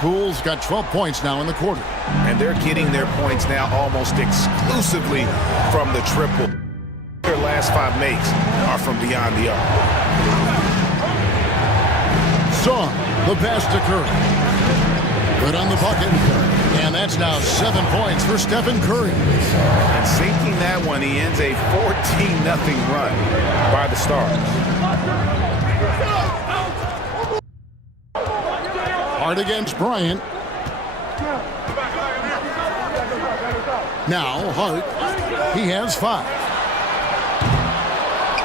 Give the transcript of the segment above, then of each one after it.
Poole's got 12 points now in the quarter. And they're getting their points now almost exclusively from the triple. Their last 5 makes are from beyond the arc. Song, the pass to Curry. Good on the bucket. And that's now 7 points for Stephen Curry. And sinking that one, he ends a 14-0 run by the Stars. Hard against Bryant. Now Hart. He has 5.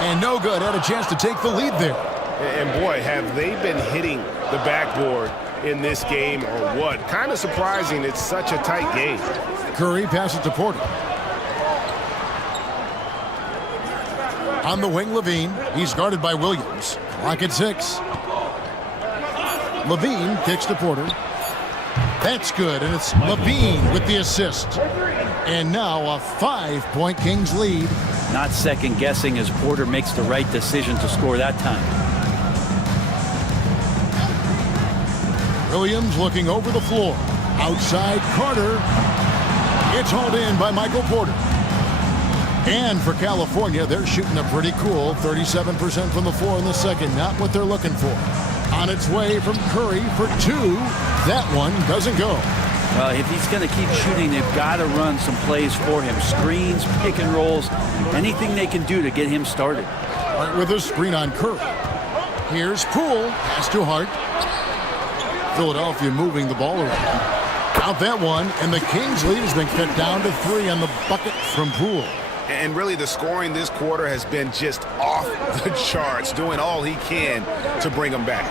And no good. Had a chance to take the lead there. And boy, have they been hitting the backboard in this game or what? Kind of surprising. It's such a tight game. Curry passes to Porter. On the wing, Levine. He's guarded by Williams. Clock at 6. Levine kicks to Porter. That's good, and it's Levine with the assist. And now a 5-point Kings lead. Not second-guessing as Porter makes the right decision to score that time. Williams looking over the floor. Outside Carter. It's hauled in by Michael Porter. And for California, they're shooting a pretty cool 37% from the floor in the second. Not what they're looking for. On its way from Curry for 2. That one doesn't go. Well, if he's going to keep shooting, they've got to run some plays for him. Screens, pick and rolls, anything they can do to get him started. Hart with a screen on Curry. Here's Poole. Pass to Hart. Philadelphia moving the ball around. Out that one, and the Kings lead has been cut down to 3 on the bucket from Poole. And really, the scoring this quarter has been just off the charts, doing all he can to bring them back.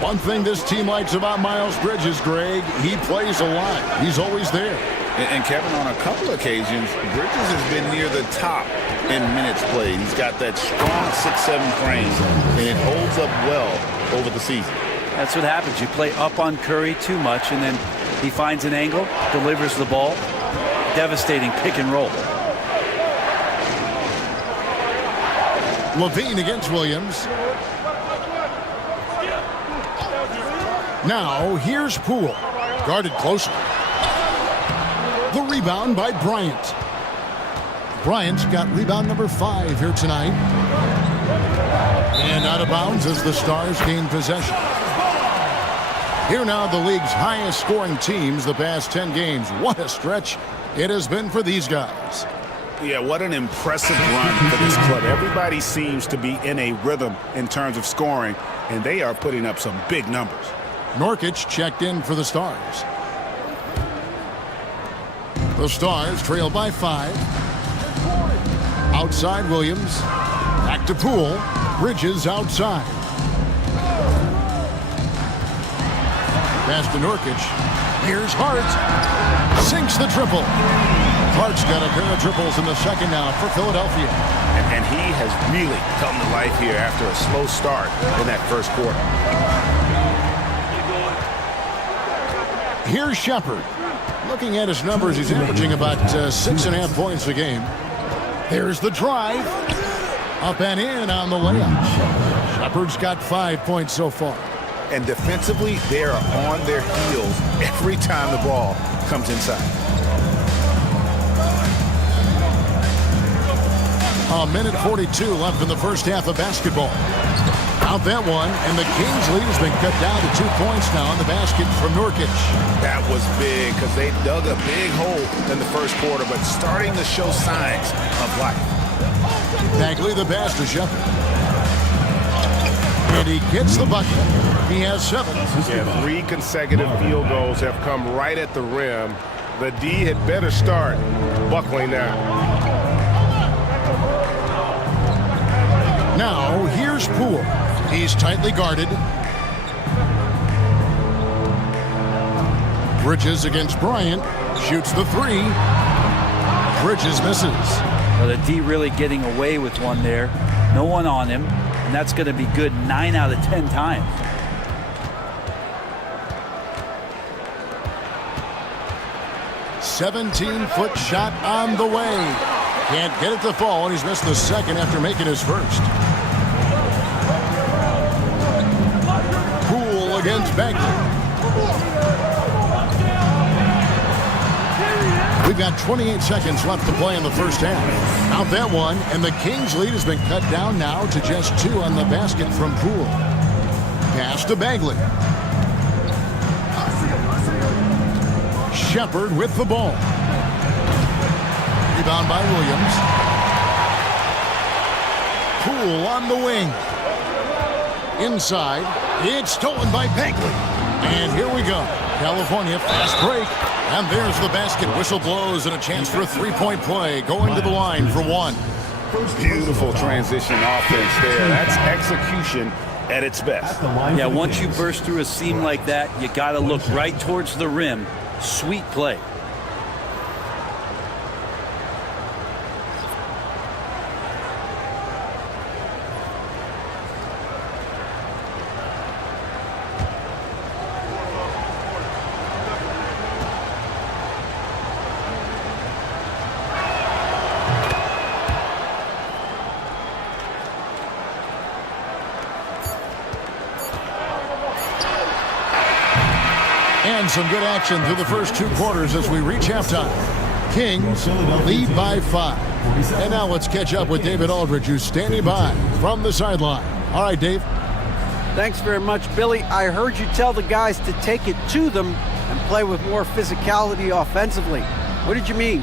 One thing this team likes about Miles Bridges, Greg, he plays a lot. He's always there. And Kevin, on a couple occasions, Bridges has been near the top in minutes played. He's got that strong 6'7" frame, and it holds up well over the season. That's what happens. You play up on Curry too much, and then he finds an angle, delivers the ball. Devastating pick and roll. Levine against Williams. Now, here's Poole. Guarded closely. The rebound by Bryant. Bryant's got rebound number 5 here tonight. And out of bounds as the Stars gain possession. Here now, the league's highest scoring teams the past 10 games. What a stretch it has been for these guys. Yeah, what an impressive run for this club. Everybody seems to be in a rhythm in terms of scoring, and they are putting up some big numbers. Norkic checked in for the Stars. The Stars trail by 5. Outside Williams. Back to Poole. Bridges outside. Pass to Norkic. Here's Hart. Sinks the triple. Hart's got a pair of triples in the second now for Philadelphia. And he has really come to life here after a slow start in that first quarter. Here's Shepard. Looking at his numbers, he's averaging about 6.5 points a game. There's the drive. Up and in on the layup. Shepard's got 5 points so far. And defensively, they are on their heels every time the ball comes inside. A minute 42 left in the first half of basketball. Out that one, and the Kings lead has been cut down to 2 points now on the basket from Norkic. That was big because they dug a big hole in the first quarter, but starting to show signs of life. Bagley the pass to Shepard. And he gets the bucket. He has 7. Yeah, 3 consecutive field goals have come right at the rim. The D had better start buckling now. Now, here's Poole. He's tightly guarded. Bridges against Bryant. Shoots the 3. Bridges misses. Well, the D really getting away with one there. No one on him. And that's going to be good 9 out of 10 times. A 17-foot shot on the way. Can't get it to fall, and he's missed the second after making his first. Poole against Bagley. got 28 seconds left to play in the first half. Out that one, and the Kings' lead has been cut down now to just 2 on the basket from Poole. Pass to Bagley. Shepard with the ball. Rebound by Williams. Poole on the wing. Inside. It's stolen by Bagley. And here we go. California fast break. And there's the basket. Whistle blows and a chance for a three-point play. Going to the line for 1. Beautiful transition offense there. That's execution at its best. Yeah, once you burst through a seam like that, you got to look right towards the rim. Sweet play. And some good action through the first 2 quarters as we reach halftime. Kings lead by 5. And now let's catch up with David Aldridge, who's standing by from the sideline. All right, Dave. Thanks very much, Billy. I heard you tell the guys to take it to them and play with more physicality offensively. What did you mean?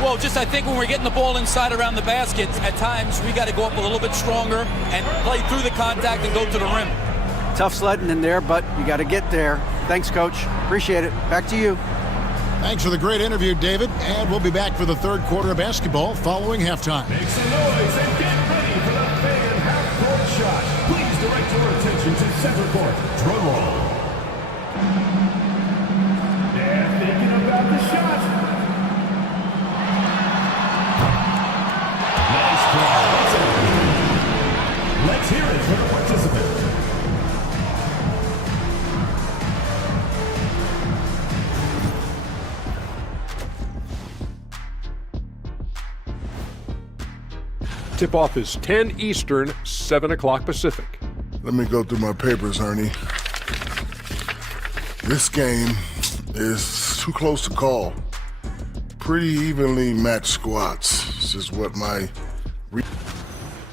Well, just I think when we're getting the ball inside around the basket, at times we got to go up a little bit stronger and play through the contact and go to the rim. Tough sledding in there, but you got to get there. Thanks, Coach. Appreciate it. Back to you. Thanks for the great interview, David. And we'll be back for the third quarter of basketball following halftime. Make some noise and get ready for the fan half-court shot. Please direct your attention to center court. Drum roll. They're thinking about the shot. Nice try. Let's hear it for the participant. Tip-off is 10 Eastern, 7 o'clock Pacific. Let me go through my papers, Ernie. This game is too close to call. Pretty evenly matched squads. This is what my...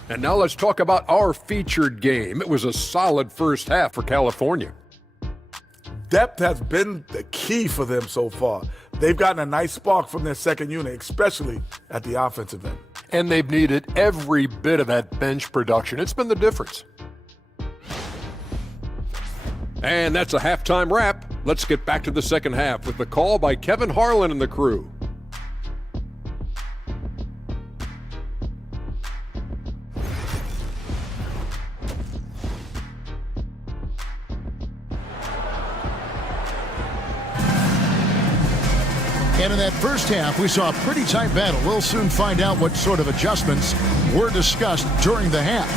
And now let's talk about our featured game. It was a solid first half for California. Depth has been the key for them so far. They've gotten a nice spark from their second unit, especially at the offensive end. And they've needed every bit of that bench production. It's been the difference. And that's a halftime wrap. Let's get back to the second half with the call by Kevin Harlan and the crew. And in that first half, we saw a pretty tight battle. We'll soon find out what sort of adjustments were discussed during the half.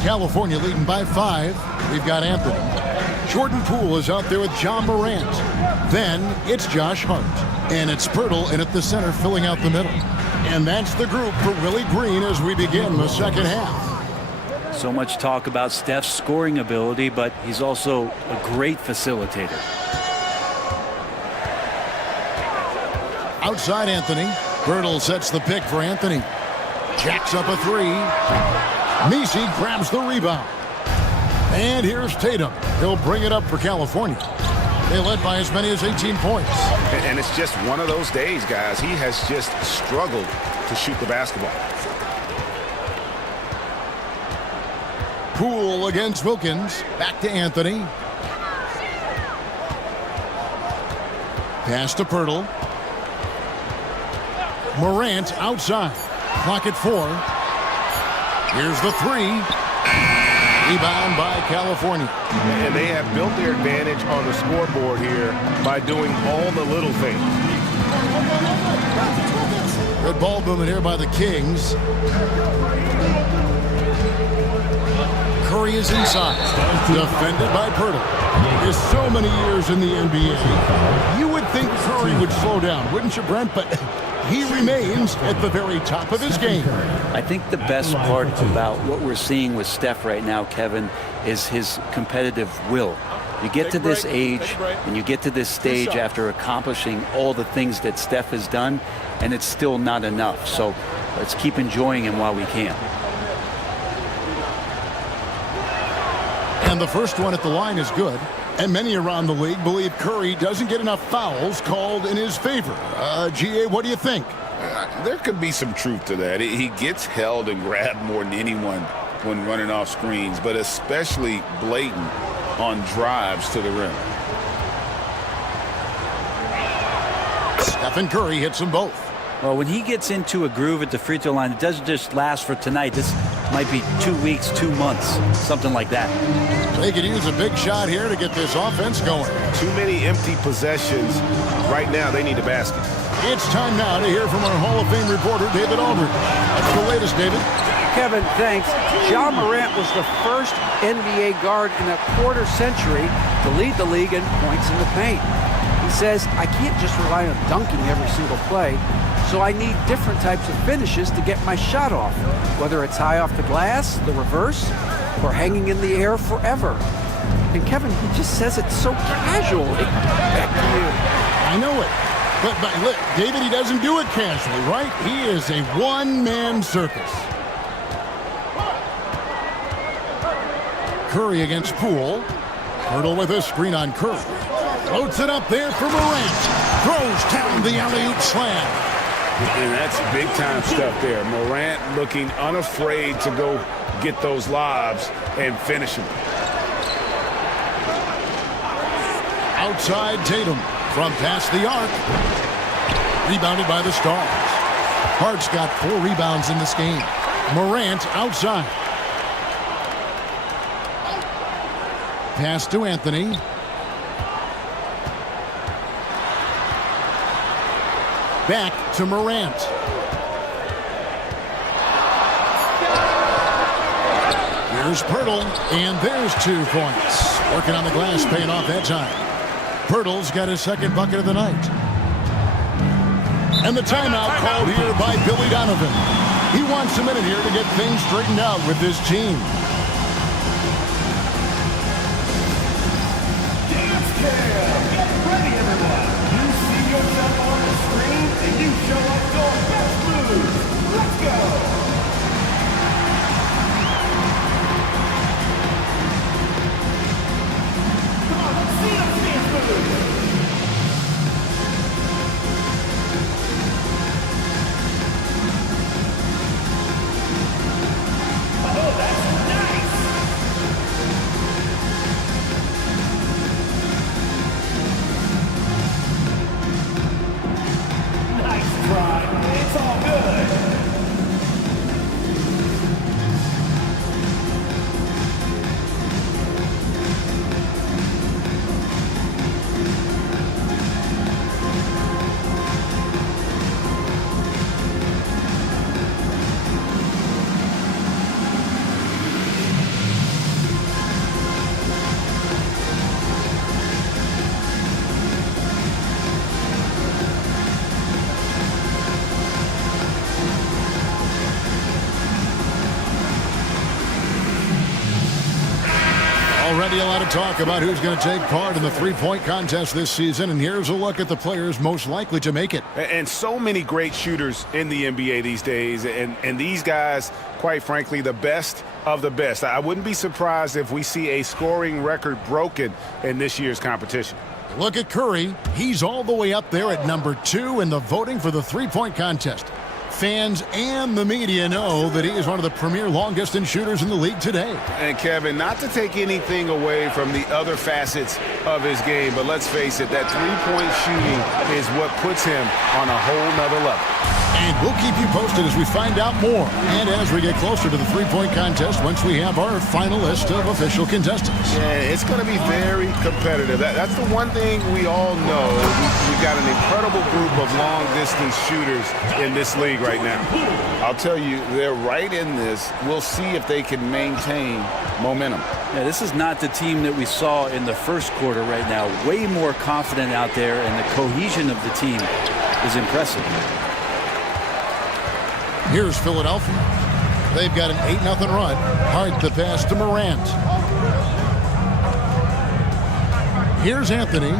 California leading by 5. We've got Anthony. Jordan Poole is out there with John Morant. Then it's Josh Hart. And it's Pirtle in at the center, filling out the middle. And that's the group for Willie Green as we begin the second half. So much talk about Steph's scoring ability, but he's also a great facilitator. Outside Anthony. Birtle sets the pick for Anthony. Jacks up a 3. Messi grabs the rebound. And here's Tatum. He'll bring it up for California. They led by as many as 18 points. And it's just one of those days, guys. He has just struggled to shoot the basketball. Poole against Wilkins. Back to Anthony. Pass to Pirtle. Morant outside. Clock at 4. Here's the 3. Rebound by California. And they have built their advantage on the scoreboard here by doing all the little things. Good ball movement here by the Kings. Curry is inside, defended by Pirtle. There's so many years in the NBA. You would think Curry would slow down, wouldn't you, Brent? But he remains at the very top of his game. I think the best part about what we're seeing with Steph right now, Kevin, is his competitive will. You get to this age and you get to this stage after accomplishing all the things that Steph has done, and it's still not enough. So let's keep enjoying him while we can. And the first one at the line is good. And many around the league believe Curry doesn't get enough fouls called in his favor. GA, what do you think? There could be some truth to that. He gets held and grabbed more than anyone when running off screens, but especially blatant on drives to the rim. Stephen Curry hits them both. Well, when he gets into a groove at the free throw line, it doesn't just last for tonight. This might be 2 weeks, 2 months, something like that. They could use a big shot here to get this offense going. Too many empty possessions. Right now, they need a basket. It's time now to hear from our Hall of Fame reporter, David Aldridge. That's the latest, David. Kevin, thanks. Ja Morant was the first NBA guard in a quarter century to lead the league in points in the paint. He says, I can't just rely on dunking every single play, so I need different types of finishes to get my shot off, whether it's high off the glass, the reverse, or hanging in the air forever. And Kevin, he just says it so casually. Back to you. I know it. But look, David, he doesn't do it casually, right? He is a one-man circus. Curry against Poole. Pirtle with a screen on Curry. Floats it up there for Morant. Throws down the alley-oop slam. And that's big-time stuff there. Morant looking unafraid to go get those lobs and finish them. Outside Tatum from past the arc. Rebounded by the Stars. Hart's got 4 rebounds in this game. Morant outside. Pass to Anthony. Back to Morant. Here's Pirtle, and there's 2 points. Working on the glass, paying off that time. Pirtle's got his second bucket of the night. And the timeout called here by Billy Donovan. He wants a minute here to get things straightened out with this team. Dance Cam! Get ready, everyone! You see yourself on the screen, and you show us your best moves. Let's go! Come on, let's see those dance moves! Oh, that's nice! Nice try. It's all good. Already a lot of talk about who's going to take part in the three-point contest this season, and here's a look at the players most likely to make it. And so many great shooters in the NBA these days, and these guys, quite frankly, the best of the best. I wouldn't be surprised if we see a scoring record broken in this year's competition. Look at Curry. He's all the way up there at number 2 in the voting for the three-point contest. Fans and the media know that he is one of the premier long-distance shooters in the league today. And Kevin, not to take anything away from the other facets of his game, but let's face it, that three-point shooting is what puts him on a whole nother level. And we'll keep you posted as we find out more and as we get closer to the three-point contest once we have our final list of official contestants. Yeah, it's going to be very competitive. That's the one thing we all know. We've got an incredible group of long-distance shooters in this league right now. I'll tell you, they're right in this. We'll see if they can maintain momentum. Yeah, this is not the team that we saw in the first quarter right now. Way more confident out there, and the cohesion of the team is impressive. Here's Philadelphia. They've got an 8-0 run. Hart the pass to Morant. Here's Anthony.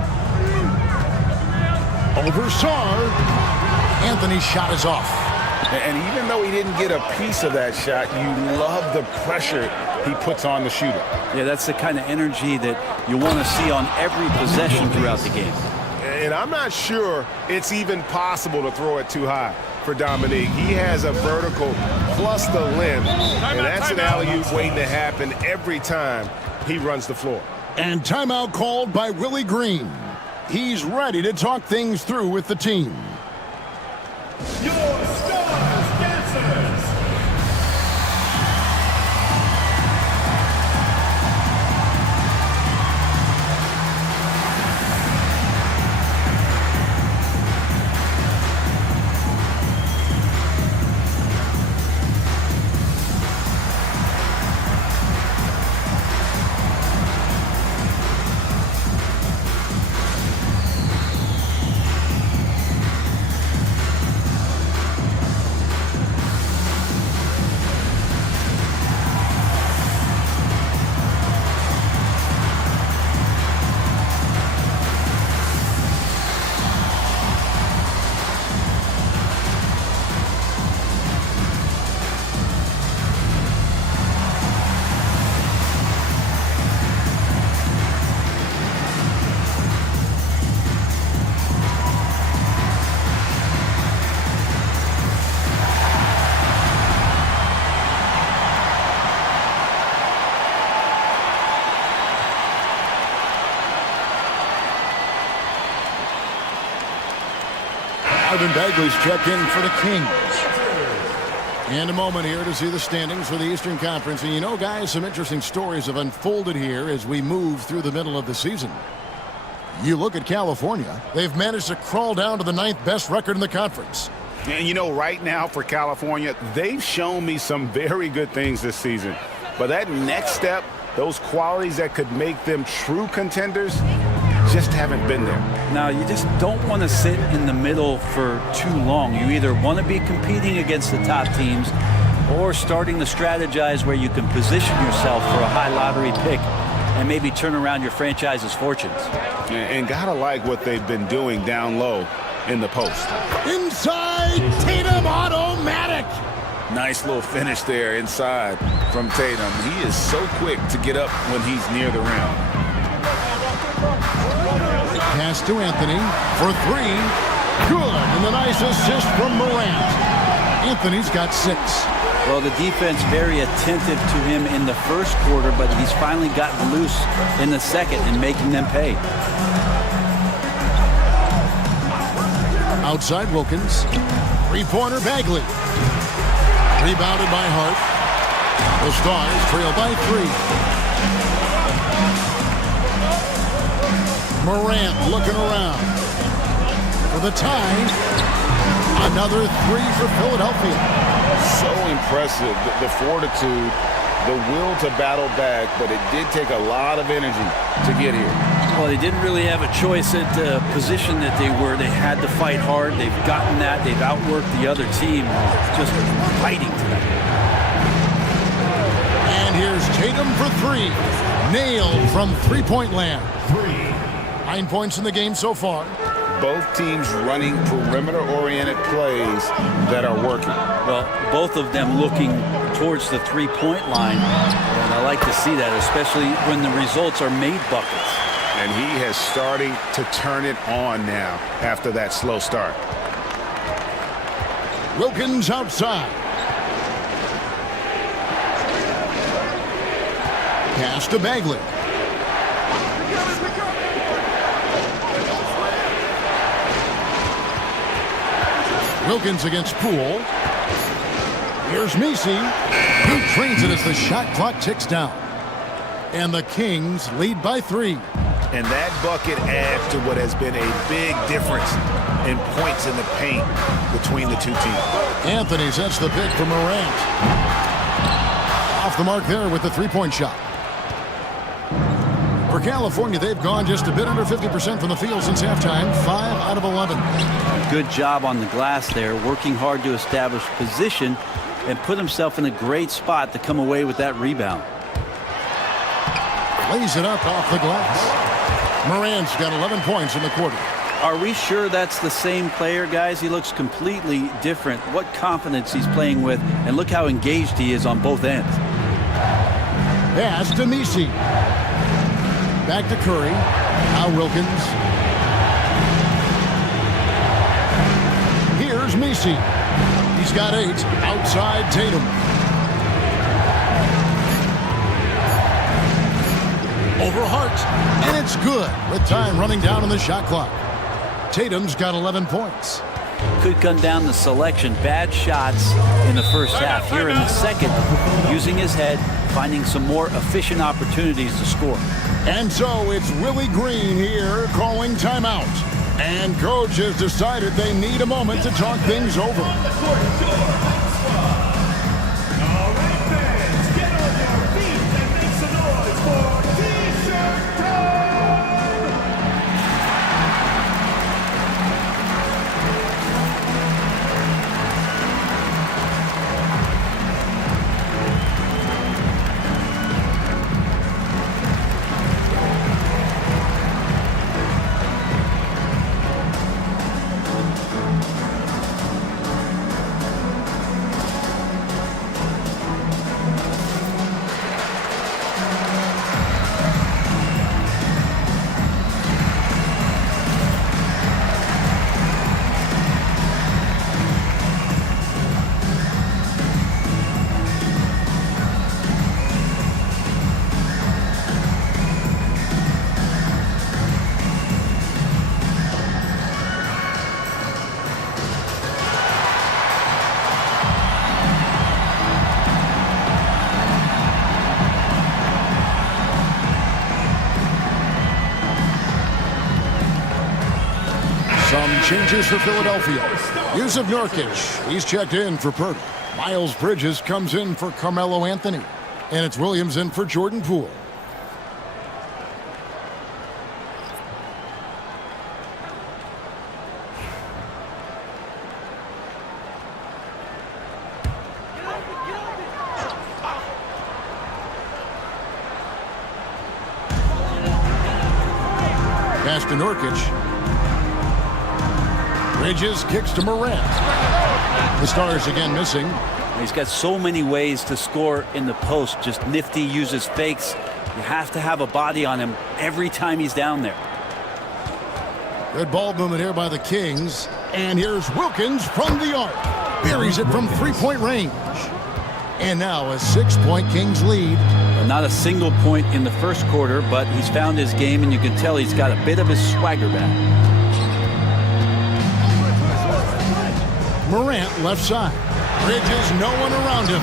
Over Sarr. Anthony's shot is off. And even though he didn't get a piece of that shot, you love the pressure he puts on the shooter. Yeah, that's the kind of energy that you want to see on every possession throughout the game. And I'm not sure it's even possible to throw it too high for Dominique. He has a vertical plus the limb, and that's an alley-oop waiting to happen every time he runs the floor. And timeout called by Willie Green. He's ready to talk things through with the team. Your stars dancers. Marvin Bagley's checked in for the Kings. And a moment here to see the standings for the Eastern Conference. And you know, guys, some interesting stories have unfolded here as we move through the middle of the season. You look at California, they've managed to crawl down to the 9th best record in the conference. And you know, right now for California, they've shown me some very good things this season. But that next step, those qualities that could make them true contenders, just haven't been there. Now, you just don't want to sit in the middle for too long. You either want to be competing against the top teams or starting to strategize where you can position yourself for a high lottery pick and maybe turn around your franchise's fortunes. And gotta like what they've been doing down low in the post. Inside, Tatum, automatic. Nice little finish there inside from Tatum. He is so quick to get up when he's near the rim. Pass to Anthony for 3. Good. And the nice assist from Morant. Anthony's got 6. Well, the defense very attentive to him in the first quarter, but he's finally gotten loose in the second and making them pay. Outside Wilkins. 3-pointer Bagley. Rebounded by Hart. The Stars trail by 3. Morant looking around for the tie. Another 3 for Philadelphia. So impressive, the fortitude, the will to battle back, but it did take a lot of energy to get here. Well, they didn't really have a choice at the position that they were. They had to fight hard. They've gotten that. They've outworked the other team, just fighting tonight. And here's Tatum for 3. Nailed from three-point land. 9 points in the game so far. Both teams running perimeter-oriented plays that are working. Well, both of them looking towards the three-point line, and I like to see that, especially when the results are made buckets. And he has started to turn it on now after that slow start. Wilkins outside. Pass to Bagley. Wilkins against Poole. Here's Messi. He trains it as the shot clock ticks down. And the Kings lead by 3. And that bucket adds to what has been a big difference in points in the paint between the two teams. Anthony sets the pick for Morant. Off the mark there with the three-point shot. For California, they've gone just a bit under 50% from the field since halftime, 5 out of 11. Good job on the glass there, working hard to establish position and put himself in a great spot to come away with that rebound. Lays it up off the glass. Morant's got 11 points in the quarter. Are we sure that's the same player, guys? He looks completely different. What confidence he's playing with, and look how engaged he is on both ends. Pass to Messi. Back to Curry. Now Wilkins. Here's Messi. He's got 8. Outside Tatum. Over Hart. And it's good with time running down on the shot clock. Tatum's got 11 points. Could come down to selection. Bad shots in the first half. Here in the second, using his head, finding some more efficient opportunities to score. And so it's Willie Green here calling timeout. And coach has decided they need a moment to talk things over. All right, fans, get on your feet and make some noise for T-shirt time! Some changes for Philadelphia. Use of Nurkic. He's checked in for Purdy. Miles Bridges comes in for Carmelo Anthony. And it's Williams in for Jordan Poole. Pass to Nurkic. Bridges kicks to Morant. The Stars again missing. He's got so many ways to score in the post. Just nifty, uses fakes. You have to have a body on him every time he's down there. Good ball movement here by the Kings. And here's Wilkins from the arc. Buries it from three-point range. And now a 6-point Kings lead. Not a single point in the first quarter, but he's found his game, and you can tell he's got a bit of his swagger back. Morant left side. Bridges, no one around him.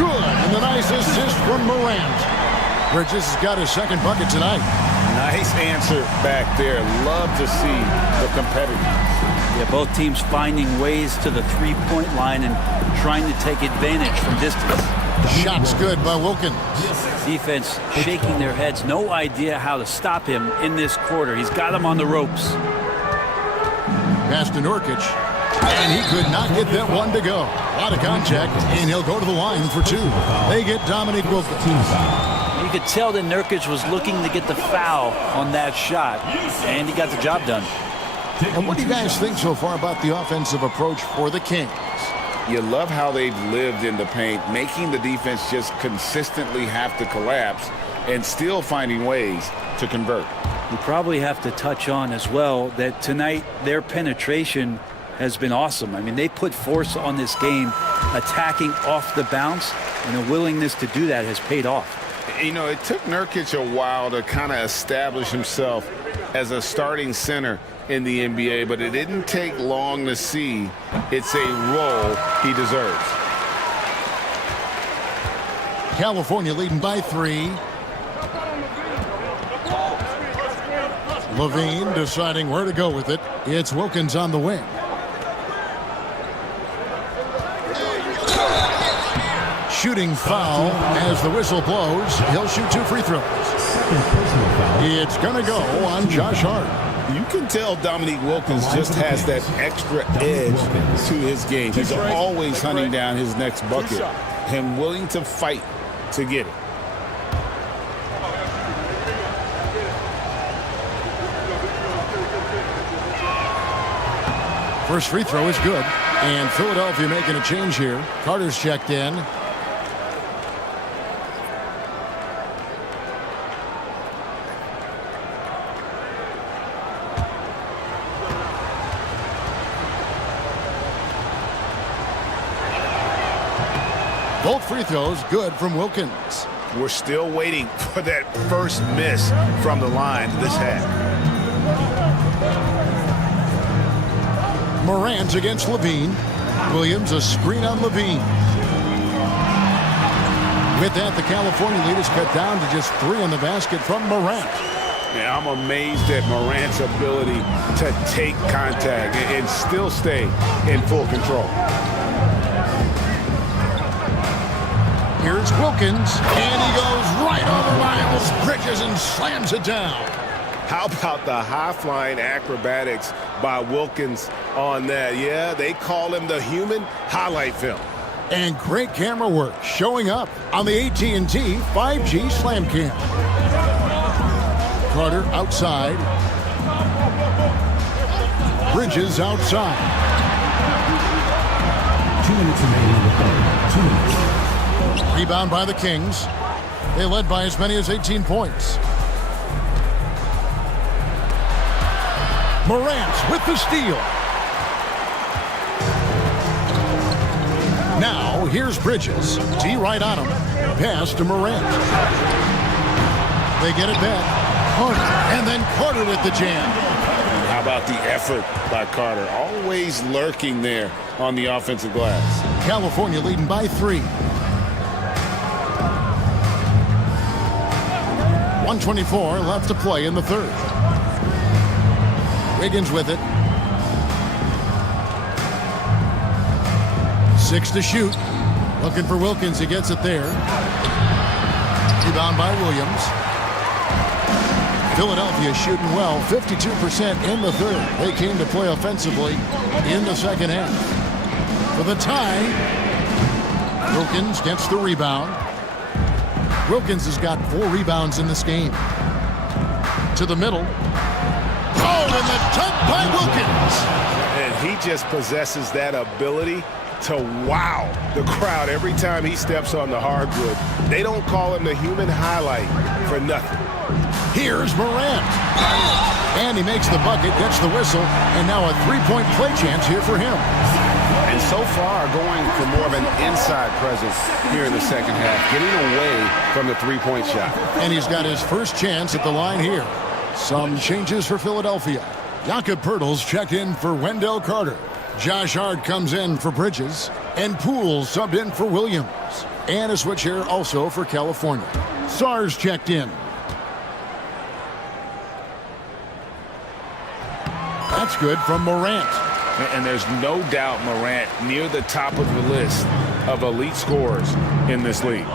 Good, and the nice assist from Morant. Bridges has got his second bucket tonight. Nice answer back there. Love to see the competitors. Yeah, both teams finding ways to the three-point line and trying to take advantage from distance. Shots good by Wilkins. Defense shaking their heads. No idea how to stop him in this quarter. He's got him on the ropes. Pass to Nurkic. And he could not get that one to go. A lot of contact, and he'll go to the line for 2. They get Dominique Wilkins. You could tell that Nurkic was looking to get the foul on that shot, and he got the job done. And what do you guys think so far about the offensive approach for the Kings? You love how they've lived in the paint, making the defense just consistently have to collapse and still finding ways to convert. We probably have to touch on as well that tonight their penetration has been awesome. I mean, they put force on this game, attacking off the bounce, and the willingness to do that has paid off. You know, it took Nurkic a while to kind of establish himself as a starting center in the NBA, but it didn't take long to see it's a role he deserves. California leading by 3. Levine deciding where to go with it. It's Wilkins on the wing. Shooting foul as the whistle blows. He'll shoot 2 free throws. It's going to go on Josh Hart. You can tell Dominique Wilkins just has that extra edge to his game. He's always hunting down his next bucket and willing to fight to get it. First free throw is good. And Philadelphia making a change here. Carter's checked in. Both free throws good from Wilkins. We're still waiting for that first miss from the line this half. Morant against Levine. Williams a screen on Levine. With that, the California lead is cut down to just 3 in the basket from Morant. Yeah, I'm amazed at Morant's ability to take contact and still stay in full control. Here's Wilkins, and he goes right over Miles Bridges and slams it down. How about the high-flying acrobatics by Wilkins on that? Yeah, they call him the human highlight film. And great camera work showing up on the AT&T 5G Slam Cam. Carter outside. Bridges outside. 2 minutes remaining in the third. 2 minutes. Rebound by the Kings. They led by as many as 18 points. Morant with the steal. Now here's Bridges. D right on him. Pass to Morant. They get it back. Carter. And then Carter with the jam. How about the effort by Carter? Always lurking there on the offensive glass. California leading by 3. 1:24 left to play in the third. Wiggins with it. 6 to shoot. Looking for Wilkins. He gets it there. Rebound by Williams. Philadelphia shooting well. 52% in the third. They came to play offensively in the second half. For the tie, Wilkins gets the rebound. Wilkins has got 4 rebounds in this game. To the middle. Oh, and the dunk by Wilkins. And he just possesses that ability to wow the crowd every time he steps on the hardwood. They don't call him the human highlight for nothing. Here's Morant. And he makes the bucket, gets the whistle, and now a 3-point play chance here for him. And so far, going for more of an inside presence here in the second half, getting away from the 3-point shot. And he's got his first chance at the line here. Some changes for Philadelphia. Jakob Poeltl's checked in for Wendell Carter. Josh Hart comes in for Bridges. And Poole subbed in for Williams. And a switch here also for California. Sar's checked in. That's good from Morant. And there's no doubt Morant near the top of the list of elite scorers in this league.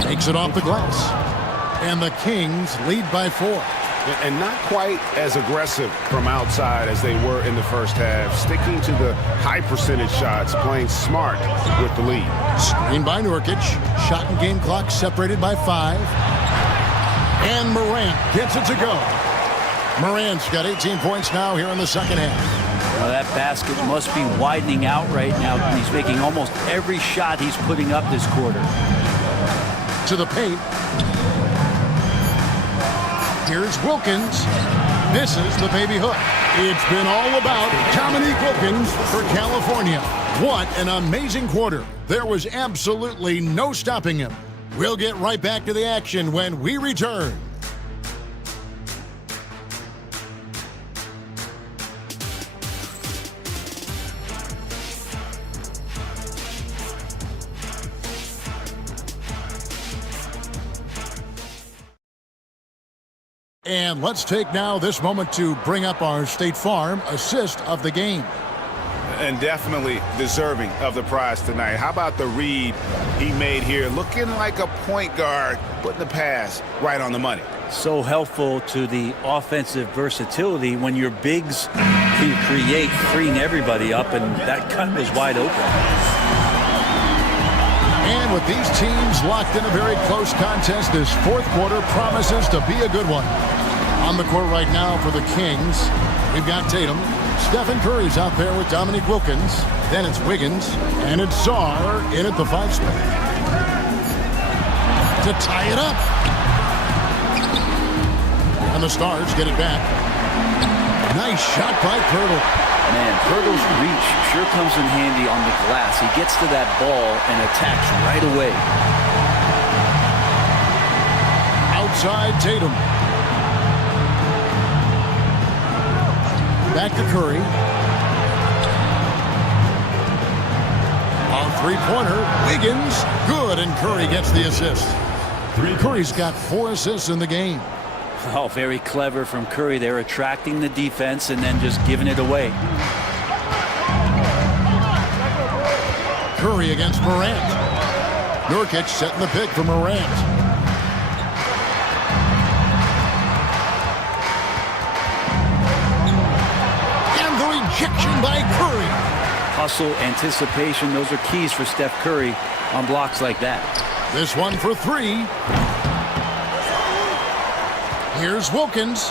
Takes it off the glass. And the Kings lead by 4. And not quite as aggressive from outside as they were in the first half. Sticking to the high percentage shots, playing smart with the lead. Screen by Nurkic. Shot and game clock separated by 5. And Morant gets it to go. Morant's got 18 points now here in the second half. Well, that basket must be widening out right now. He's making almost every shot he's putting up this quarter. To the paint. Here's Wilkins. This is the baby hook. It's been all about Dominique Wilkins for California. What an amazing quarter. There was absolutely no stopping him. We'll get right back to the action when we return. And let's take now this moment to bring up our State Farm assist of the game. And definitely deserving of the prize tonight. How about the read he made here? Looking like a point guard, putting the pass right on the money. So helpful to the offensive versatility when your bigs can create, freeing everybody up, and that cut was wide open. And with these teams locked in a very close contest, this fourth quarter promises to be a good one. On the court right now for the Kings, we've got Tatum. Stephen Curry's out there with Dominique Wilkins. Then it's Wiggins. And it's Czar in at the 5 spot. To tie it up. And the Stars get it back. Nice shot by Pirtle. Man, Pirtle's reach sure comes in handy on the glass. He gets to that ball and attacks right away. Outside Tatum. Back to Curry. On three-pointer, Wiggins. Good, and Curry gets the assist. Curry's got 4 assists in the game. Oh, very clever from Curry. They're attracting the defense and then just giving it away. Curry against Morant. Nurkic setting the pick for Morant. Ejection by Curry. Hustle, anticipation, those are keys for Steph Curry on blocks like that. This one for 3. Here's Wilkins.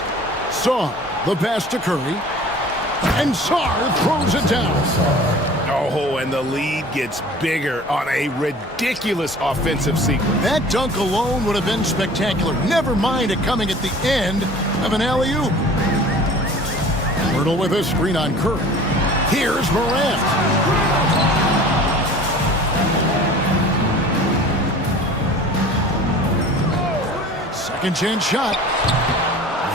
Saw the pass to Curry. And Sarr throws it down. Oh, and the lead gets bigger on a ridiculous offensive sequence. That dunk alone would have been spectacular. Never mind it coming at the end of an alley-oop. Pirtle with a screen on Curry. Here's Morant. Second chance shot.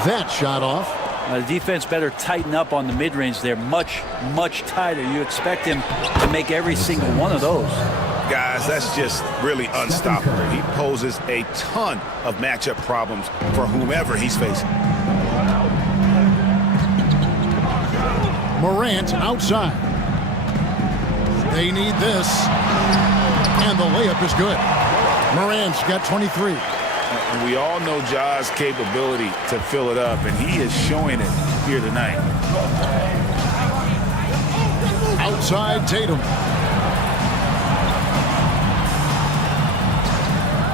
That shot off. The defense better tighten up on the mid-range. They're much, much tighter. You expect him to make every single one of those. Guys, that's just really unstoppable. He poses a ton of matchup problems for whomever he's facing. Morant outside. They need this. And the layup is good. Morant's got 23. And we all know Ja's capability to fill it up, and he is showing it here tonight. Outside Tatum.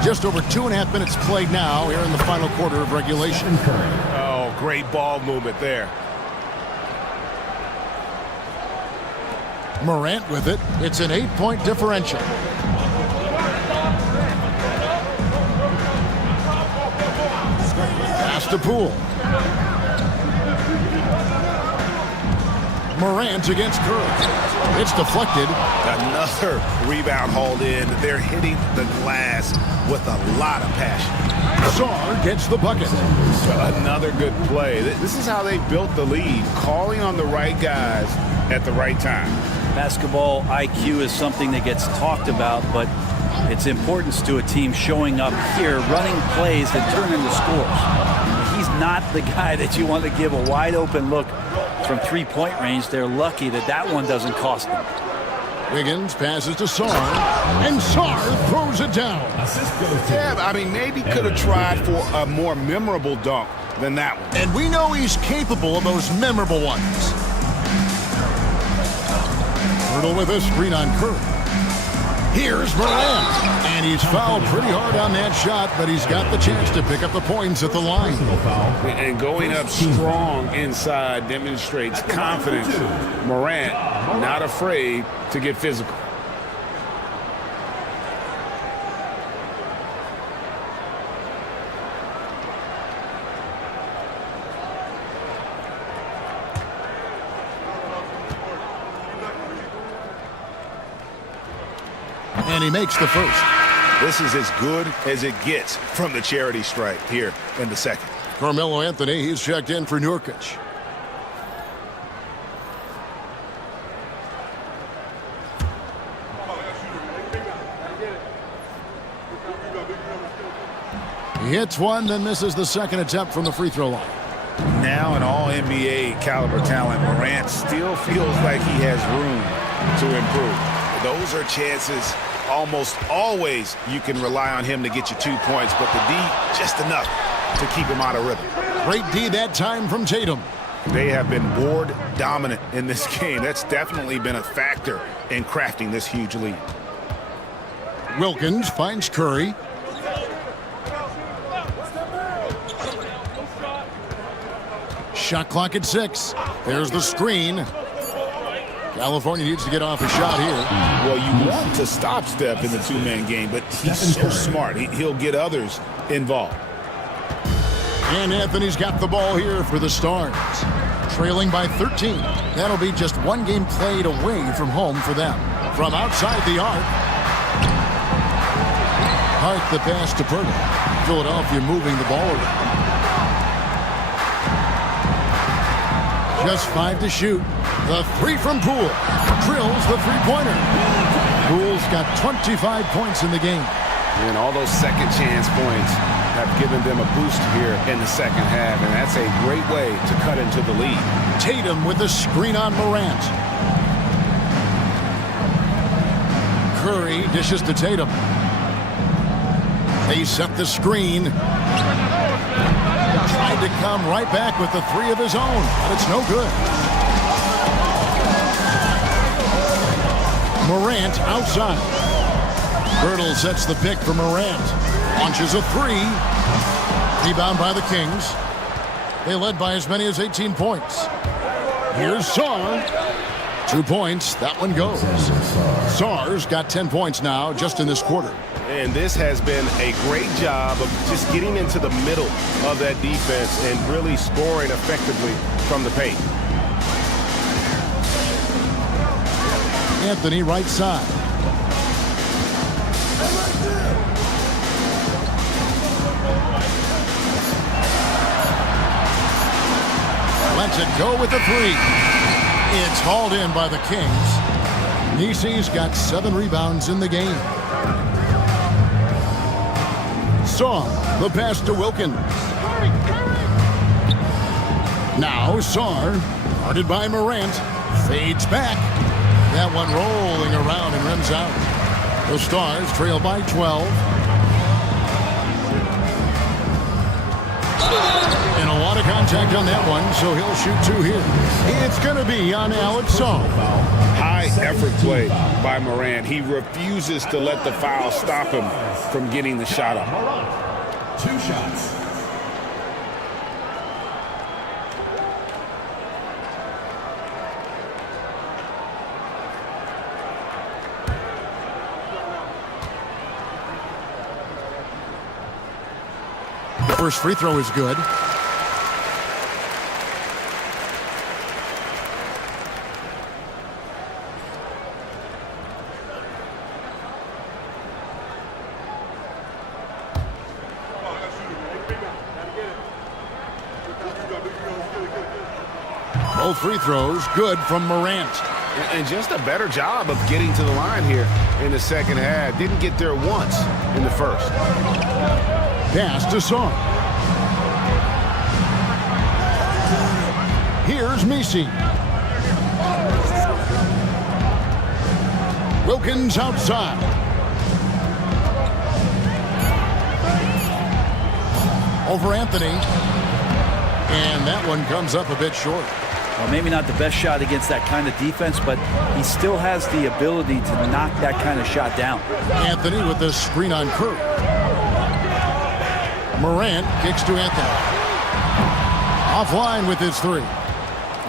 Just over 2.5 minutes played now here in the final quarter of regulation. Oh, great ball movement there. Morant with it. It's an 8-point differential. Pass to Poole. Morant against Curry. It's deflected. Another rebound hauled in. They're hitting the glass with a lot of passion. Sarr gets the bucket. Another good play. This is how they built the lead, calling on the right guys at the right time. Basketball IQ is something that gets talked about, but its importance to a team showing up here, running plays that turn into scores. He's not the guy that you want to give a wide open look from 3-point range. They're lucky that that one doesn't cost them. Wiggins passes to Sarr, and Sarr throws it down. Yeah, I mean, maybe could have tried for a more memorable dunk than that one. And we know he's capable of those memorable ones. Pirtle with a screen on Curry. Here's Morant. And he's fouled pretty hard on that shot, but he's got the chance to pick up the points at the line. And going up strong inside demonstrates confidence. Morant not afraid to get physical. And he makes the first. This is as good as it gets from the charity stripe here in the second. Carmelo Anthony, he's checked in for Nurkic. He hits one, then misses the second attempt from the free throw line. Now an all-NBA caliber talent, Morant still feels like he has room to improve. Those are chances almost always you can rely on him to get you 2 points, but the D just enough to keep him out of rhythm. Great D that time from Tatum. They have been board dominant in this game. That's definitely been a factor in crafting this huge lead. Wilkins finds Curry. Shot clock at 6. There's the screen. California needs to get off a shot here. Well, you want to stop Steph in the two-man game, but he's so smart. He'll get others involved. And Anthony's got the ball here for the Stars. Trailing by 13. That'll be just one game played away from home for them. From outside the arc. Hart the pass to Purtle. Philadelphia moving the ball around. Just 5 to shoot. The 3 from Poole. Drills the three-pointer. Poole's got 25 points in the game. And all those second chance points have given them a boost here in the second half, and that's a great way to cut into the lead. Tatum with the screen on Morant. Curry dishes to Tatum. They set the screen. Tried to come right back with the 3 of his own, but it's no good. Morant outside. Birtle sets the pick for Morant. Launches a 3. Rebound by the Kings. They led by as many as 18 points. Here's Sarr. 2 points. That one goes. Sarr's got 10 points now just in this quarter. And this has been a great job of just getting into the middle of that defense and really scoring effectively from the paint. Anthony right side. Lets it go with the 3. It's hauled in by the Kings. Nisi's got 7 rebounds in the game. Sarr, the pass to Wilkins. Now Sarr, guarded by Morant, fades back. That one rolling around and rims out. The Stars trail by 12. And a lot of contact on that one, so he'll shoot 2 here. It's going to be on Alex Sarr. High effort play by Morant. He refuses to let the foul stop him from getting the shot up. 2 shots. The first free throw is good. Both free throws good from Morant. And just a better job of getting to the line here in the second half. Didn't get there once in the first. Pass to Sarr. Here's Messi. Wilkins outside. Over Anthony. And that one comes up a bit short. Well, maybe not the best shot against that kind of defense, but he still has the ability to knock that kind of shot down. Anthony with the screen on Curry. Morant kicks to Anthony. Offline with his 3.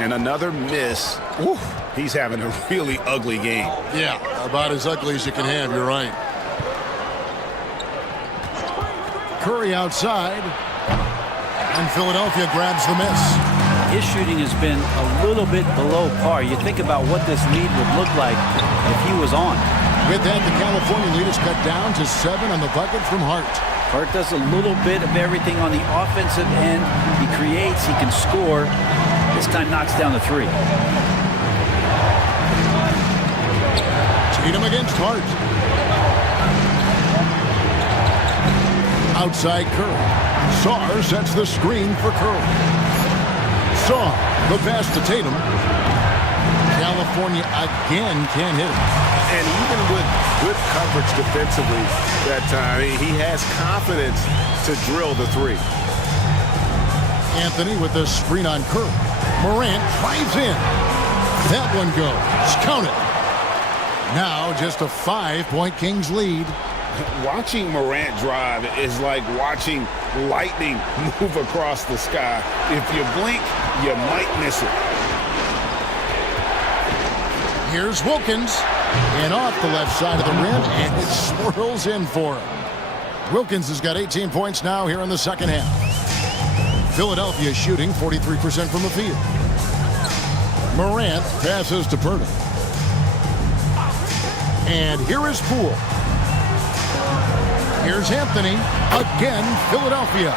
And another miss. Oof, he's having a really ugly game. Yeah, about as ugly as you can have, you're right. Curry outside. And Philadelphia grabs the miss. His shooting has been a little bit below par. You think about what this lead would look like if he was on. With that, the California lead is cut down to 7 on the bucket from Hart. Hart does a little bit of everything on the offensive end. He creates, he can score. This time knocks down the 3. Tatum against Hart. Outside Curry. Sarr sets the screen for Curry. Sarr, the pass to Tatum. California again can't hit it. And even with good coverage defensively that time, he has confidence to drill the 3. Anthony with the screen on Curry. Morant drives in. That one goes. Count it. Now just a 5-point Kings lead. Watching Morant drive is like watching lightning move across the sky. If you blink, you might miss it. Here's Wilkins. And off the left side of the rim, and it swirls in for him. Wilkins has got 18 points now here in the second half. Philadelphia shooting 43% from the field. Morant passes to Purdy. And here is Poole. Here's Anthony. Again, Philadelphia.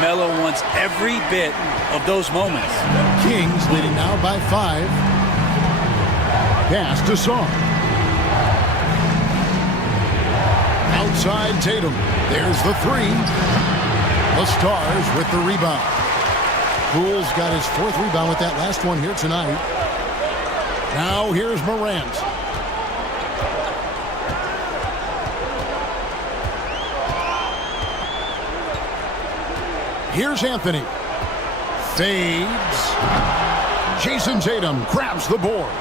Melo wants every bit of those moments. Kings leading now by 5. Pass to Sarr. Outside Tatum. There's the 3. The Stars with the rebound. Poole's got his 4th rebound with that last one here tonight. Now here's Morant. Here's Anthony. Fades. Jason Tatum grabs the board.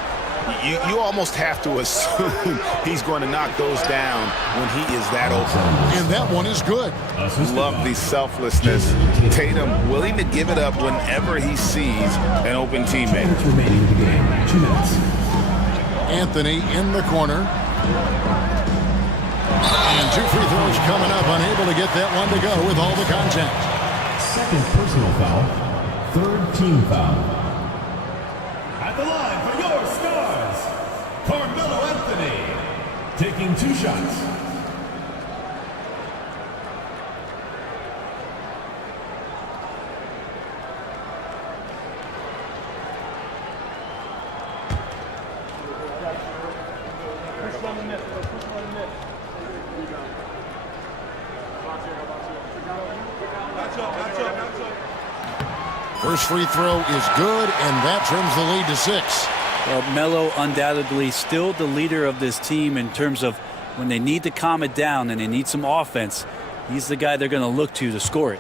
You almost have to assume he's going to knock those down when he is that open. And that one is good. Love the selflessness. Tatum willing to give it up whenever he sees an open teammate. Remaining in the game. 2 minutes. Anthony in the corner. And 2 free throws coming up. Unable to get that one to go with all the contact. Second personal foul. 3rd team foul. At the line for your Stars, Carmelo Anthony, taking 2 shots. First free throw is good, and that trims the lead to 6. Well, Melo undoubtedly still the leader of this team in terms of when they need to calm it down and they need some offense. He's the guy they're going to look to score it.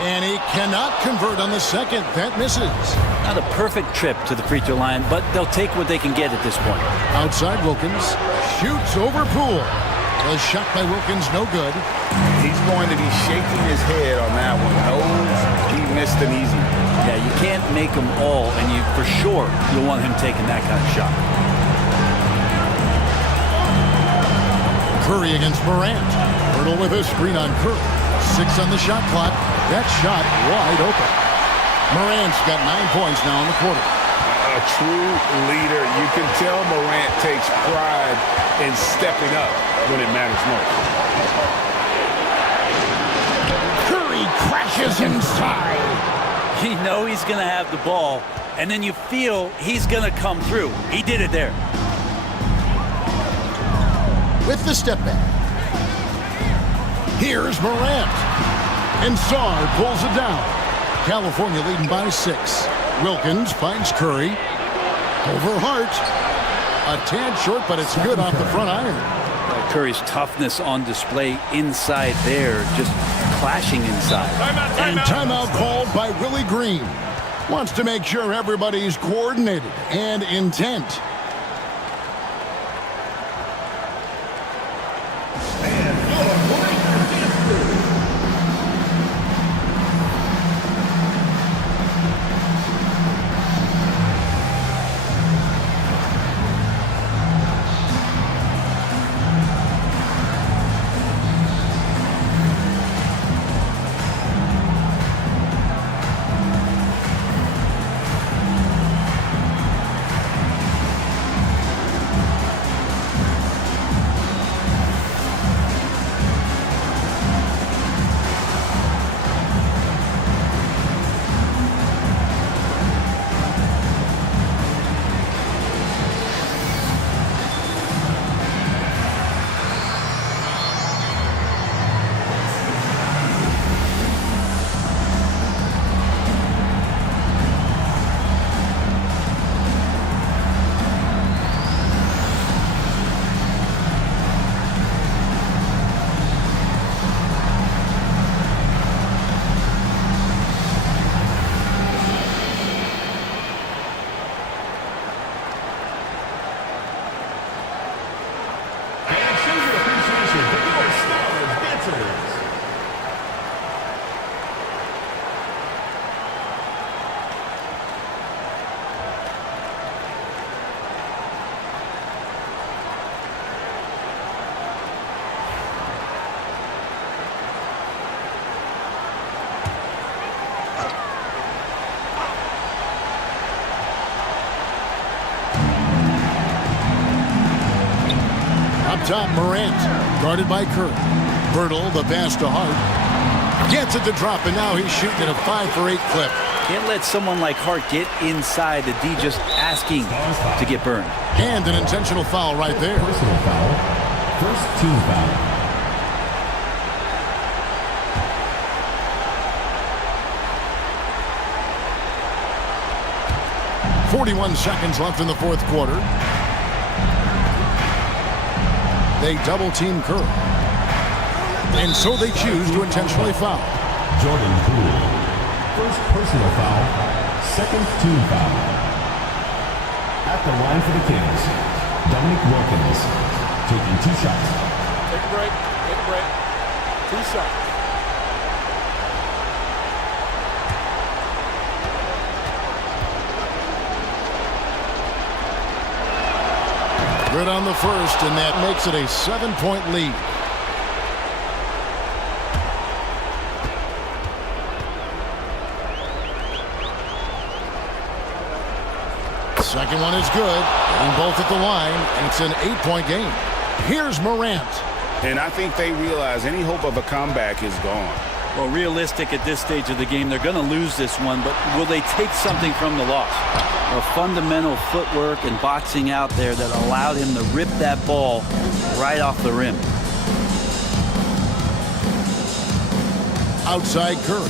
And he cannot convert on the second. That misses. Not a perfect trip to the free throw line, but they'll take what they can get at this point. Outside Wilkins. Shoots over Poole. The shot by Wilkins, no good. He's going to be shaking his head on that one. Knows he missed an easy one. Yeah, you can't make them all, and you for sure you'll want him taking that kind of shot. Curry against Morant. Hurdle with a screen on Curry. 6 on the shot clock. That shot wide open. Morant's got 9 points now in the quarter. A true leader. You can tell Morant takes pride in stepping up when it matters most. Curry crashes inside. You know he's going to have the ball, and then you feel he's going to come through. He did it there. With the step back. Here's Morant. And Sarr pulls it down. California leading by 6. Wilkins finds Curry. Over Hart. A tad short, but it's good off the front iron. Curry's toughness on display inside there, just clashing inside. And timeout called by Willie Green. Wants to make sure everybody's coordinated and intent. top, Morant, guarded by Kerr. Bertle, the pass to Hart. Gets it to drop, and now he's shooting at a 5 for 8 clip. Can't let someone like Hart get inside the D just asking to get burned. And an intentional foul right there. Personal foul. First team foul. 41 seconds left in the fourth quarter. They double team Kerr. And so they choose to intentionally foul. Jordan Poole. First personal foul. Second team foul. At the line for the Kings, Dominic Wilkins taking 2 shots. Take a break. Take a break. 2 shots. Good on the first, and that makes it a 7-point lead. Second one is good, and both at the line, and it's an 8-point game. Here's Morant. And I think they realize any hope of a comeback is gone. Well, realistic at this stage of the game, they're going to lose this one, but will they take something from the loss? A fundamental footwork and boxing out there that allowed him to rip that ball right off the rim. Outside Curry.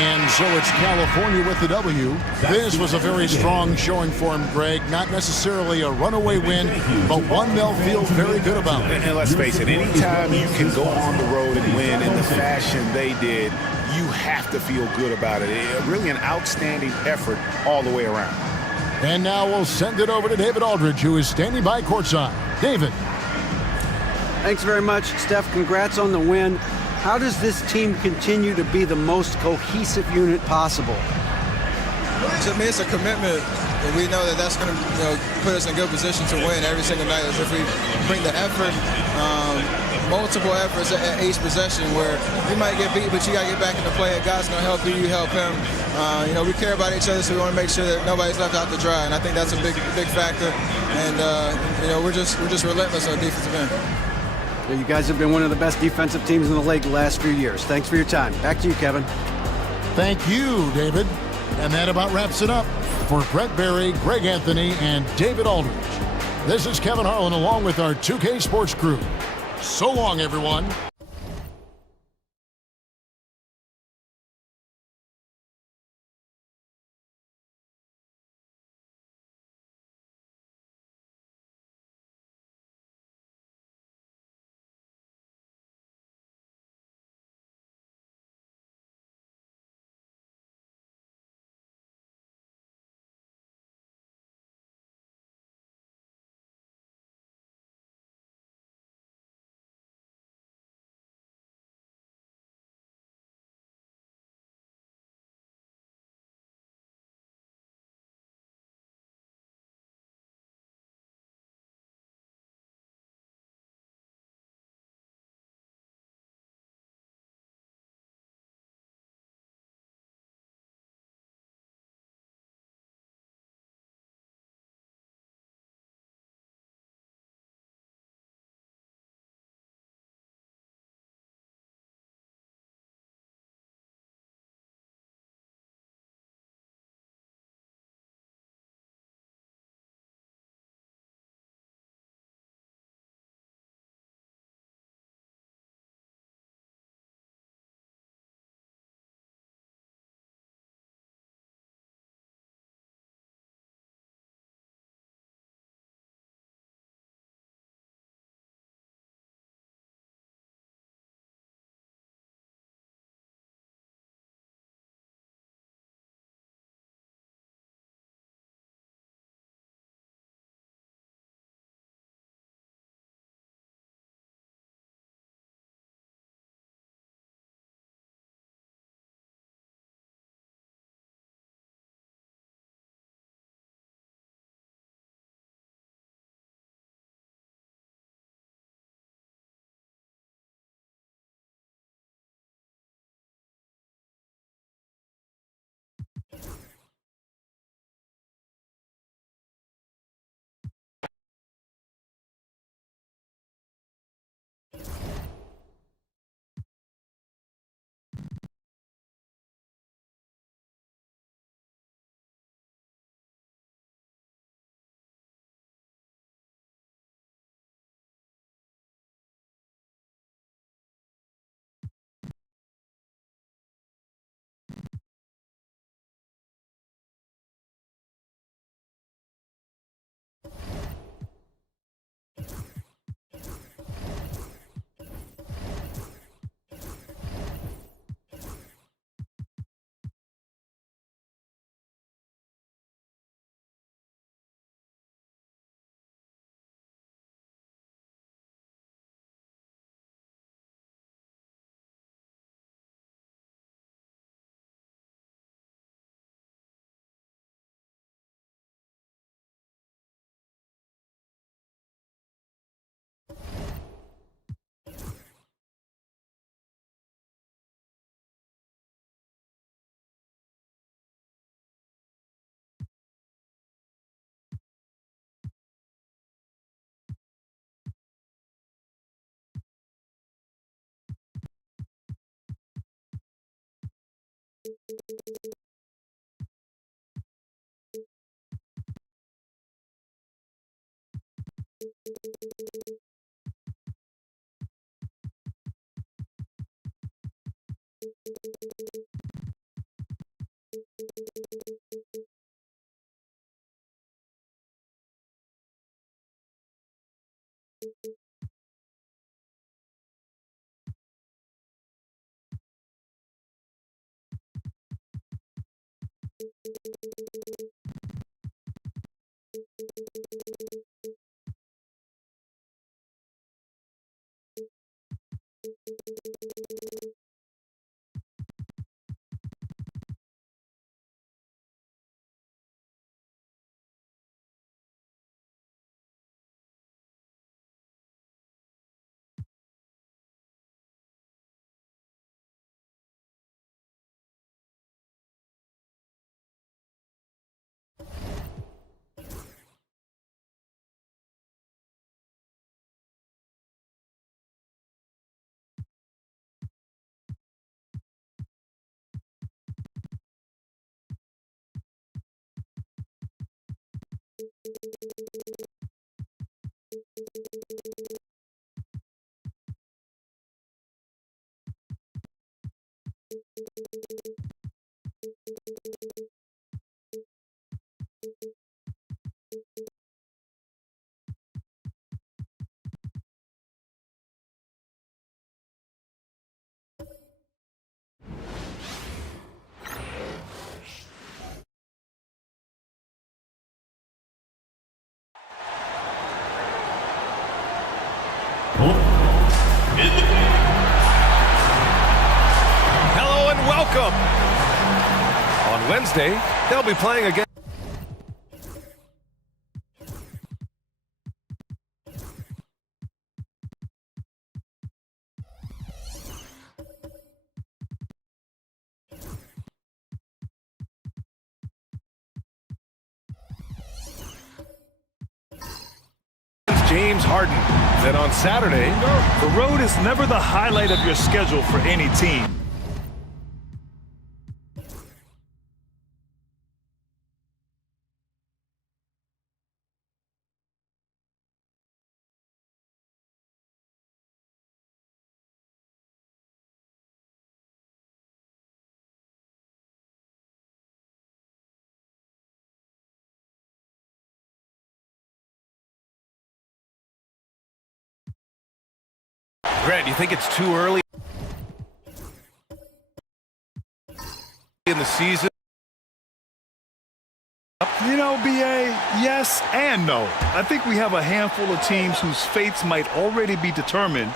And so it's California with the W. This was a very strong showing for him, Greg. Not necessarily a runaway win, but one they'll feel very good about. And let's face it, anytime you can go on the road and win in the fashion they did, you have to feel good about it. Really an outstanding effort all the way around. And now we'll send it over to David Aldridge, who is standing by courtside. David. Thanks very much, Steph. Congrats on the win. How does this team continue to be the most cohesive unit possible? To me, it's a commitment, and we know that that's going to put us in a good position to win every single night. As if we bring the effort, multiple efforts at each possession, where you might get beat, but you got to get back into play. If God's going to help you, you help him. We care about each other, so we want to make sure that nobody's left out to dry, and I think that's a big factor. And we're just relentless on the defensive end. You guys have been one of the best defensive teams in the league the last few years. Thanks for your time. Back to you, Kevin. Thank you, David. And that about wraps it up for Brett Berry, Greg Anthony, and David Aldridge. This is Kevin Harlan along with our 2K Sports crew. So long, everyone. Hello and welcome. On Wednesday, they'll be playing again. James Harden. Then on Saturday, the road is never the highlight of your schedule for any team. Grant, you think it's too early in the season? You know, B.A., yes and no. I think we have a handful of teams whose fates might already be determined,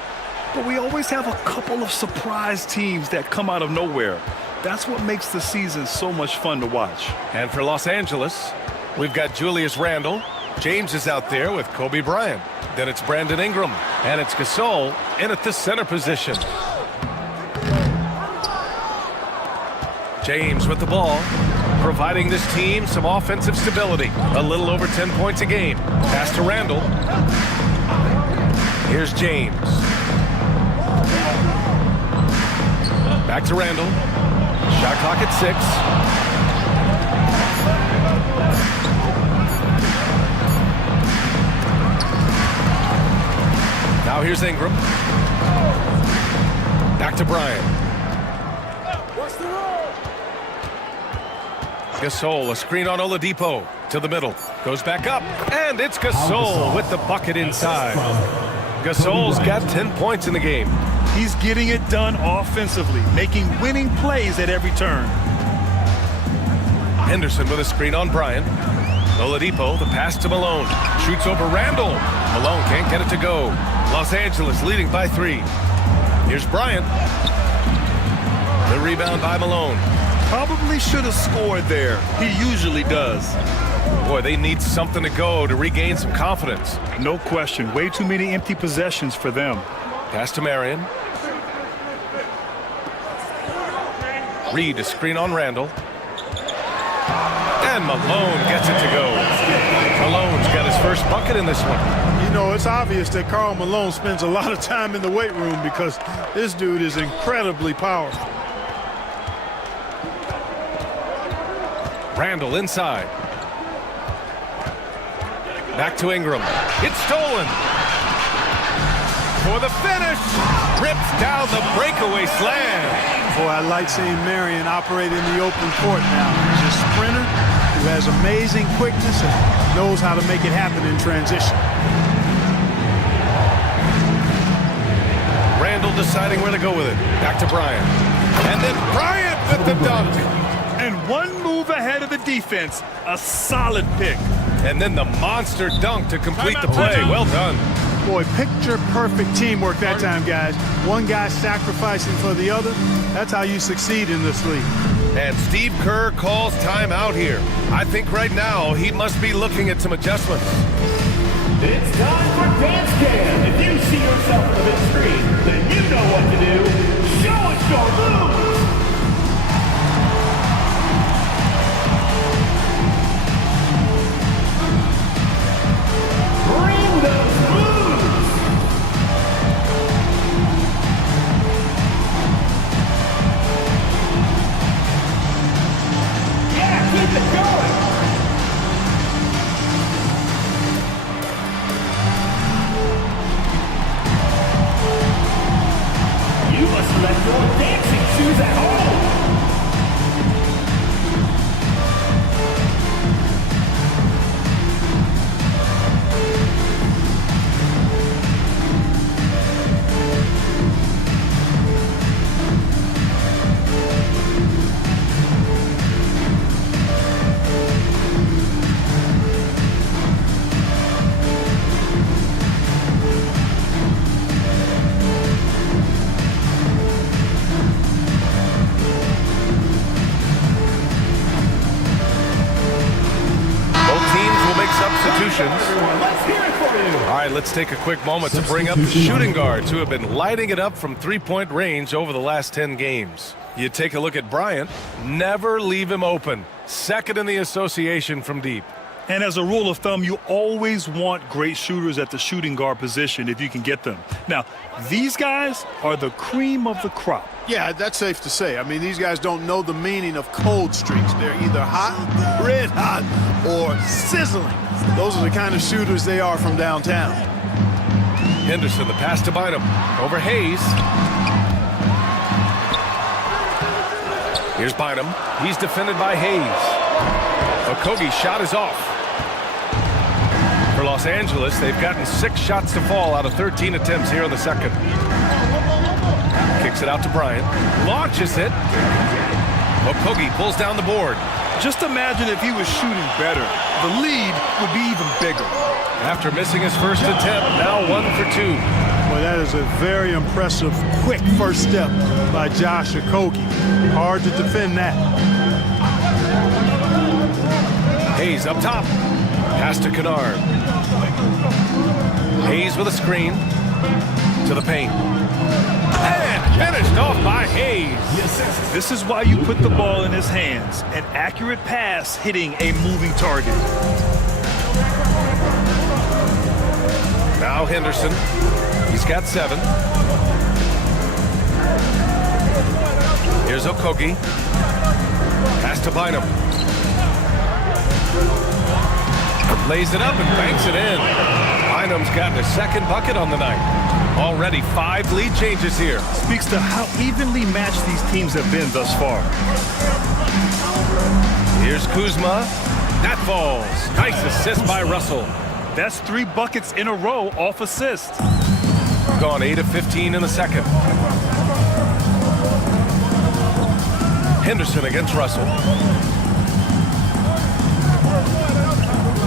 but we always have a couple of surprise teams that come out of nowhere. That's what makes the season so much fun to watch. And for Los Angeles, we've got Julius Randle. James is out there with Kobe Bryant. Then it's Brandon Ingram. And it's Gasol in at the center position. James with the ball, providing this team some offensive stability. A little over 10 points a game. Pass to Randle. Here's James. Back to Randle. Shot clock at 6. Now here's Ingram. Back to Bryant. Gasol, a screen on Oladipo. To the middle. Goes back up. And it's Gasol with the bucket inside. Gasol's got 10 points in the game. He's getting it done offensively, making winning plays at every turn. Henderson with a screen on Bryant. Oladipo, the pass to Malone. Shoots over Randle. Malone can't get it to go. Los Angeles leading by 3. Here's Bryant. The rebound by Malone. Probably should have scored there. He usually does. Boy, they need something to go to regain some confidence. No question. Way too many empty possessions for them. Pass to Marion. Reed, a screen on Randle. And Malone gets it to go. Malone's got his first bucket in this one. You know, it's obvious that Karl Malone spends a lot of time in the weight room because this dude is incredibly powerful. Randle inside. Back to Ingram. It's stolen. For the finish. Rips down the breakaway slam. Boy, I like seeing Marion operate in the open court now. He's a sprinter who has amazing quickness and knows how to make it happen in transition. Randall deciding where to go with it. Back to Bryant. And then Bryant with the dunk. And one move ahead of the defense. A solid pick. And then the monster dunk to complete the play. Well done. Boy, picture-perfect teamwork that time, guys. One guy sacrificing for the other. That's how you succeed in this league. And Steve Kerr calls timeout here. I think right now he must be looking at some adjustments. It's time for Dance Cam. If you see yourself on the big screen, then you know what to do. Show us your moves. Bring those moves. Yeah, keep it going. You must let your dancing shoes at home. Let's hear it for you. All right, let's take a quick moment to bring up the shooting guards who have been lighting it up from three-point range over the last 10 games. You take a look at Bryant. Never leave him open. Second in the association from deep. And as a rule of thumb, you always want great shooters at the shooting guard position if you can get them. Now, these guys are the cream of the crop. Yeah, that's safe to say. I mean, these guys don't know the meaning of cold streaks. They're either hot, red hot, or sizzling. Those are the kind of shooters they are from downtown. Henderson, the pass to Bynum. Over Hayes. Here's Bynum. He's defended by Hayes. Okogie's shot is off. For Los Angeles, they've gotten 6 shots to fall out of 13 attempts here in the second. Kicks it out to Bryant. Launches it. Okogie pulls down the board. Just imagine if he was shooting better. The lead would be even bigger. After missing his first attempt, now 1 for 2. Boy, that is a very impressive, quick first step by Josh Okogie. Hard to defend that. Hayes up top. Pass to Kennard. Hayes with a screen. To the paint. And finished off by Hayes. This is why you put the ball in his hands. An accurate pass hitting a moving target. Now Henderson. He's got 7. Here's Okogie. Pass to Bynum. Lays it up and banks it in. Bynum's gotten a second bucket on the night. Already 5 lead changes here. Speaks to how evenly matched these teams have been thus far. Here's Kuzma. That falls. Nice assist by Russell. That's 3 buckets in a row off assist. Gone 8 of 15 in the second. Henderson against Russell.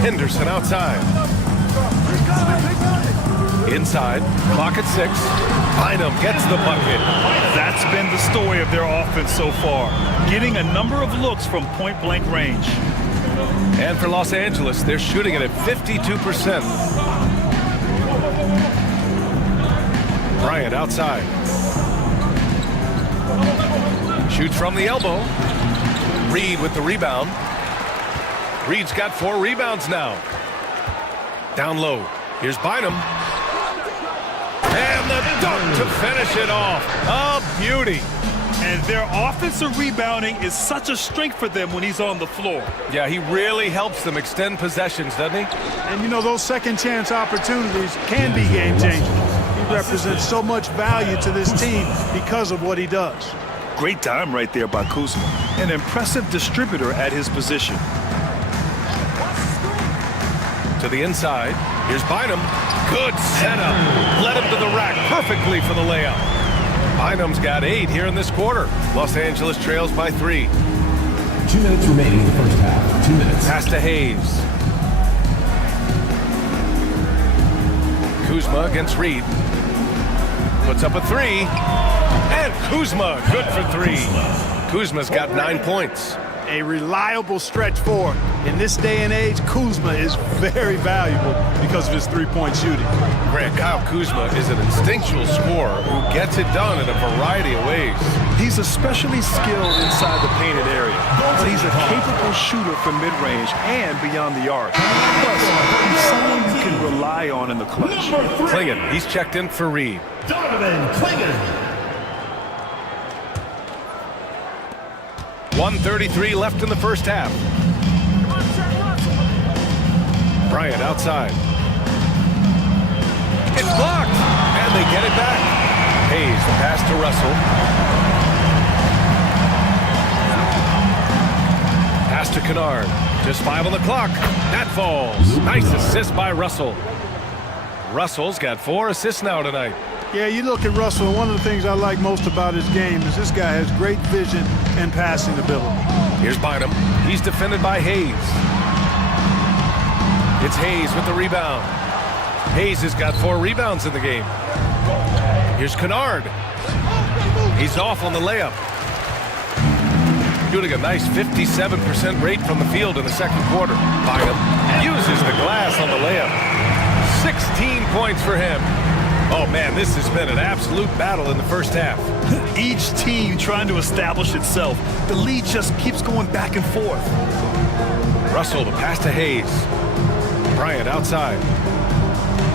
Henderson outside. Inside. Clock at 6. Bynum gets the bucket. That's been the story of their offense so far. Getting a number of looks from point-blank range. And for Los Angeles, they're shooting it at 52%. Bryant outside. Shoots from the elbow. Reed with the rebound. Reed's got 4 rebounds now. Down low. Here's Bynum. And the dunk to finish it off. A beauty. And their offensive rebounding is such a strength for them when he's on the floor. Yeah, he really helps them extend possessions, doesn't he? And, you know, those second chance opportunities can be game changers. He represents so much value to this team because of what he does. Great time right there by Kuzma. An impressive distributor at his position. To the inside. Here's Bynum. Good setup. Led him to the rack perfectly for the layup. Bynum's got 8 here in this quarter. Los Angeles trails by 3. 2 minutes remaining in the first half. 2 minutes. Pass to Hayes. Kuzma against Reed. Puts up a 3. And Kuzma, good for 3. Kuzma's got 9 points. A reliable stretch forward. In this day and age, Kuzma is very valuable because of his three-point shooting. Grant, Kyle Kuzma is an instinctual scorer who gets it done in a variety of ways. He's especially skilled inside the painted area, but he's a capable shooter from mid-range and beyond the arc. Plus, he's someone you can rely on in the clutch. Klingon, he's checked in for Reed. Donovan Klingon. 1:33 left in the first half. Bryant outside. It's blocked, and they get it back. Hayes, the pass to Russell. Pass to Kennard. Just 5 on the clock. That falls. Nice assist by Russell. Russell's got 4 assists now tonight. Yeah, you look at Russell, and one of the things I like most about his game is this guy has great vision and passing ability. Here's Bynum. He's defended by Hayes. It's Hayes with the rebound. Hayes has got 4 rebounds in the game. Here's Kennard. He's off on the layup. Shooting a nice 57% rate from the field in the second quarter. Bynum uses the glass on the layup. 16 points for him. Oh, man, this has been an absolute battle in the first half. Each team trying to establish itself. The lead just keeps going back and forth. Russell, the pass to Hayes. Bryant outside.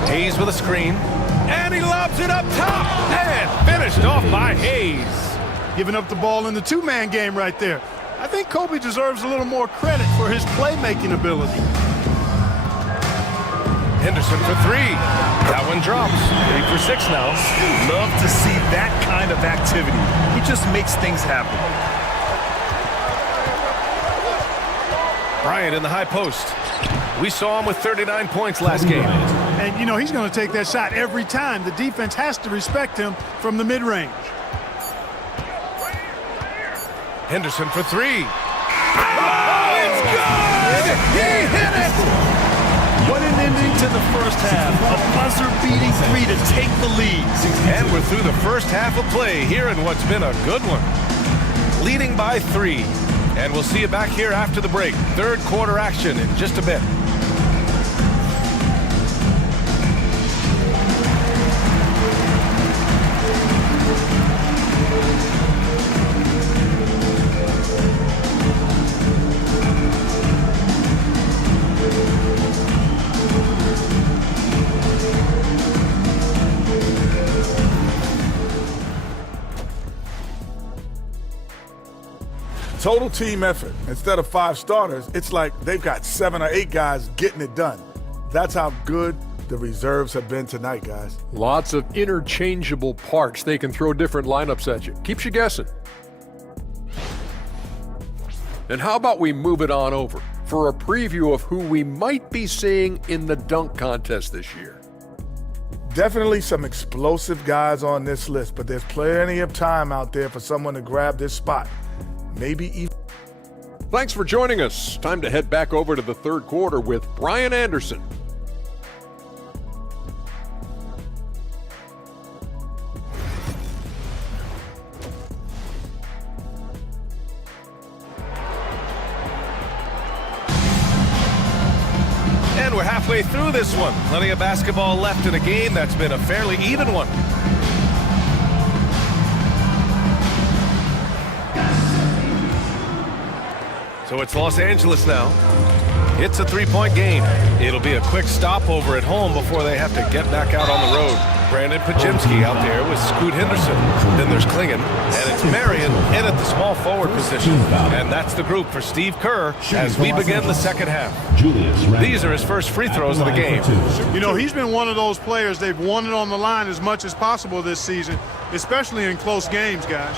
Hayes with a screen. And he lobs it up top. And finished off by Hayes. Giving up the ball in the two-man game right there. I think Kobe deserves a little more credit for his playmaking ability. Henderson for 3. That one drops. 3 for 6 now. Love to see that kind of activity. He just makes things happen. Bryant in the high post. We saw him with 39 points last game. And, you know, he's going to take that shot every time. The defense has to respect him from the mid-range. Henderson for 3. Oh, it's good! He hit it! What an ending to the first half. A buzzer-beating 3 to take the lead. And we're through the first half of play here in what's been a good one. Leading by 3. And we'll see you back here after the break. Third quarter action in just a bit. Total team effort. Instead of 5 starters, it's like they've got 7 or 8 guys getting it done. That's how good the reserves have been tonight, guys. Lots of interchangeable parts. They can throw different lineups at you. Keeps you guessing. And how about we move it on over for a preview of who we might be seeing in the dunk contest this year. Definitely some explosive guys on this list, but there's plenty of time out there for someone to grab this spot. Maybe even. Thanks for joining us. Time to head back over to the third quarter with Brian Anderson. And we're halfway through this one. Plenty of basketball left in a game that's been a fairly even one. So it's Los Angeles now. It's a three-point game. It'll be a quick stopover at home before they have to get back out on the road. Brandon Pajemski out there with Scoot Henderson. Then there's Klingon, and it's Marion in at the small forward position. And that's the group for Steve Kerr as we begin the second half. These are his first free throws of the game. You know, he's been one of those players, they've won it on the line as much as possible this season, especially in close games, guys.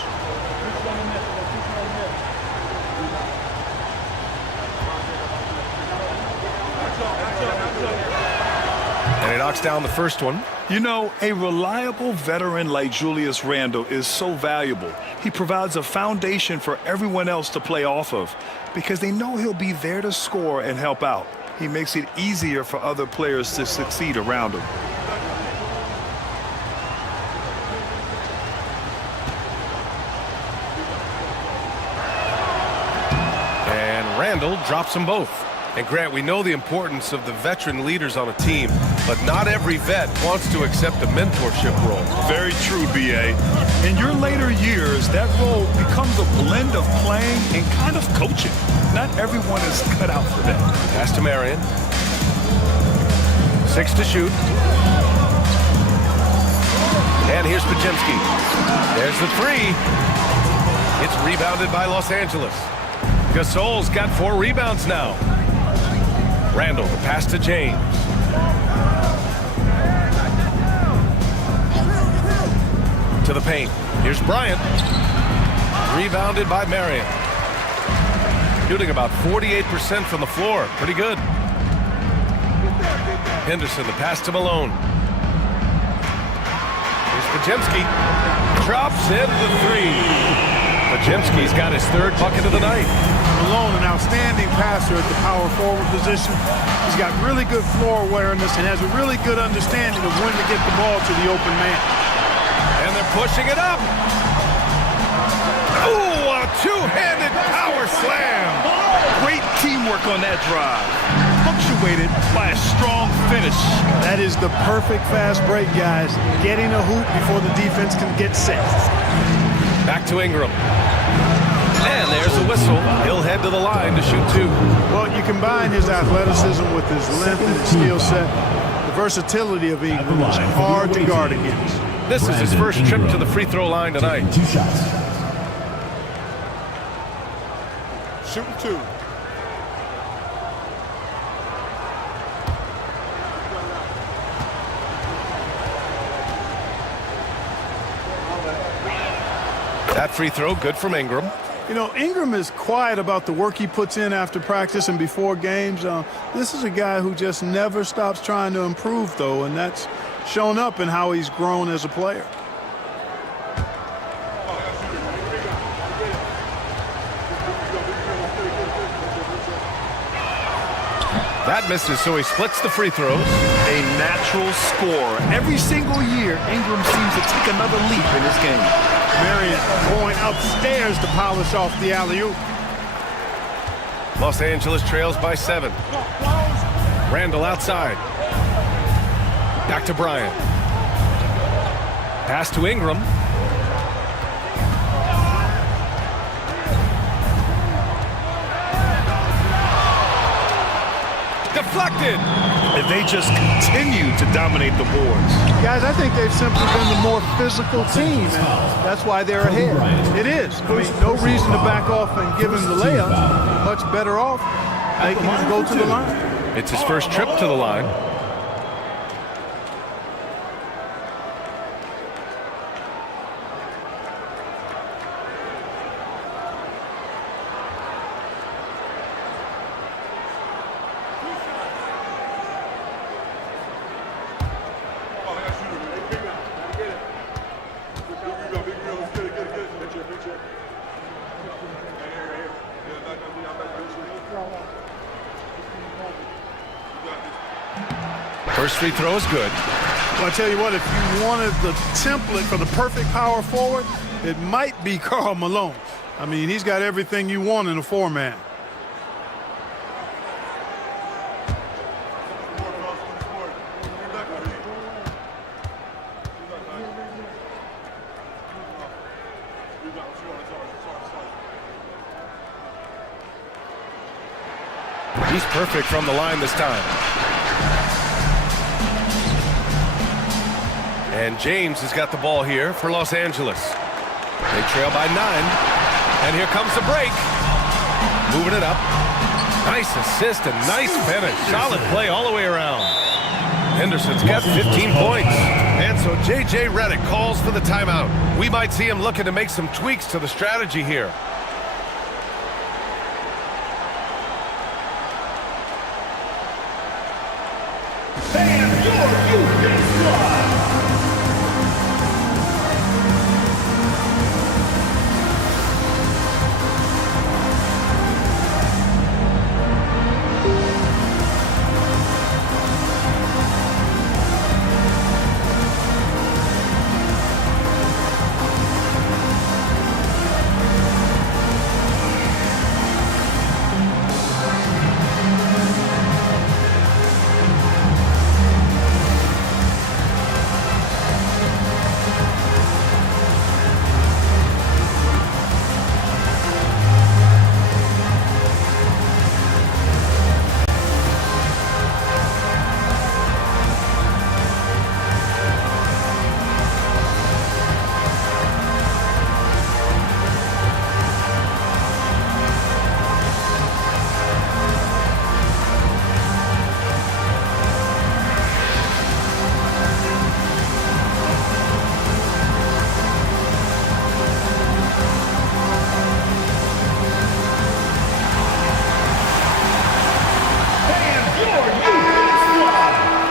And he knocks down the first one. You know, a reliable veteran like Julius Randle is so valuable. He provides a foundation for everyone else to play off of because they know he'll be there to score and help out. He makes it easier for other players to succeed around him. And Randle drops them both. And Grant, we know the importance of the veteran leaders on a team, but not every vet wants to accept a mentorship role. Very true, B.A. In your later years, that role becomes a blend of playing and kind of coaching. Not everyone is cut out for that. Pass to Marion. 6 to shoot. And here's Pajemski. There's the three. It's rebounded by Los Angeles. Gasol's got 4 rebounds now. Randle, the pass to James. To the paint. Here's Bryant. Rebounded by Marion. Shooting about 48% from the floor. Pretty good. Henderson, the pass to Malone. Here's Pajemski. Drops in the three. Pajemski's got his 3rd bucket of the night. Malone, an outstanding passer at the power forward position. He's got really good floor awareness and has a really good understanding of when to get the ball to the open man. And they're pushing it up. Ooh, a two-handed power slam. Great teamwork on that drive, punctuated by a strong finish. That is the perfect fast break, guys. Getting a hoop before the defense can get set. Back to Ingram. And there's the whistle. He'll head to the line to shoot 2. Well, you combine his athleticism with his length and his skill set. The versatility of Ingram is hard to guard against. This is his first trip to the free throw line tonight. 2 shots. Shooting 2. That free throw, good from Ingram. You know, Ingram is quiet about the work he puts in after practice and before games. This is a guy who just never stops trying to improve, though, and that's shown up in how he's grown as a player. That misses, so he splits the free throws. A natural scorer. Every single year, Ingram seems to take another leap in his game. Marion going upstairs to polish off the alley-oop. Los Angeles trails by 7. Randle outside. Back to Bryant. Pass to Ingram. Deflected. And they just continue to dominate the boards. Guys, I think they've simply been the more physical team, and that's why they're ahead. It is. I mean, no reason to back off and give him the layup. Much better off making him go to the line. It's his first trip to the line. First free throw is good. Well, I tell you what, if you wanted the template for the perfect power forward, it might be Karl Malone. I mean, he's got everything you want in a 4-man. He's perfect from the line this time. And James has got the ball here for Los Angeles. They trail by 9. And here comes the break. Moving it up. Nice assist and nice finish. Solid play all the way around. Henderson's got 15 points. And so J.J. Redick calls for the timeout. We might see him looking to make some tweaks to the strategy here. And your Houston squad.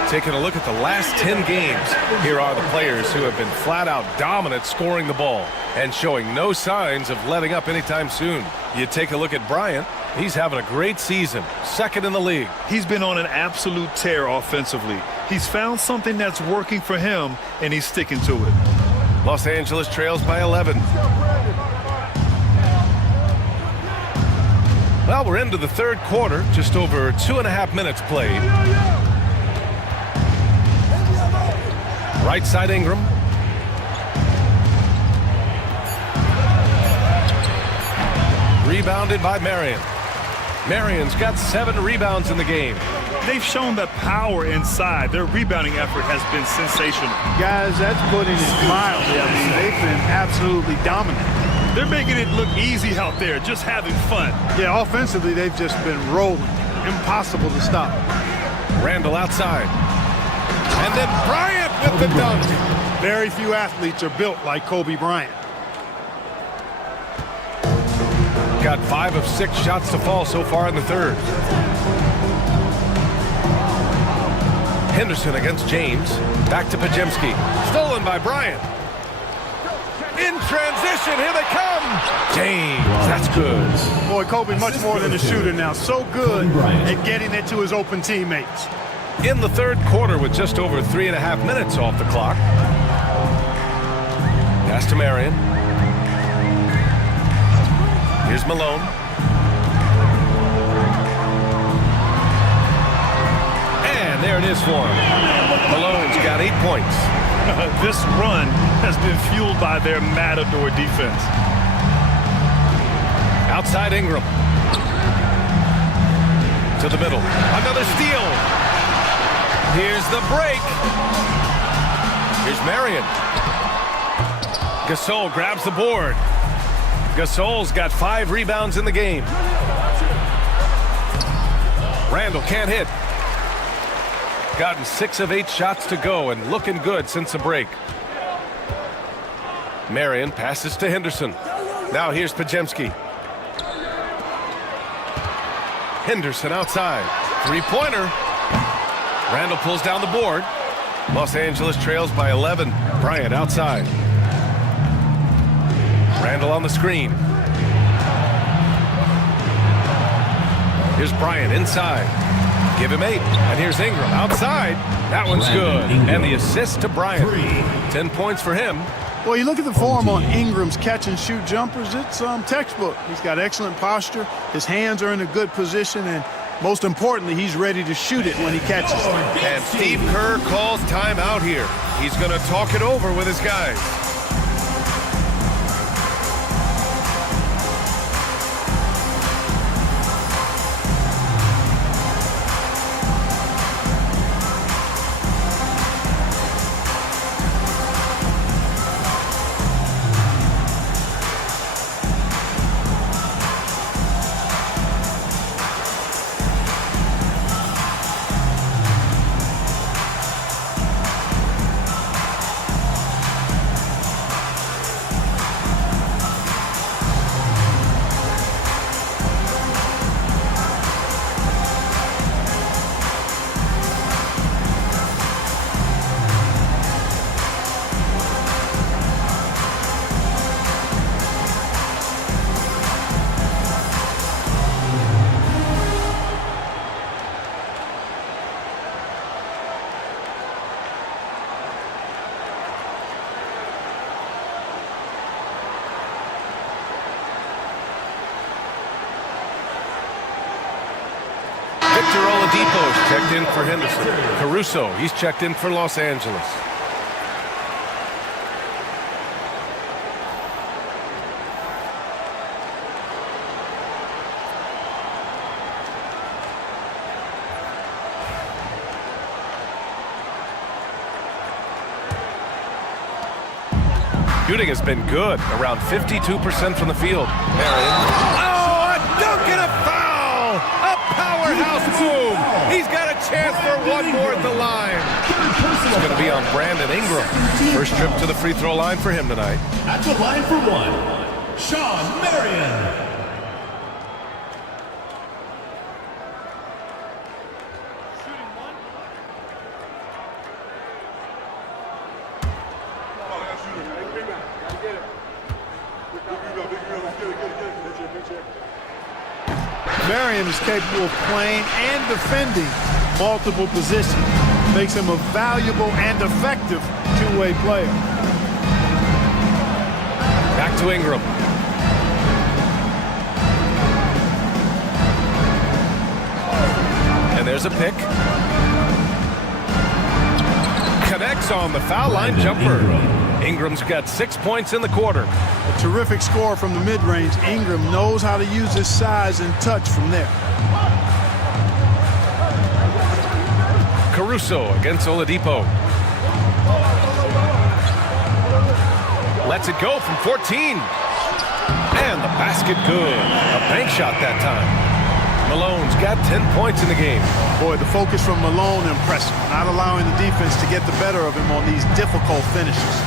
Taking a look at the last 10 games, here are the players who have been flat out dominant scoring the ball and showing no signs of letting up anytime soon. You take a look at Bryant. He's having a great season, second in the league. He's been on an absolute tear offensively. He's found something that's working for him, and he's sticking to it. Los Angeles trails by 11. Well, we're into the third quarter, just over 2.5 minutes played. Right side Ingram. Rebounded by Marion. Marion's got 7 rebounds in the game. They've shown the power inside. Their rebounding effort has been sensational. Guys, that's putting it mildly. I mean, they've been absolutely dominant. They're making it look easy out there, just having fun. Yeah, offensively, they've just been rolling. Impossible to stop. Randall outside. And then Bryant with the dunk. Very few athletes are built like Kobe Bryant. Got 5 of 6 shots to fall so far in the third. Henderson against James. Back to Pajemski. Stolen by Bryant. In transition, here they come. James, that's good. Boy, Kobe much more than a shooter now. So good at getting it to his open teammates. In the third quarter with just over 3.5 minutes off the clock. Pass to Marion. Here's Malone. And there it is for him. Malone's got 8 points. This run has been fueled by their Matador defense. Outside Ingram. To the middle. Another steal. Here's the break. Here's Marion. Gasol grabs the board. Gasol's got 5 rebounds in the game. Randall can't hit. Gotten 6 of 8 shots to go and looking good since the break. Marion passes to Henderson. Now here's Pajemski. Henderson outside. 3-pointer. Randall pulls down the board. Los Angeles trails by 11. Bryant outside. Randall on the screen. Here's Bryant inside. Give him 8. And here's Ingram outside. That one's good. And the assist to Bryant. 10 points for him. Well, you look at the form on Ingram's catch-and-shoot jumpers. It's textbook. He's got excellent posture. His hands are in a good position. And most importantly, he's ready to shoot it when he catches it. And Steve Kerr calls timeout here. He's going to talk it over with his guys. Oladipo's checked in for Henderson. Caruso, he's checked in for Los Angeles. Shooting has been good, around 52% from the field. Marion. Oh, a dunk and a foul! A powerhouse move! He's got a chance for one more at the line. It's going to be on Brandon Ingram. First trip to the free throw line for him tonight. At the line for one, Sean Marion. Marion is capable of playing and defending multiple positions. Makes him a valuable and effective two-way player. Back to Ingram. And there's a pick. Connects on the foul line jumper. Ingram's got 6 points in the quarter. A terrific score from the mid-range. Ingram knows how to use his size and touch from there. Caruso against Oladipo. Lets it go from 14. And the basket good. A bank shot that time. Malone's got 10 points in the game. Boy, the focus from Malone impressive. Not allowing the defense to get the better of him on these difficult finishes.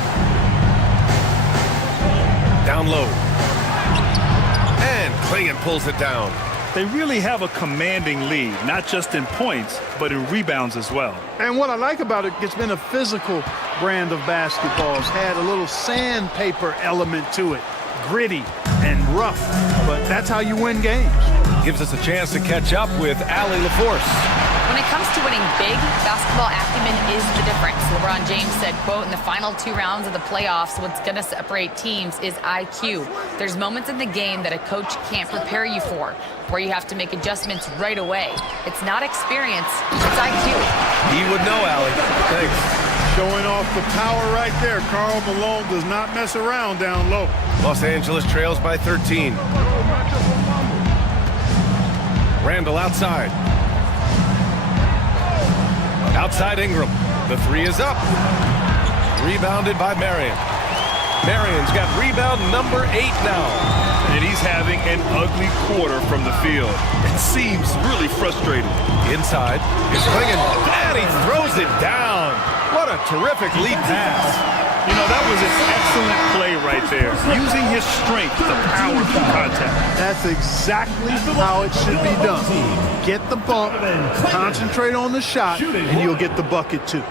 Down low. And Clingan pulls it down. They really have a commanding lead, not just in points, but in rebounds as well. And what I like about it, it's been a physical brand of basketball. It's had a little sandpaper element to it. Gritty and rough, but that's how you win games. Gives us a chance to catch up with Allie LaForce. When it comes to winning big, basketball acumen is the difference. LeBron James said, quote, in the final 2 rounds of the playoffs, what's going to separate teams is IQ. There's moments in the game that a coach can't prepare you for, where you have to make adjustments right away. It's not experience, it's IQ. He would know, Allie. Thanks. Showing off the power right there. Karl Malone does not mess around down low. Los Angeles trails by 13. Randall outside. Outside Ingram. The 3 is up. Rebounded by Marion. Marion's got rebound number 8 now. And he's having an ugly quarter from the field. It seems really frustrating. Inside is Clingan. And he throws it down. What a terrific lead pass. You know, that was an excellent play right there. Using his strength to power through contact. That's exactly how it should be done. Get the bump, concentrate on the shot, and you'll get the bucket too.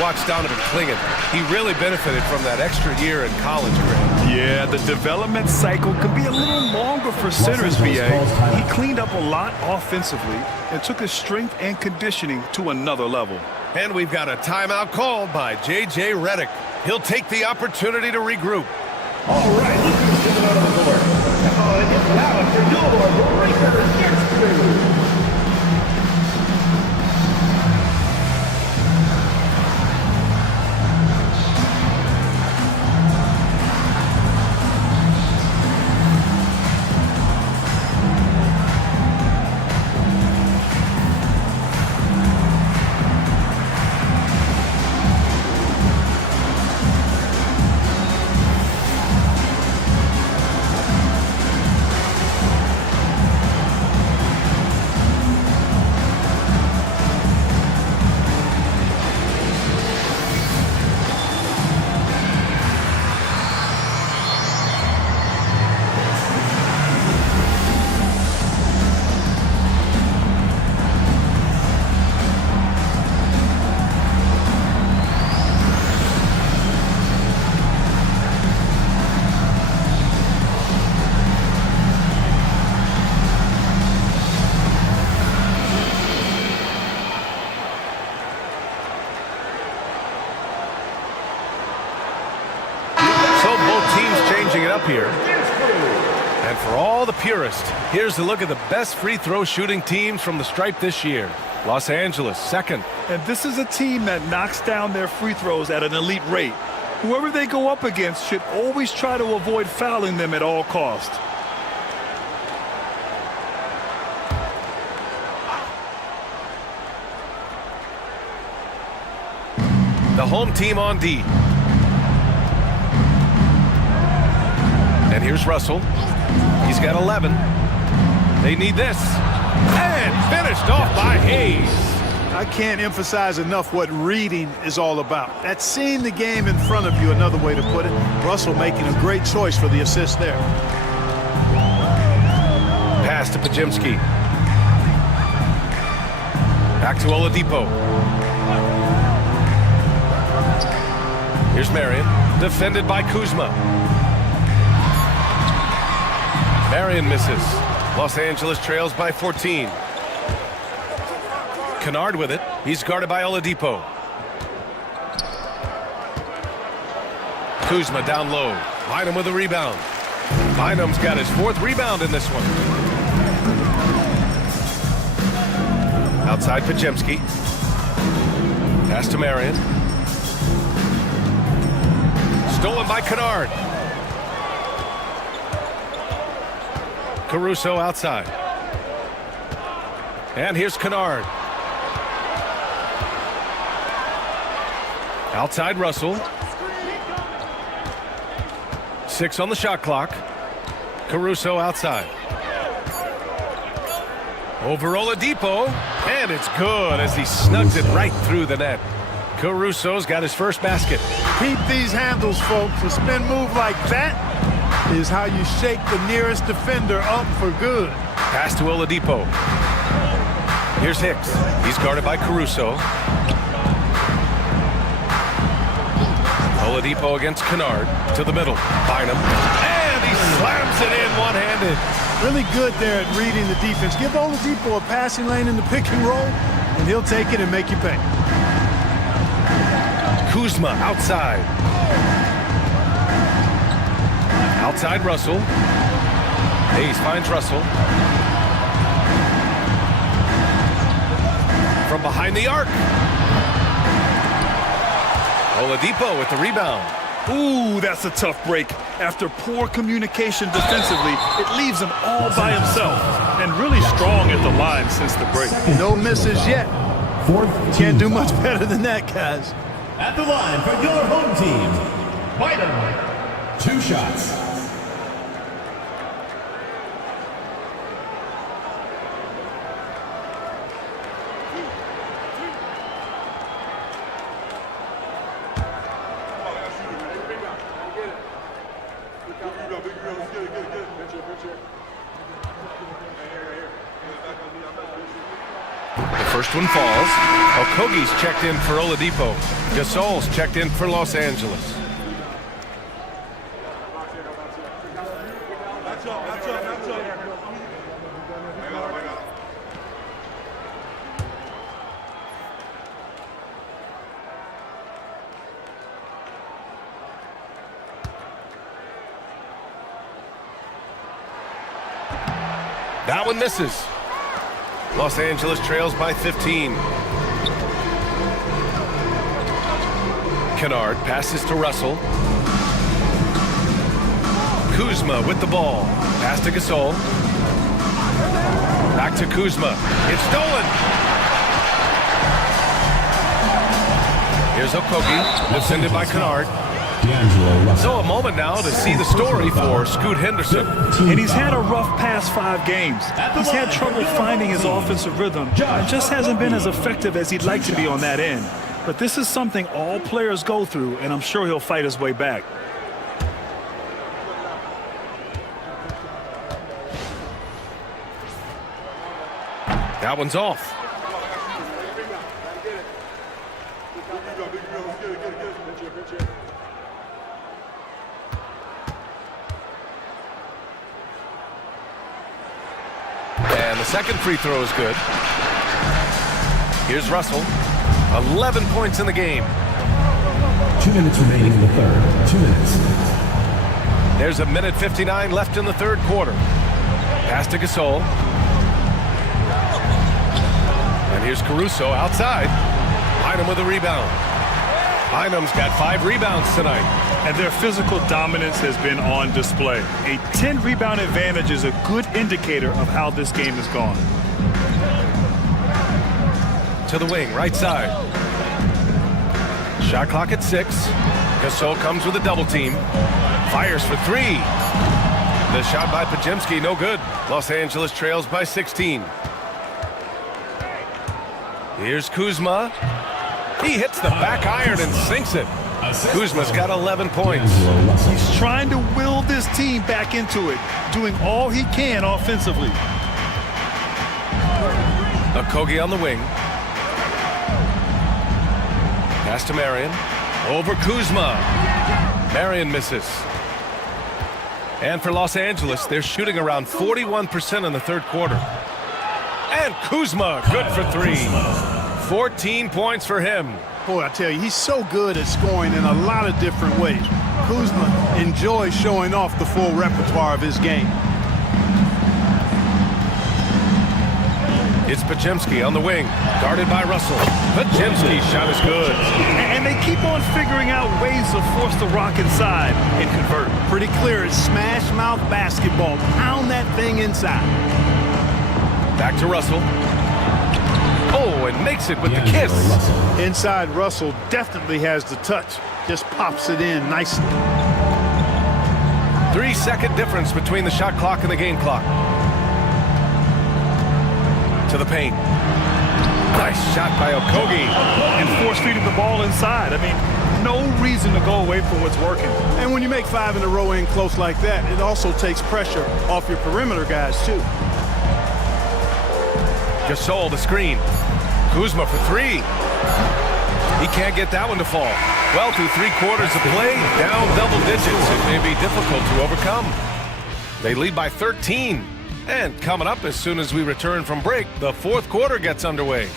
Watch Donovan Clingan. He really benefited from that extra year in college, Grant. Yeah, the development cycle can be a little longer for centers, BA. He cleaned up a lot offensively and took his strength and conditioning to another level. And we've got a timeout called by J.J. Redick. He'll take the opportunity to regroup. All right, look who's coming out on the court. It is now for your breaker next. up here. And for all the purists, here's a look at the best free throw shooting teams from the stripe this year. Los Angeles, second. And this is a team that knocks down their free throws at an elite rate. Whoever they go up against should always try to avoid fouling them at all costs. The home team on D. And here's Russell. He's got 11. They need this. And finished off by Hayes. I can't emphasize enough what reading is all about. That's seeing the game in front of you, another way to put it. Russell making a great choice for the assist there. Pass to Pajemski. Back to Oladipo. Here's Marion, defended by Kuzma. Marion misses. Los Angeles trails by 14. Kennard with it. He's guarded by Oladipo. Kuzma down low. Bynum with a rebound. Bynum's got his 4th rebound in this one. Outside Pajemski. Pass to Marion. Stolen by Kennard. Caruso outside. And here's Kennard. Outside Russell. 6 on the shot clock. Caruso outside. Over Oladipo. And it's good as he snugs it right through the net. Caruso's got his first basket. Keep these handles, folks. A spin move like that is how you shake the nearest defender up for good. Pass to Oladipo. Here's Hicks. He's guarded by Caruso. Oladipo against Kennard to the middle. Bynum. And he slams it in one-handed. Really good there at reading the defense. Give Oladipo a passing lane in the pick and roll, and he'll take it and make you pay. Kuzma outside. Outside Russell. Hayes finds Russell. From behind the arc. Oladipo with the rebound. Ooh, that's a tough break. After poor communication defensively, it leaves him all by himself. And really strong at the line since the break. No misses yet. Can't do much better than that, guys. At the line for your home team, Bynum. 2 shots. The first one falls. Okogie's checked in for Oladipo. Gasol's checked in for Los Angeles. That one misses. Los Angeles trails by 15. Kennard passes to Russell. Kuzma with the ball. Pass to Gasol. Back to Kuzma. It's stolen. Here's Okogie, defended by Kennard. So a moment now to see the story for Scoot Henderson. And he's had a rough past 5 games. He's had trouble finding his offensive rhythm and just hasn't been as effective as he'd like to be on that end. But this is something all players go through, and I'm sure he'll fight his way back. That one's off. And the second free throw is good. Here's Russell. 11 points in the game. 2 minutes remaining in the third. 2 minutes. There's a minute 59 left in the third quarter. Pass to Gasol. And here's Caruso outside. Bynum with a rebound. Bynum's got 5 rebounds tonight. And their physical dominance has been on display. A 10-rebound advantage is a good indicator of how this game has gone. To the wing, right side. Shot clock at 6. Gasol comes with a double team. Fires for 3. The shot by Podziemski, no good. Los Angeles trails by 16. Here's Kuzma. He hits the back iron and sinks it. Kuzma's got 11 points. He's trying to will this team back into it, doing all he can offensively. Okogie on the wing. Pass to Marion. Over Kuzma. Marion misses. And for Los Angeles, they're shooting around 41% in the third quarter. And Kuzma, good for 3. 14 points for him. Boy, I tell you, he's so good at scoring in a lot of different ways. Kuzma enjoys showing off the full repertoire of his game. It's Podziemski on the wing, guarded by Russell. Podziemski's shot is good. And they keep on figuring out ways to force the rock inside and convert. Pretty clear, it's smash mouth basketball. Pound that thing inside. Back to Russell. Oh, and makes it with the kiss. Inside, Russell definitely has the touch. Just pops it in nicely. 3-second difference between the shot clock and the game clock. To the paint. Nice shot by Okogie. And force-feeding the ball inside. I mean, no reason to go away from what's working. And when you make 5 in a row in close like that, it also takes pressure off your perimeter guys, too. Gasol, the screen. Kuzma for 3. He can't get that one to fall. Well, through 3 quarters of play, down double digits. It may be difficult to overcome. They lead by 13. And coming up as soon as we return from break, the fourth quarter gets underway.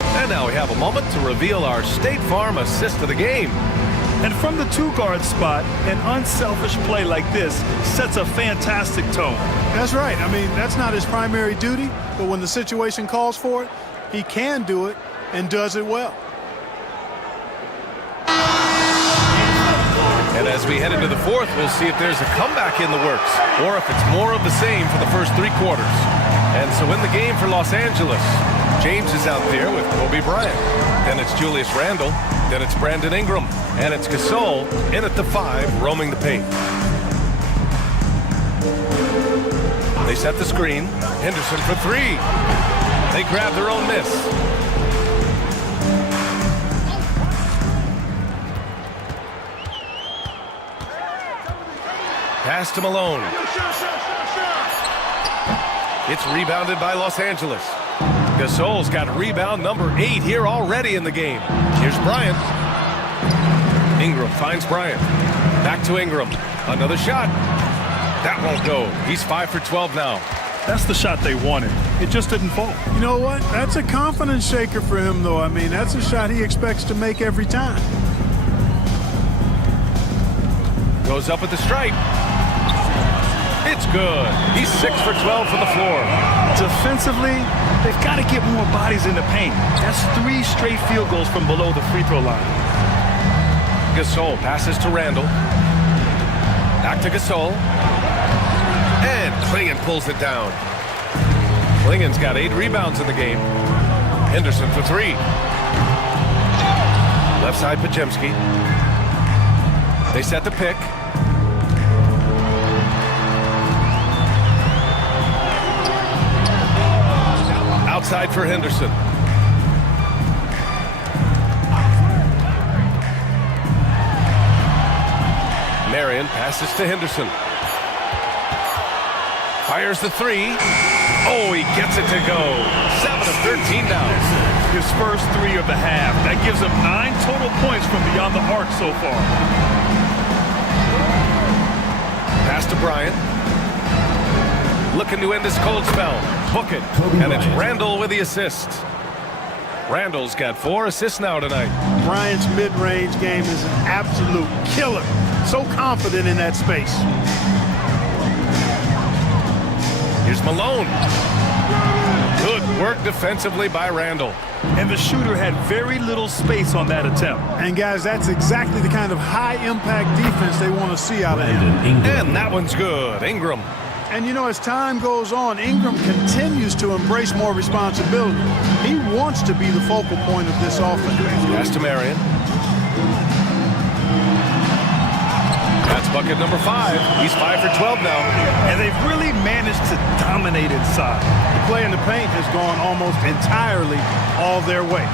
And now we have a moment to reveal our State Farm assist of the game. And from the 2-guard spot, an unselfish play like this sets a fantastic tone. That's right. I mean, that's not his primary duty, but when the situation calls for it, he can do it and does it well. And as we head into the fourth, we'll see if there's a comeback in the works or if it's more of the same for the first 3 quarters. And so in the game for Los Angeles, James is out there with Kobe Bryant. Then it's Julius Randle. Then it's Brandon Ingram. And it's Gasol in at the 5, roaming the paint. They set the screen. Henderson for 3. They grab their own miss. Pass to Malone. It's rebounded by Los Angeles. Gasol's got rebound number 8 here already in the game. Here's Bryant. Ingram finds Bryant. Back to Ingram. Another shot. That won't go. He's 5 for 12 now. That's the shot they wanted. It just didn't fall. You know what? That's a confidence shaker for him, though. I mean, that's a shot he expects to make every time. Goes up at the stripe. It's good. He's 6 for 12 from the floor. Defensively, they've got to get more bodies in the paint. That's 3 straight field goals from below the free throw line. Gasol passes to Randle. Back to Gasol. And Klingon pulls it down. Klingon's got 8 rebounds in the game. Henderson for 3. Left side Podziemski. They set the pick. Outside for Henderson. Marion passes to Henderson. Fires the 3. Oh, he gets it to go. 7 of 13 now. His first 3 of the half. That gives him 9 total points from beyond the arc so far. Pass to Bryant. looking to end this cold spell. Book it. And it's Randall with the assist. Randall's got 4 assists now tonight. Bryant's mid-range game is an absolute killer. So confident in that space. Here's Malone. Good work defensively by Randall. And the shooter had very little space on that attempt. And guys, that's exactly the kind of high-impact defense they want to see out of him. And that one's good. Ingram. And you know, as time goes on, Ingram continues to embrace more responsibility. He wants to be the focal point of this offense. Pass to Marion. That's bucket number 5. He's 5 for 12 now. And they've really managed to dominate inside. The play in the paint has gone almost entirely all their way.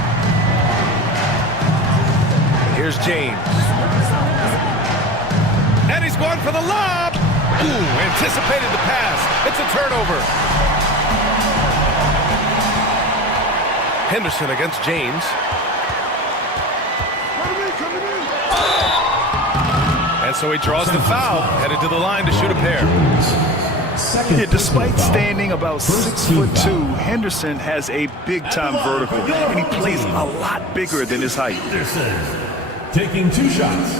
Here's James. And he's going for the lob. Ooh, anticipated the pass. It's a turnover. Henderson against James. And so he draws the foul, headed to the line to shoot a pair. Yeah, despite standing about 6'2", Henderson has a big-time vertical, and he plays a lot bigger than his height. Henderson taking 2 shots.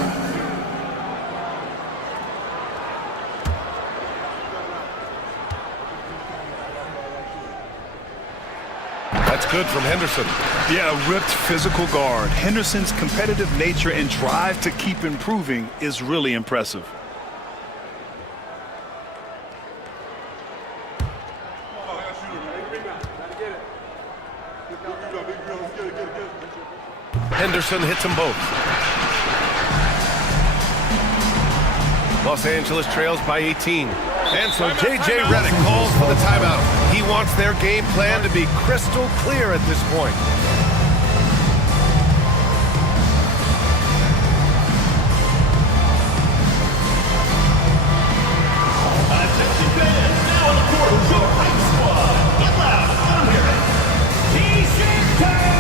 That's good from Henderson. Yeah, a ripped physical guard. Henderson's competitive nature and drive to keep improving is really impressive. Henderson hits them both. Los Angeles trails by 18. And so J.J. Redick calls for the timeout. He wants their game plan to be crystal clear at this point. Attention fans, now on the court is your hype squad. Get loud, let 'em hear it. T-shirt time!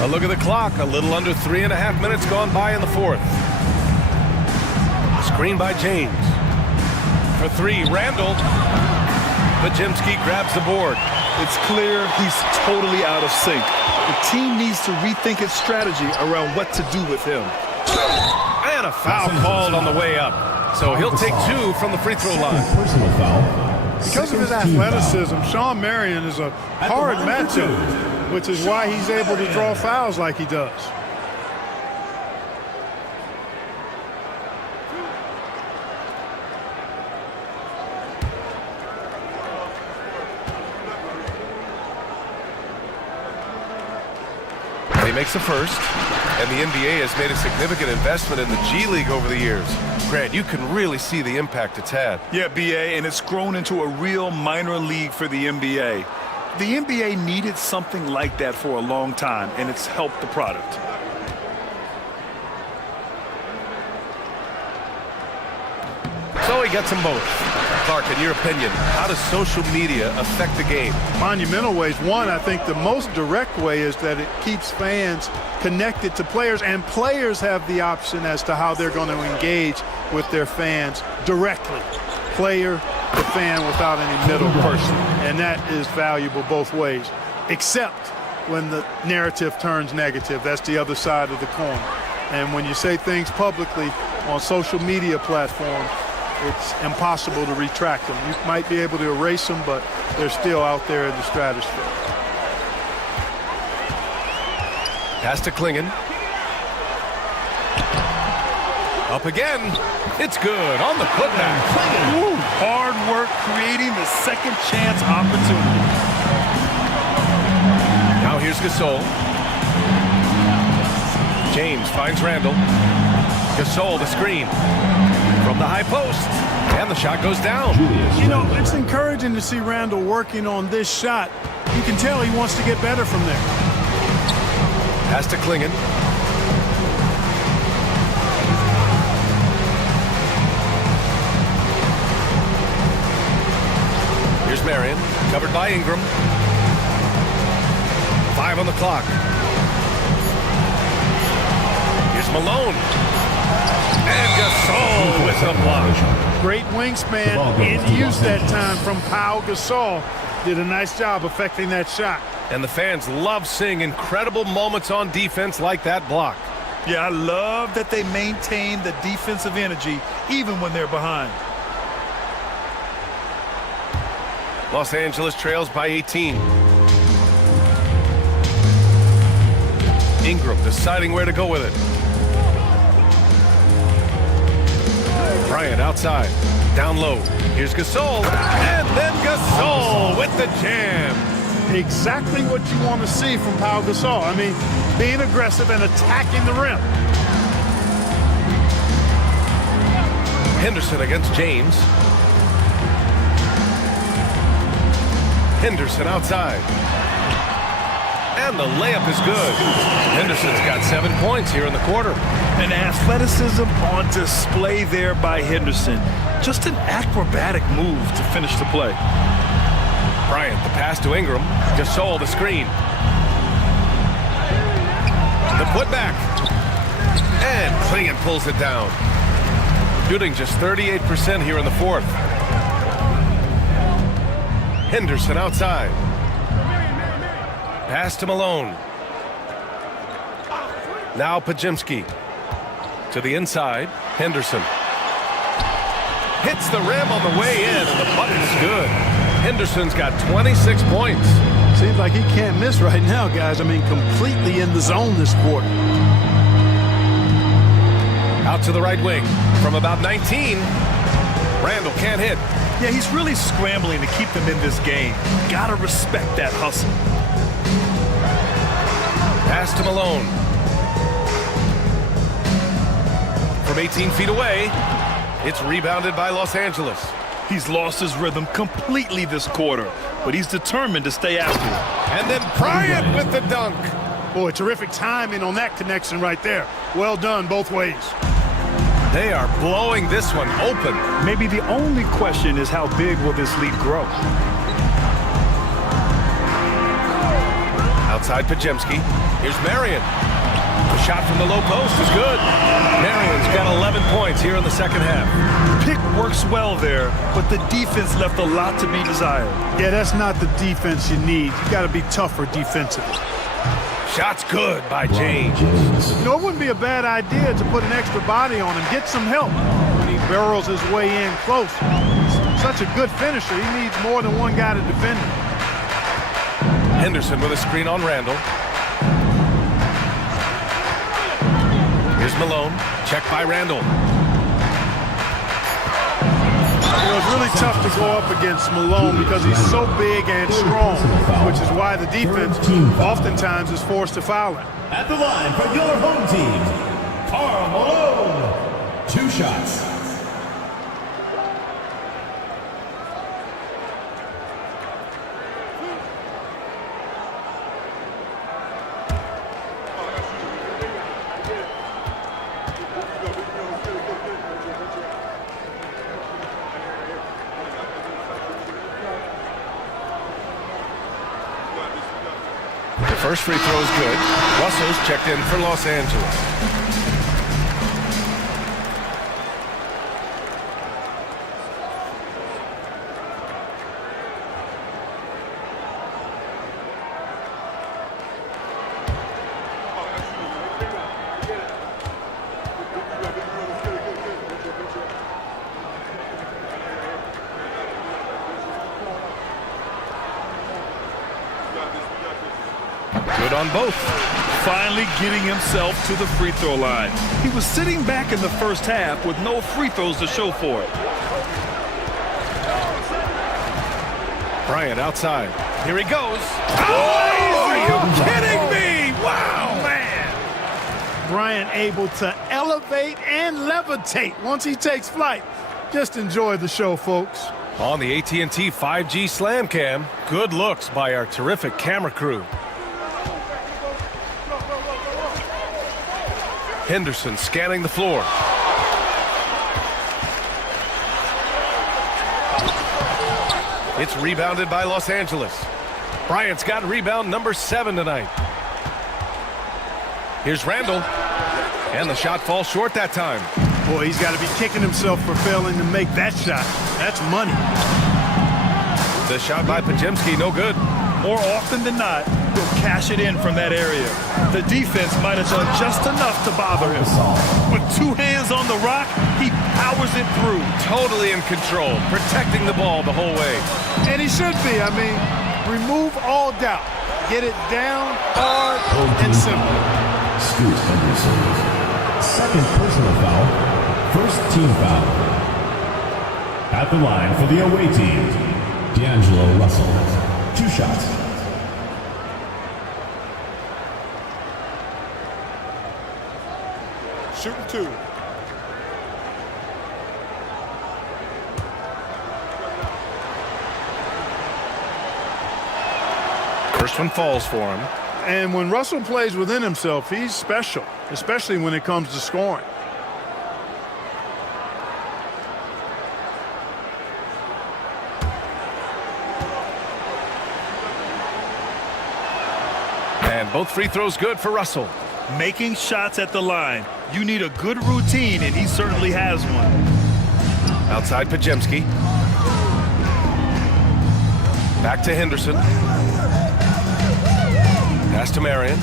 A look at the clock. A little under 3.5 minutes gone by in the 4th. Screen by James. For 3, Randall. Pajemski grabs the board. It's clear he's totally out of sync. The team needs to rethink its strategy around what to do with him. And a foul called on the way up. So he'll take 2 from the free throw line. Personal foul. Because of his athleticism, Shawn Marion is a hard matchup, which is why he's able to draw fouls like he does. He makes the first, and the NBA has made a significant investment in the G League over the years. Grant, you can really see the impact it's had. Yeah, BA, and it's grown into a real minor league for the NBA. The NBA needed something like that for a long time, and it's helped the product. So he gets them both. Clark, in your opinion, how does social media affect the game? Monumental ways. One, I think the most direct way is that it keeps fans connected to players, and players have the option as to how they're going to engage with their fans directly. Player to fan without any middle person. And that is valuable both ways, except when the narrative turns negative. That's the other side of the coin. And when you say things publicly on social media platforms, it's impossible to retract them. You might be able to erase them, but they're still out there in the stratosphere. Pass to Klingen. Up again. It's good on the putback. Woo, hard work creating the second chance opportunity. Now here's Gasol. James finds Randall. Gasol, the screen from the high post, and the shot goes down. You know, it's encouraging to see Randall working on this shot. You can tell he wants to get better from there. Pass to Klingen. Here's Marion, covered by Ingram. 5 on the clock. Here's Malone. And Gasol with the block. Great wingspan in use that time from Pau Gasol. Did a nice job affecting that shot. And the fans love seeing incredible moments on defense like that block. Yeah, I love that they maintain the defensive energy even when they're behind. Los Angeles trails by 18. Ingram deciding where to go with it. Bryant outside, down low. Here's Gasol, and then Gasol with the jam. Exactly what you want to see from Pau Gasol. I mean, being aggressive and attacking the rim. Henderson against James. Henderson outside. And the layup is good. Henderson's got 7 points here in the quarter. And athleticism on display there by Henderson. Just an acrobatic move to finish the play. Bryant, the pass to Ingram. Gasol, the screen. The putback. And Klingen pulls it down. Shooting just 38% here in the fourth. Henderson outside. Pass to Malone. Now Pajimski. To the inside. Henderson. Hits the rim on the way in, and the bucket's good. Henderson's got 26 points. Seems like he can't miss right now, guys. I mean, completely in the zone this quarter. Out to the right wing. From about 19. Randall can't hit. Yeah, he's really scrambling to keep them in this game. Gotta respect that hustle. Pass to Malone. From 18 feet away, it's rebounded by Los Angeles. He's lost his rhythm completely this quarter, but he's determined to stay after it. And then Bryant with the dunk. Boy, terrific timing on that connection right there. Well done both ways. They are blowing this one open. Maybe the only question is how big will this lead grow? Outside Pajemski. Here's Marion. The shot from the low post is good. Marion's got 11 points here in the second half. Pick works well there, but the defense left a lot to be desired. Yeah, that's not the defense you need. You got to be tougher defensively. Shot's good by James. You know, it wouldn't be a bad idea to put an extra body on him, get some help when he barrels his way in close. He's such a good finisher. He needs more than one guy to defend him. Henderson with a screen on Randall. Here's Malone. Check by Randall. You know, it's really tough to go up against Malone because he's so big and strong, which is why the defense oftentimes is forced to foul him. At the line for your home team, Karl Malone. 2 shots. first free throw is good. Russell's checked in for Los Angeles. Good on both. Finally getting himself to the free throw line. He was sitting back in the first half with no free throws to show for it. Bryant outside. Here he goes. Oh, are you kidding me? Wow, man. Bryant able to elevate and levitate once he takes flight. Just enjoy the show, folks. On the AT&T 5G Slam Cam, good looks by our terrific camera crew. Henderson scanning the floor. It's rebounded by Los Angeles. Bryant's got rebound number 7 tonight. Here's Randall. And the shot falls short that time. Boy, he's got to be kicking himself for failing to make that shot. That's money. The shot by Podziemski, no good. More often than not, he'll cash it in from that area. The defense might have done just enough to bother him. With 2 hands on the rock, he powers it through. Totally in control, protecting the ball the whole way. And he should be. I mean, remove all doubt. Get it down, hard, and simple. Scoot Henderson. Second personal foul. First team foul. At the line for the away team, D'Angelo Russell. 2 shots. Shooting 2. First one falls for him. And when Russell plays within himself, he's special, especially when it comes to scoring. And both free throws good for Russell. Making shots at the line. You need a good routine, and he certainly has one. Outside Podziemski. Back to Henderson. Pass to Marion.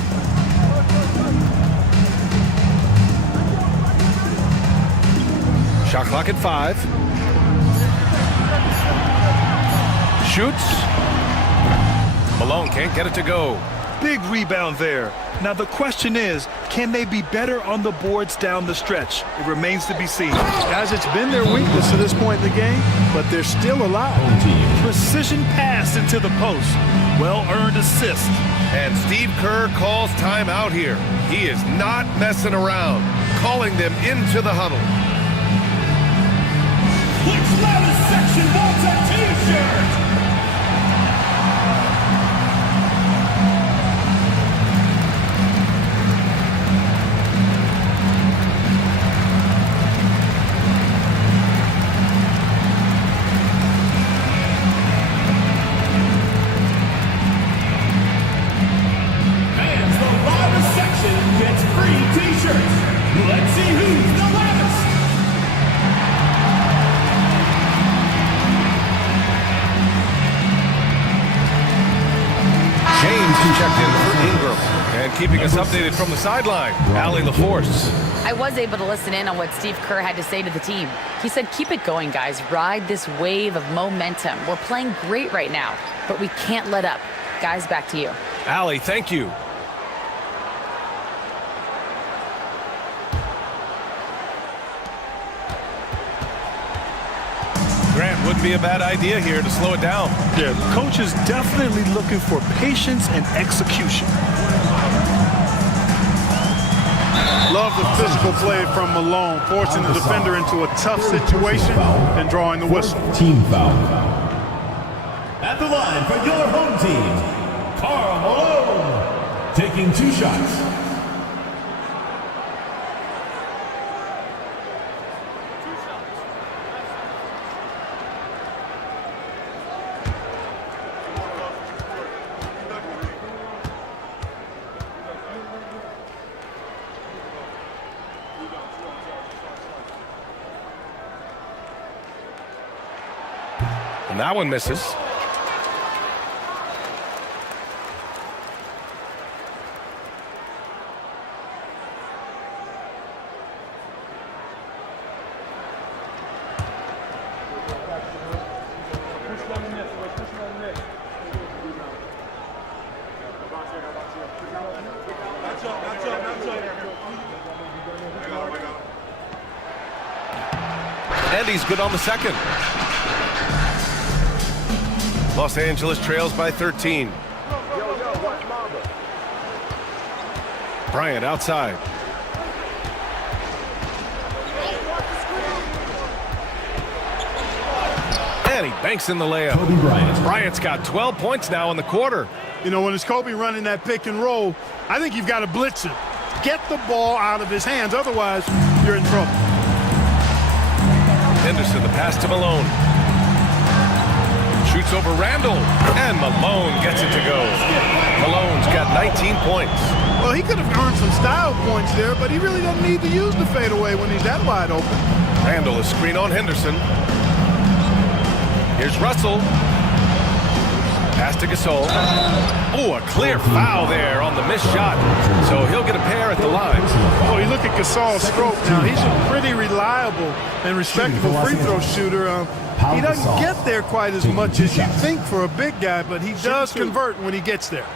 Shot clock at 5. Shoots. Malone can't get it to go. Big rebound there. Now the question is, can they be better on the boards down the stretch? It remains to be seen. Guys, it's been their weakness to this point in the game, but they're still alive. Precision pass into the post. Well-earned assist. And Steve Kerr calls timeout here. He is not messing around, calling them into the huddle. Which loudest section wants a t-shirt? Let's see who's the loudest. James checked in for Ingram. And keeping us updated from the sideline, Allie LaForce. I was able to listen in on what Steve Kerr had to say to the team. He said, keep it going, guys. Ride this wave of momentum. We're playing great right now, but we can't let up. Guys, back to you. Allie, thank you. Grant, wouldn't be a bad idea here to slow it down. Yeah, the coach is definitely looking for patience and execution. Love the physical play from Malone, forcing the defender into a tough situation and drawing the whistle. Team foul. At the line for your home team, Karl Malone, taking 2 shots. And that one misses. And he's good on the second. Los Angeles trails by 13. Bryant outside. And he banks in the layup. Kobe Bryant. Bryant's got 12 points now in the quarter. You know, when it's Kobe running that pick and roll, I think you've got to blitz him. Get the ball out of his hands, otherwise you're in trouble. Henderson, the pass to Malone. Shoots over Randall, and Malone gets it to go. Malone's got 19 points. Well, he could have earned some style points there, but he really doesn't need to use the fadeaway when he's that wide open. Randall is screen on Henderson. Here's Russell. Pass to Gasol. Oh, a clear foul there on the missed shot. So he'll get a pair at the line. Oh, you look at Gasol's stroke now. He's a pretty reliable and respectable free throw shooter. He doesn't get there quite as much as you think for a big guy, but he does convert when he gets there.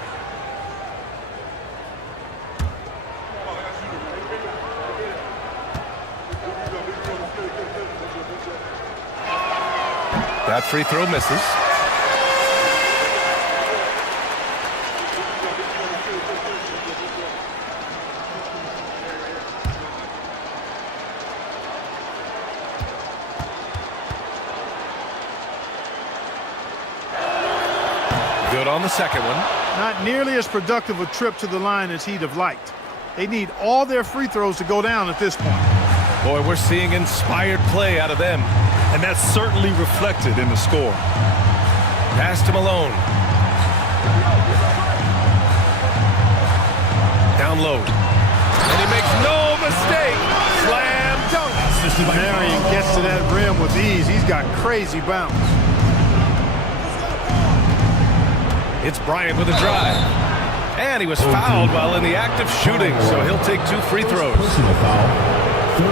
That free throw misses. Good on the second one. Not nearly as productive a trip to the line as he'd have liked. They need all their free throws to go down at this point. Boy, we're seeing inspired play out of them. And that's certainly reflected in the score. Pass to Malone. Down low. And he makes no mistake. Slam dunk. Marion gets to that rim with ease. He's got crazy bounce. It's Bryant with a drive. And he was fouled while in the act of shooting, so he'll take 2 free throws.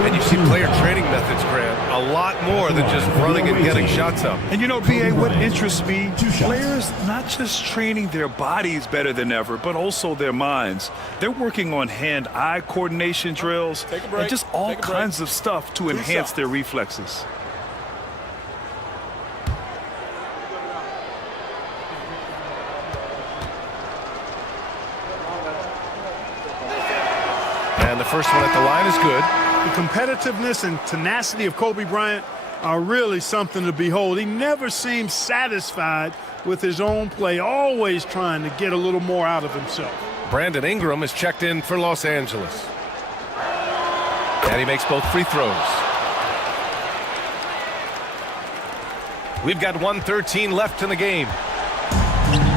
And you see player training methods, Grant, a lot more than just running and getting shots up. And you know, B.A., what interests me, players not just training their bodies better than ever, but also their minds. They're working on hand-eye coordination drills and just all kinds of stuff to enhance their reflexes. And the first one at the line is good. The competitiveness and tenacity of Kobe Bryant are really something to behold. He never seems satisfied with his own play, always trying to get a little more out of himself. Brandon Ingram is checked in for Los Angeles. And he makes both free throws. We've got 1:13 left in the game.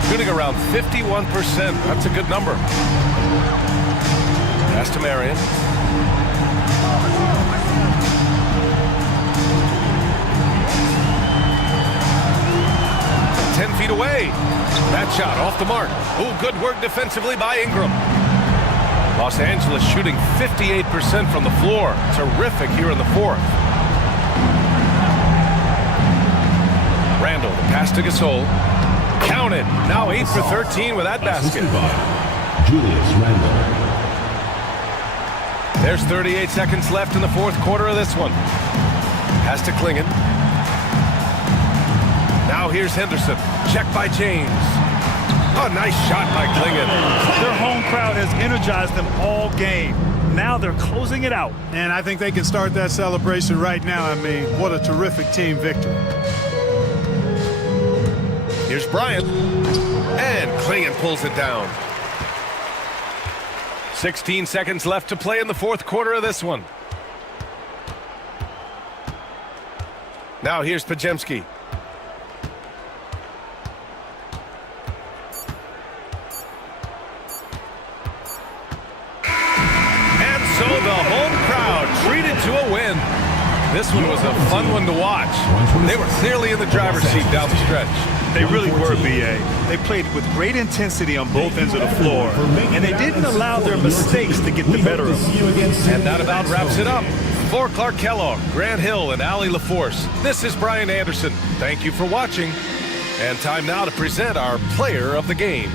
Shooting around 51%. That's a good number. Pass to Marion. 10 feet away. That shot off the mark. Oh, good work defensively by Ingram. Los Angeles shooting 58% from the floor. Terrific here in the fourth. Randall, the pass to Gasol. Counted. Now 8 for 13 with that basket. Julius Randle. There's 38 seconds left in the fourth quarter of this one. Pass to Klingon. Now here's Henderson. Check by James. Oh, nice shot by Klingon. Their home crowd has energized them all game. Now they're closing it out. And I think they can start that celebration right now. I mean, what a terrific team victory. Here's Bryant. And Klingon pulls it down. 16 seconds left to play in the fourth quarter of this one. Now here's Pajemski. And so the home crowd treated to a win. This one was a fun one to watch. They were clearly in the driver's seat down the stretch. They really were, B.A. They played with great intensity on both ends of the floor, and they didn't allow their mistakes to get the better of them. And that about wraps it up. For Clark Kellogg, Grant Hill, and Allie LaForce, this is Brian Anderson. Thank you for watching. And time now to present our player of the game.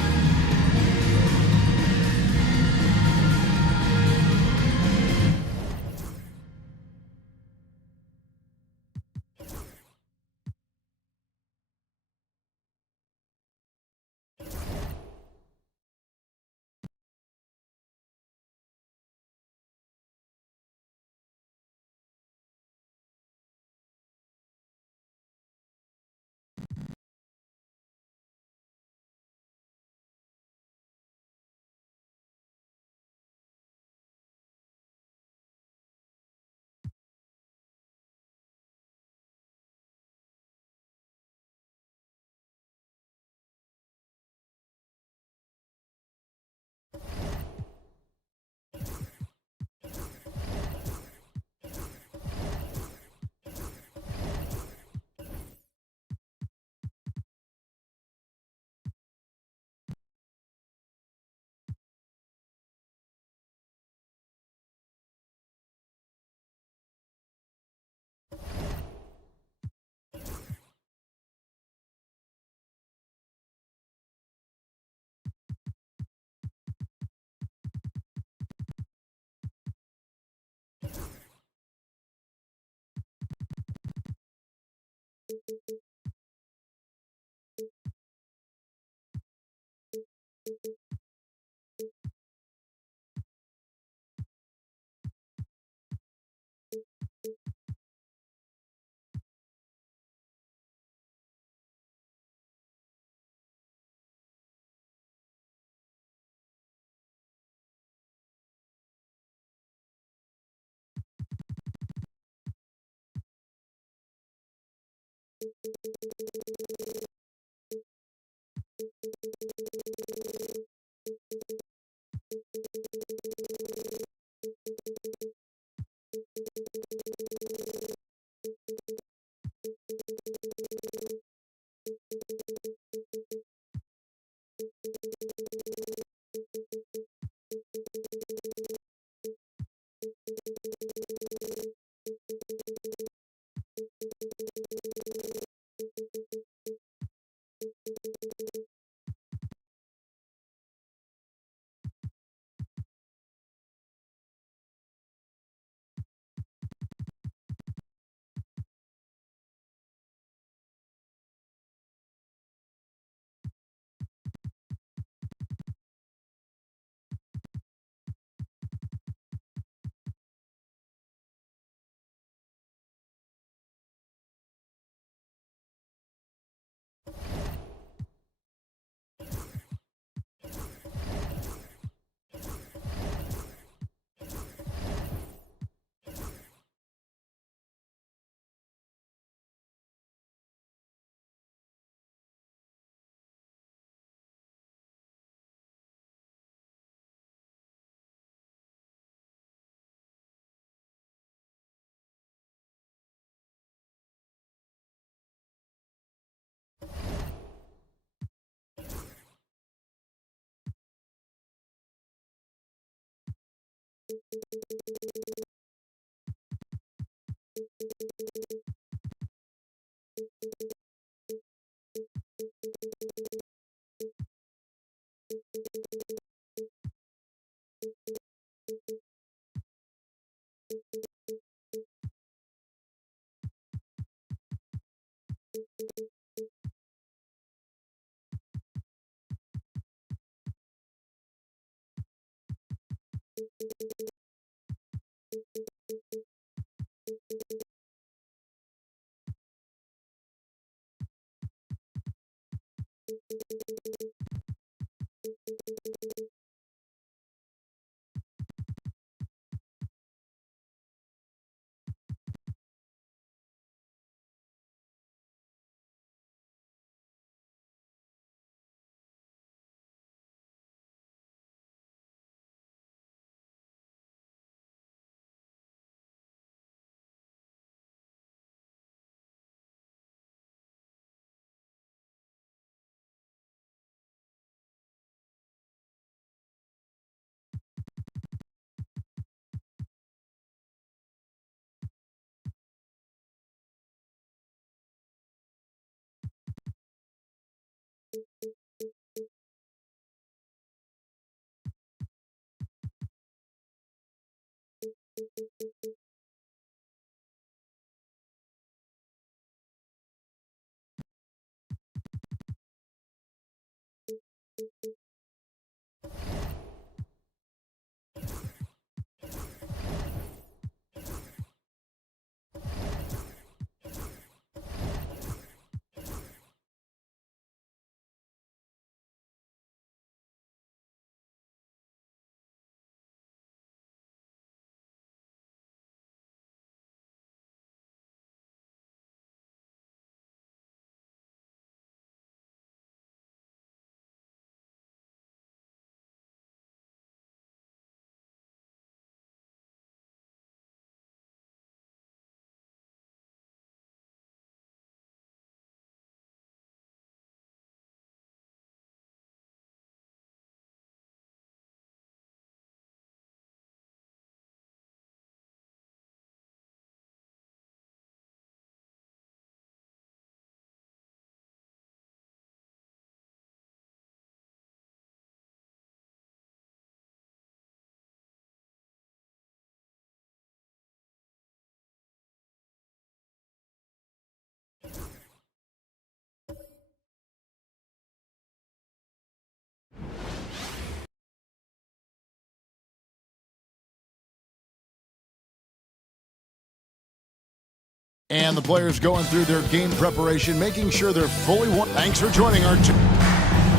And the players going through their game preparation, making sure they're fully warm. Thanks for joining our team.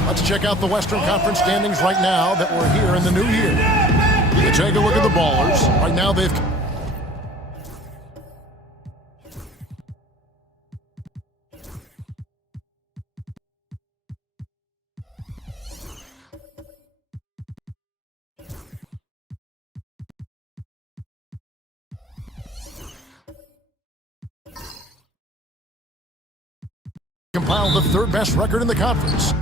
Let's check out the Western Conference standings right now that we're here in the new year. You take a look at the Ballers. Right now they've... compiled the third best record in the conference.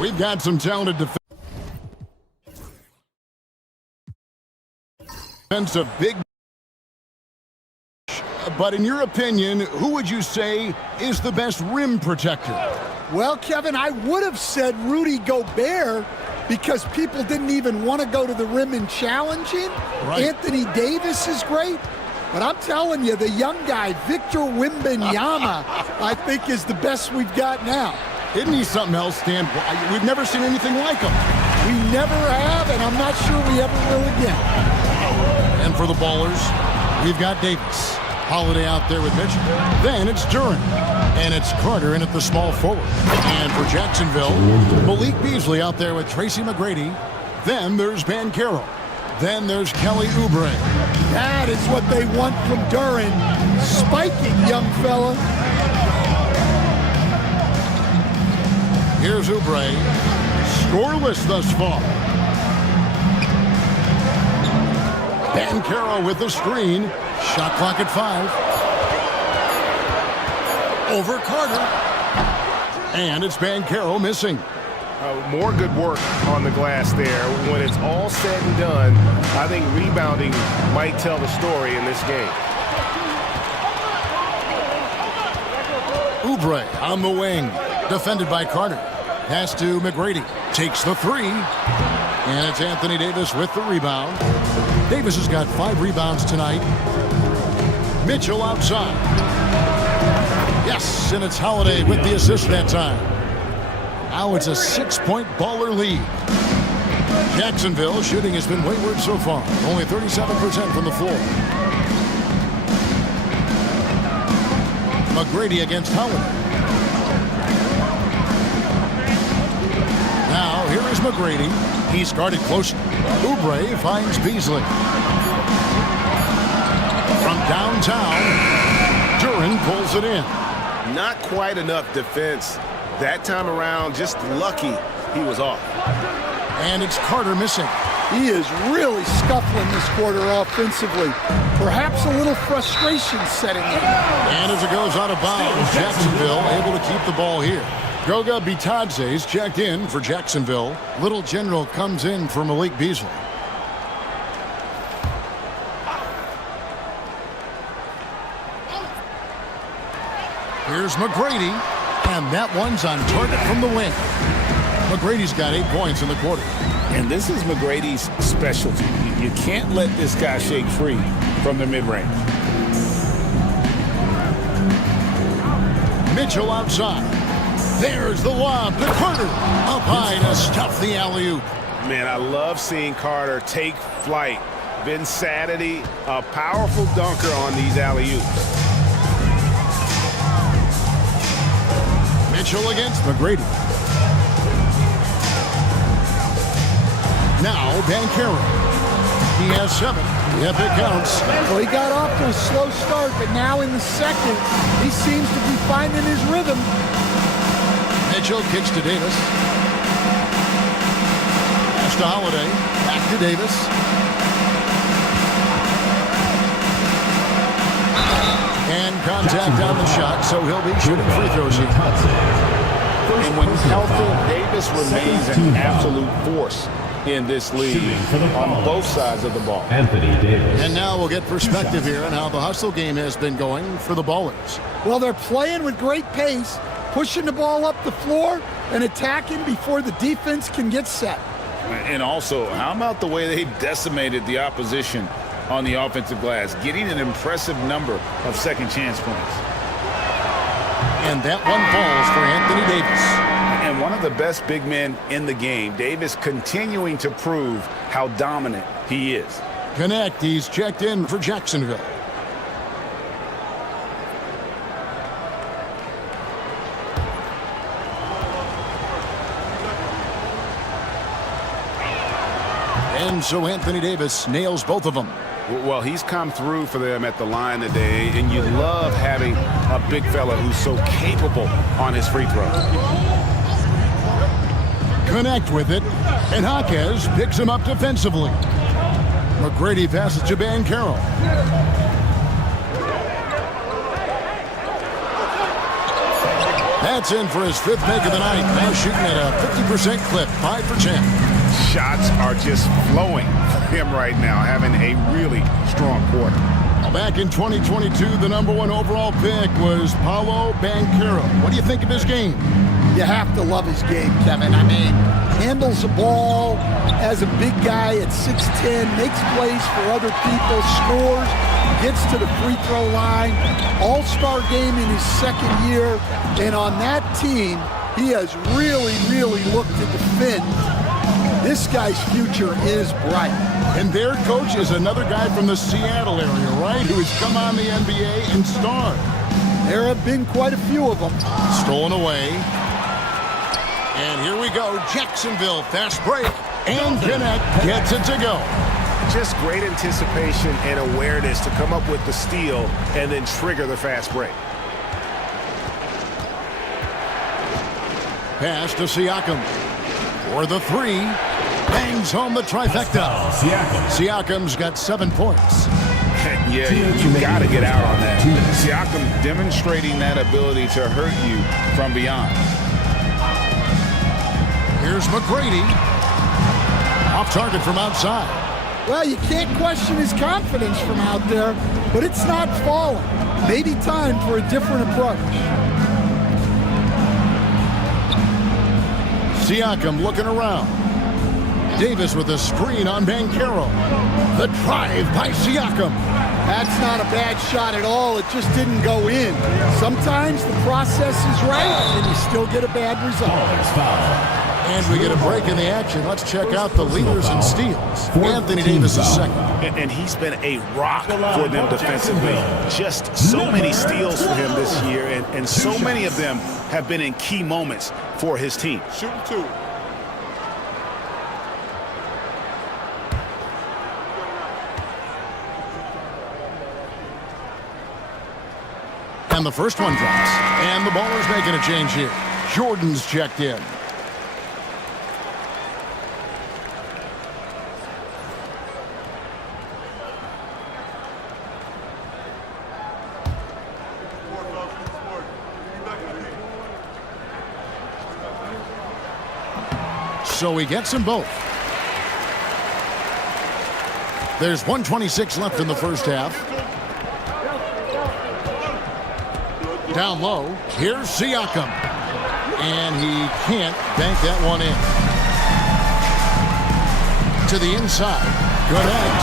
We've got some talented defensive big. But in your opinion, who would you say is the best rim protector? Well, Kevin, I would have said Rudy Gobert because people didn't even want to go to the rim and challenge him. Right. Anthony Davis is great. But I'm telling you, the young guy, Victor Wembanyama, I think is the best we've got now. Isn't he something else, Stan? We've never seen anything like him. We never have, and I'm not sure we ever will again. And for the Ballers, we've got Davis. Holiday out there with Mitchell. Then it's Duren. And it's Carter in at the small forward. And for Jacksonville, Malik Beasley out there with Tracy McGrady. Then there's Banchero. Then there's Kelly Oubre. That is what they want from Duren. Spiking, young fella. Here's Oubre. Scoreless thus far. Banchero with the screen. Shot clock at 5. Over Carter. And it's Banchero missing. More good work on the glass there. When it's all said and done, I think rebounding might tell the story in this game. Oubre on the wing. Defended by Carter. Pass to McGrady. Takes the 3. And it's Anthony Davis with the rebound. Davis has got 5 rebounds tonight. Mitchell outside. Yes, and it's Holiday with the assist that time. Now it's a 6-point Baller lead. Jacksonville shooting has been wayward so far. Only 37% from the floor. McGrady against Holiday. Now here is McGrady. He's guarded close. Oubre finds Beasley. From downtown, Duren pulls it in. Not quite enough defense. That time around, just lucky he was off. And it's Carter missing. He is really scuffling this quarter offensively. Perhaps a little frustration setting in. And as it goes out of bounds, Jacksonville able to keep the ball here. Goga Bitadze's checked in for Jacksonville. Little General comes in for Malik Beasley. Here's McGrady, and that one's on target from the wing. McGrady's got 8 points in the quarter. And this is McGrady's specialty. You can't let this guy shake free from the mid-range. Mitchell outside. There's the lob to Carter. Up high to stuff the alley-oop. Man, I love seeing Carter take flight. Vinsanity, a powerful dunker on these alley-oops. Mitchell against McGrady. Now Banchero. He has 7. If it counts. Well, he got off to a slow start, but now in the second, he seems to be finding his rhythm. Mitchell kicks to Davis. Pass to Holiday. Back to Davis. And contact on the shot, so he'll be shooting free throws here. And when healthy, Davis remains an absolute force in this league on both sides of the ball. Anthony Davis. And now we'll get perspective here on how the hustle game has been going for the Ballers. Well, they're playing with great pace, pushing the ball up the floor and attacking before the defense can get set. And also, how about the way they decimated the opposition on the offensive glass, getting an impressive number of second chance points. And that one falls for Anthony Davis. And one of the best big men in the game, Davis continuing to prove how dominant he is. Connect, he's checked in for Jacksonville. And so Anthony Davis nails both of them. Well, he's come through for them at the line today, and you love having a big fella who's so capable on his free throw. Connect with it, and Jaquez picks him up defensively. McGrady passes to Banchero. That's in for his 5th make of the night. Now shooting at a 50% clip, 5 for 10. Shots are just flowing for him right now, having a really strong quarter. Well, back in 2022, the #1 overall pick was Paolo Banchero. What do you think of his game? You have to love his game, Kevin. I mean, handles the ball as a big guy at 6'10", makes plays for other people, scores, gets to the free throw line. All-star game in his 2nd year. And on that team, he has really, really looked to defend. This guy's future is bright. And their coach is another guy from the Seattle area, right? Who has come on the NBA and starred. There have been quite a few of them. Stolen away. And here we go. Jacksonville, fast break. And Connect gets it to go. Just great anticipation and awareness to come up with the steal and then trigger the fast break. Pass to Siakam. For the 3. Bangs home the trifecta. Siakam's got 7 points. Yeah, you got to get out on that. Siakam demonstrating that ability to hurt you from beyond. Here's McGrady. Off target from outside. Well, you can't question his confidence from out there, but it's not falling. Maybe time for a different approach. Siakam looking around. Davis with a screen on Banchero. The drive by Siakam. That's not a bad shot at all. It just didn't go in. Sometimes the process is right, and you still get a bad result. And we get a break in the action. Let's check out the leaders in steals. Anthony Davis is 2nd. And he's been a rock for them defensively. Just so many steals for him this year, and so many of them have been in key moments for his team. Shooting 2. And the first one drops. And the Ballers making a change here. Jordan's checked in. so he gets them both. There's 1:26 left in the first half. Down low, here's Siakam. And he can't bank that one in. To the inside, connect,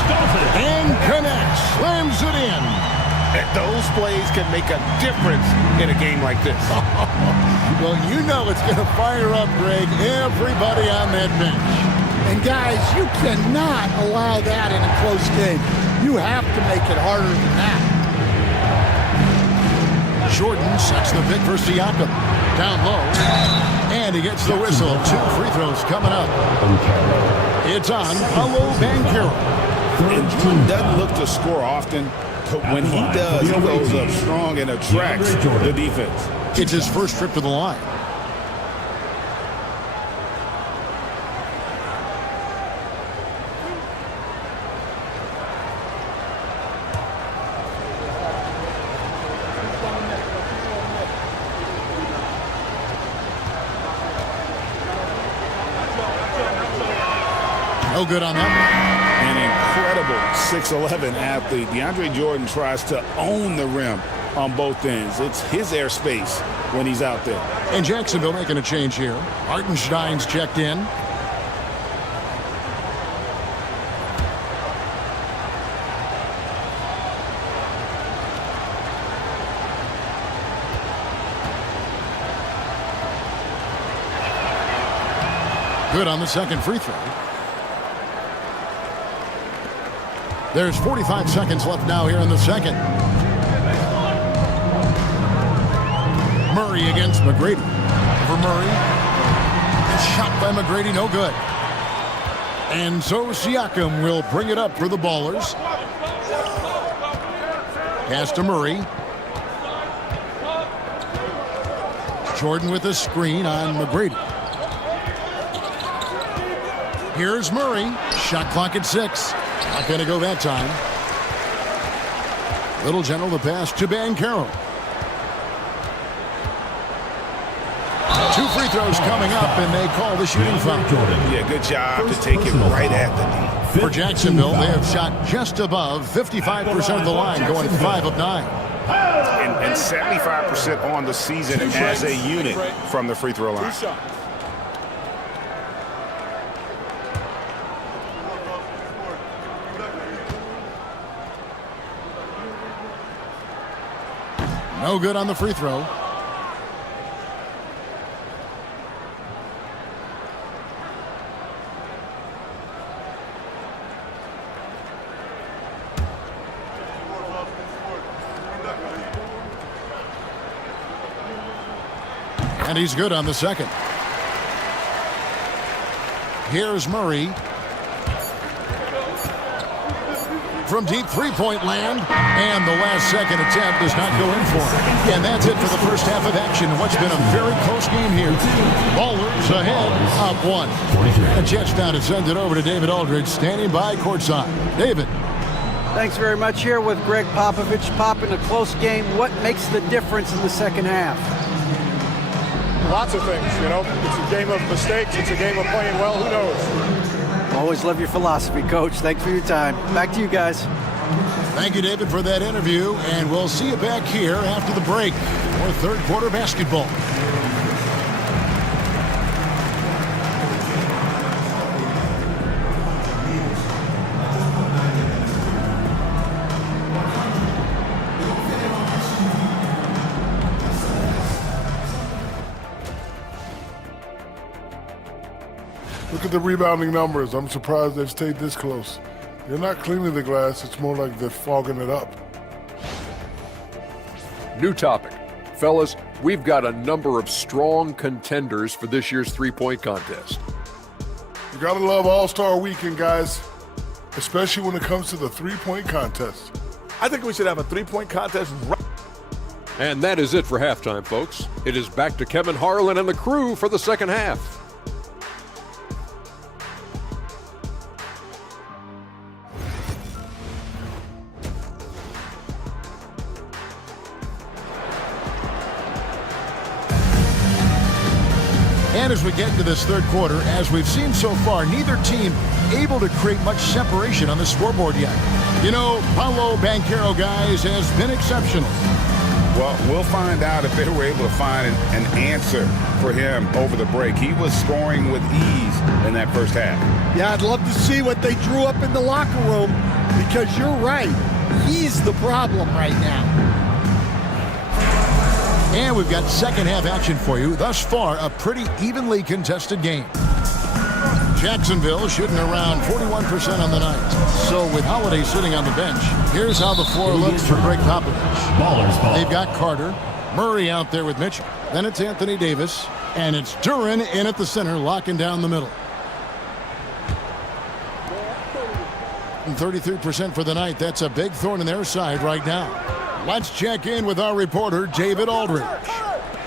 and connects, slams it in. Those plays can make a difference in a game like this. Well, you know it's going to fire up, Greg, everybody on that bench. And guys, you cannot allow that in a close game. You have to make it harder than that. Jordan sets the pick for Siakam. Down low. And he gets the whistle. 2 free throws coming up. It's on Paolo Banchero. And Jordan doesn't look to score often, but when he does, he goes up strong and attracts the defense. It's his first trip to the line. No good on that one. An incredible 6'11" athlete. DeAndre Jordan tries to own the rim on both ends. It's his airspace when he's out there. And Jacksonville making a change here. Hartenstein's checked in. Good on the second free throw. There's 45 seconds left now here in the second. Murray against McGrady. For Murray. Shot by McGrady, no good. And so Siakam will bring it up for the Ballers. Pass to Murray. Jordan with a screen on McGrady. Here's Murray. Shot clock at 6. Not going to go that time. Little General the pass to Banchero. 2 free throws coming up, and they call the shooting foul. Yeah, good job to take it right at the knee. For Jacksonville, they have shot just above 55% of the line, going 5 of 9. And 75% on the season as a unit from the free throw line. No good on the free throw. And he's good on the second. Here's Murray. From deep three-point land, and the last second attempt does not go in for him. And that's it for the first half of action. What's been a very close game here. Ballers ahead, up 1. The Jets now to send it over to David Aldridge, standing by courtside. David. Thanks very much. Here with Greg Popovich. Pop, in a close game, what makes the difference in the second half? Lots of things, you know. It's a game of mistakes. It's a game of playing well. Who knows? Always love your philosophy, Coach. Thanks for your time. Back to you guys. Thank you, David, for that interview, and we'll see you back here after the break for third quarter basketball. Look at the rebounding numbers. I'm surprised they've stayed this close. They're not cleaning the glass. It's more like they're fogging it up. New topic. Fellas, we've got a number of strong contenders for this year's three-point contest. You gotta love All-Star Weekend, guys, especially when it comes to the three-point contest. I think we should have a three-point contest right. And that is it for halftime, folks. It is back to Kevin Harlan and the crew for the second half. And as we get into this third quarter, as we've seen so far, neither team able to create much separation on the scoreboard yet. You know, Paolo Banchero, guys, has been exceptional. Well, we'll find out if they were able to find an answer for him over the break. He was scoring with ease in that first half. Yeah, I'd love to see what they drew up in the locker room, because you're right. He's the problem right now. And we've got second half action for you. Thus far, a pretty evenly contested game. Jacksonville shooting around 41% on the night. So with Holiday sitting on the bench, here's how the floor looks for Greg Popovich. They've got Carter, Murray out there with Mitchell. Then it's Anthony Davis, and it's Duren in at the center, locking down the middle. And 33% for the night. That's a big thorn in their side right now. Let's check in with our reporter, David Aldridge.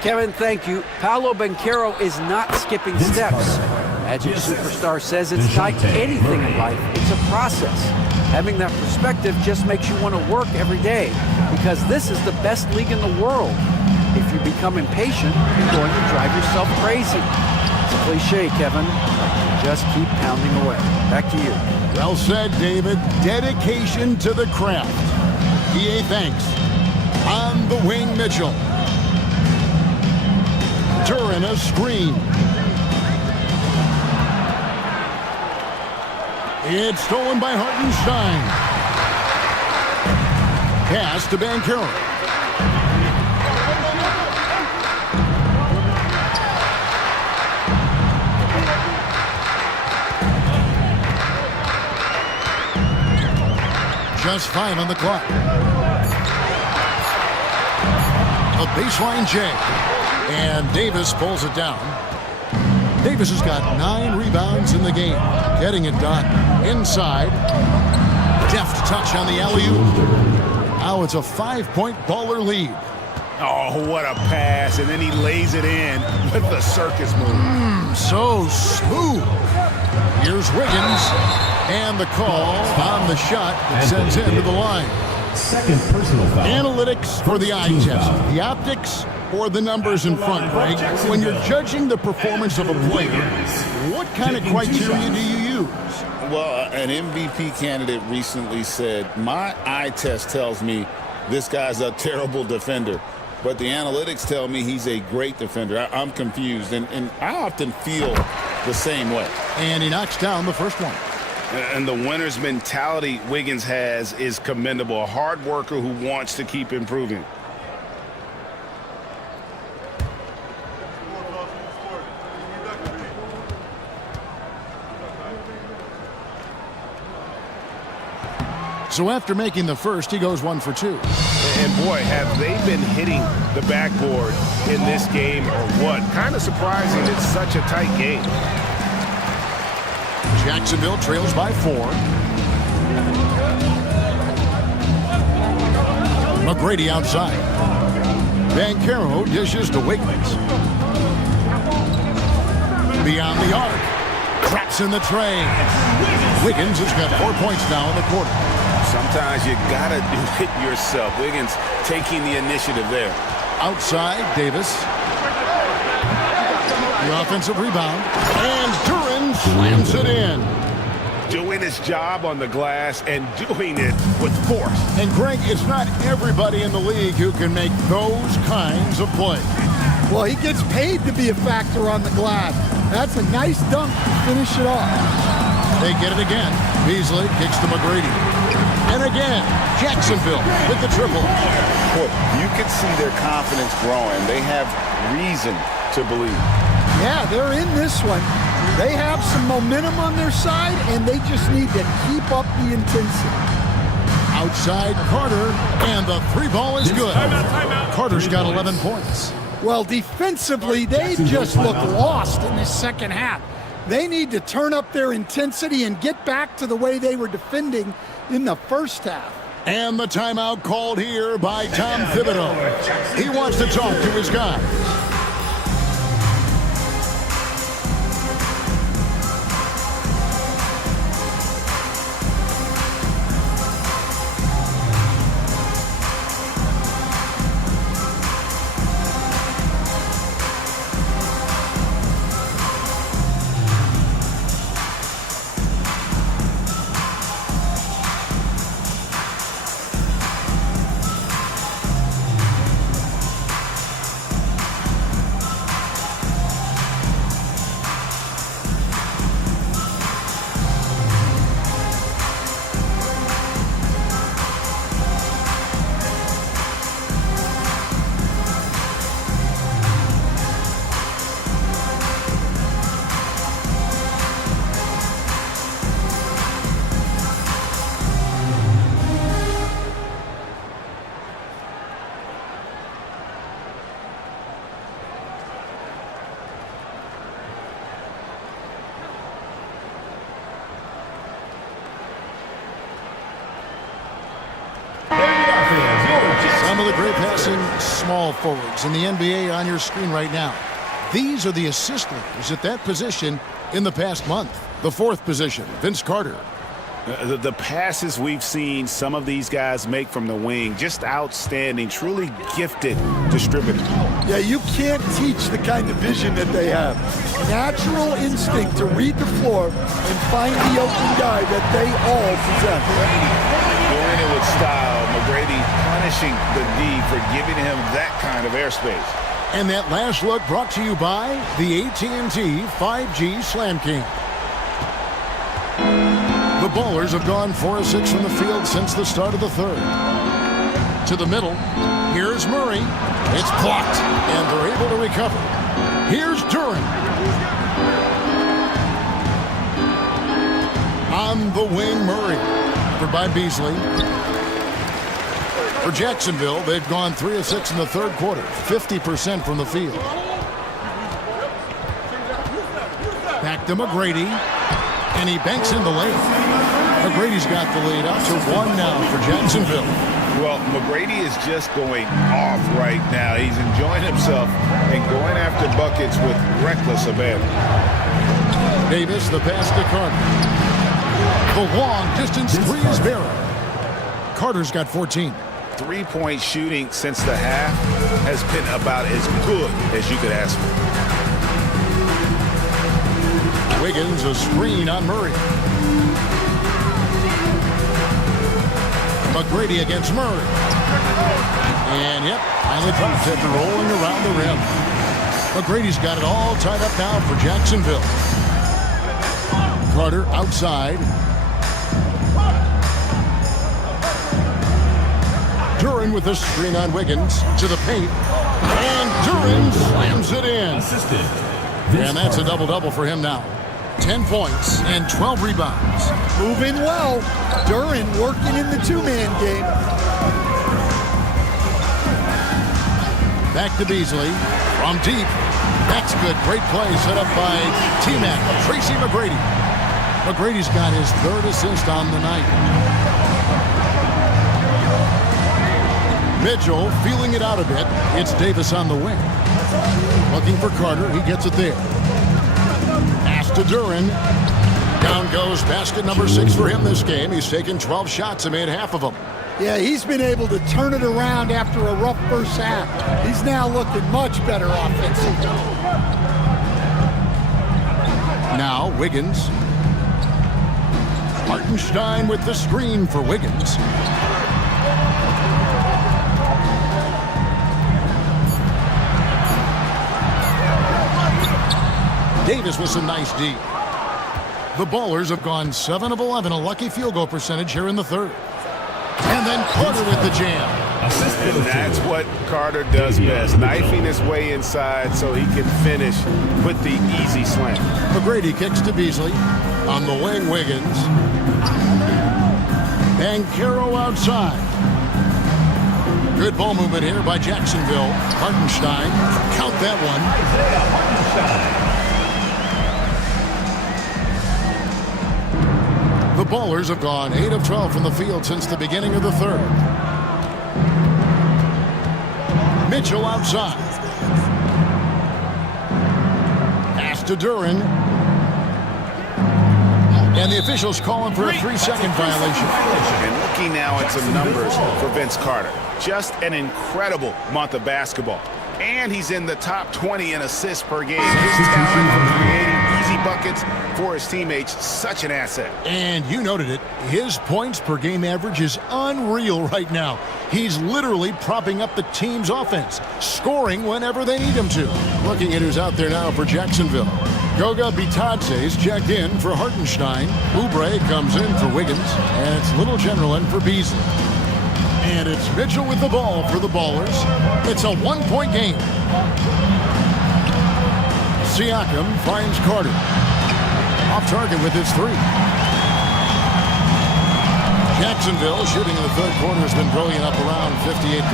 Kevin, thank you. Paolo Banchero is not skipping steps. Magic Superstar says it's like anything in life. It's a process. Having that perspective just makes you want to work every day, because this is the best league in the world. If you become impatient, you're going to drive yourself crazy. It's a cliche, Kevin. Just keep pounding away. Back to you. Well said, David. Dedication to the craft. EA thanks. On the wing, Mitchell. Duren a screen. It's stolen by Hartenstein. Pass to Banchero. Just 5 on the clock. A baseline J. And Davis pulls it down. Davis has got 9 rebounds in the game. Getting it done. Inside. Deft touch on the alley-oop. Now it's a 5-point baller lead. Oh, what a pass. And then he lays it in with the circus move. So smooth. Here's Wiggins. And the call on the shot that sends him to the line. Second personal foul. Analytics for the eye test. The optics or the numbers in front, Greg? When you're judging the performance of a player, what kind of criteria do you use? Well, an MVP candidate recently said, my eye test tells me this guy's a terrible defender, but the analytics tell me he's a great defender. I'm confused, and I often feel the same way. And he knocks down the first one. And the winner's mentality Wiggins has is commendable. A hard worker who wants to keep improving. So after making the first, he goes 1 for 2. And boy, have they been hitting the backboard in this game or what? Kind of surprising. It's such a tight game. Jacksonville trails by 4. McGrady outside. Banchero dishes to Wiggins. Beyond the arc. Traps in the tray. Wiggins has got 4 points now in the quarter. Sometimes you gotta do it yourself. Wiggins taking the initiative there. Outside, Davis. The offensive rebound. And Duren slams it in. Doing his job on the glass and doing it with force. And Greg, it's not everybody in the league who can make those kinds of plays. Well, he gets paid to be a factor on the glass. That's a nice dunk to finish it off. They get it again. Beasley kicks to McGrady. And again, Jacksonville with the triple. Boy, you can see their confidence growing. They have reason to believe. Yeah, they're in this one. They have some momentum on their side, and they just need to keep up the intensity. Outside Carter, and the 3 ball is good. Carter's got 11 points. Well, defensively, they just look lost in this second half. They need to turn up their intensity and get back to the way they were defending in the first half. And the timeout called here by Tom Thibodeau. He wants to talk to his guys. Some of the great passing small forwards in the NBA on your screen right now. These are the assist leaders at that position in the past month. The fourth position, Vince Carter. The passes we've seen some of these guys make from the wing, just outstanding, truly gifted distributors. Yeah, you can't teach the kind of vision that they have. Natural instinct to read the floor and find the open guy that they all possess. Doing it with style, McGrady punishing the D for giving him that kind of airspace. And that last look brought to you by the AT&T 5G Slam Cam. The Ballers have gone 4 of 6 from the field since the start of the third. To the middle. Here's Murray. It's blocked, and they're able to recover. Here's Duren. On the wing, Murray. Covered by Beasley. For Jacksonville, they've gone 3 of 6 in the third quarter, 50% from the field. Back to McGrady, and he banks in the lane. McGrady's got the lead up to 1 now for Jacksonville. Well, McGrady is just going off right now. He's enjoying himself and going after buckets with reckless abandon. Davis, the pass to Carter. The long distance three is Barrett. Carter's got 14. Three-point shooting since the half has been about as good as you could ask for. Wiggins, a screen on Murray. McGrady against Murray. And, yep, finally drops it, rolling around the rim. McGrady's got it all tied up now for Jacksonville. Carter outside. Duren with the screen on Wiggins to the paint. And Duren slams it in. And that's a double-double for him now. 10 points and 12 rebounds. Moving well. Duren working in the two-man game. Back to Beasley from deep. That's good. Great play set up by T-Mac, Tracy McGrady. McGrady's got his third assist on the night. Mitchell feeling it out a bit. It's Davis on the wing. Looking for Carter. He gets it there. Pass to Duren. Down goes basket number 6 for him this game. He's taken 12 shots and made half of them. Yeah, he's been able to turn it around after a rough first half. He's now looking much better offensively. Now Wiggins. Hartenstein with the screen for Wiggins. Davis with some nice D. The Ballers have gone 7 of 11, a lucky field goal percentage here in the third. And then Carter with the jam. And that's what Carter does best, knifing his way inside so he can finish with the easy slam. McGrady kicks to Beasley. On the wing, Wiggins. Banchero outside. Good ball movement here by Jacksonville. Hartenstein. Count that one. The Ballers have gone 8 of 12 from the field since the beginning of the third. Mitchell outside. Pass to Duren. And the officials calling for a 3-second violation. And looking now at some numbers for Vince Carter. Just an incredible month of basketball. And he's in the top 20 in assists per game. His talent for creating easy buckets for his teammates, such an asset. And you noted it, his points per game average is unreal right now. He's literally propping up the team's offense, scoring whenever they need him to. Looking at who's out there now for Jacksonville. Goga Bitadze's checked in for Hartenstein. Oubre comes in for Wiggins. And it's Little General in for Beasley. And it's Mitchell with the ball for the Ballers. It's a 1-point game. Siakam finds Carter. Off target with his 3. Jacksonville shooting in the third quarter has been brilliant, up around 58%.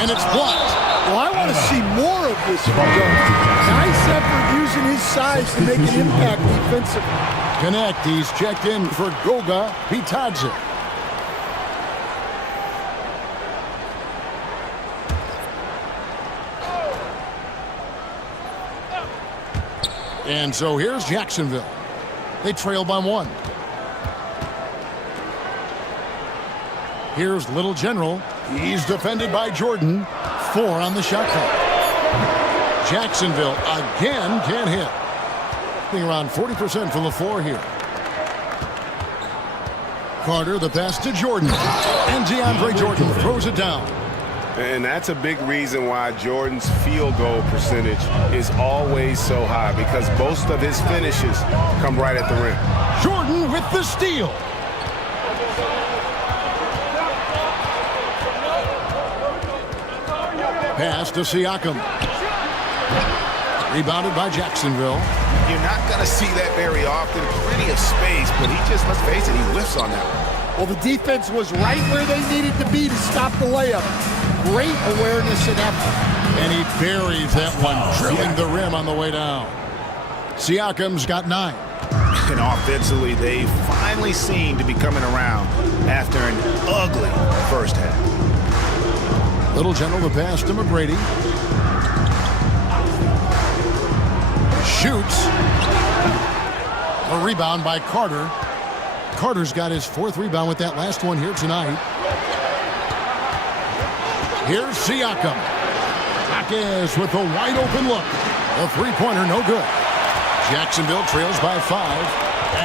And it's blocked. Well, I want to see more of this from Duren. Nice effort using his size to make an impact defensively. Connect. He's checked in for Goga Bitadze. And so here's Jacksonville. They trail by 1. Here's Little General. He's defended by Jordan. 4 on the shot clock. Jacksonville again can't hit. Around 40% from the floor here. Carter, the pass to Jordan. And DeAndre Jordan throws it down. And that's a big reason why Jordan's field goal percentage is always so high, because most of his finishes come right at the rim. Jordan with the steal. Pass to Siakam. Rebounded by Jacksonville. You're not going to see that very often. Plenty of space, but he just, let's face it, he whiffs on that one. Well, the defense was right where they needed to be to stop the layup. Great awareness and effort. And he buries that one, drilling the rim on the way down. Siakam's got 9. And offensively, they finally seem to be coming around after an ugly first half. Little General, the pass to McGrady. Shoots. A rebound by Carter. Carter's got his 4th rebound with that last one here tonight. Here's Siakam. Hawkins with a wide open look. The three-pointer no good. Jacksonville trails by 5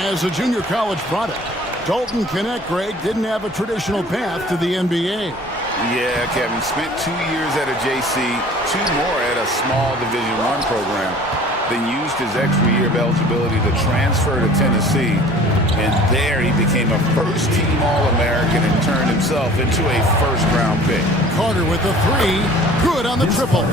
as a junior college product. Dalton Connect, Greg, didn't have a traditional path to the NBA. Yeah, Kevin, spent 2 years at a JC, 2 more at a small Division I program, then used his extra year of eligibility to transfer to Tennessee. And there he became a first-team All-American and turned himself into a first-round pick. Carter with the 3. Good on the triple.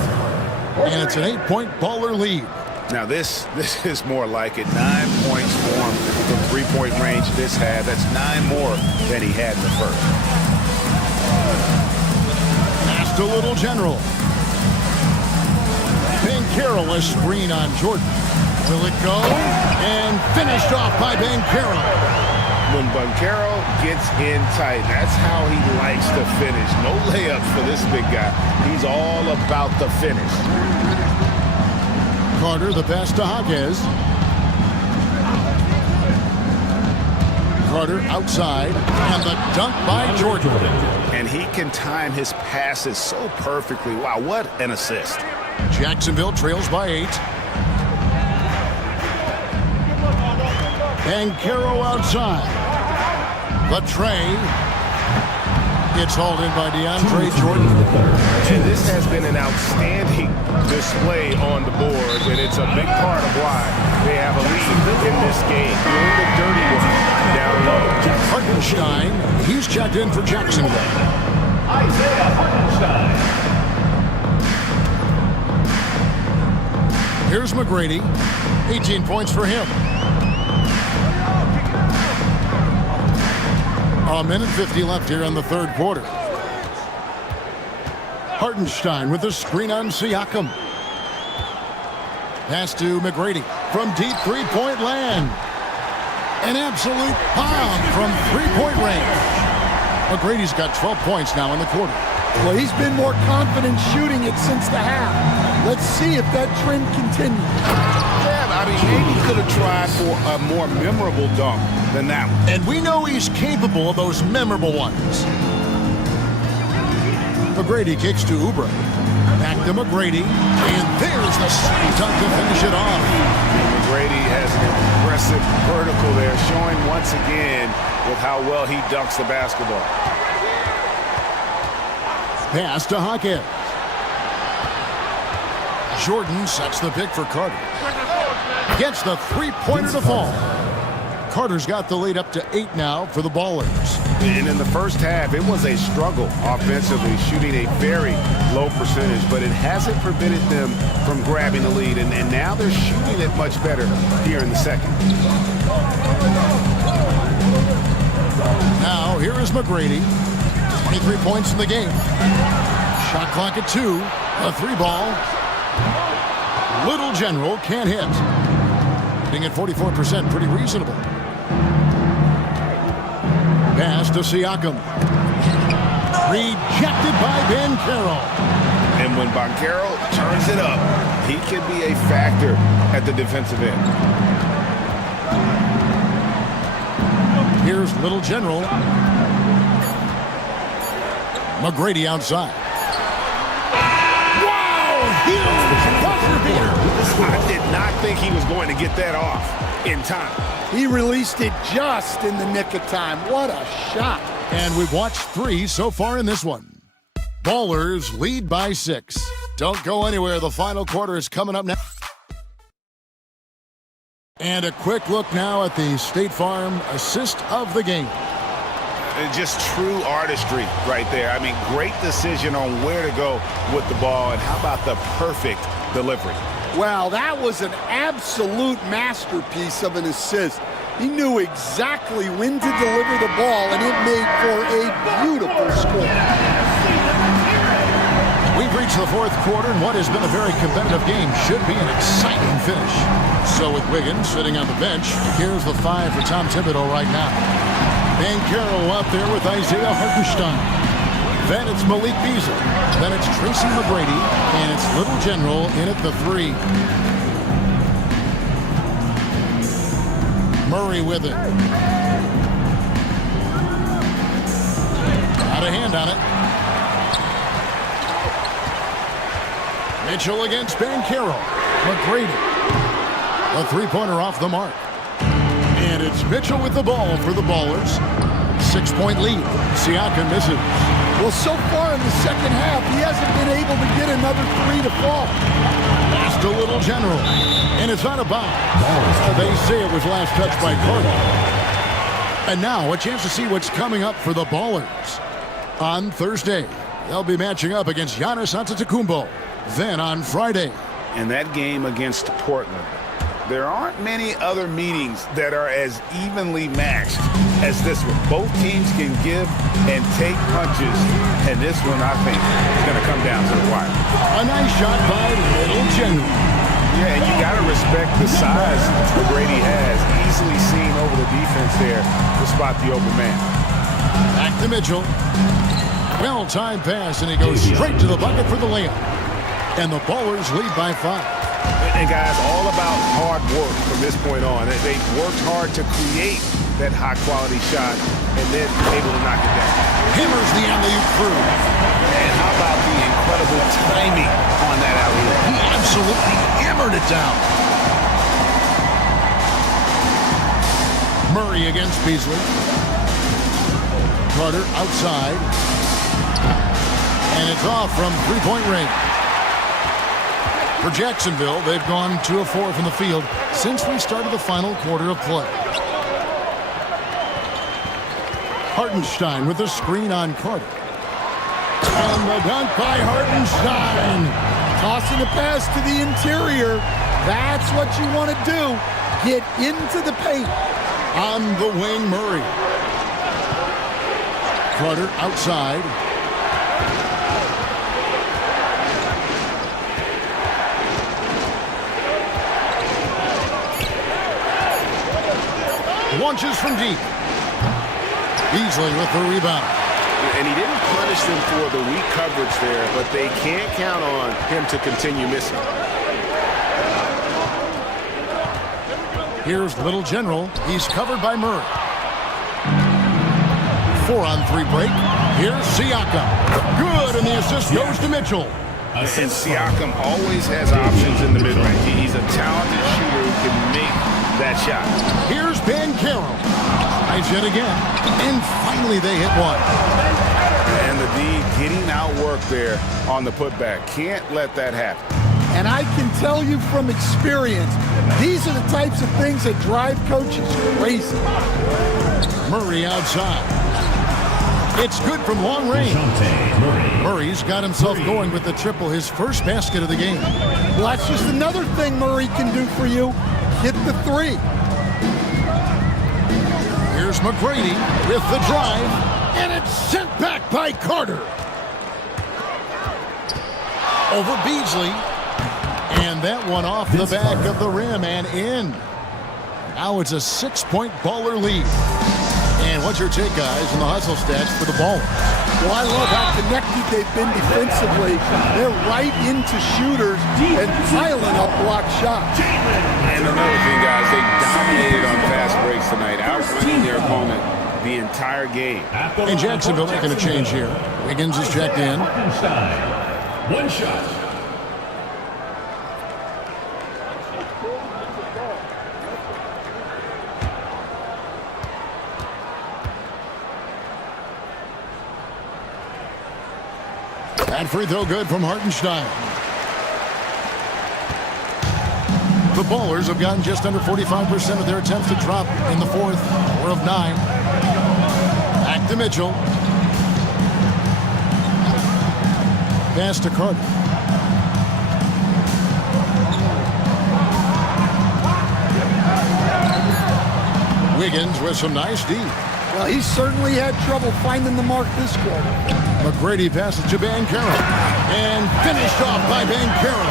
And it's an 8-point baller lead. Now this is more like it. 9 points for him from three-point range this half. That's 9 more than he had in the first. Pass to Little General. Banchero, a screen on Jordan. Will it go? And finished off by Banchero. When Banchero gets in tight, that's how he likes to finish. No layups for this big guy. He's all about the finish. Carter, the pass to Hawkins. Carter outside, and the dunk by Jordan. And he can time his passes so perfectly. Wow, what an assist. Jacksonville trails by 8. Banchero outside. The tray. It's hauled in by DeAndre Jordan. And this has been an outstanding display on the board, and it's a big part of why they have a lead in this game. Doing the dirty work down low. Hartenstein, he's checked in for Jacksonville. Isaiah Hartenstein. Here's McGrady. 18 points for him. A minute 50 left here in the third quarter. Hartenstein with the screen on Siakam. Pass to McGrady from deep three-point land. An absolute bomb from three-point range. McGrady's got 12 points now in the quarter. Well, he's been more confident shooting it since the half. Let's see if that trend continues. Yeah, I mean, maybe he could have tried for a more memorable dunk than that one. And we know he's capable of those memorable ones. McGrady kicks to Oubre. Back to McGrady. And there's the slam dunk to finish it off. And McGrady has an impressive vertical there, showing once again with how well he dunks the basketball. Pass to Hawkins. Jordan sets the pick for Carter. Gets the three-pointer to fall. Carter's got the lead up to 8 now for the Ballers. And in the first half, it was a struggle offensively, shooting a very low percentage, but it hasn't prevented them from grabbing the lead, and now they're shooting it much better here in the second. Now, here is McGrady. 23 points in the game. Shot clock at 2. A 3-ball. Little General can't hit. Being at 44%, pretty reasonable. Pass to Siakam. Rejected by Banchero. And And when Banchero turns it up, he can be a factor at the defensive end. Here's Little General. McGrady outside. Wow! Huge buzzer beater. I did not think he was going to get that off in time. He released it just in the nick of time. What a shot. And we've watched 3 so far in this one. Ballers lead by 6. Don't go anywhere. The final quarter is coming up now. And a quick look now at the State Farm assist of the game. Just true artistry right there. I mean, great decision on where to go with the ball, and how about the perfect delivery? Well, that was an absolute masterpiece of an assist. He knew exactly when to deliver the ball, and it made for a beautiful score. We've reached the 4th quarter, and what has been a very competitive game should be an exciting finish. So with Wiggins sitting on the bench, here's the 5 for Tom Thibodeau right now. Banchero out there with Isaiah Hartenstein. Then it's Malik Beasley. Then it's Tracy McGrady. And it's Little General in at the 3. Murray with it. Got a hand on it. Mitchell against Banchero. McGrady. A 3-pointer off the mark. And it's Mitchell with the ball for the Ballers. 6-point lead. Siakam misses. Well, so far in the second half, he hasn't been able to get another 3 to fall. Pass to Little General. And it's out of bounds. They say it was last touched by Carter. And now a chance to see what's coming up for the Ballers. On Thursday, they'll be matching up against Giannis Antetokounmpo. Then on Friday. And that game against Portland. There aren't many other meetings that are as evenly matched as this one. Both teams can give and take punches, and this one, I think, is going to come down to the wire. A nice shot by Little General. Yeah, and you got to respect the size McGrady has. Easily seen over the defense there to spot the open man. Back to Mitchell. Well-timed pass, and he goes straight to the bucket for the layup. And the Ballers lead by 5. And guys, all about hard work from this point on. They worked hard to create that high-quality shot and then able to knock it down. Hammers the alley-oop through. And how about the incredible timing on that alley-oop? He absolutely hammered it down. Murray against Beasley. Carter outside. And it's off from 3-point range. For Jacksonville, they've gone 2 of 4 from the field since we started the final quarter of play. Hartenstein with the screen on Carter. And the dunk by Hartenstein. Tossing a pass to the interior. That's what you want to do. Get into the paint. On the wing, Murray. Carter outside. Launches from deep. Beasley with the rebound. And he didn't punish them for the weak coverage there, but they can't count on him to continue missing. Here's Little General. He's covered by Murray. 4-on-3 break. Here's Siakam. Good, and the assist goes to Mitchell. And Siakam always has options in the mid-range. He's a talented shooter who can make that shot. Here's Banchero. Tries yet again. And finally they hit one. And the D getting outworked there on the putback. Can't let that happen. And I can tell you from experience, these are the types of things that drive coaches crazy. Murray outside. It's good from long range. Murray's got himself going with the triple, his first basket of the game. Well, that's just another thing Murray can do for you. Hit the 3. Here's McGrady with the drive, and it's sent back by Carter. Over Beasley, and that one off the back of the rim and in. Now it's a 6-point Baller lead. And what's your take, guys, on the hustle stats for the Ballers? Well, I love how connected they've been defensively. They're right into shooters and piling up block shots. And another thing, guys, they dominated on fast breaks tonight, outrunning their opponent the entire game. And Jacksonville making a change here. Wiggins is checked in. One shot. That free throw good from Hartenstein. The Ballers have gotten just under 45% of their attempts to drop in the fourth. 4 of 9. Back to Mitchell. Pass to Carter. Wiggins with some nice D. Well, he certainly had trouble finding the mark this quarter. McGrady passes to Banchero. And finished off by Banchero.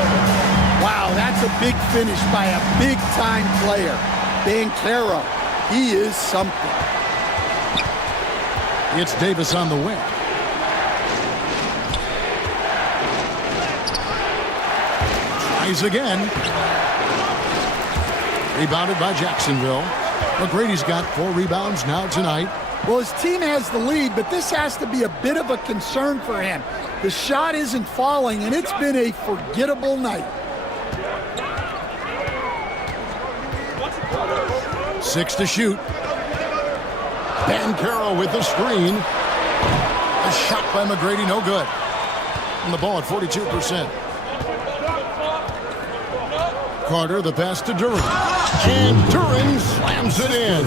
Wow, that's a big finish by a big-time player. Banchero, he is something. It's Davis on the wing. Tries again. Rebounded by Jacksonville. McGrady's got 4 rebounds now tonight. Well, his team has the lead, but this has to be a bit of a concern for him. The shot isn't falling, and it's been a forgettable night. 6 to shoot. Banchero with the screen. A shot by McGrady, no good. And the ball at 42%. Carter, the pass to Duren. And Duren slams it in.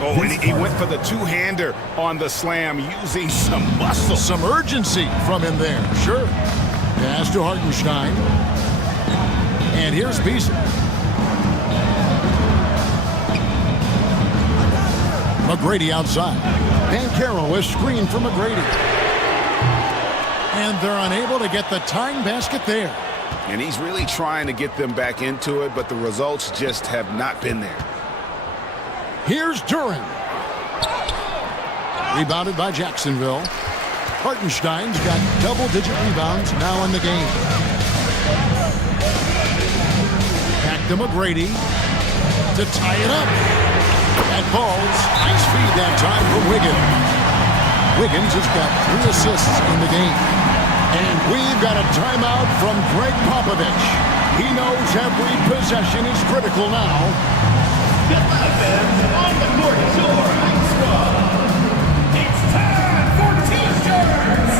Oh, and he went for the two-hander on the slam, using some muscle. Some urgency from him there, sure. Pass to Hartenstein. And here's Beasley. McGrady outside. Banchero is screened for McGrady. And they're unable to get the tying basket there. And he's really trying to get them back into it, but the results just have not been there. Here's Duren. Rebounded by Jacksonville. Hartenstein's got double-digit rebounds now in the game. Back to McGrady to tie it up. That falls. Nice feed that time from Wiggins. Wiggins has got 3 assists in the game. And we've got a timeout from Greg Popovich. He knows every possession is critical now. The offense on the North Shore High Squad. It's time for T-shirts.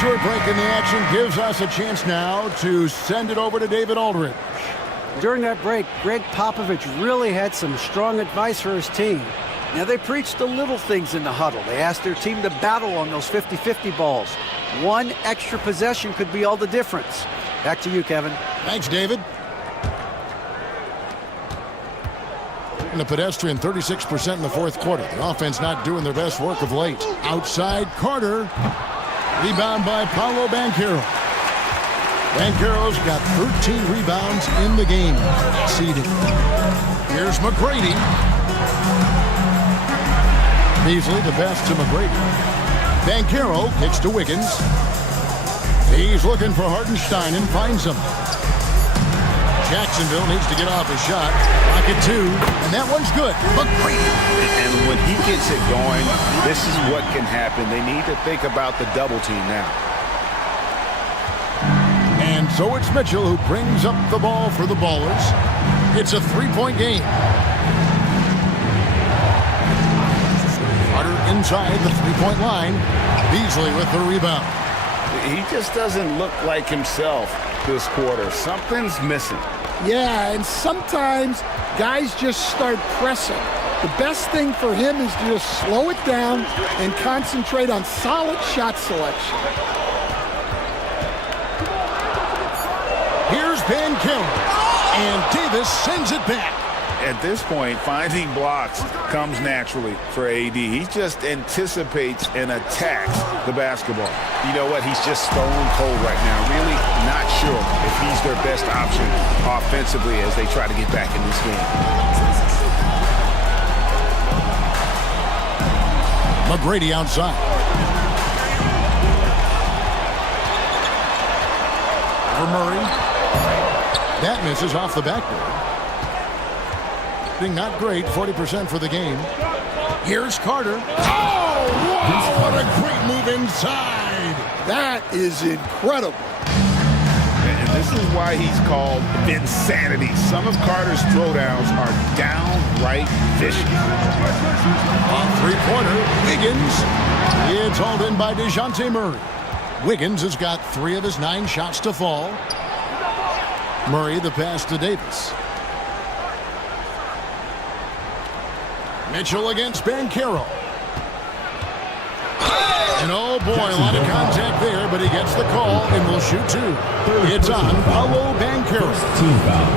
Short break in the action gives us a chance now to send it over to David Aldridge. During that break, Greg Popovich really had some strong advice for his team. Now, they preached the little things in the huddle. They asked their team to battle on those 50-50 balls. One extra possession could be all the difference. Back to you, Kevin. Thanks, David. And the pedestrian 36% in the fourth quarter. The offense not doing their best work of late. Outside, Carter. Rebound by Paolo Banchero. Banchero's got 13 rebounds in the game. Exceeding. Here's McGrady. Beasley, the pass to McGrady. Banchero kicks to Wiggins. He's looking for Hartenstein and finds him. Jacksonville needs to get off a shot. Rocket 2, and that one's good. McGrady. And when he gets it going, this is what can happen. They need to think about the double team now. And so it's Mitchell who brings up the ball for the Ballers. It's a 3-point game. Carter inside the 3-point line. Beasley with the rebound. He just doesn't look like himself this quarter. Something's missing. Yeah, and sometimes guys just start pressing. The best thing for him is to just slow it down and concentrate on solid shot selection. Here's Banchero, and Davis sends it back. At this point, finding blocks comes naturally for AD. He just anticipates and attacks the basketball. You know what? He's just stone cold right now. Really not sure if he's their best option offensively as they try to get back in this game. McGrady outside. For Murray. That misses off the backboard. Not great, 40% for the game. Here's Carter. Oh, wow, what a great move inside. That is incredible. And this is why he's called Vinsanity. Some of Carter's throwdowns are downright vicious. On three-pointer, Wiggins. It's hauled in by DeJounte Murray. Wiggins has got 3 of his 9 shots to fall. Murray the pass to Davis. Mitchell against Banchero. And oh boy, a lot of contact there, but he gets the call and will shoot 2. It's on Paolo Banchero. Team foul.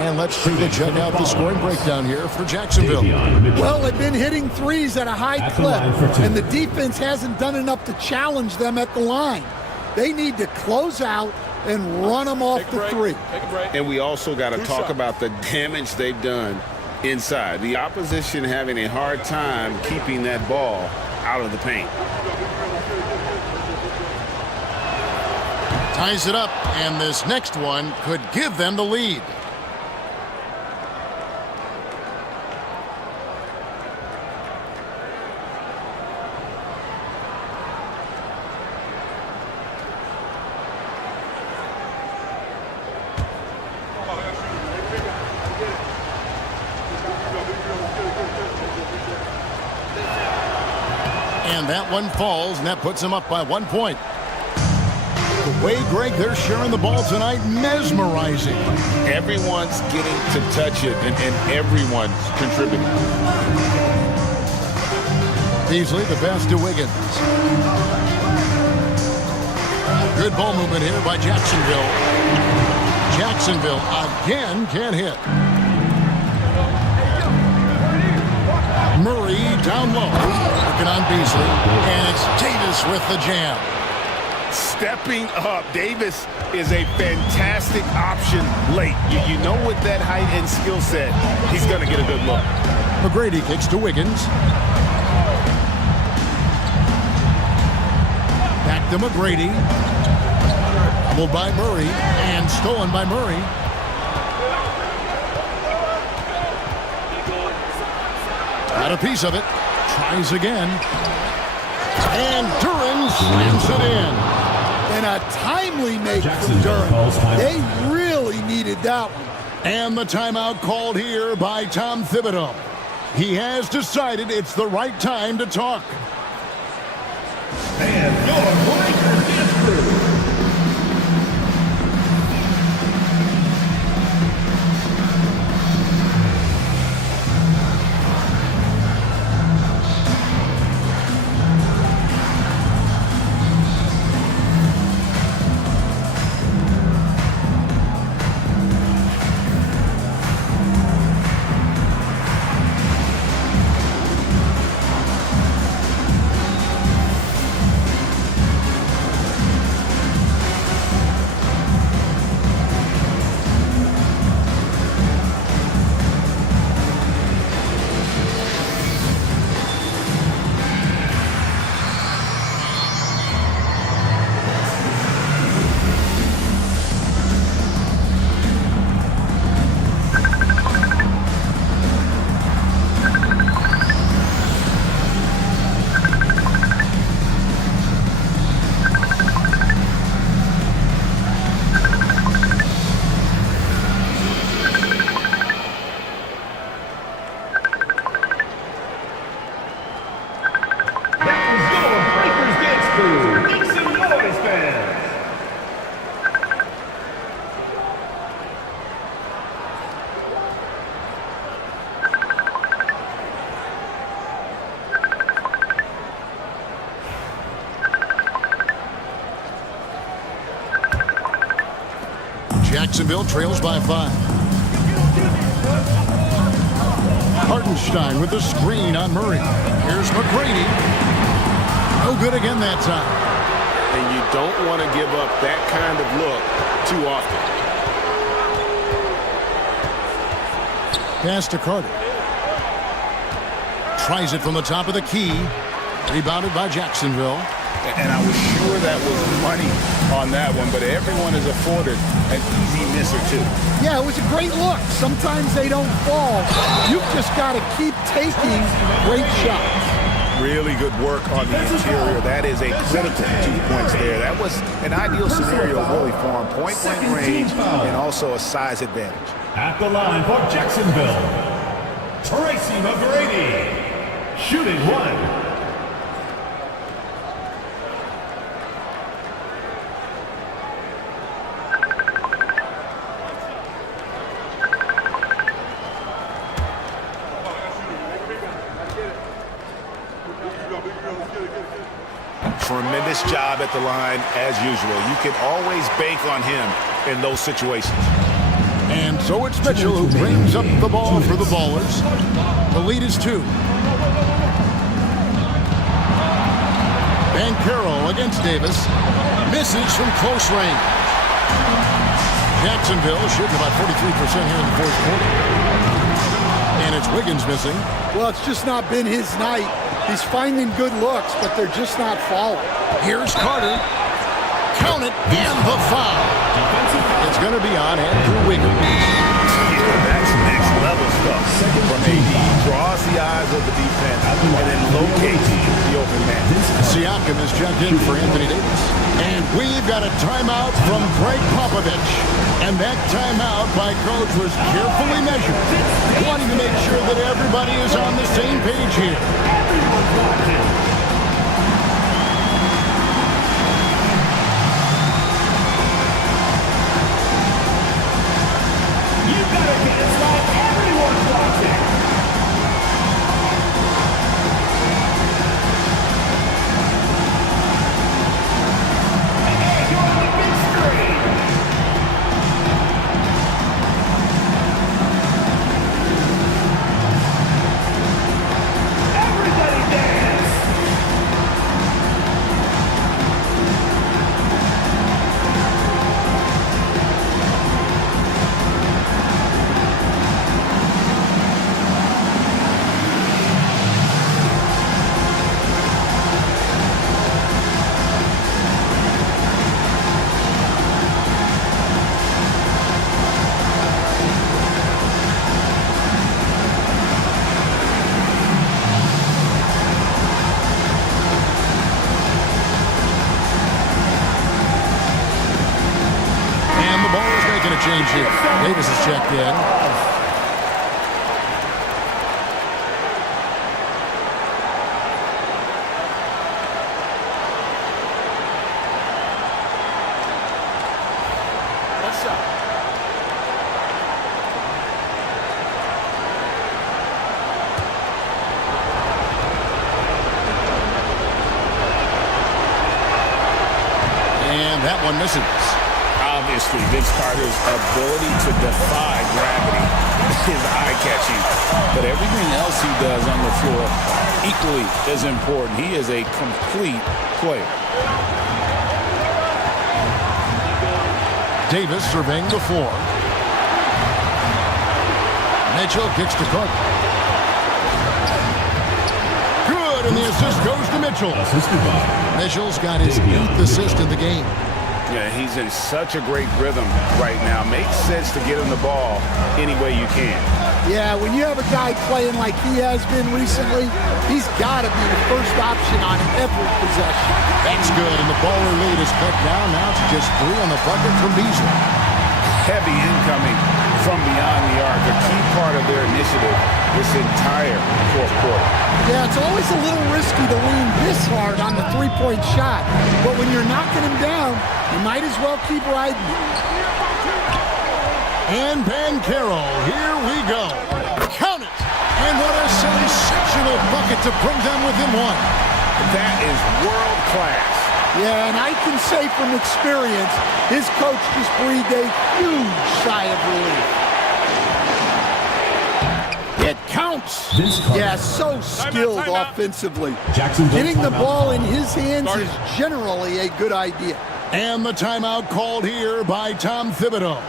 And let's check out the scoring breakdown here for Jacksonville. Well, they've been hitting threes at a high clip, and the defense hasn't done enough to challenge them at the line. They need to close out and run them off the 3. And we also got to talk about the damage they've done inside. The opposition having a hard time keeping that ball out of the paint. Ties it up, and this next one could give them the lead. And that one falls, and that puts them up by 1 point. The way, Greg, they're sharing the ball tonight, mesmerizing. Everyone's getting to touch it, and everyone's contributing. Beasley, the pass to Wiggins. Good ball movement here by Jacksonville. Jacksonville again can't hit. Murray down low, working on Beasley, and it's Davis with the jam. Stepping up, Davis is a fantastic option late. You know with that height and skill set, he's going to get a good look. McGrady kicks to Wiggins. Back to McGrady. Doubled by Murray, and stolen by Murray. Got a piece of it. Tries again. And Duran slams it in. And a timely make from Duran. They really needed that one. And the timeout called here by Tom Thibodeau. He has decided it's the right time to talk. And your Lakers history. Jacksonville trails by 5. Hartenstein with the screen on Murray. Here's McGrady. No good again that time. And you don't want to give up that kind of look too often. Pass to Carter. Tries it from the top of the key. Rebounded by Jacksonville. And I was sure that was money on that one, but everyone is afforded an easy miss or two. Yeah, it was a great look. Sometimes they don't fall. You've just got to keep taking great shots. Really good work on the interior. That is a critical 2 points there. That was an ideal scenario really for him. Point-blank range and also a size advantage. At the line for Jacksonville, Tracy McGrady, shooting 1. Tremendous job at the line as usual. You can always bank on him in those situations. And so it's Mitchell who brings up the ball for the Ballers. The lead is 2. Banchero against Davis. Misses from close range. Jacksonville shooting about 43% here in the fourth quarter. And it's Wiggins missing. Well, it's just not been his night. He's finding good looks, but they're just not falling. Here's Carter. Count it, and the foul. It's going to be on Andrew Wiggins. Yeah, that's next level stuff. From AD, draws the eyes of the defense and then locates the open man. Siakam is checked in for Anthony Davis. And we've got a timeout from Greg Popovich. And that timeout by coach was carefully measured, wanting to make sure that everybody is on the same page here. Everyone's watching. You better get it like everyone's watching. And you're on the big screen. Everybody dance. And the ball is making a change here. Davis is checked in. What's up? And that one misses. Obviously, Vince Carter's ability to defy gravity is eye-catching. But everything else he does on the floor equally as important. He is a complete player. Davis surveying the floor. Mitchell kicks to Carter. Good, and the assist goes to Mitchell. Mitchell's got his 8th assist in the game. Yeah, he's in such a great rhythm right now. Makes sense to get him the ball any way you can. Yeah, when you have a guy playing like he has been recently, he's got to be the first option on every possession. That's good, and the Baller lead is cut down now to just 3 on the bucket from Beasley. Heavy incoming from beyond the arc, a key part of their initiative this entire fourth quarter. Yeah, it's always a little risky to lean this hard on the three-point shot, but when you're knocking him down, you might as well keep riding it. And Banchero, here we go. Count it! And what a sensational bucket to bring them within 1. That is world class. Yeah, and I can say from experience, his coach just breathed a huge sigh of relief. It counts. Yeah, so skilled offensively. Getting the ball in his hands is generally a good idea. And the timeout called here by Tom Thibodeau.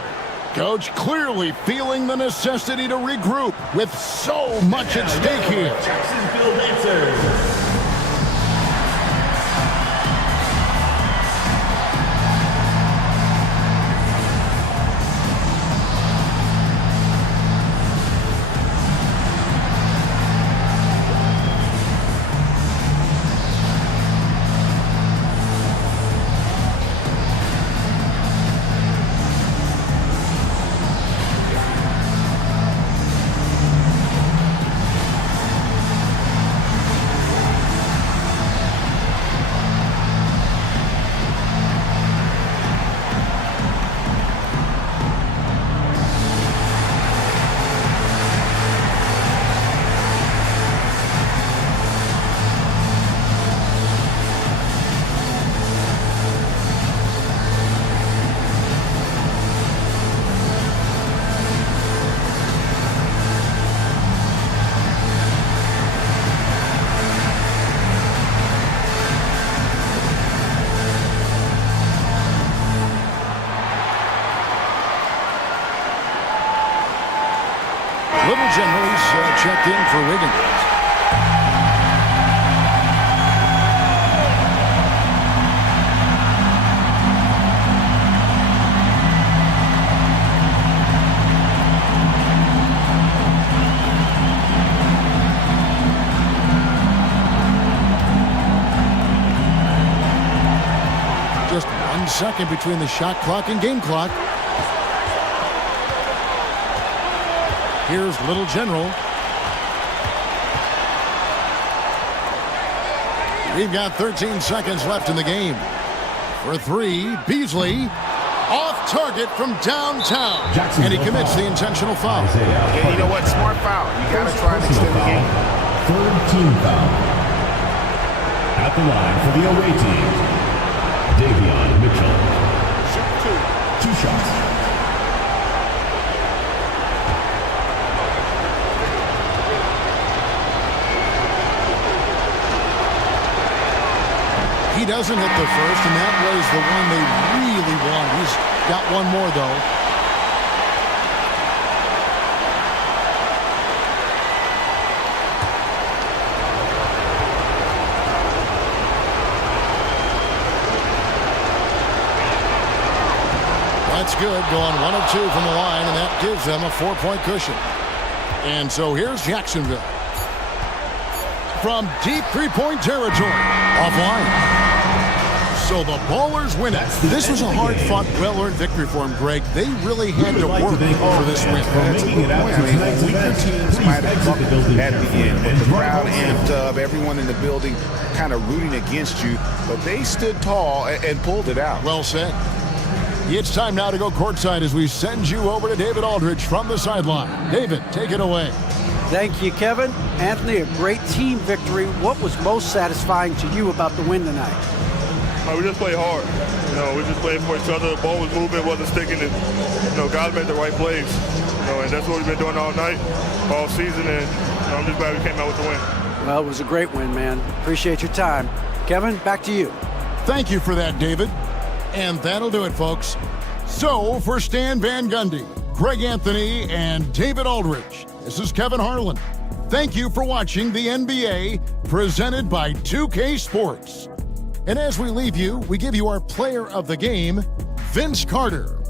Coach clearly feeling the necessity to regroup with so much at stake here. Jacksonville Lancers. Little General's checked in for Wiggins. Just 1 second between the shot clock and game clock. Here's Little General. We've got 13 seconds left in the game. For three, Beasley off target from downtown. And he commits the intentional foul. Yeah, you know what? Smart foul. You got to try and extend the game. Third team foul. At the line for the away team, Davion Mitchell. Shoot 2 shots. He doesn't hit the first, and that was the one they really want. He's got one more, though. That's good, going 1 of 2 from the line, and that gives them a 4-point cushion. And so here's Jacksonville. From deep three-point territory, offline. So the Ballers win it. This was a hard-fought, well-earned victory for them, Greg. They really had to work for this win. That's a good point. I mean, weaker teams might have buckled at the end, but the crowd amped up, everyone in the building kind of rooting against you, but they stood tall and pulled it out. Well said. It's time now to go courtside as we send you over to David Aldridge from the sideline. David, take it away. Thank you, Kevin. Anthony, a great team victory. What was most satisfying to you about the win tonight? We just played hard. We just played for each other. The ball was moving, wasn't sticking. And, guys made the right plays. And that's what we've been doing all night, all season. And I'm just glad we came out with the win. Well, it was a great win, man. Appreciate your time. Kevin, back to you. Thank you for that, David. And that'll do it, folks. So, for Stan Van Gundy, Greg Anthony, and David Aldridge, this is Kevin Harlan. Thank you for watching the NBA, presented by 2K Sports. And as we leave you, we give you our player of the game, Vince Carter.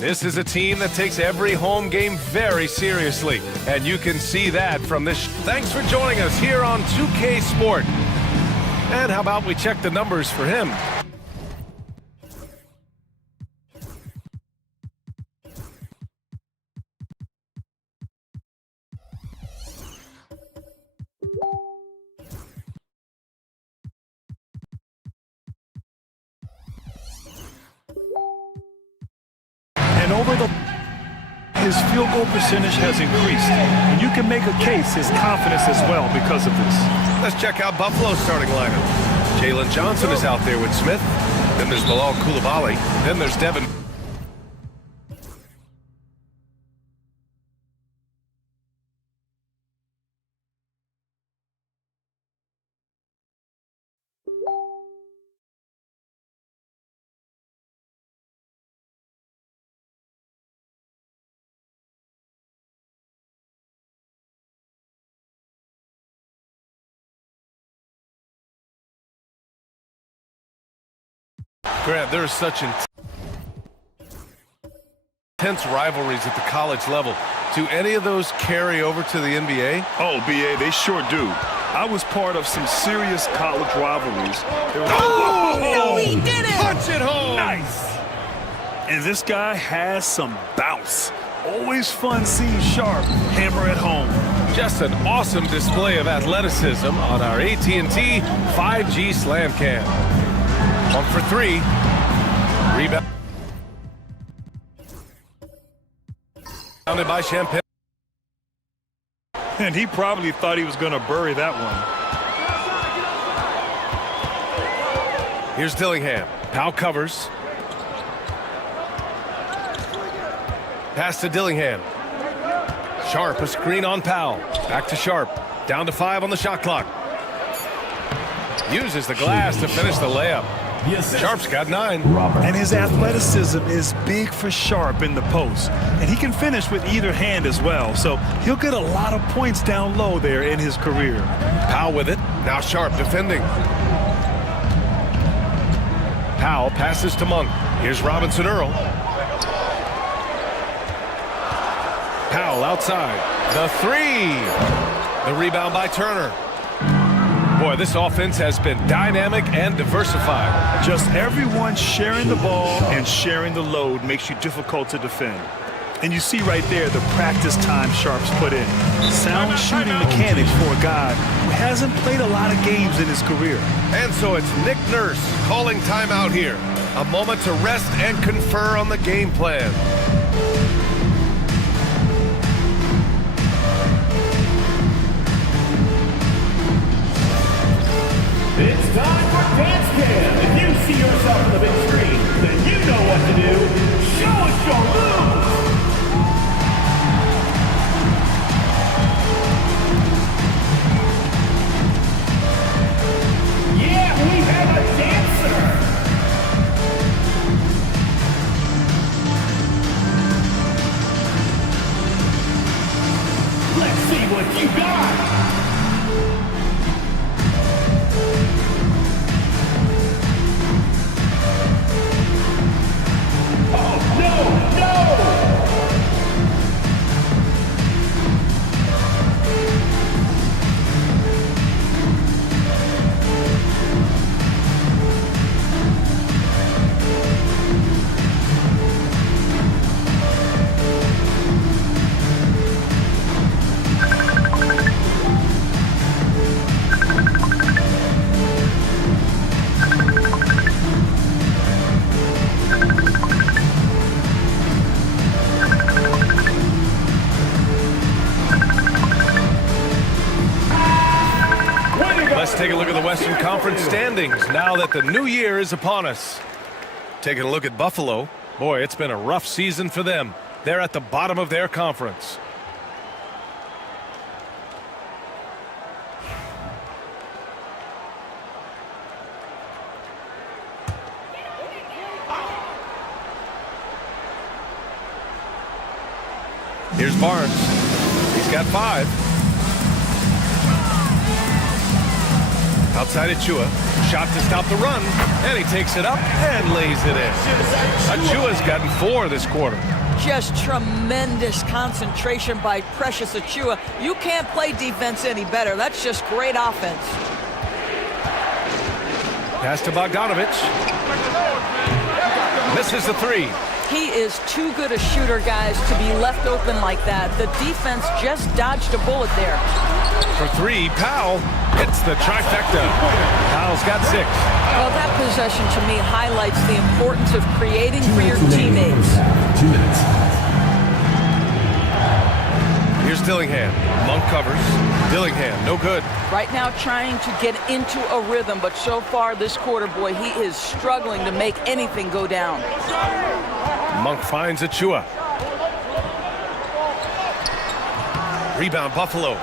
This is a team that takes every home game very seriously, and you can see that from this. Thanks for joining us here on 2K Sport. And how about we check the numbers for him? And his field goal percentage has increased. And you can make a case his confidence as well because of this. Let's check out Buffalo's starting lineup. Jalen Johnson is out there with Smith. Then there's Bilal Coulibaly. Then there's Devin. Grant, there are such intense rivalries at the college level. Do any of those carry over to the NBA? Oh, BA, they sure do. I was part of some serious college rivalries. No, he did it! Punch it home! Nice! And this guy has some bounce. Always fun seeing Sharp hammer at home. Just an awesome display of athleticism on our AT&T 5G Slam Cam. 1 for 3. Rebound. Rebounded by Champagne. And he probably thought he was going to bury that one. Here's Dillingham. Powell covers. Pass to Dillingham. Sharp, a screen on Powell. Back to Sharp. Down to 5 on the shot clock. Uses the glass to finish the layup. Sharp's got 9. And his athleticism is big for Sharp in the post. And he can finish with either hand as well. So he'll get a lot of points down low there in his career. Powell with it. Now Sharp defending. Powell passes to Monk. Here's Robinson Earl. Powell outside. The 3. The rebound by Turner. Boy, this offense has been dynamic and diversified. Just everyone sharing the ball and sharing the load makes you difficult to defend. And you see right there the practice time Sharp's put in. Sound shooting mechanics for a guy who hasn't played a lot of games in his career. And so it's Nick Nurse calling timeout here. A moment to rest and confer on the game plan. It's time for Dance Cam. If you see yourself on the big screen, then you know what to do. Show us your moves. Yeah, we have a dancer. Let's see what you got. Take a look at the Western Conference standings now that the new year is upon us. Taking a look at Buffalo. Boy, it's been a rough season for them. They're at the bottom of their conference. Here's Barnes. He's got 5. Outside Achua. shot to stop the run, and he takes it up and lays it in. Achua's gotten 4 this quarter. Just tremendous concentration by Precious Achua. You can't play defense any better. That's just great offense. Pass to Bogdanovich. Misses the 3. He is too good a shooter, guys, to be left open like that. The defense just dodged a bullet there. For 3, Powell hits the trifecta. Powell's got 6. Well, that possession to me highlights the importance of creating for your teammates. 2 minutes. Here's Dillingham. Monk covers. Dillingham, no good. Right now trying to get into a rhythm, but so far this quarter, boy, he is struggling to make anything go down. Monk finds Achua. Rebound, Buffalo.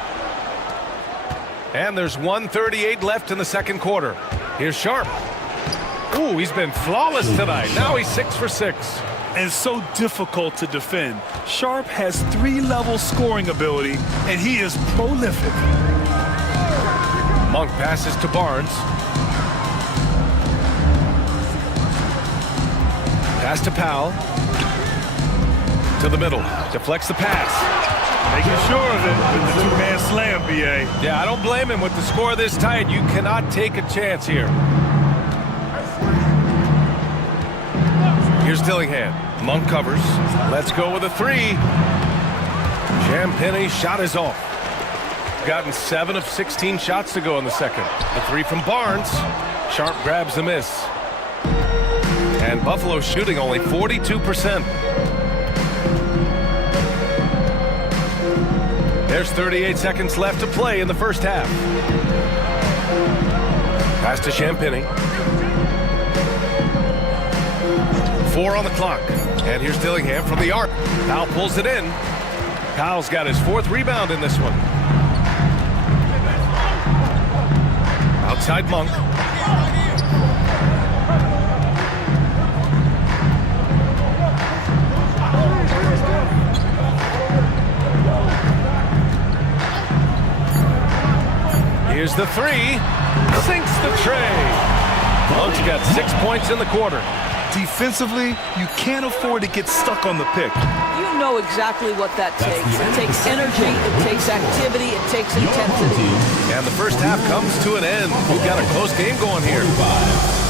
And there's 1:38 left in the second quarter. Here's Sharp. Ooh, he's been flawless tonight. Now he's 6 for 6. And so difficult to defend. Sharp has 3-level scoring ability, and he is prolific. Monk passes to Barnes. Pass to Powell. To the middle. Deflects the pass. Making sure of it with the 2-man slam, B.A. Yeah, I don't blame him. With the score this tight, you cannot take a chance here. Here's Dillingham. Monk covers. Let's go with a 3. Champagne's shot is off. Gotten 7 of 16 shots to go in the second. The 3 from Barnes. Sharp grabs the miss. And Buffalo shooting only 42%. There's 38 seconds left to play in the first half. Pass to Champagnie. 4 on the clock. And here's Dillingham from the arc. Powell pulls it in. Powell's got his 4th rebound in this one. Outside Monk. Here's the 3. Sinks the tray. Monk's got 6 points in the quarter. Defensively, you can't afford to get stuck on the pick. You know exactly what that takes. It takes energy, it takes activity, it takes intensity. And the first half comes to an end. We've got a close game going here.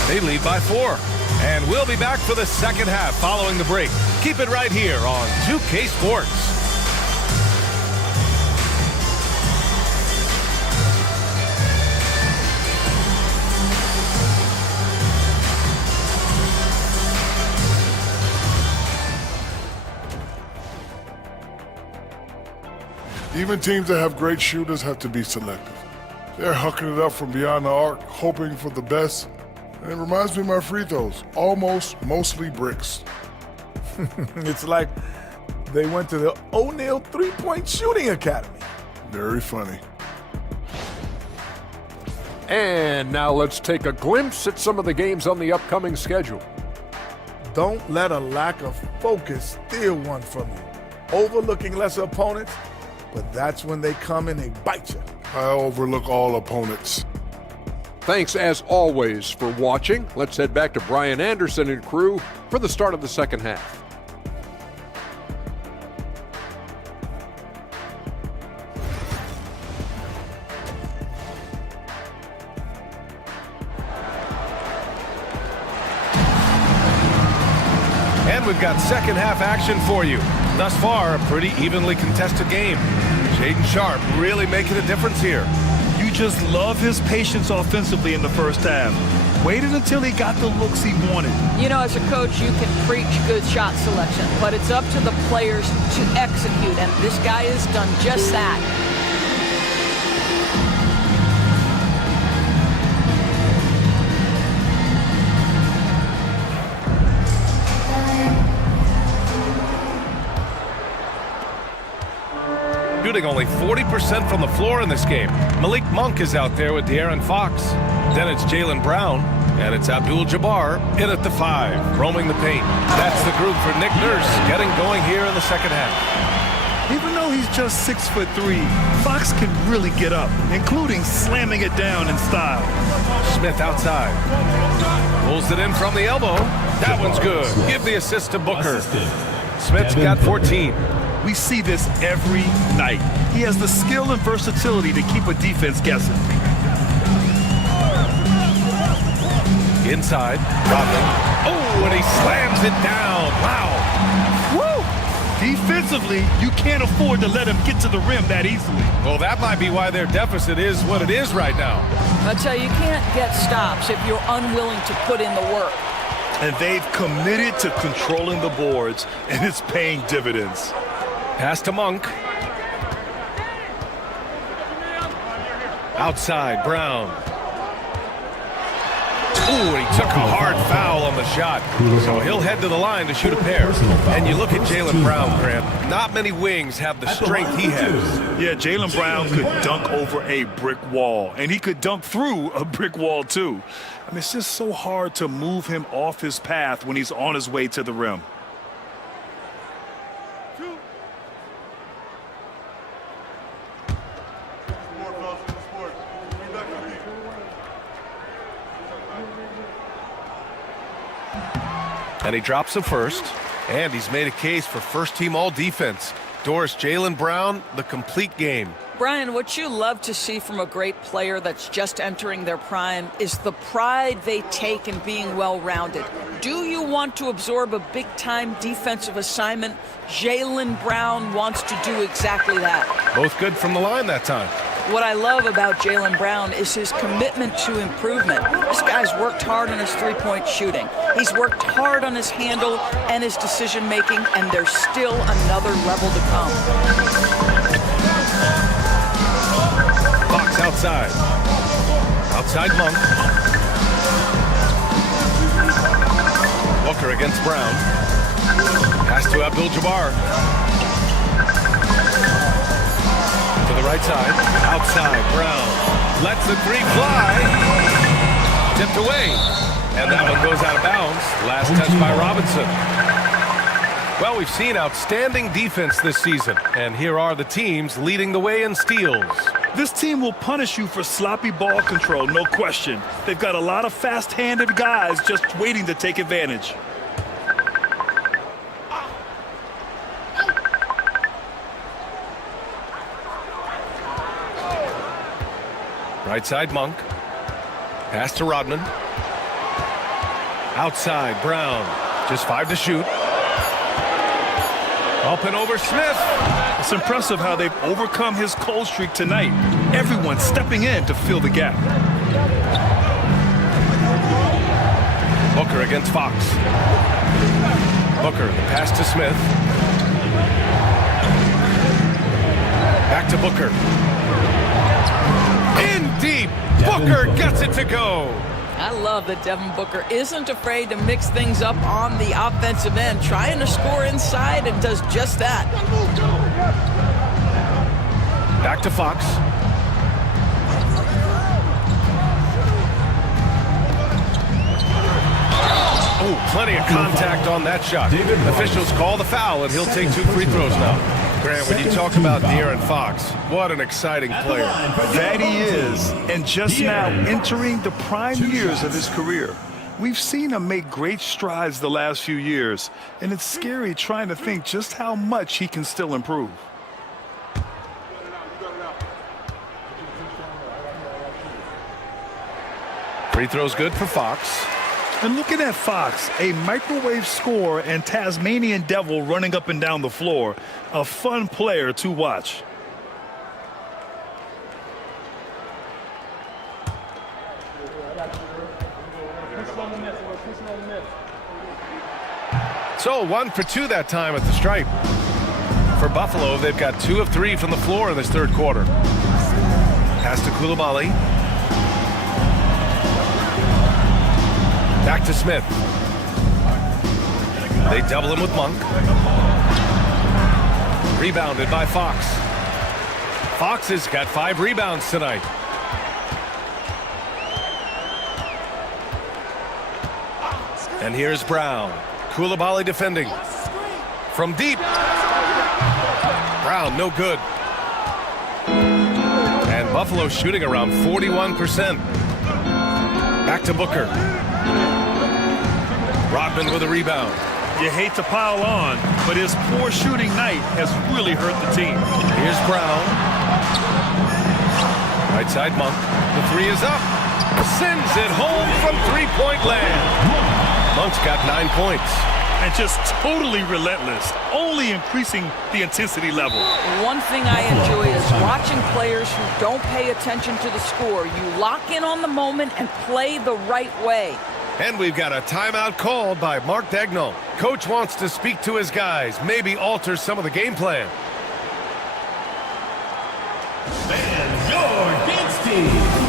They lead by 4. And we'll be back for the second half following the break. Keep it right here on 2K Sports. Even teams that have great shooters have to be selective. They're hucking it up from beyond the arc, hoping for the best. And it reminds me of my free throws, mostly bricks. It's like they went to the O'Neal three-point shooting academy. Very funny. And now let's take a glimpse at some of the games on the upcoming schedule. Don't let a lack of focus steal one from you. Overlooking lesser opponents, but that's when they come and they bite you. I overlook all opponents. Thanks as always for watching. Let's head back to Brian Anderson and crew for the start of the second half. And we've got second half action for you. Thus far, a pretty evenly contested game. Shaedon Sharp really making a difference here. You just love his patience offensively in the first half. Waited until he got the looks he wanted. You know, as a coach, you can preach good shot selection, but it's up to the players to execute, and this guy has done just that. Shooting only 40% from the floor in this game. Malik Monk is out there with De'Aaron Fox. Then it's Jaylen Brown, and it's Abdul-Jabbar in at the 5, roaming the paint. That's the group for Nick Nurse getting going here in the second half. Even though though he's just 6'3", Fox can really get up, including slamming it down in style. Smith outside. Pulls it in from the elbow. That one's good. Give the assist to Booker. Smith's got 14. We see this every night. He has the skill and versatility to keep a defense guessing. Inside. Rodman. Oh, and he slams it down. Wow. Woo! Defensively, you can't afford to let him get to the rim that easily. Well, that might be why their deficit is what it is right now. I tell you, you can't get stops if you're unwilling to put in the work. And they've committed to controlling the boards, and it's paying dividends. Pass to Monk. Outside, Brown. Ooh, and he took a hard foul on the shot. So he'll head to the line to shoot a pair. And you look at Jaylen Brown, Grant. Not many wings have the strength he has. Yeah, Jaylen Brown could dunk over a brick wall. And he could dunk through a brick wall, too. I mean, it's just so hard to move him off his path when he's on his way to the rim. And he drops the first, and he's made a case for first-team all-defense. Doris, Jaylen Brown, the complete game. Brian, what you love to see from a great player that's just entering their prime is the pride they take in being well-rounded. Do you want to absorb a big-time defensive assignment? Jaylen Brown wants to do exactly that. Both good from the line that time. What I love about Jaylen Brown is his commitment to improvement. This guy's worked hard on his three-point shooting. He's worked hard on his handle and his decision-making, and there's still another level to come. Fox outside. Outside Monk. Booker against Brown. Pass to Abdul-Jabbar. To the right side. Outside, Brown. Lets the three fly. Tipped away. And that one goes out of bounds. Last touch by Robinson. Well, we've seen outstanding defense this season. And here are the teams leading the way in steals. This team will punish you for sloppy ball control, no question. They've got a lot of fast-handed guys just waiting to take advantage. Right side, Monk. Pass to Rodman. Outside, Brown. Just 5 to shoot. Up and over Smith. It's impressive how they've overcome his cold streak tonight. Everyone stepping in to fill the gap. Booker against Fox. Booker, the pass to Smith. Back to Booker. In deep. Booker gets it to go. I love that Devin Booker isn't afraid to mix things up on the offensive end, trying to score inside, and does just that. Back to Fox. Oh, plenty of contact on that shot. Officials call the foul, and he'll take 2 free throws now. Grant, when you talk about De'Aaron Fox, what an exciting player. That he is, and just now entering the prime years of his career. We've seen him make great strides the last few years, and it's scary trying to think just how much he can still improve. Free throw's good for Fox. And looking at Fox, a microwave scorer and Tasmanian devil running up and down the floor. A fun player to watch. So 1 for 2 that time at the stripe. For Buffalo, they've got 2 of 3 from the floor in this third quarter. Pass to Coulibaly. Back to Smith. They double him with Monk. Rebounded by Fox. Fox has got 5 rebounds tonight. And here's Brown. Coulibaly defending. From deep. Brown, no good. And Buffalo shooting around 41%. Back to Booker. Rodman with a rebound. You hate to pile on, but his poor shooting night has really hurt the team. Here's Brown. Right side Monk. The three is up. Sends it home from three-point land. Monk's got 9 points. And just totally relentless, only increasing the intensity level. One thing I enjoy is watching players who don't pay attention to the score. You lock in on the moment and play the right way. And we've got a timeout called by Mark Daigneault. Coach wants to speak to his guys, maybe alter some of the game plan. And your dance team.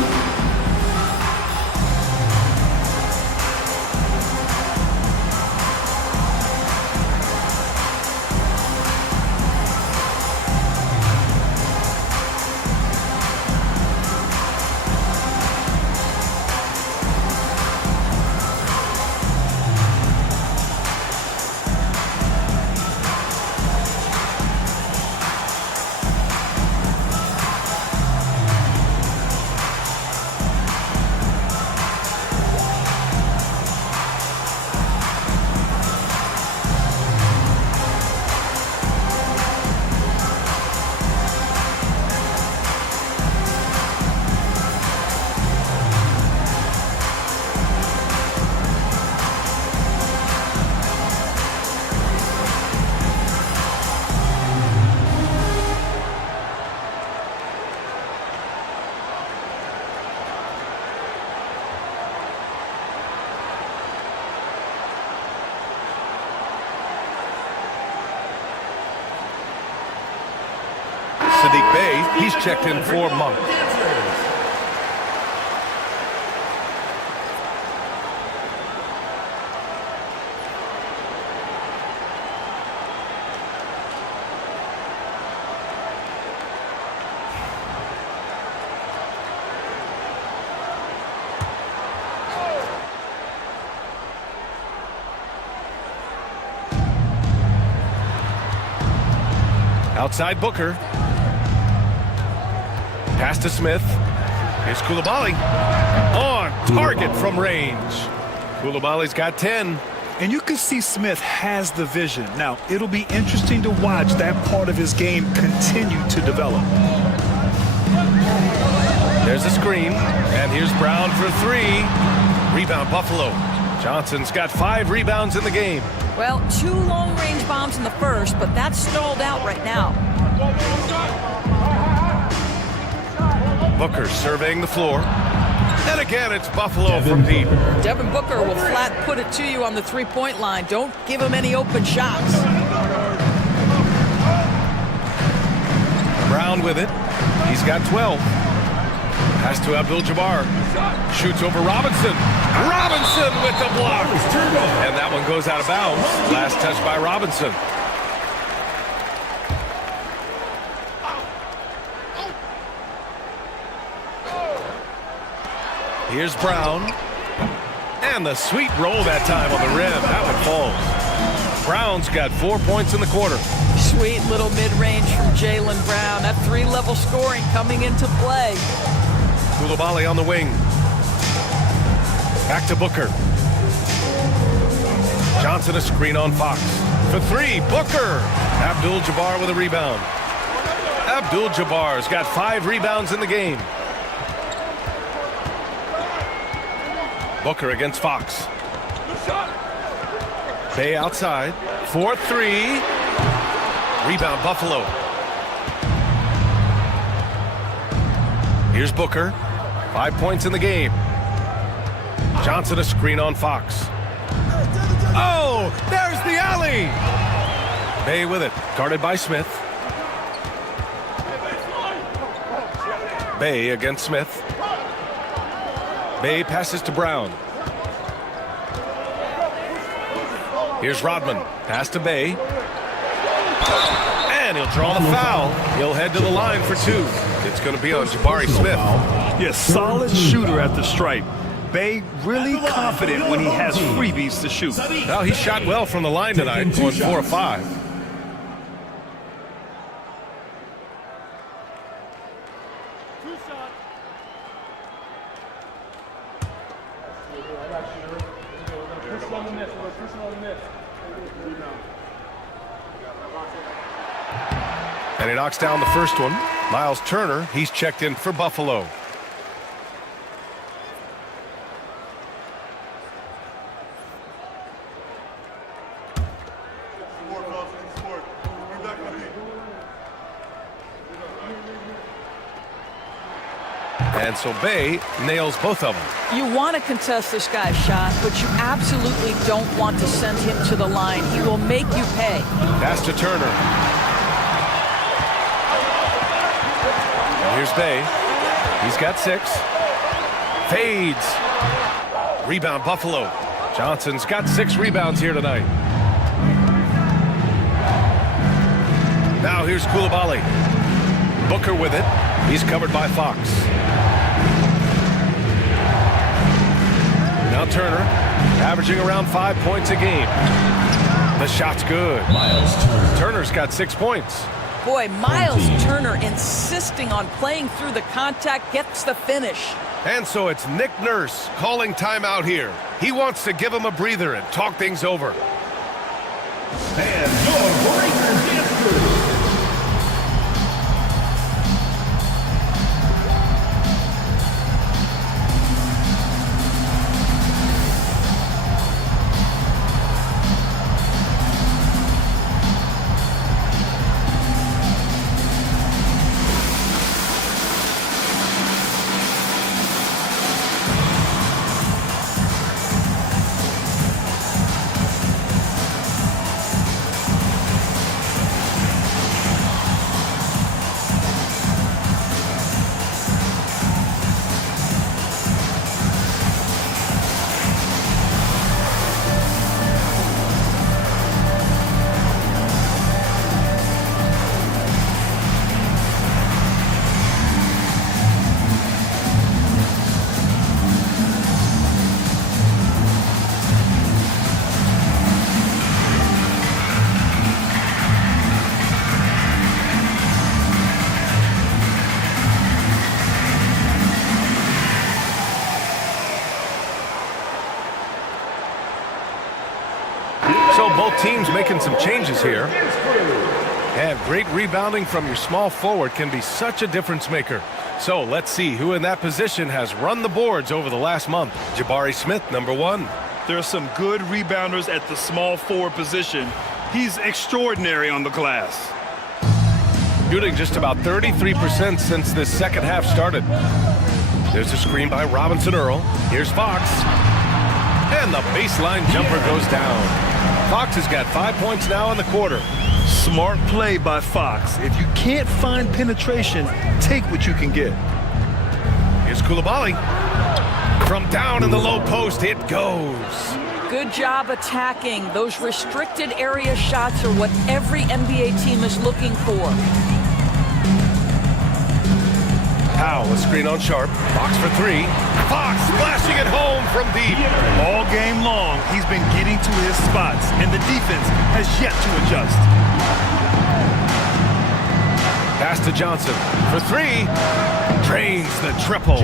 Sadiq Bey, he's checked in for Monk. Outside Booker. Pass to Smith. Here's Coulibaly. On target from range. Koulibaly's got 10. And you can see Smith has the vision. Now, it'll be interesting to watch that part of his game continue to develop. There's a screen. And here's Brown for three. Rebound Buffalo. Johnson's got 5 rebounds in the game. Well, 2 long-range bombs in the first, but that's stalled out right now. Booker surveying the floor. And again, it's Buffalo from deep. Devin Booker will flat put it to you on the three-point line. Don't give him any open shots. Brown with it. He's got 12. Pass to Abdul-Jabbar. Shoots over Robinson. Robinson with the block. And that one goes out of bounds. Last touch by Robinson. Here's Brown. And the sweet roll that time on the rim. That one falls. Brown's got 4 points in the quarter. Sweet little mid-range from Jaylen Brown. That 3-level scoring coming into play. Coulibaly on the wing. Back to Booker. Johnson a screen on Fox. For three, Booker. Abdul-Jabbar with a rebound. Abdul-Jabbar's got 5 rebounds in the game. Booker against Fox. Bey outside. 4-3. Rebound Buffalo. Here's Booker. 5 points in the game. Johnson a screen on Fox. Oh, there's the alley. Bey with it. Guarded by Smith. Bey against Smith. Bey passes to Brown. Here's Rodman. Pass to Bey. And he'll draw the foul. He'll head to the line for 2. It's going to be on Jabari Smith. Yes, solid shooter at the stripe. Bey really confident when he has freebies to shoot. Well, he shot well from the line tonight, going 4 of 5. And he knocks down the first one. Miles Turner, he's checked in for Buffalo. And so Bay nails both of them. You want to contest this guy's shot, but you absolutely don't want to send him to the line. He will make you pay. Pass to Turner. And here's Bay. He's got 6. Fades. Rebound Buffalo. Johnson's got 6 rebounds here tonight. Now here's Coulibaly. Booker with it. He's covered by Fox. Now Turner, averaging around 5 points a game. The shot's good. Miles Turner. Turner's got 6 points. Boy, Miles Turner insisting on playing through the contact, gets the finish. And so it's Nick Nurse calling timeout here. He wants to give him a breather and talk things over. And your Breakers dance crew. So both teams making some changes here. And great rebounding from your small forward can be such a difference maker. So let's see who in that position has run the boards over the last month. Jabari Smith, number 1. There are some good rebounders at the small forward position. He's extraordinary on the glass. Shooting just about 33% since this second half started. There's a screen by Robinson Earl. Here's Fox. And the baseline jumper goes down. Fox has got 5 points now in the quarter. Smart play by Fox. If you can't find penetration, take what you can get. Here's Coulibaly. From down in the low post, it goes. Good job attacking. Those restricted area shots are what every NBA team is looking for. Powell, a screen on Sharp. Fox for 3. Fox flashing it home from deep. All game long, he's been getting to his spots, and the defense has yet to adjust. Pass to Johnson for 3. Drains the triple.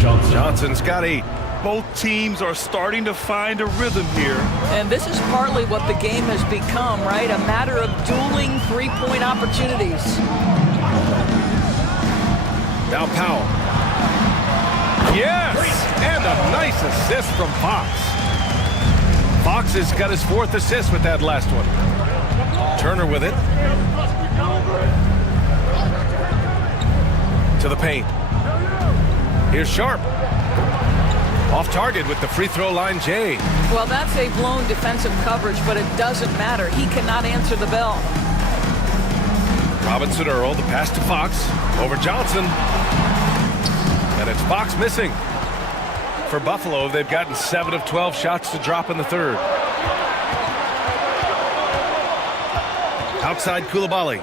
Johnson's got 8. Both teams are starting to find a rhythm here. And this is partly what the game has become, right? A matter of dueling three-point opportunities. Now Powell. Yes! And a nice assist from Fox. Fox has got his 4th assist with that last one. Turner with it. To the paint. Here's Sharp. Off target with the free throw line, Jay. Well, that's a blown defensive coverage, but it doesn't matter. He cannot answer the bell. Robinson Earl, the pass to Fox. Over Johnson. And it's Fox missing. For Buffalo, they've gotten 7 of 12 shots to drop in the third. Outside Coulibaly.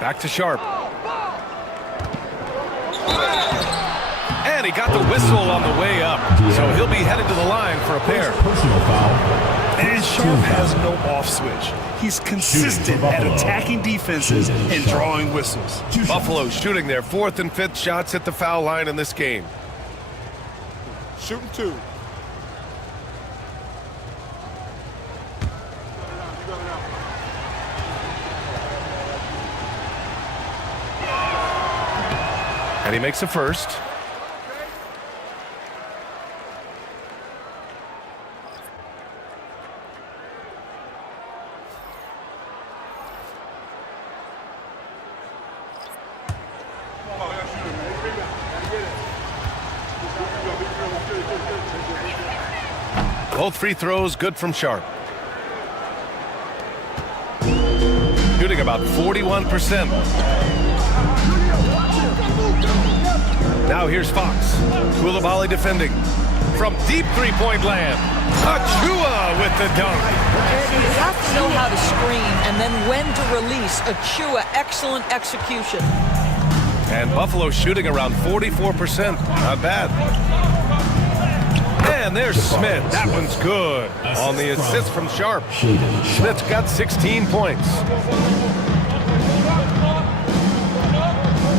Back to Sharp. And he got the whistle on the way up. So he'll be headed to the line for a pair. Personal foul. And Sharp has no off switch. He's consistent at attacking defenses and drawing whistles. Buffalo shooting their 4th and 5th shots at the foul line in this game. Shooting 2. And he makes a first. Both free throws good from Sharp. Shooting about 41%. Now here's Fox. Koulibaly defending. From deep three-point land. Achua with the dunk. You have to know how to screen and then when to release. Achua, excellent execution. And Buffalo shooting around 44%. Not bad. And there's Smith. That one's good. On the assist from Sharp. Smith's got 16 points.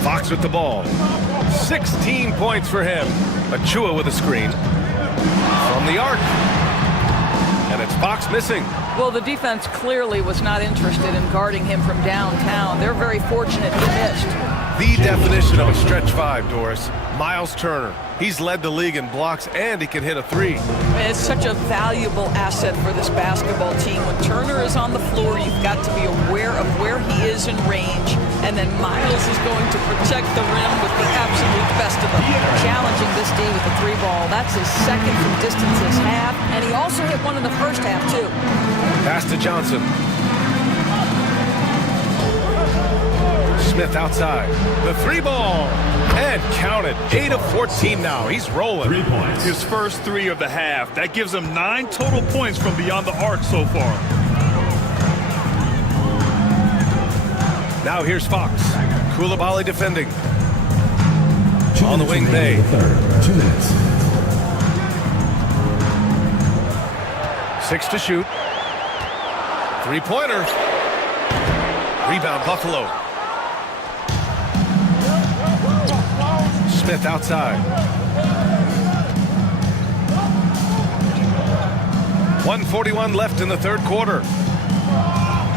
Fox with the ball. 16 points for him. Achua with a screen. From the arc. And it's Fox missing. Well, the defense clearly was not interested in guarding him from downtown. They're very fortunate he missed. The definition of a stretch 5, Doris. Miles Turner. He's led the league in blocks, and he can hit a 3. It's such a valuable asset for this basketball team. When Turner is on the floor, you've got to be aware of where he is in range, and then Miles is going to protect the rim with the absolute best of them. Challenging this D with the 3 ball. That's his 2nd from distance this half, and he also hit one in the first half, too. Pass to Johnson. Smith outside. The 3 ball. And counted. 8 of 14 now. He's rolling. 3 points. His first 3 of the half. That gives him 9 total points from beyond the arc so far. Now here's Fox. Koulibaly defending. On the wing, Bay. 2 minutes. 6 to shoot. 3-pointer. Rebound, Buffalo. Smith outside. 1:41 left in the 3rd quarter.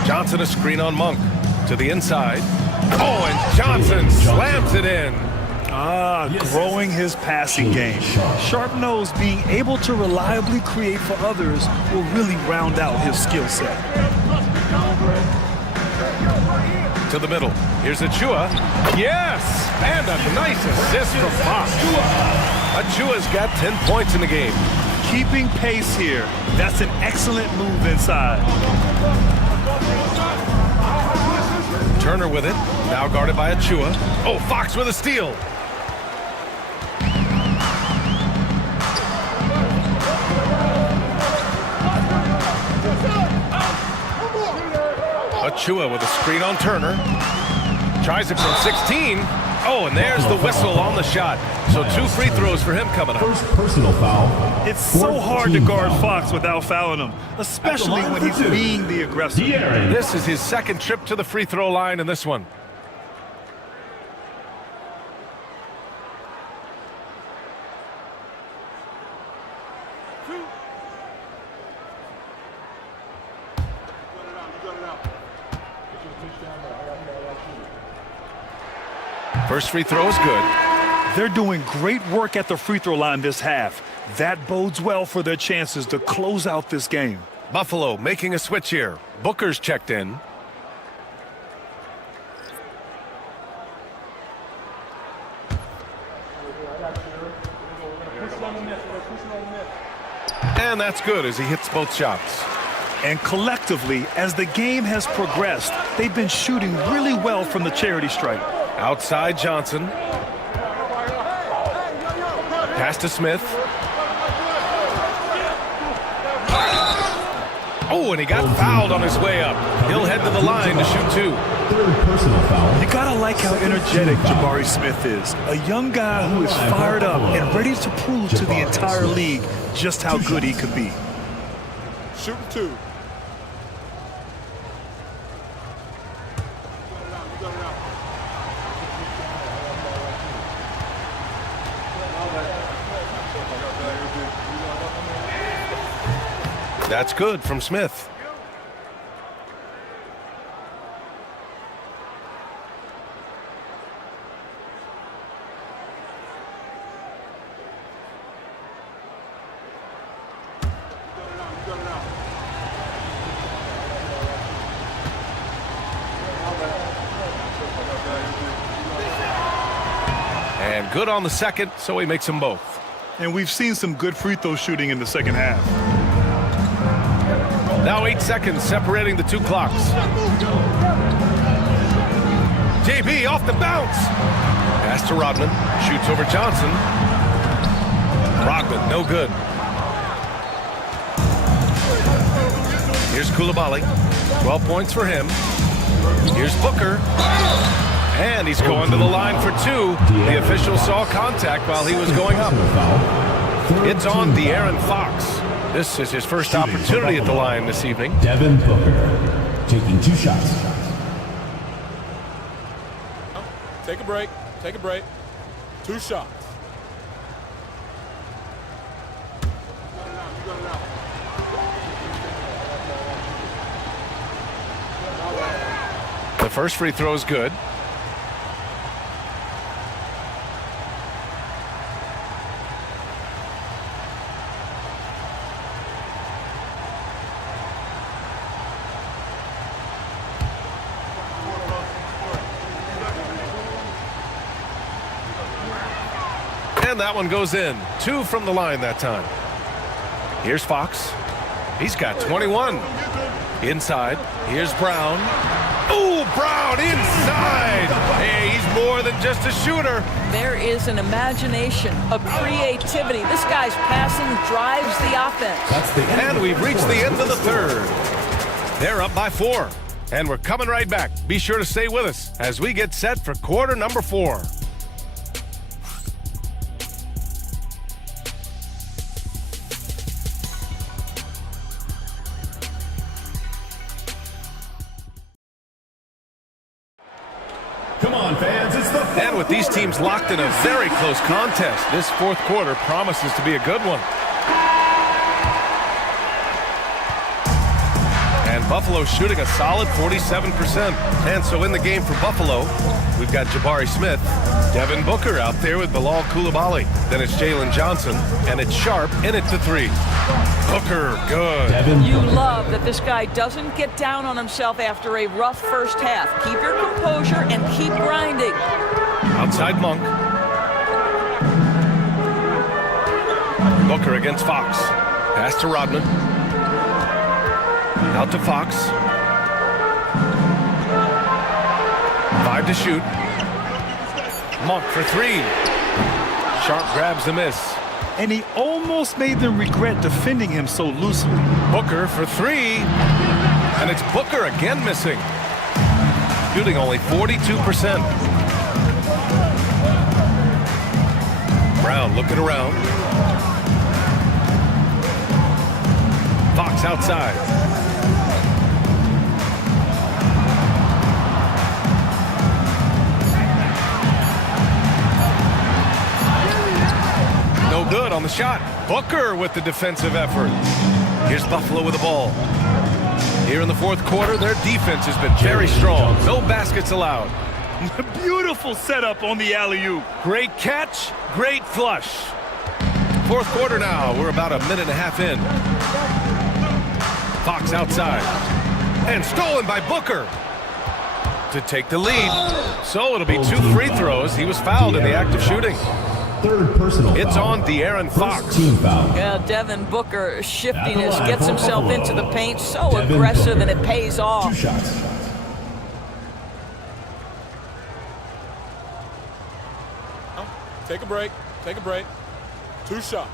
Johnson a screen on Monk. To the inside. Oh, and Johnson slams it in. Growing his passing game. Sharp knows being able to reliably create for others will really round out his skill set. To the middle. Here's Achua. Yes! And a nice assist from Fox. Achua's got 10 points in the game. Keeping pace here. That's an excellent move inside. Turner with it. Now guarded by Achua. Oh, Fox with a steal. Achua with a screen on Turner. Tries it from 16. Oh, and there's the whistle on the shot. So 2 free throws for him coming up. First personal foul. It's so hard to guard Fox without fouling him, especially when he's being the aggressor. This is his 2nd trip to the free throw line in this one. First free throw is good. They're doing great work at the free throw line this half. That bodes well for their chances to close out this game. Buffalo making a switch here. Booker's checked in. And that's good as he hits both shots. And collectively, as the game has progressed, they've been shooting really well from the charity stripe. Outside Johnson. Pass to Smith. Oh, and he got fouled on his way up. He'll head to the line to shoot 2. Third personal foul. You gotta like how energetic Jabari Smith is. A young guy who is fired up and ready to prove to the entire league just how good he could be. Shooting 2. That's good from Smith. And good on the second, so he makes them both. And we've seen some good free throw shooting in the second half. Now 8 seconds separating the 2 clocks. JB off the bounce. Pass to Rodman. Shoots over Johnson. Rodman, no good. Here's Coulibaly. 12 points for him. Here's Booker. And he's going to the line for 2. The official saw contact while he was going up. It's on De'Aaron Fox. This is his first opportunity at the line this evening. Devin Booker taking 2 shots. Take a break. Take a break. 2 shots. The first free throw is good. And that one goes in. 2 from the line that time. Here's Fox. He's got 21. Inside. Here's Brown. Ooh, Brown inside. Hey, he's more than just a shooter. There is an imagination, a creativity. This guy's passing drives the offense. And we've reached the end of the third. They're up by 4. And we're coming right back. Be sure to stay with us as we get set for quarter number 4. Come on, fans, it's the And with these teams locked in a very close contest, this fourth quarter promises to be a good one. And Buffalo shooting a solid 47%. And so in the game for Buffalo, we've got Jabari Smith, Devin Booker out there with Bilal Coulibaly. Then it's Jalen Johnson, and it's Sharp in it to 3. Booker, good. You love that this guy doesn't get down on himself after a rough first half. Keep your composure and keep grinding. Outside Monk. Booker against Fox. Pass to Rodman. Out to Fox. 5 to shoot. Monk for 3. Sharp grabs the miss. And he almost made them regret defending him so loosely. Booker for 3. And it's Booker again missing. Shooting only 42%. Brown looking around. Fox outside. No good on the shot. Booker with the defensive effort. Here's Buffalo with the ball. Here in the fourth quarter, their defense has been very strong. No baskets allowed. Beautiful setup on the alley-oop. Great catch, great flush. Fourth quarter now. We're about a minute and a half in. Fox outside. And stolen by Booker to take the lead. So it'll be 2 free throws. He was fouled in the act of shooting. Third personal It's foul. on De'Aaron Fox. Team foul. Yeah, Devin Booker shiftiness gets himself into the paint. So aggressive, and it pays off. 2 shots. Take a break. Take a break. 2 shots.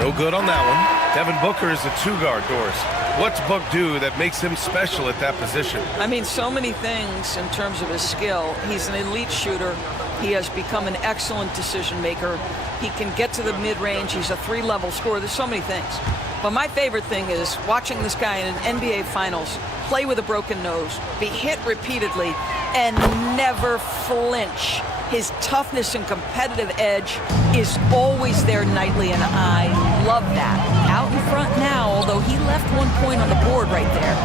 No good on that one. Devin Booker is a two-guard, Doris. What's Book do that makes him special at that position? I mean, so many things in terms of his skill. He's an elite shooter. He has become an excellent decision maker. He can get to the mid-range. He's a three-level scorer. There's so many things. But my favorite thing is watching this guy in an NBA Finals play with a broken nose, be hit repeatedly, and never flinch. His toughness and competitive edge is always there nightly, and I love that. Out in front now, although he left 1 point on the board right there.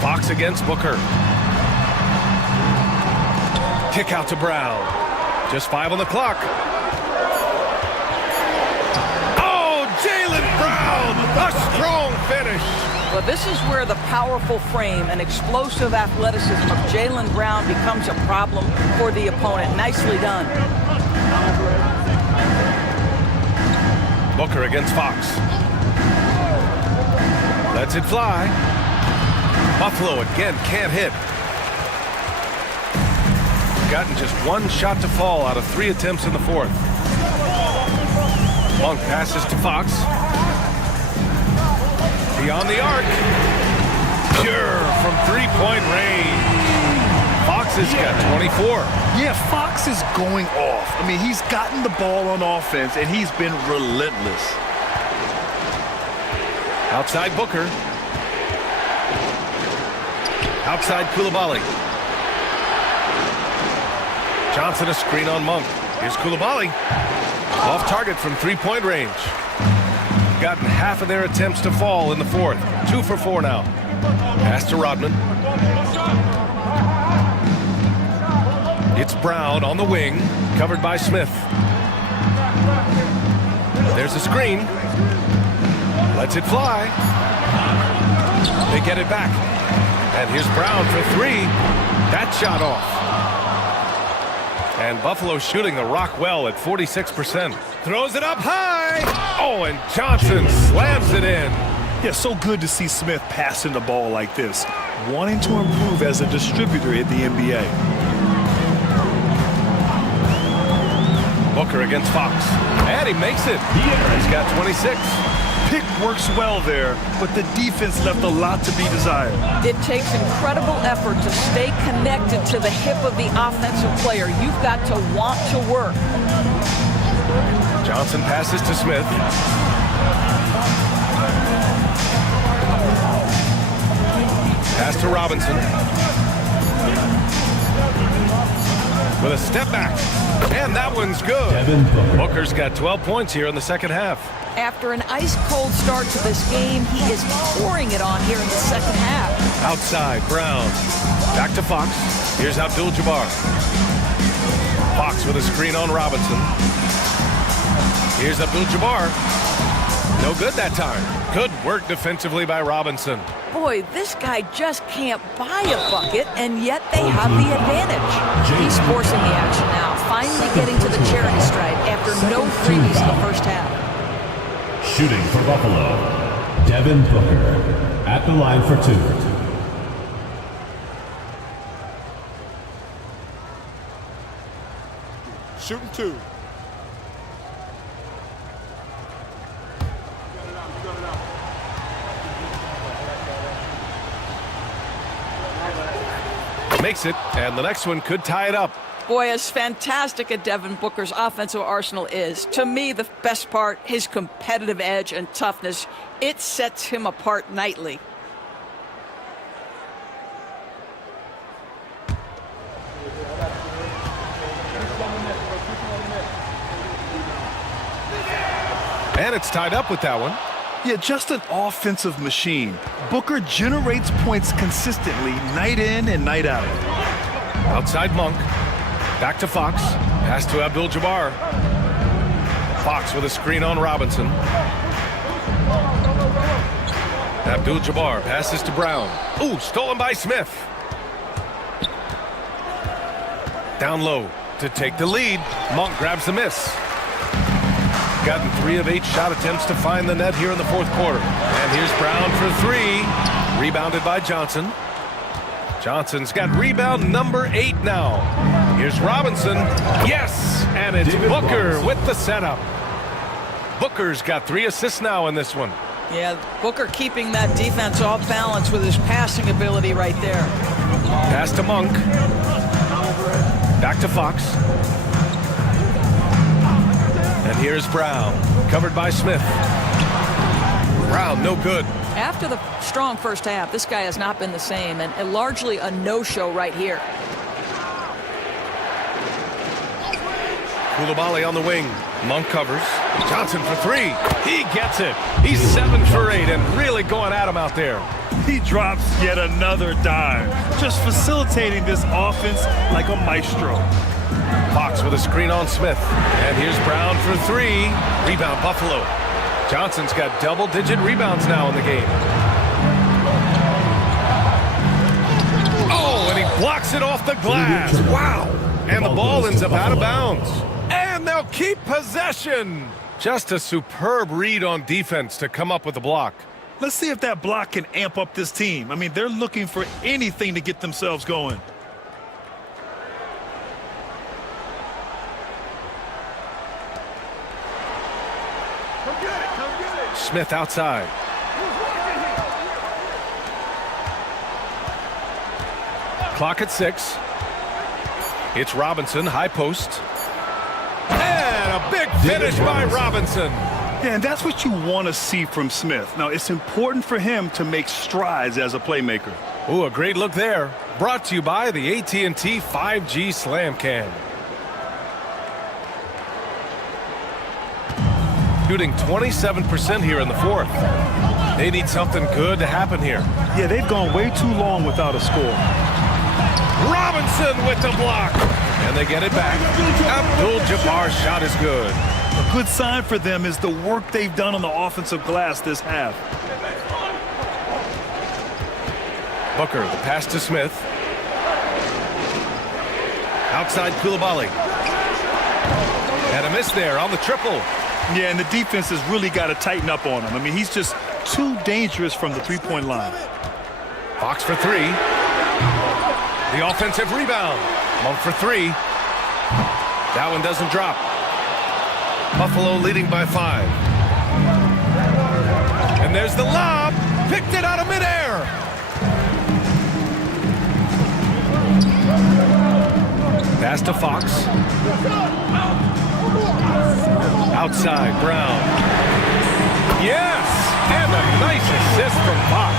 Fox against Booker. Kick out to Brown. Just 5 on the clock. Oh, Jaylen Brown! A strong finish. But this is where the powerful frame and explosive athleticism of Jaylen Brown becomes a problem for the opponent. Nicely done. Booker against Fox. Lets it fly. Buffalo again can't hit. Gotten just one shot to fall out of 3 attempts in the fourth. Monk passes to Fox. Beyond the arc. Pure from three-point range. Fox has got 24. Yeah, Fox is going off. I mean, he's gotten the ball on offense, and he's been relentless. Outside Booker. Outside Coulibaly. Johnson a screen on Monk. Here's Coulibaly. Off target from three-point range. Gotten half of their attempts to fall in the fourth. 2 for 4 now. Pass to Rodman. It's Brown on the wing, covered by Smith. There's a screen. Lets it fly. They get it back. And here's Brown for 3. That shot off. And Buffalo shooting the rock well at 46%. Throws it up high. Oh, and Johnson slams it in. Yeah, so good to see Smith passing the ball like this, wanting to improve as a distributor in the NBA. Booker against Fox. And he makes it. He's got 26. Pick works well there, but the defense left a lot to be desired. It takes incredible effort to stay connected to the hip of the offensive player. You've got to want to work. Johnson passes to Smith. Pass to Robinson. With a step back. And that one's good. Booker's got 12 points here in the second half. After an ice-cold start to this game, he is pouring it on here in the second half. Outside, Brown. Back to Fox. Here's Abdul-Jabbar. Fox with a screen on Robinson. Here's Abdul-Jabbar. No good that time. Good work defensively by Robinson. Boy, this guy just can't buy a bucket, and yet they have the advantage. He's forcing the action now, finally getting to the charity stripe after no freebies in the first half. Shooting for Buffalo, Devin Booker at the line for 2. Shooting 2. Makes it, and the next one could tie it up. Boy, as fantastic as Devin Booker's offensive arsenal is, to me, the best part, his competitive edge and toughness, it sets him apart nightly. And it's tied up with that one. Yeah, just an offensive machine. Booker generates points consistently, night in and night out. Outside Monk. Back to Fox. Pass to Abdul-Jabbar. Fox with a screen on Robinson. Abdul-Jabbar passes to Brown. Ooh, stolen by Smith. Down low to take the lead. Monk grabs the miss. Gotten 3 of 8 shot attempts to find the net here in the fourth quarter. And here's Brown for 3. Rebounded by Johnson. Johnson's got rebound number 8 now. Here's Robinson. Yes, and it's Booker with the setup. Booker's got 3 assists now in this one. Yeah, Booker keeping that defense off balance with his passing ability right there. Pass to Monk. Back to Fox. And here's Brown, covered by Smith. Brown, no good. After the strong first half, this guy has not been the same, and largely a no-show right here. Coulibaly on the wing. Monk covers. Johnson for 3. He gets it. He's 7 for 8 and really going at him out there. He drops yet another dime, just facilitating this offense like a maestro. Fox with a screen on Smith. And here's Brown for 3. Rebound Buffalo. Johnson's got double-digit rebounds now in the game. Oh, and he blocks it off the glass. Wow. And the ball ends up out of bounds. And they'll keep possession. Just a superb read on defense to come up with the block. Let's see if that block can amp up this team. I mean, they're looking for anything to get themselves going. Smith outside. Clock at 6. It's Robinson, high post. And a big finish by Robinson. Yeah, and that's what you want to see from Smith. Now, it's important for him to make strides as a playmaker. Ooh, a great look there. Brought to you by the AT&T 5G Slam Cam. Shooting 27% here in the 4th. They need something good to happen here. Yeah, they've gone way too long without a score. Robinson with the block. And they get it back. Abdul-Jabbar's shot is good. A good sign for them is the work they've done on the offensive glass this half. Booker, the pass to Smith. Outside Coulibaly. And a miss there on the triple. Yeah, and the defense has really got to tighten up on him. I mean, he's just too dangerous from the three-point line. Fox for 3. The offensive rebound. Monk for 3. That one doesn't drop. Buffalo leading by 5. And there's the lob. Picked it out of midair. Pass to Fox. Outside, Brown. Yes! And a nice assist from Fox.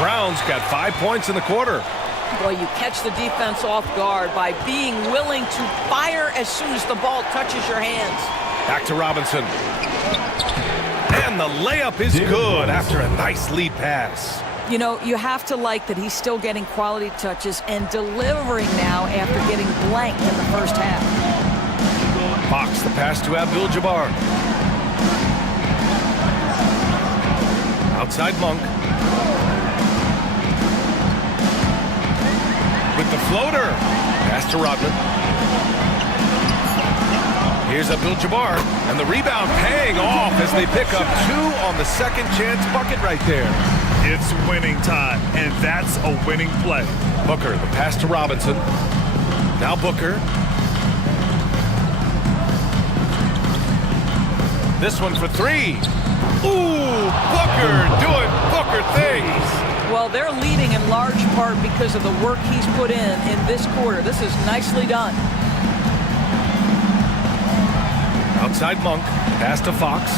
Brown's got 5 points in the quarter. Boy, you catch the defense off guard by being willing to fire as soon as the ball touches your hands. Back to Robinson. And the layup is good after a nice lead pass. You know, you have to like that he's still getting quality touches and delivering now after getting blanked in the first half. Fox, the pass to Abdul-Jabbar. Outside Monk. With the floater. Pass to Rodman. Here's Abdul-Jabbar. And the rebound paying off as they pick up 2 on the second chance bucket right there. It's winning time, and that's a winning play. Booker, the pass to Robinson. Now Booker. This one for 3. Ooh, Booker doing Booker things. Well, they're leading in large part because of the work he's put in this quarter. This is nicely done. Outside Monk. Pass to Fox.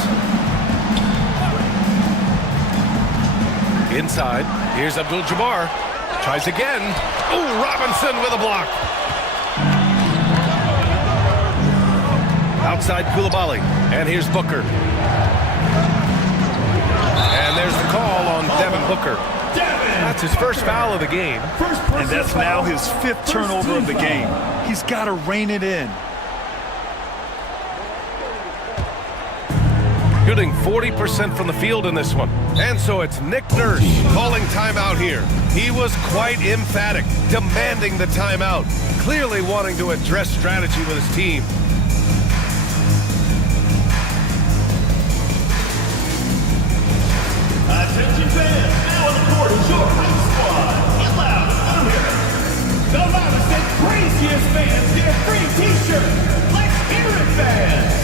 Inside. Here's Abdul-Jabbar. Tries again. Ooh, Robinson with a block. Outside Coulibaly. And here's Booker. And there's the call on Devin Booker. That's his first foul of the game. And that's now his 5th turnover of the game. He's got to rein it in. Shooting 40% from the field in this one. And so it's Nick Nurse calling timeout here. He was quite emphatic, demanding the timeout, clearly wanting to address strategy with his team. Attention fans, now on the court is your home squad. Get loud, enthusiast fans get a free t-shirt. Let's hear it, fans.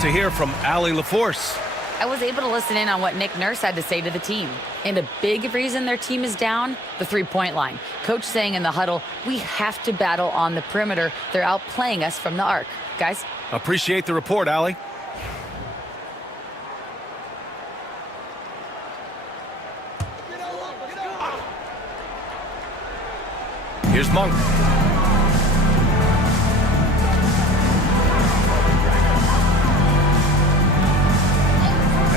To hear from Allie LaForce. I was able to listen in on what Nick Nurse had to say to the team. And a big reason their team is down, the three-point line. Coach saying in the huddle, we have to battle on the perimeter. They're outplaying us from the arc. Guys? Appreciate the report, Allie. Here's Monk.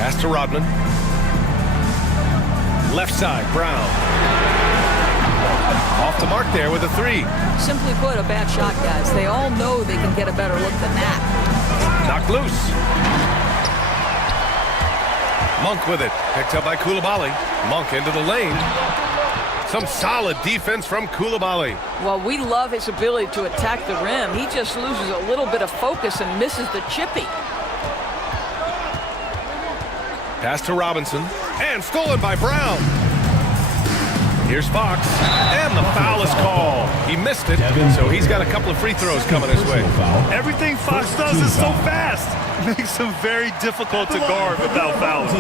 Pass to Rodman. Left side, Brown. Off the mark there with a three. Simply put, a bad shot, guys. They all know they can get a better look than that. Knocked loose. Monk with it. Picked up by Coulibaly. Monk into the lane. Some solid defense from Coulibaly. Well, we love his ability to attack the rim. He just loses a little bit of focus and misses the chippy. Pass to Robinson, and stolen by Brown. Here's Fox, and the foul is called. He missed it, so he's got a couple of free throws coming his way. Everything Fox does is so fast. It makes him very difficult to guard without fouling.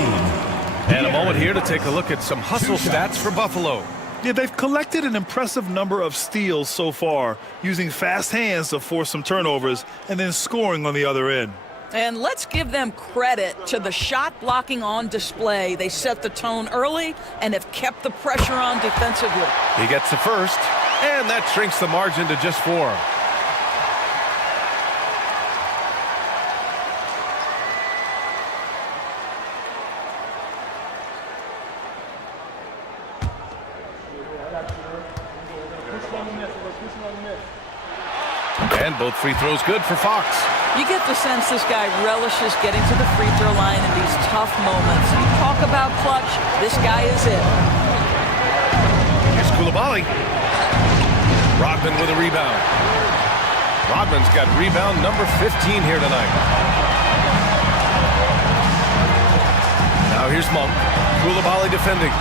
And a moment here to take a look at some hustle stats for Buffalo. Yeah, they've collected an impressive number of steals so far, using fast hands to force some turnovers and then scoring on the other end. And let's give them credit to the shot blocking on display. They set the tone early and have kept the pressure on defensively. He gets the first, and that shrinks the margin to just 4. And both free throws good for Fox. You get the sense this guy relishes getting to the free throw line in these tough moments. You talk about clutch, this guy is it. Here's Coulibaly. Rodman with a rebound. Rodman's got rebound number 15 here tonight. Now here's Monk. Coulibaly defending.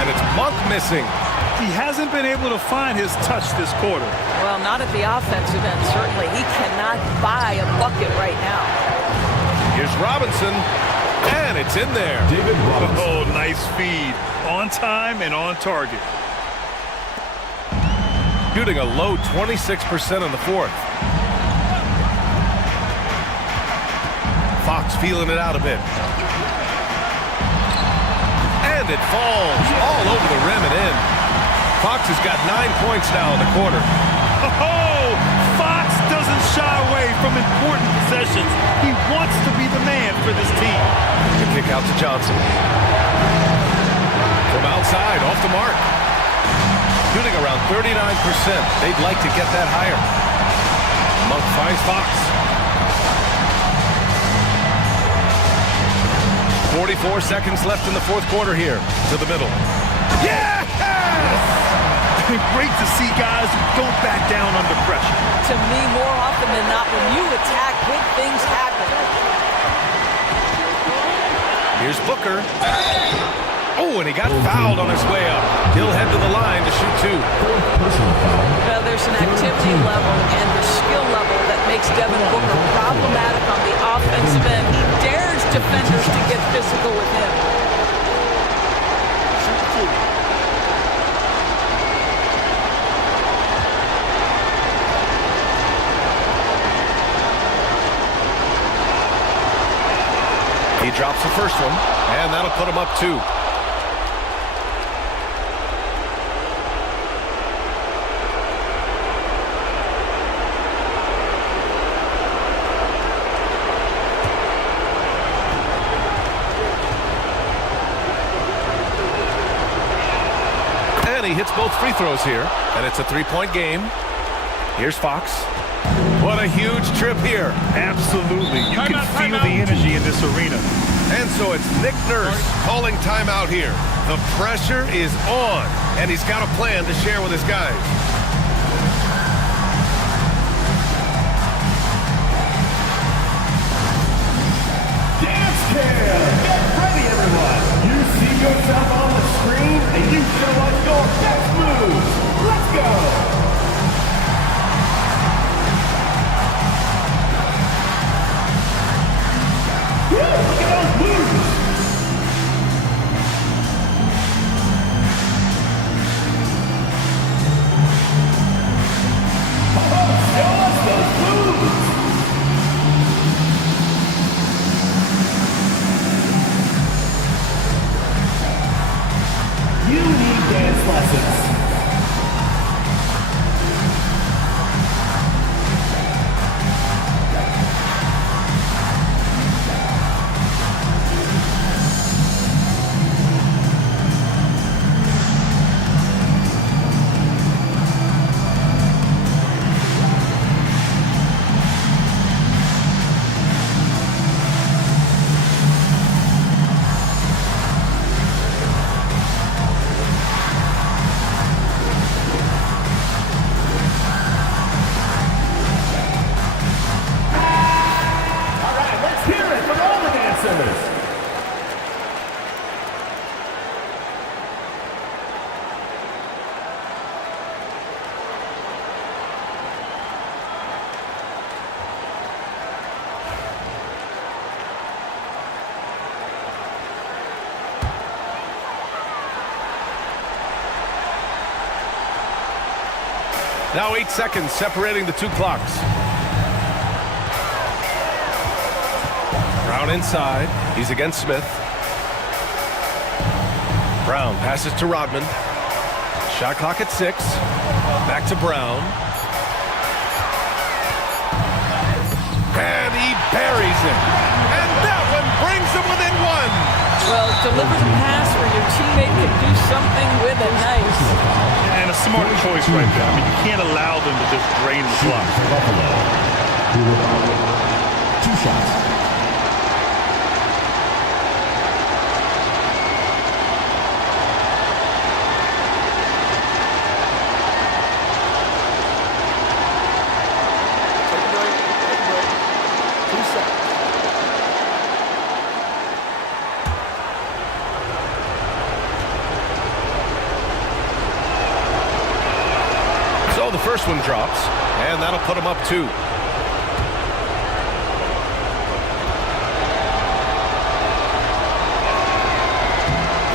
And it's Monk missing. He hasn't been able to find his touch this quarter. Well, not at the offensive end, certainly. He cannot buy a bucket right now. Here's Robinson, and it's in there. David Robinson. Oh, nice feed. On time and on target. Shooting a low 26% in the fourth. Fox feeling it out a bit. And it falls all over the rim and in. Fox has got 9 points now in the quarter. Oh, Fox doesn't shy away from important possessions. He wants to be the man for this team. The kick out to Johnson. From outside, off the mark. Shooting around 39%. They'd like to get that higher. Monk finds Fox. 44 seconds left in the fourth quarter here. To the middle. Yes! Great to see guys who don't back down under pressure. To me, more often than not, when you attack, good things happen. Here's Booker. Oh, and he got fouled on his way up. He'll head to the line to shoot 2. Well, there's an activity level and the skill level that makes Devin Booker problematic on the offensive end. He dares defenders to get physical with him. the first one, and that'll put him up 2. And he hits both free throws here, and it's a 3-point game. Here's Fox. What a huge trip here. Absolutely. You can feel the energy in this arena. And so it's Nick Nurse calling timeout here. The pressure is on, and he's got a plan to share with his guys. Dance cam! Get ready, everyone! You see yourself on the screen, and you show us your best moves. Let's go! Look at those moves! Show us those moves! You need dance lessons. Now 8 seconds separating the two clocks. Brown inside. He's against Smith. Brown passes to Rodman. Shot clock at 6. Back to Brown. And he buries it. And that one brings him within 1. Well, deliver the pass where your teammate can do something with it. Nice. And a smart choice right there. I mean, you can't allow them to just drain the clock. Buffalo. 2 shots. The first one drops, and that'll put him up 2.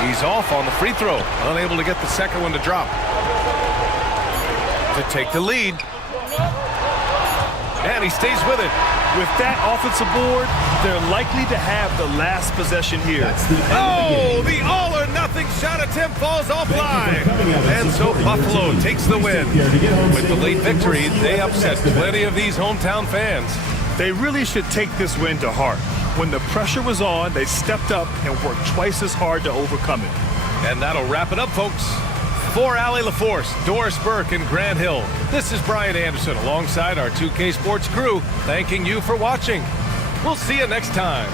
He's off on the free throw, unable to get the second one to drop. To take the lead. And he stays with it. With that offensive board, they're likely to have the last possession here. The all-or-nothing shot attempt falls offline. And so Buffalo takes the win. With the late victory, they upset plenty of these hometown fans. They really should take this win to heart. When the pressure was on, they stepped up and worked twice as hard to overcome it. And that'll wrap it up, folks. For Allie LaForce, Doris Burke, and Grant Hill, this is Brian Anderson alongside our 2K Sports crew, thanking you for watching. We'll see you next time.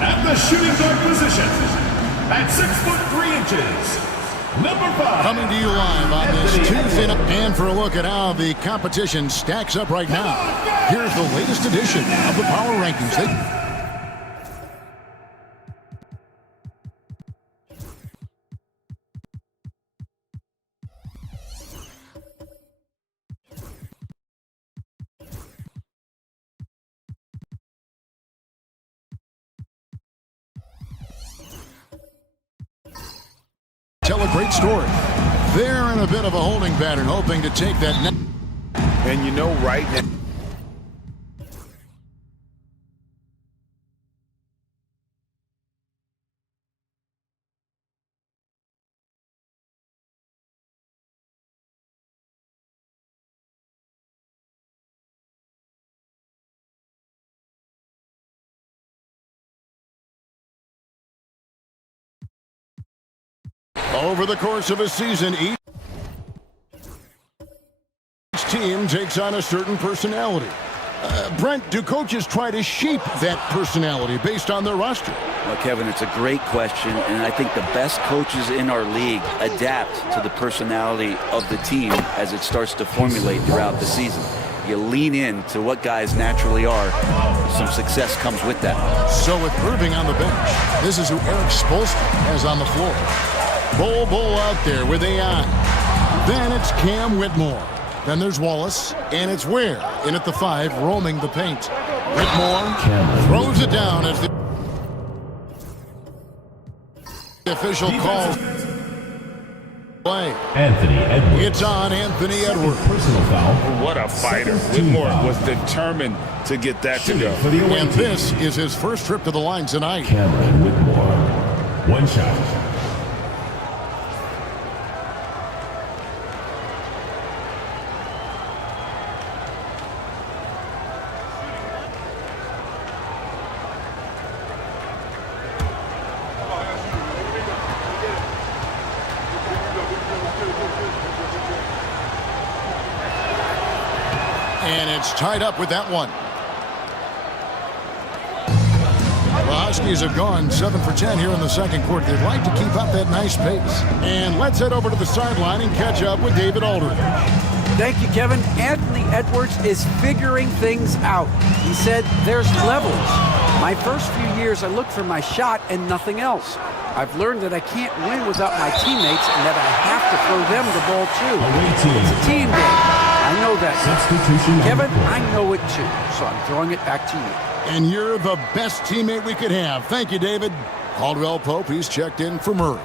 At the shooting guard position, at 6'3", number 5. Coming to you live on this Tuesday night. And for a look at how the competition stacks up right now, here's the latest edition of the Power Rankings. Tell a great story. They're in a bit of a holding pattern, hoping to take that net. And you know right now. Over the course of a season, each team takes on a certain personality. Brent, do coaches try to shape that personality based on their roster? Well, Kevin, it's a great question, and I think the best coaches in our league adapt to the personality of the team as it starts to formulate throughout the season. You lean into what guys naturally are. Some success comes with that. So with Irving on the bench, this is who Eric Spoelstra has on the floor. Bull out there with AI. Then it's Cam Whitmore. Then there's Wallace, and it's Ware in at the 5, roaming the paint. Whitmore throws it down as the official call. Play. Anthony Edwards. It's on Anthony Edwards. Personal foul. What a fighter. Whitmore was determined to get that to go. And this is his first trip to the line tonight. Cameron Whitmore. One shot. And it's tied up with that one. The Huskies have gone 7 for 10 here in the second quarter. They'd like to keep up that nice pace. And let's head over to the sideline and catch up with David Aldridge. Thank you, Kevin. Anthony Edwards is figuring things out. He said, there's levels. My first few years, I looked for my shot and nothing else. I've learned that I can't win without my teammates and that I have to throw them the ball too. It's a team game. I know that. Kevin, I know it too. So I'm throwing it back to you. And you're the best teammate we could have. Thank you, David. Caldwell Pope, he's checked in for Murray.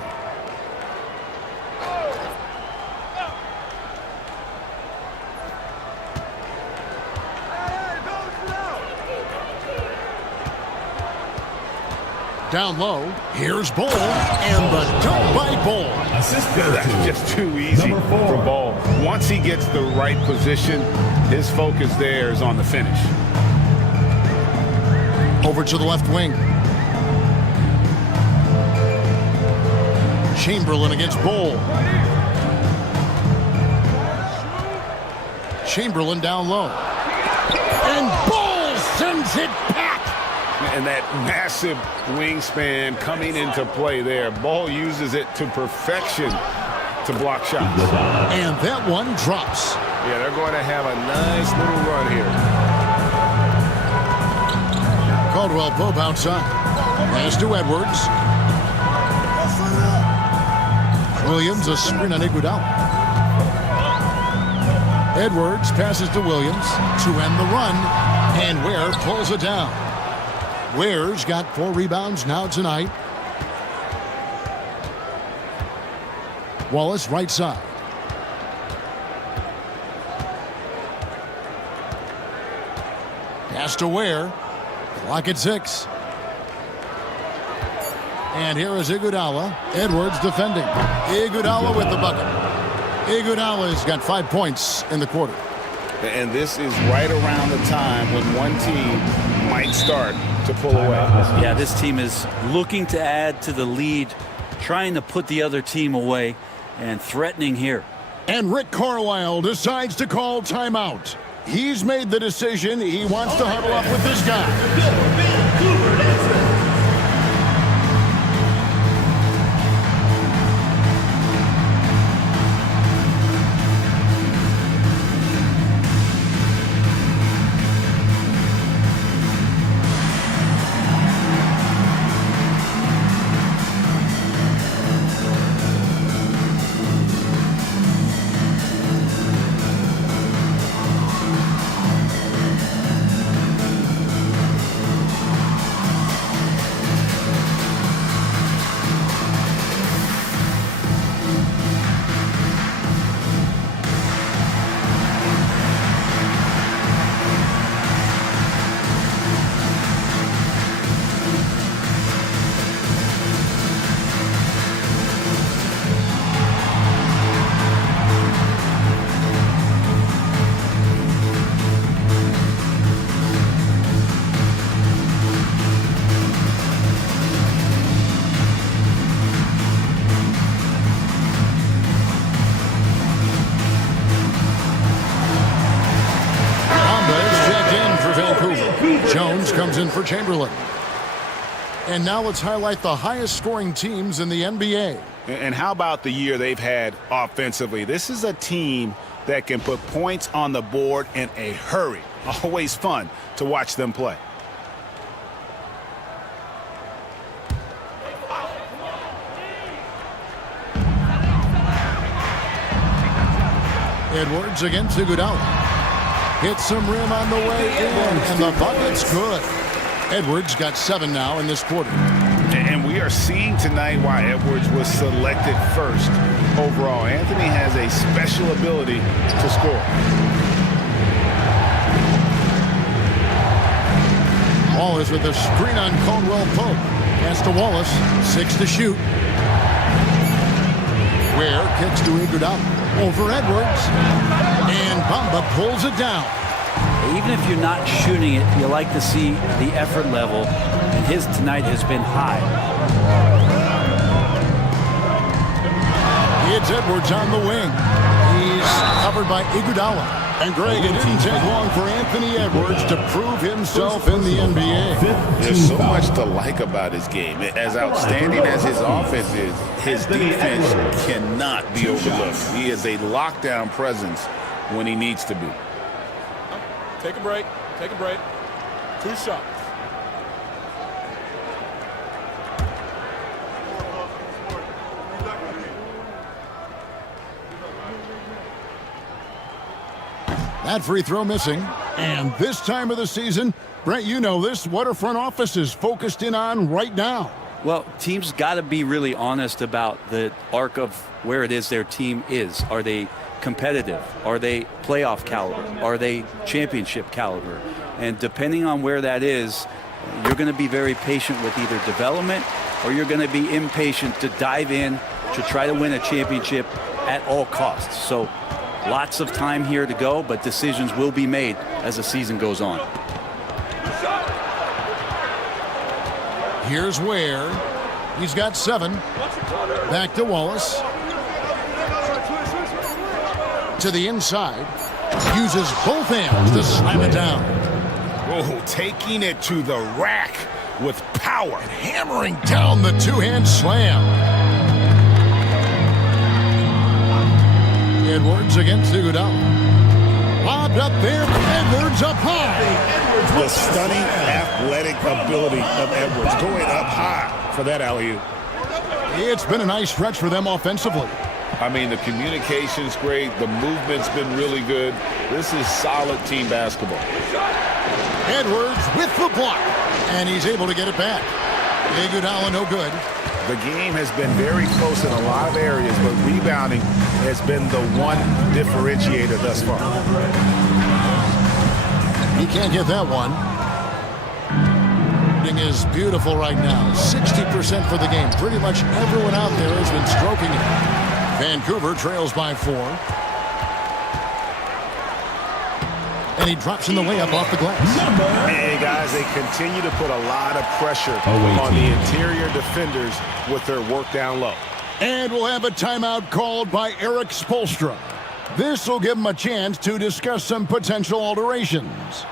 Down low, here's Ball, and the dunk by Ball. That's just too easy for Ball. Once he gets the right position, his focus there is on the finish. Over to the left wing. Chamberlain against Ball. Chamberlain down low. And Ball sends it back. And that massive wingspan coming into play there. Ball uses it to perfection to block shots. And that one drops. Yeah, they're going to have a nice little run here. Caldwell Pope outside. Pass to Edwards. Williams, a screen on Iguodala. Edwards passes to Williams to end the run. And Ware pulls it down. Ware's got 4 rebounds now tonight. Wallace right side. Pass to Ware. Clock at 6. And here is Iguodala. Edwards defending. Iguodala with the bucket. Iguodala's got 5 points in the quarter. And this is right around the time when one team might start to pull away. Yeah, this team is looking to add to the lead, trying to put the other team away, and threatening here. And Rick Carlisle decides to call timeout. He's made the decision. He wants to huddle up with this guy. Jones comes in for Chamberlain. And now let's highlight the highest scoring teams in the NBA. And how about the year they've had offensively? This is a team that can put points on the board in a hurry. Always fun to watch them play. Edwards against Iguodala. Hits some rim on the way in, and the bucket's good. Edwards got 7 now in this quarter. And we are seeing tonight why Edwards was selected first overall. Anthony has a special ability to score. Wallace with a screen on Caldwell Pope. Pass to Wallace, 6 to shoot. Ware kicks to Iguodala. Over Edwards, and Bamba pulls it down. Even if you're not shooting it, you like to see the effort level, and his tonight has been high. It's Edwards on the wing. He's covered by Iguodala. And Greg, it didn't take long for Anthony Edwards to prove himself in the NBA. There's so much to like about his game. As outstanding as his offense is, his defense cannot be overlooked. He is a lockdown presence when he needs to be. Take a break. Take a break. 2 shots. That free throw missing. And this time of the season, Brent, you know this, what our front office is focused in on right now. Well, teams got to be really honest about the arc of where it is their team is. Are they competitive? Are they playoff caliber? Are they championship caliber? And depending on where that is, you're going to be very patient with either development or you're going to be impatient to dive in to try to win a championship at all costs. So lots of time here to go, but decisions will be made as the season goes on. Here's Ware. He's got 7. Back to Wallace. To the inside. Uses both hands to slam it down. Oh, taking it to the rack with power. And hammering down the two-hand slam. Edwards against Iguodala. Lobbed up there. Edwards up high. The stunning athletic ability of Edwards going up high for that alley-oop. It's been a nice stretch for them offensively. I mean, the communication's great. The movement's been really good. This is solid team basketball. Edwards with the block. And he's able to get it back. Iguodala no good. The game has been very close in a lot of areas, but rebounding has been the one differentiator thus far. He can't get that one. Is beautiful right now. 60% for the game. Pretty much everyone out there has been stroking it. Vancouver trails by 4. And he drops in the layup off the glass. Hey, guys, they continue to put a lot of pressure on the interior defenders with their work down low. And we'll have a timeout called by Eric Spoelstra. This will give him a chance to discuss some potential alterations.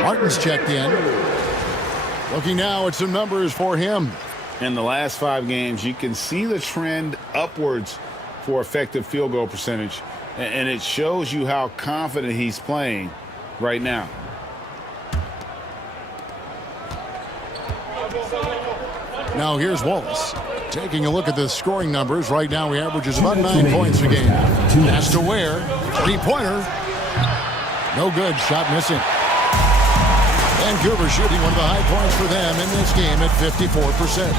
Martin's checked in. Looking now at some numbers for him. In the last 5 games, you can see the trend upwards for effective field goal percentage. And it shows you how confident he's playing right now. Now here's Wallace. Taking a look at the scoring numbers. Right now he averages about 9 points a game. Has to Ware. 3-pointer. No good. Shot missing. Vancouver shooting one of the high points for them in this game at 54%.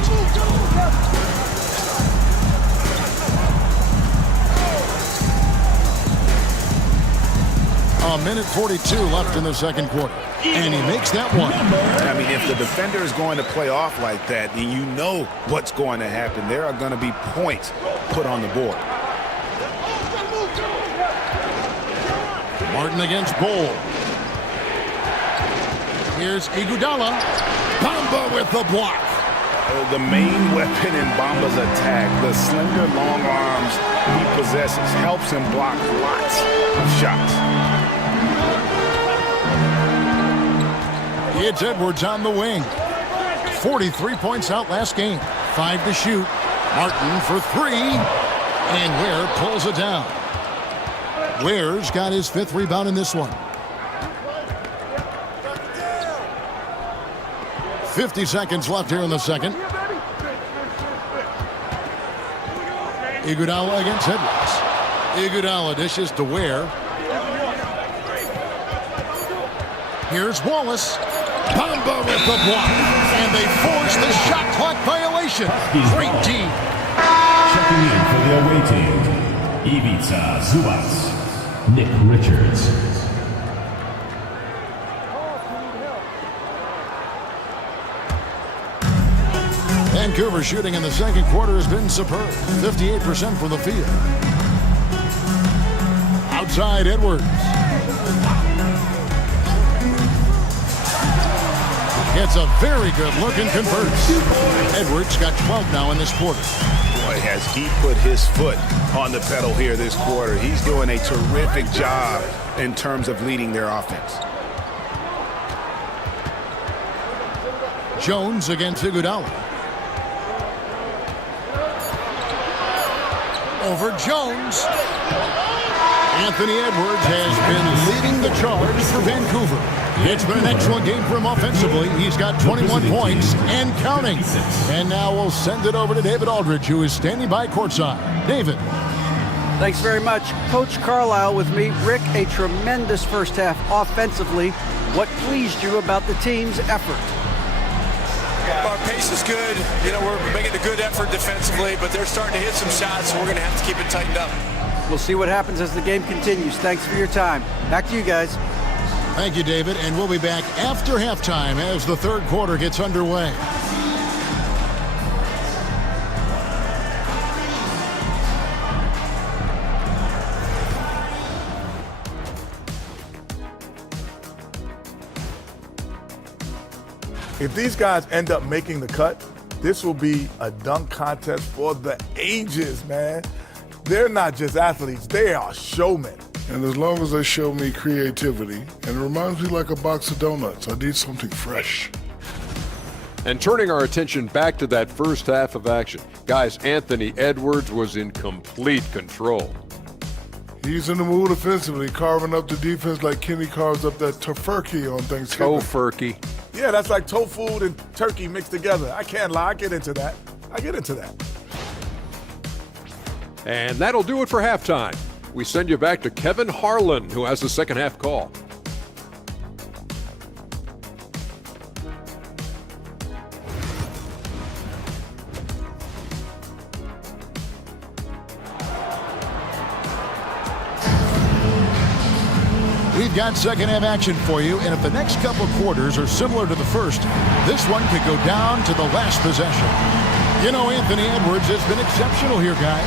A minute 42 left in the second quarter. And he makes that one. I mean, if the defender is going to play off like that, then you know what's going to happen. There are going to be points put on the board. Martin against Bull. Here's Iguodala. Bamba with the block. The main weapon in Bamba's attack, the slender, long arms he possesses, helps him block lots of shots. It's Edwards on the wing. 43 points out last game. 5 to shoot. Martin for three. And Ware pulls it down. Ware's got his 5th rebound in this one. 50 seconds left here in the second. Iguodala against Edwards. Iguodala dishes to Ware. Here's Wallace. Bamba with the block. And they force the shot clock violation. Great team. Checking in for the away team, Ivica Zubac, Nick Richards. Vancouver shooting in the second quarter has been superb. 58% from the field. Outside Edwards. It's a very good look and converts. Edwards got 12 now in this quarter. Boy, has he put his foot on the pedal here this quarter. He's doing a terrific job in terms of leading their offense. Jones against Iguodala. Over Jones. Anthony Edwards has been leading the charge for Vancouver. It's been an excellent game for him offensively. He's got 21 points and counting. And now we'll send it over to David Aldridge, who is standing by courtside. David. Thanks very much. Coach Carlisle with me. Rick, a tremendous first half offensively. What pleased you about the team's effort? Our pace is good. You know, we're making a good effort defensively, but they're starting to hit some shots, so we're going to have to keep it tightened up. We'll see what happens as the game continues. Thanks for your time. Back to you guys. Thank you, David. And we'll be back after halftime as the third quarter gets underway. If these guys end up making the cut, this will be a dunk contest for the ages, man. They're not just athletes, they are showmen. And as long as they show me creativity, and it reminds me like a box of donuts, I need something fresh. And turning our attention back to that first half of action, guys, Anthony Edwards was in complete control. He's in the mood offensively, carving up the defense like Kenny carves up that tofurkey on Thanksgiving. Tofurkey. Yeah, that's like tofu and turkey mixed together. I can't lie, I get into that. And that'll do it for halftime. We send you back to Kevin Harlan, who has the second half call. We've got second half action for you, and if the next couple quarters are similar to the first, this one could go down to the last possession. You know, Anthony Edwards has been exceptional here, guys.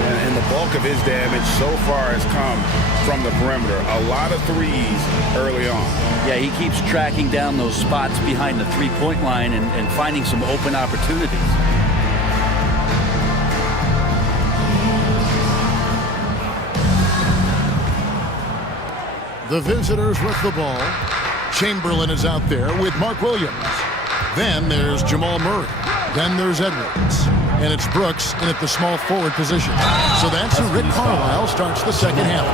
Yeah, and the bulk of his damage so far has come from the perimeter. A lot of threes early on. Yeah, he keeps tracking down those spots behind the three-point line and finding some open opportunities. The visitors with the ball. Chamberlain is out there with Mark Williams. Then there's Jamal Murray. Then there's Edwards. And it's Brooks in at the small forward position. So that's who Rick Carlisle starts the second half.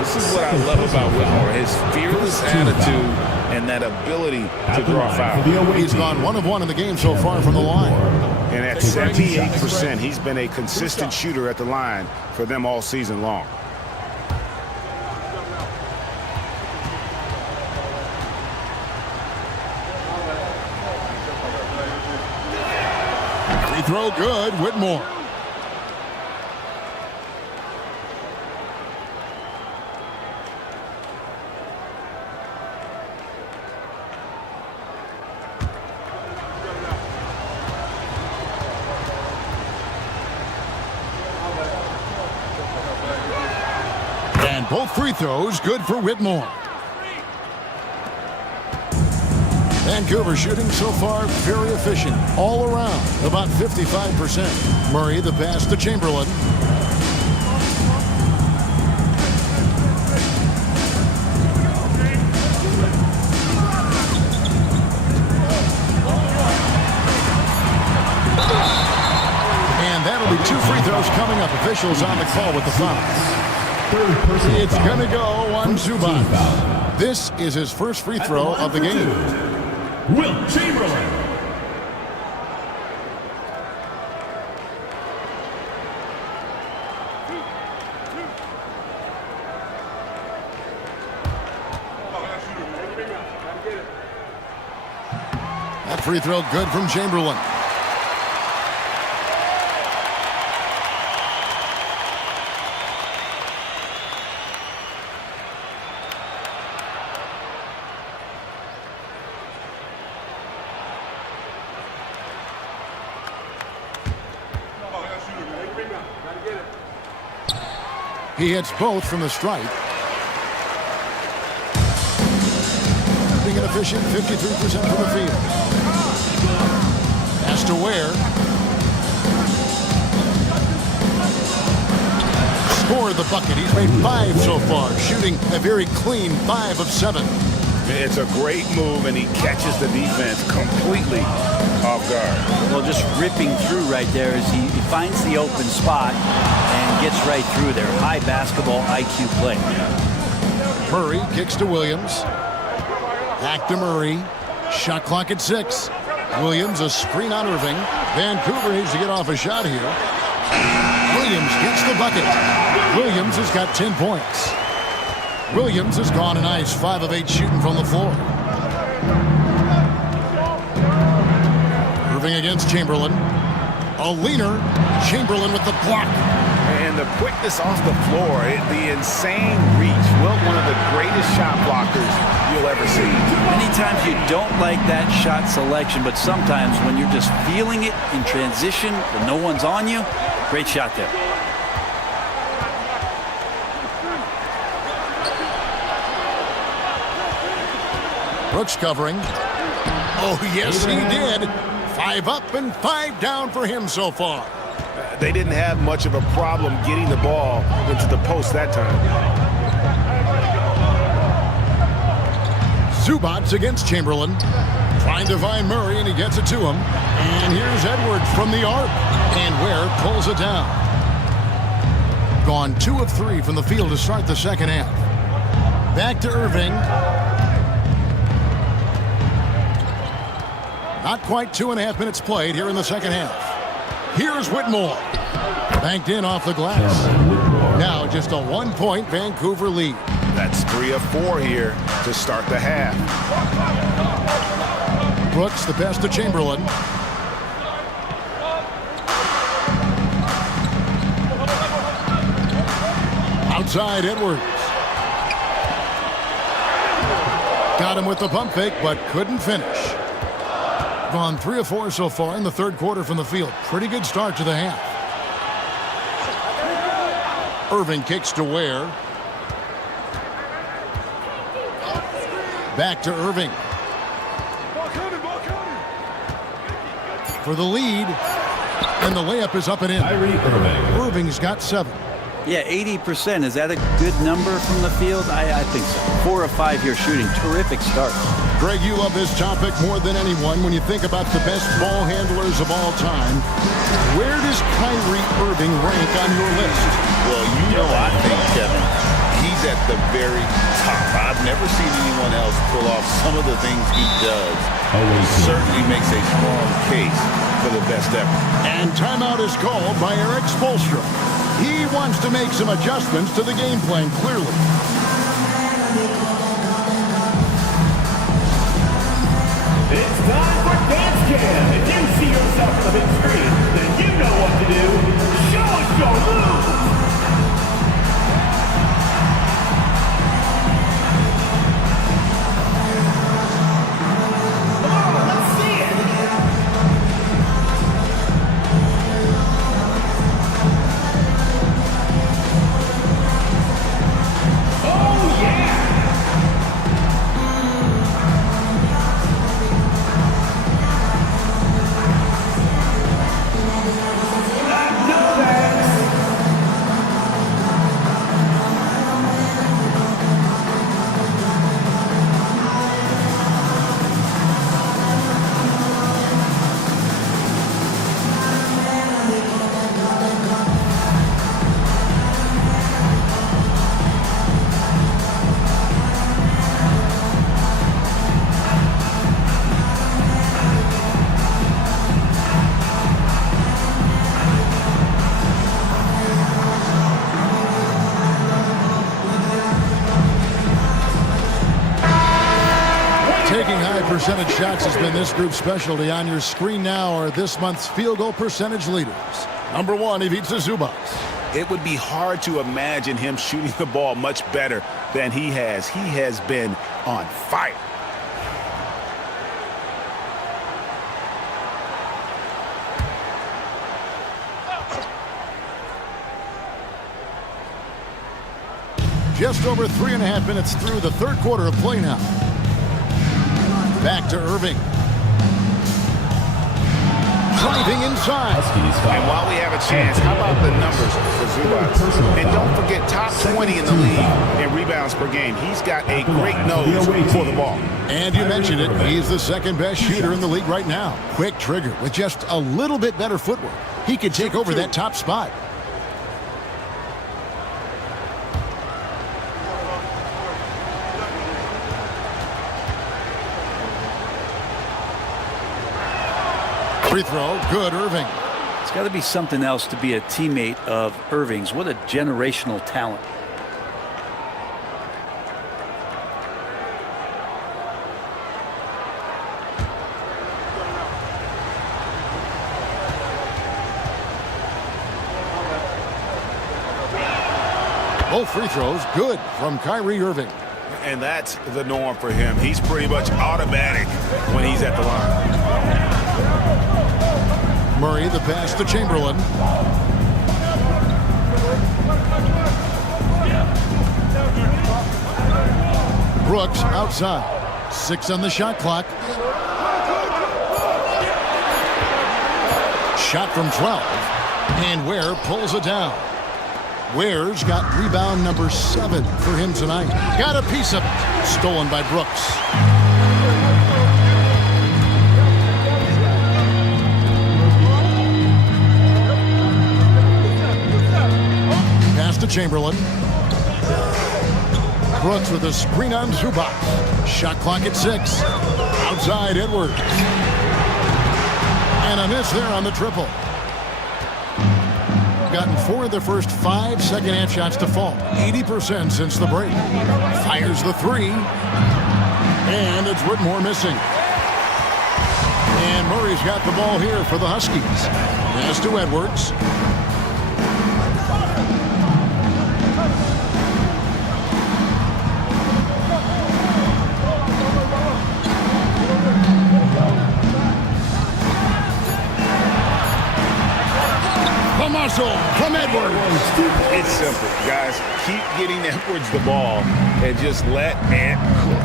This is what I love about Whitmore, his fearless attitude and that ability to draw fouls. He's gone 1 of 1 in the game so far from the line. And at 78%, he's been a consistent shooter at the line for them all season long. Free throw good, Whitmore. And both free throws good for Whitmore. Vancouver shooting so far very efficient all around, about 55%. Murray the pass to Chamberlain. There'll be 2 free throws coming up. Officials on the call with the foul. It's going to go on Zubac. This is his first free throw of the game. Wilt Chamberlain. That free throw good from Chamberlain. He hits both from the stripe. Being an efficient 53% from the field. Has to Ware. Scored the bucket. He's made 5 so far, shooting a very clean 5 of 7. It's a great move, and he catches the defense completely off guard. Well, just ripping through right there as he finds the open spot and gets right through there. High basketball IQ play. Murray kicks to Williams. Back to Murray. Shot clock at 6. Williams, a screen on Irving. Vancouver needs to get off a shot here. Williams gets the bucket. Williams has got 10 points. Williams has gone a nice 5 of 8 shooting from the floor. Irving against Chamberlain. A leaner. Chamberlain with the block. And the quickness off the floor, the insane reach. Wilt, one of the greatest shot blockers you'll ever see. Many times you don't like that shot selection, but sometimes when you're just feeling it in transition, when no one's on you, great shot there. Brooks covering. Oh, yes, he did. 5 up and 5 down for him so far. They didn't have much of a problem getting the ball into the post that time. Zubac against Chamberlain. Trying to find Murray, and he gets it to him. And here's Edwards from the arc. And Ware pulls it down. Gone 2 of 3 from the field to start the second half. Back to Irving. Not quite 2.5 minutes played here in the second half. Here's Whitmore. Banked in off the glass. Now just a 1-point Vancouver lead. That's 3 of 4 here to start the half. Brooks the best to Chamberlain. Outside Edwards. Got him with the pump fake, but couldn't finish. Gone 3 of 4 so far in the third quarter from the field. Pretty good start to the half. Irving kicks to Ware. Back to Irving. For the lead. And the layup is up and in. Irving's got 7. Yeah, 80%. Is that a good number from the field? I think so. 4 of 5 here shooting. Terrific start. Greg, you love this topic more than anyone. When you think about the best ball handlers of all time, where does Kyrie Irving rank on your list? Well, I think, Kevin, he's at the very top. I've never seen anyone else pull off some of the things he does. Certainly makes a strong case for the best ever. And timeout is called by Eric Spoelstra. He wants to make some adjustments to the game plan, clearly. It's time for Dance Cam. If you see yourself on the big screen, then you know what to do. Show us your moves. Come on, let's see it. Oh, yeah. percentage shots has been this group's specialty. On your screen now are this month's field goal percentage leaders. Number 1, Ivica Zubac. It would be hard to imagine him shooting the ball much better than he has. He has been on fire. Just over 3.5 minutes through the third quarter of play now. Back to Irving. Driving inside. And while we have a chance, how about the numbers for Zubac? And don't forget, top 20 in the league in rebounds per game. He's got a great nose for the ball. And you mentioned it, he's the second best shooter in the league right now. Quick trigger with just a little bit better footwork. He could take over that top spot. Free throw, good, Irving. It's got to be something else to be a teammate of Irving's. What a generational talent. Both free throws, good from Kyrie Irving. And that's the norm for him. He's pretty much automatic when he's at the line. Murray, the pass to Chamberlain. Brooks outside. 6 on the shot clock. Shot from 12. And Ware pulls it down. Ware's got rebound number 7 for him tonight. Got a piece of it. Stolen by Brooks. Pass to Chamberlain. Brooks with a screen on Zubac. Shot clock at 6. Outside Edwards. And a miss there on the triple. Gotten 4 of the first 5 second-half shots to fall. 80% since the break. Fires the 3. And it's Whitmore missing. And Murray's got the ball here for the Huskies. Pass to Edwards. From Edwards. It's simple, guys. Keep getting Edwards the ball and just let Ant cook.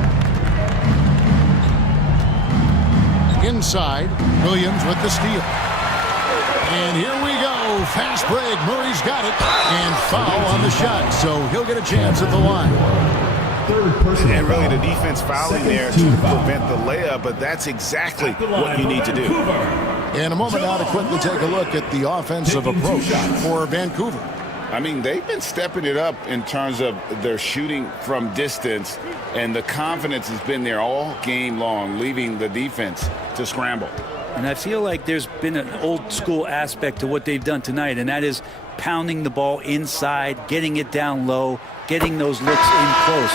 Inside, Williams with the steal. And here we go. Fast break. Murray's got it. And foul on the shot, so he'll get a chance at the line. And really the defense fouling there to prevent the layup, but that's exactly what you need to do. In a moment now to quickly take a look at the offensive approach for Vancouver. I mean, they've been stepping it up in terms of their shooting from distance, and the confidence has been there all game long, leaving the defense to scramble. And I feel like there's been an old school aspect to what they've done tonight, and that is pounding the ball inside, getting it down low, getting those looks in close.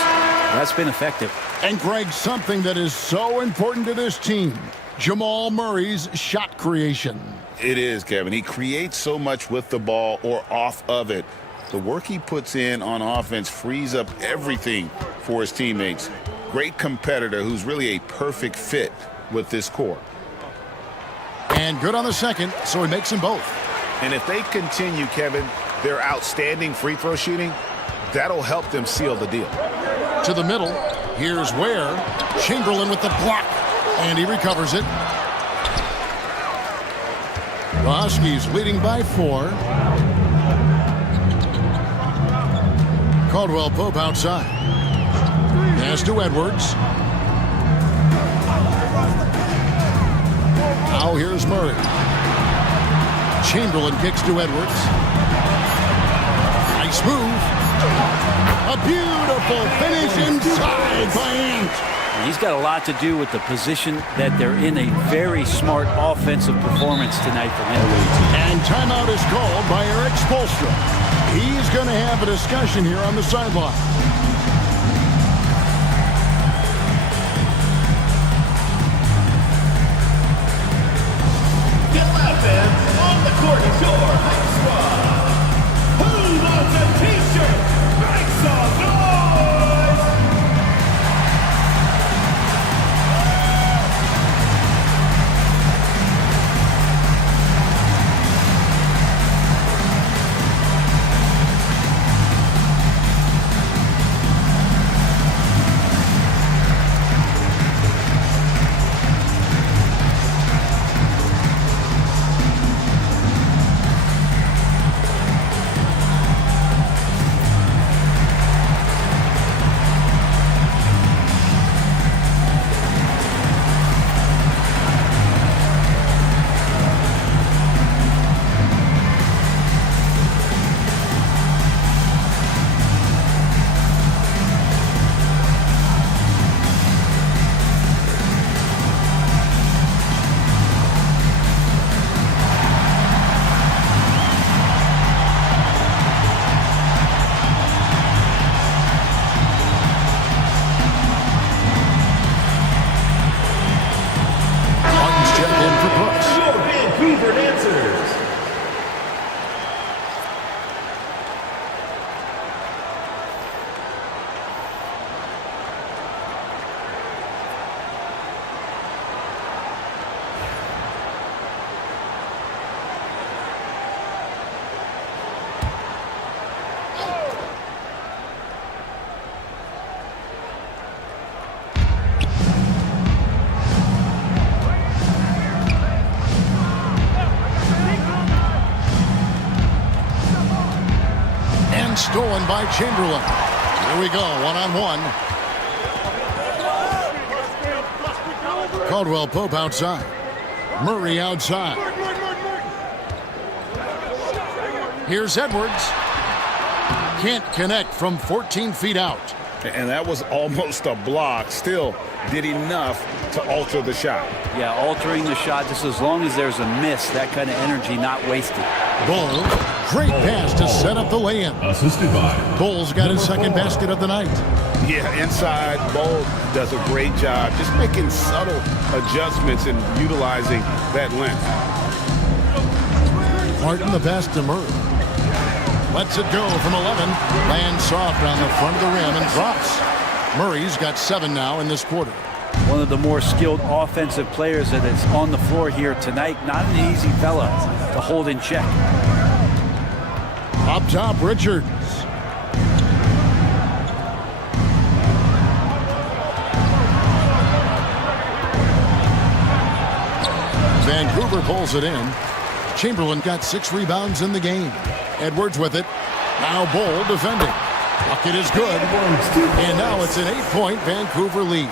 That's been effective. And Greg, something that is so important to this team, Jamal Murray's shot creation. It is, Kevin. He creates so much with the ball or off of it. The work he puts in on offense frees up everything for his teammates. Great competitor who's really a perfect fit with this core. And good on the second, so he makes them both. And if they continue, Kevin, their outstanding free throw shooting, that'll help them seal the deal. To the middle, here's Ware. Chamberlain with the block, and he recovers it. The Huskies leading by 4. Caldwell Pope outside. Pass to Edwards. Now here's Murray. Chamberlain kicks to Edwards. Nice move. A beautiful finish inside by Ant. He's got a lot to do with the position that they're in. A very smart offensive performance tonight for him. And timeout is called by Eric Spoelstra. He's going to have a discussion here on the sideline. Jordan Shore High Squad. Who wants a t-shirt? Make some noise! Stolen by Chamberlain. Here we go, one-on-one. Caldwell Pope outside. Murray outside. Here's Edwards. Can't connect from 14 feet out. And that was almost a block. Still did enough to alter the shot. Yeah, altering the shot just as long as there's a miss, that kind of energy not wasted. Bowles, great pass to set up the lay-in. Assisted by Bowles got his second basket of the night. Yeah, inside, Bowles does a great job just making subtle adjustments and utilizing that length. Martin the pass to Murray. Lets it go from 11. Lands soft on the front of the rim and drops. Murray's got 7 now in this quarter. One of the more skilled offensive players that is on the floor here tonight. Not an easy fella to hold in check. Up top, Richards. Vancouver pulls it in. Chamberlain got 6 rebounds in the game. Edwards with it. Now Bol defending. Bucket is good. And now it's an 8-point Vancouver lead.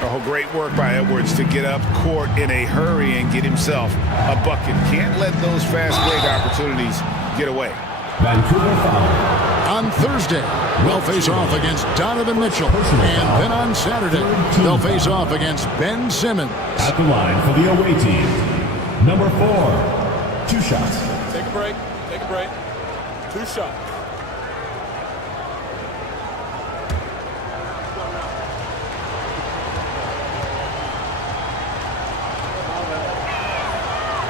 Oh, great work by Edwards to get up court in a hurry and get himself a bucket. Can't let those fast break opportunities get away. Vancouver foul. On Thursday, they'll face off against Donovan Mitchell. And then on Saturday, they'll face off against Ben Simmons. At the line for the away team, number 4, 2 shots. Take a break. Take a break. 2 shots.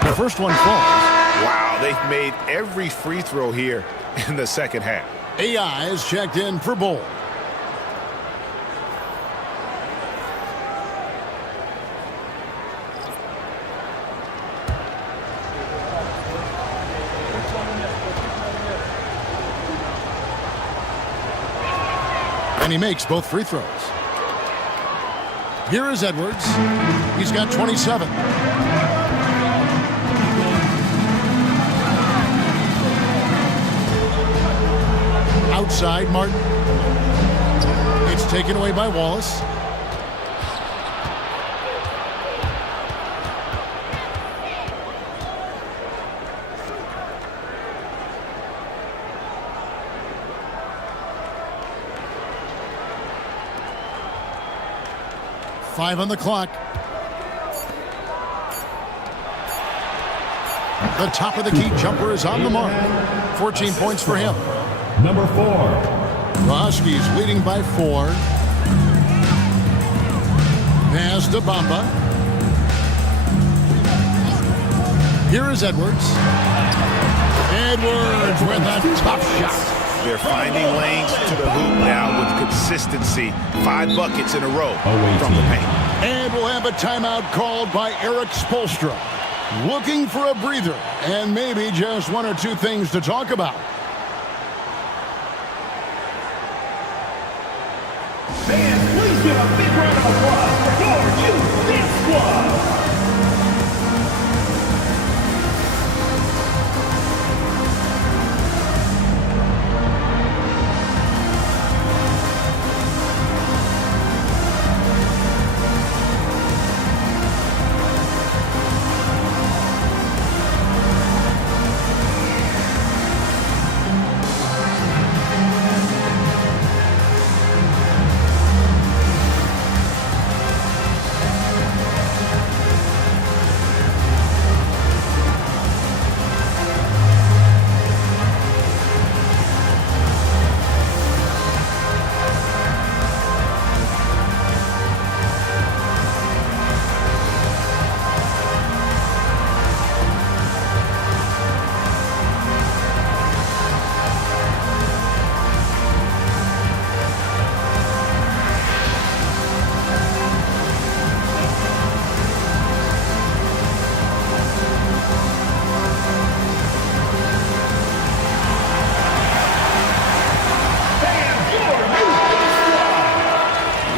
The first one falls. Wow, they've made every free throw here in the second half. AI is checked in for Bol. And he makes both free throws. Here is Edwards. He's got 27. Outside, Martin. It's taken away by Wallace. Five on the clock. The top of the key jumper is on the mark. 14 points for him. Number 4. The Huskies leading by 4. Pass to Bamba. Here is Edwards. Edwards with a tough shot. They're finding lanes to the hoop now with consistency. 5 buckets in a row from the paint. And we'll have a timeout called by Eric Spoelstra. Looking for a breather and maybe just 1 or 2 things to talk about. Fans, please give a big round of applause for your GODBLESS squad.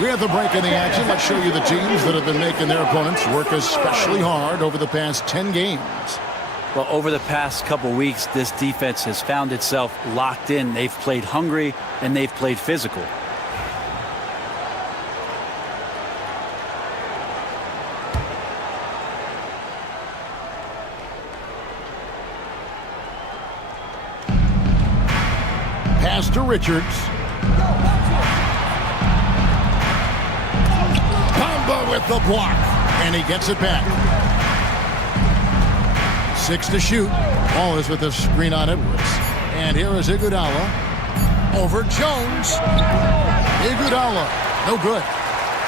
At the break in the action, let's show you the teams that have been making their opponents work especially hard over the past 10 games. Well, over the past couple weeks, this defense has found itself locked in. They've played hungry and they've played physical. Pass to Richards. With the block, and he gets it back. 6 to shoot. Ball is with the screen on Edwards. And here is Iguodala over Jones. Iguodala, no good.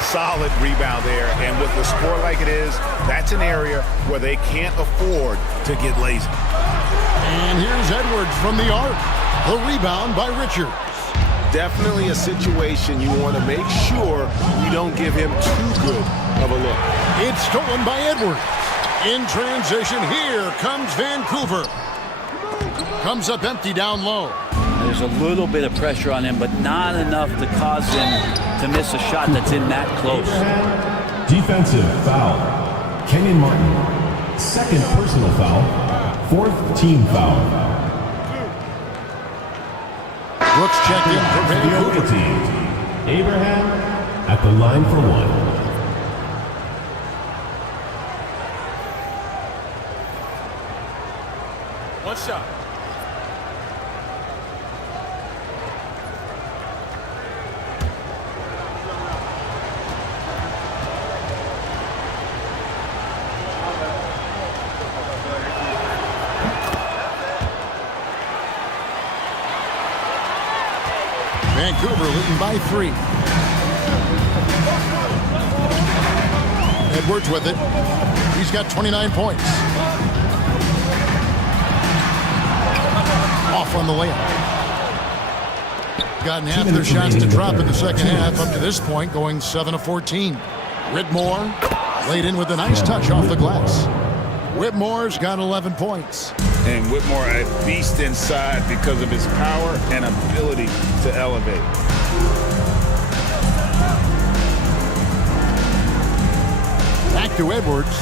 Solid rebound there, and with the score like it is, that's an area where they can't afford to get lazy. And here's Edwards from the arc. The rebound by Richards. Definitely a situation you want to make sure you don't give him too good of a look. It's stolen by Edwards. In transition, here comes Vancouver. Comes up empty down low. There's a little bit of pressure on him, but not enough to cause him to miss a shot that's in that close. Defensive foul. Kenyon Martin. Second personal foul. 4th team foul. Brooks checked in for Vancouver. Team. Abraham at the line for 1. One shot. Vancouver leading by 3. Edwards with it. He's got 29 points. Off on the layup. Gotten half their shots to drop in the second half up to this point, going 7 of 14. Whitmore laid in with a nice touch off the glass. Whitmore's got 11 points. And Whitmore a beast inside because of his power and ability to elevate. Back to Edwards.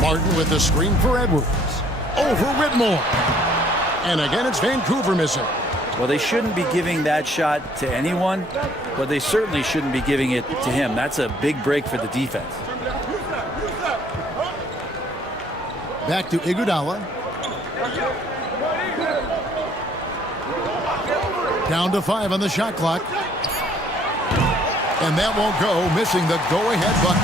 Martin with the screen for Edwards. Over Whitmore. And again, it's Vancouver missing. Well, they shouldn't be giving that shot to anyone, but they certainly shouldn't be giving it to him. That's a big break for the defense. Back to Iguodala. Down to 5 on the shot clock. And that won't go, missing the go-ahead bucket.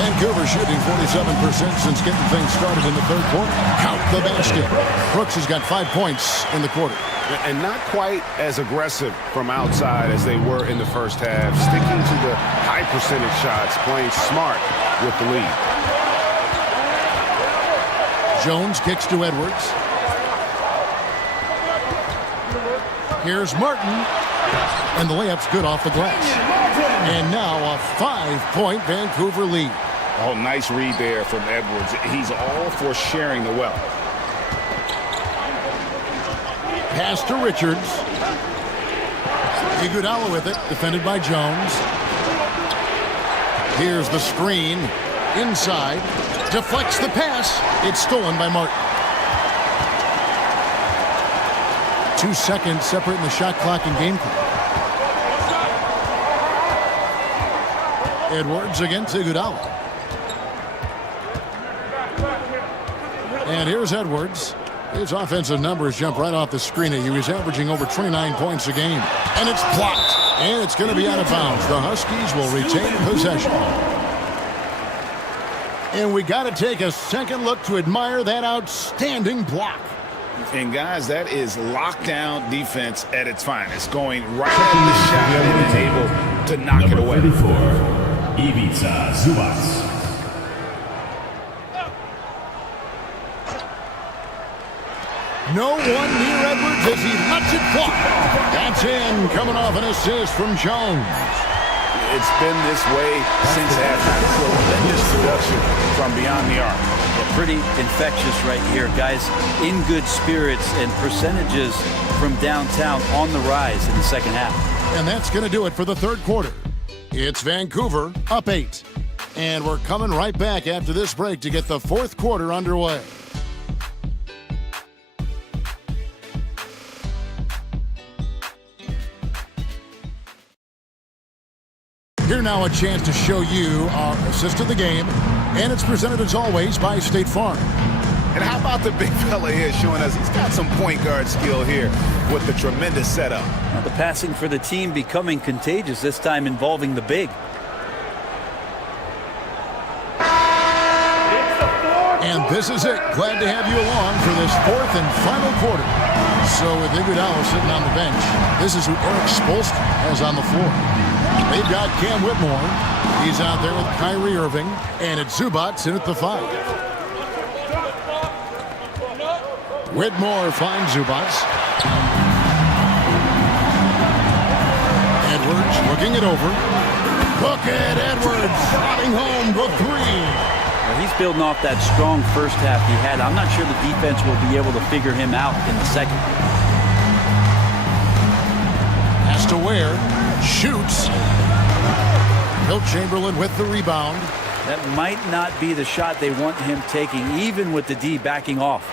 Vancouver shooting 47% since getting things started in the third quarter. Count the basket. Brooks has got 5 points in the quarter. And not quite as aggressive from outside as they were in the first half. Sticking to the high percentage shots, playing smart with the lead. Jones kicks to Edwards. Here's Martin. And the layup's good off the glass. And now a 5-point Vancouver lead. Oh, nice read there from Edwards. He's all for sharing the wealth. Pass to Richards. Iguodala with it, defended by Jones. Here's the screen. Inside. Deflects the pass. It's stolen by Martin. 2 seconds separating the shot clock and game clock. Edwards against Iguodala. And here's Edwards. His offensive numbers jump right off the screen at you. He's averaging over 29 points a game. And it's blocked. And it's going to be out of bounds. The Huskies will retain possession. And we got to take a second look to admire that outstanding block. And guys, that is lockdown defense at its finest. Going right at the shot and able to knock it away. Number 34, Ivica Zubac. No one near Edwards as he lets it fly. That's in, coming off an assist from Jones. It's been this way since halftime. Tremendous production from beyond the arc. Yeah, pretty infectious right here, guys. In good spirits and percentages from downtown on the rise in the second half. And that's going to do it for the third quarter. It's Vancouver up 8. And we're coming right back after this break to get the fourth quarter underway. Here now a chance to show you our assist of the game, and it's presented as always by State Farm. And how about the big fella here showing us he's got some point guard skill here with the tremendous setup. Now the passing for the team becoming contagious, this time involving the big. And this is it. Glad to have you along for this fourth and final quarter. So with Iguodala sitting on the bench, this is who Eric Spoelstra has on the floor. They've got Cam Whitmore. He's out there with Kyrie Irving. And it's Zubac in at the 5. Whitmore finds Zubac. Edwards looking it over. Look at Edwards slotting home the 3. Well, he's building off that strong first half he had. I'm not sure the defense will be able to figure him out in the second. Has to Ware. Shoots. Wilt Chamberlain with the rebound. That might not be the shot they want him taking, even with the D backing off.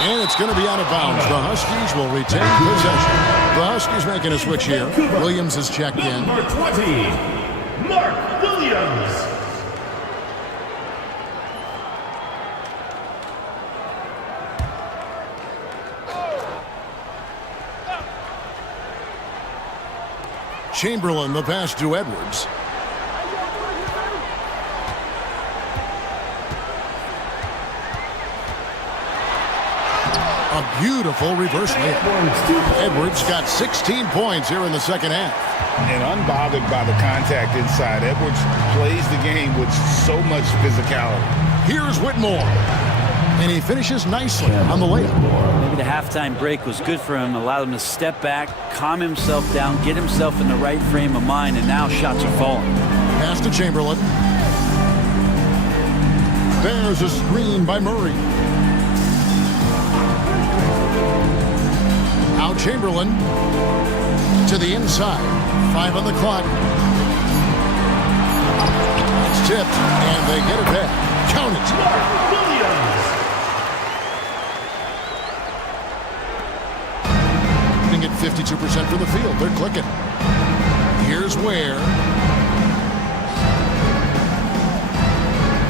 And it's going to be out of bounds. The Huskies will retain possession. The Huskies making a switch here. Williams has checked in. Number 20, Mark Williams. Chamberlain, the pass to Edwards. A beautiful reverse layup. Edwards got 16 points here in the second half. And unbothered by the contact inside, Edwards plays the game with so much physicality. Here's Whitmore. And he finishes nicely on the layup. Maybe the halftime break was good for him, allowed him to step back, calm himself down, get himself in the right frame of mind, and now shots are falling. Pass to Chamberlain. There's a screen by Murray. Now Chamberlain to the inside. 5 on the clock. It's tipped, and they get it back. Count it. At 52% from the field. They're clicking. Here's Ware.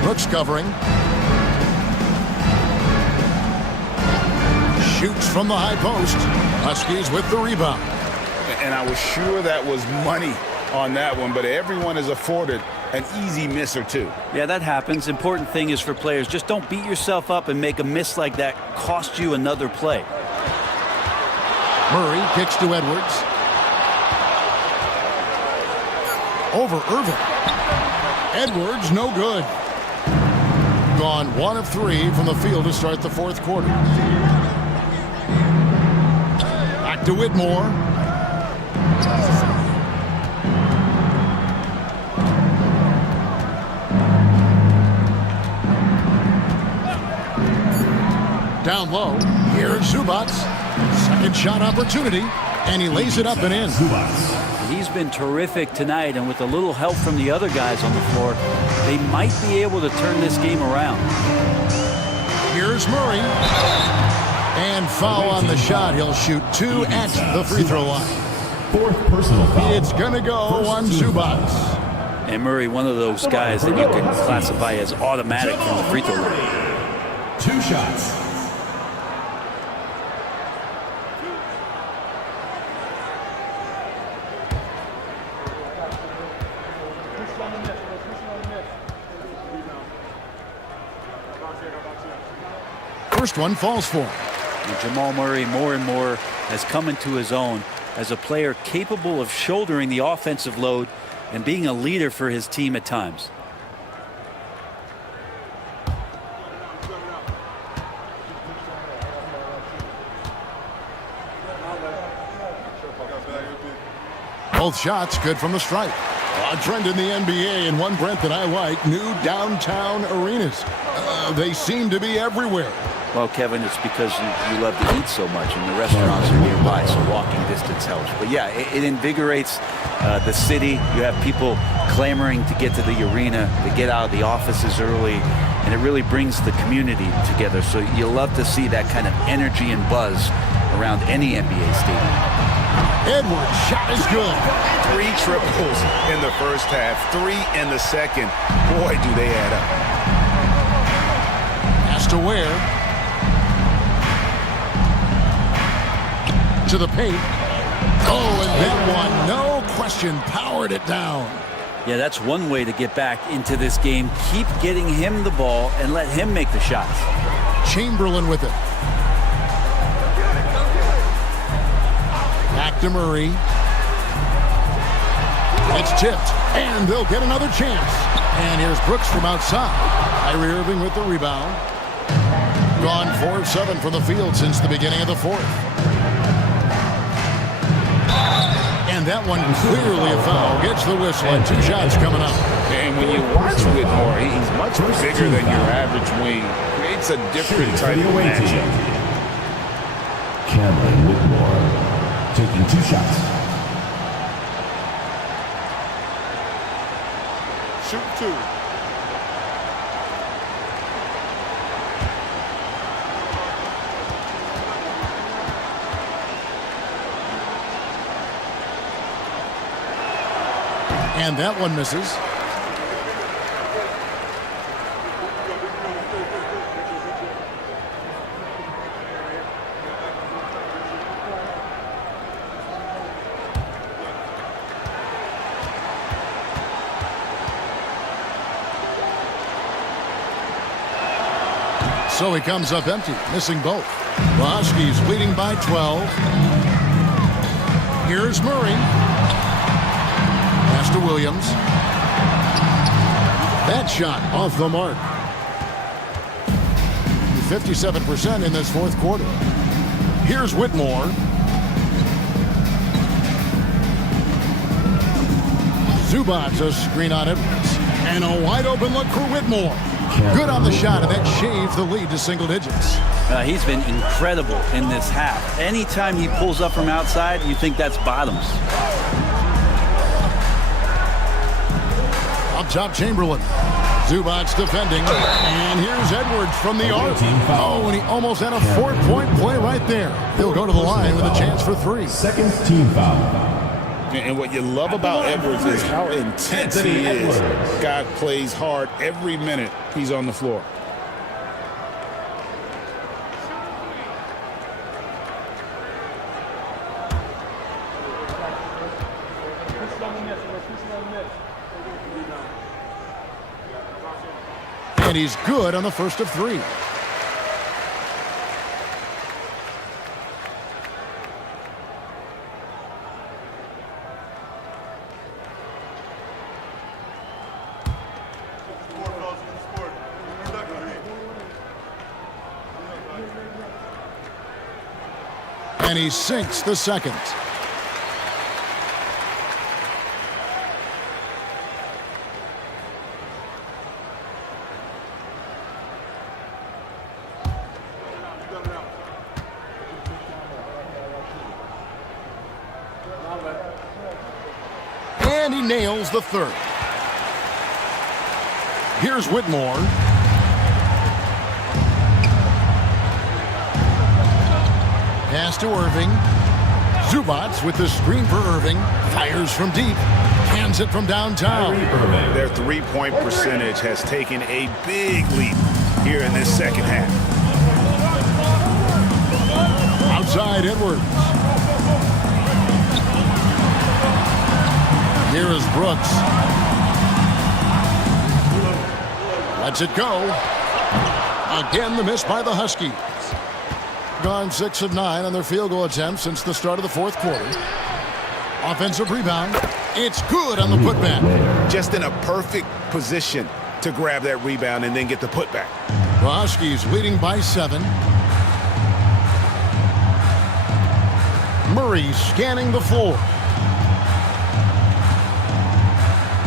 Brooks covering. Shoots from the high post. Huskies with the rebound. And I was sure that was money on that one, but everyone is afforded an easy miss or two. Yeah, that happens. Important thing is for players, just don't beat yourself up and make a miss like that cost you another play. Murray kicks to Edwards. Over Irving. Edwards, no good. Gone 1 of 3 from the field to start the fourth quarter. Back to Whitmore. Down low. Here's Zubats. Second shot opportunity. And he lays it up and in. He's been terrific tonight, and with a little help from the other guys on the floor, they might be able to turn this game around. Here's Murray. And foul on the shot. He'll shoot 2 at the free throw line. Fourth personal foul. It's going to go on Zubats. And Murray, one of those guys that you can classify as automatic from the free throw line. 2 shots. First one falls for him. And Jamal Murray more and more has come into his own as a player capable of shouldering the offensive load and being a leader for his team at times. Both shots good from the stripe. A trend in the NBA, and one, Brent, that I like, new downtown arenas. They seem to be everywhere. Well, Kevin, it's because you love to eat so much, and the restaurants are nearby, so walking distance helps. But yeah, it invigorates the city. You have people clamoring to get to the arena, to get out of the offices early, and it really brings the community together. So you love to see that kind of energy and buzz around any NBA stadium. Edwards' shot is good. 3 triples in the first half, 3 in the second. Boy, do they add up. Pass to Ware. To the paint. Oh, and that one, no question, powered it down. Yeah, that's one way to get back into this game. Keep getting him the ball and let him make the shots. Chamberlain with it. Back to Murray. It's tipped, and they'll get another chance. And here's Brooks from outside. Kyrie Irving with the rebound. Gone 4 of 7 from the field since the beginning of the fourth. And that one clearly a foul. Gets the whistle, and 2 shots coming up. And when you watch Whitmore, he's much bigger than your average wing. Creates a different type of matchup. Cameron Whitmore taking 2 shots. Shoot 2. And that one misses. So he comes up empty, missing both. Roski's leading by 12. Here's Murray. Pass to Williams. That shot off the mark. 57% in this fourth quarter. Here's Whitmore. Zubats a screen on Edwards. And a wide open look for Whitmore. Good on the shot, and that shaves the lead to single digits. He's been incredible in this half. Anytime he pulls up from outside, you think that's bottoms. Up top, Chamberlain. Zubats defending. And here's Edwards from the arc. Oh, and he almost had a 4-point play right there. He'll go to the line with a chance for 3. Second team foul. And what you love about Edwards is how intense he is. Guy plays hard every minute he's on the floor. And he's good on the first of 3. And he sinks the second. And he nails the third. Here's Whitmore. Pass to Irving. Zubats with the screen for Irving. Fires from deep. Hands it from downtown. Their three-point percentage has taken a big leap here in this second half. Outside Edwards. Here is Brooks. Lets it go. Again, the miss by the Huskies. Gone 6 of 9 on their field goal attempts since the start of the fourth quarter. Offensive rebound. It's good on the putback. Just in a perfect position to grab that rebound and then get the putback. The Huskies leading by 7. Murray scanning the floor.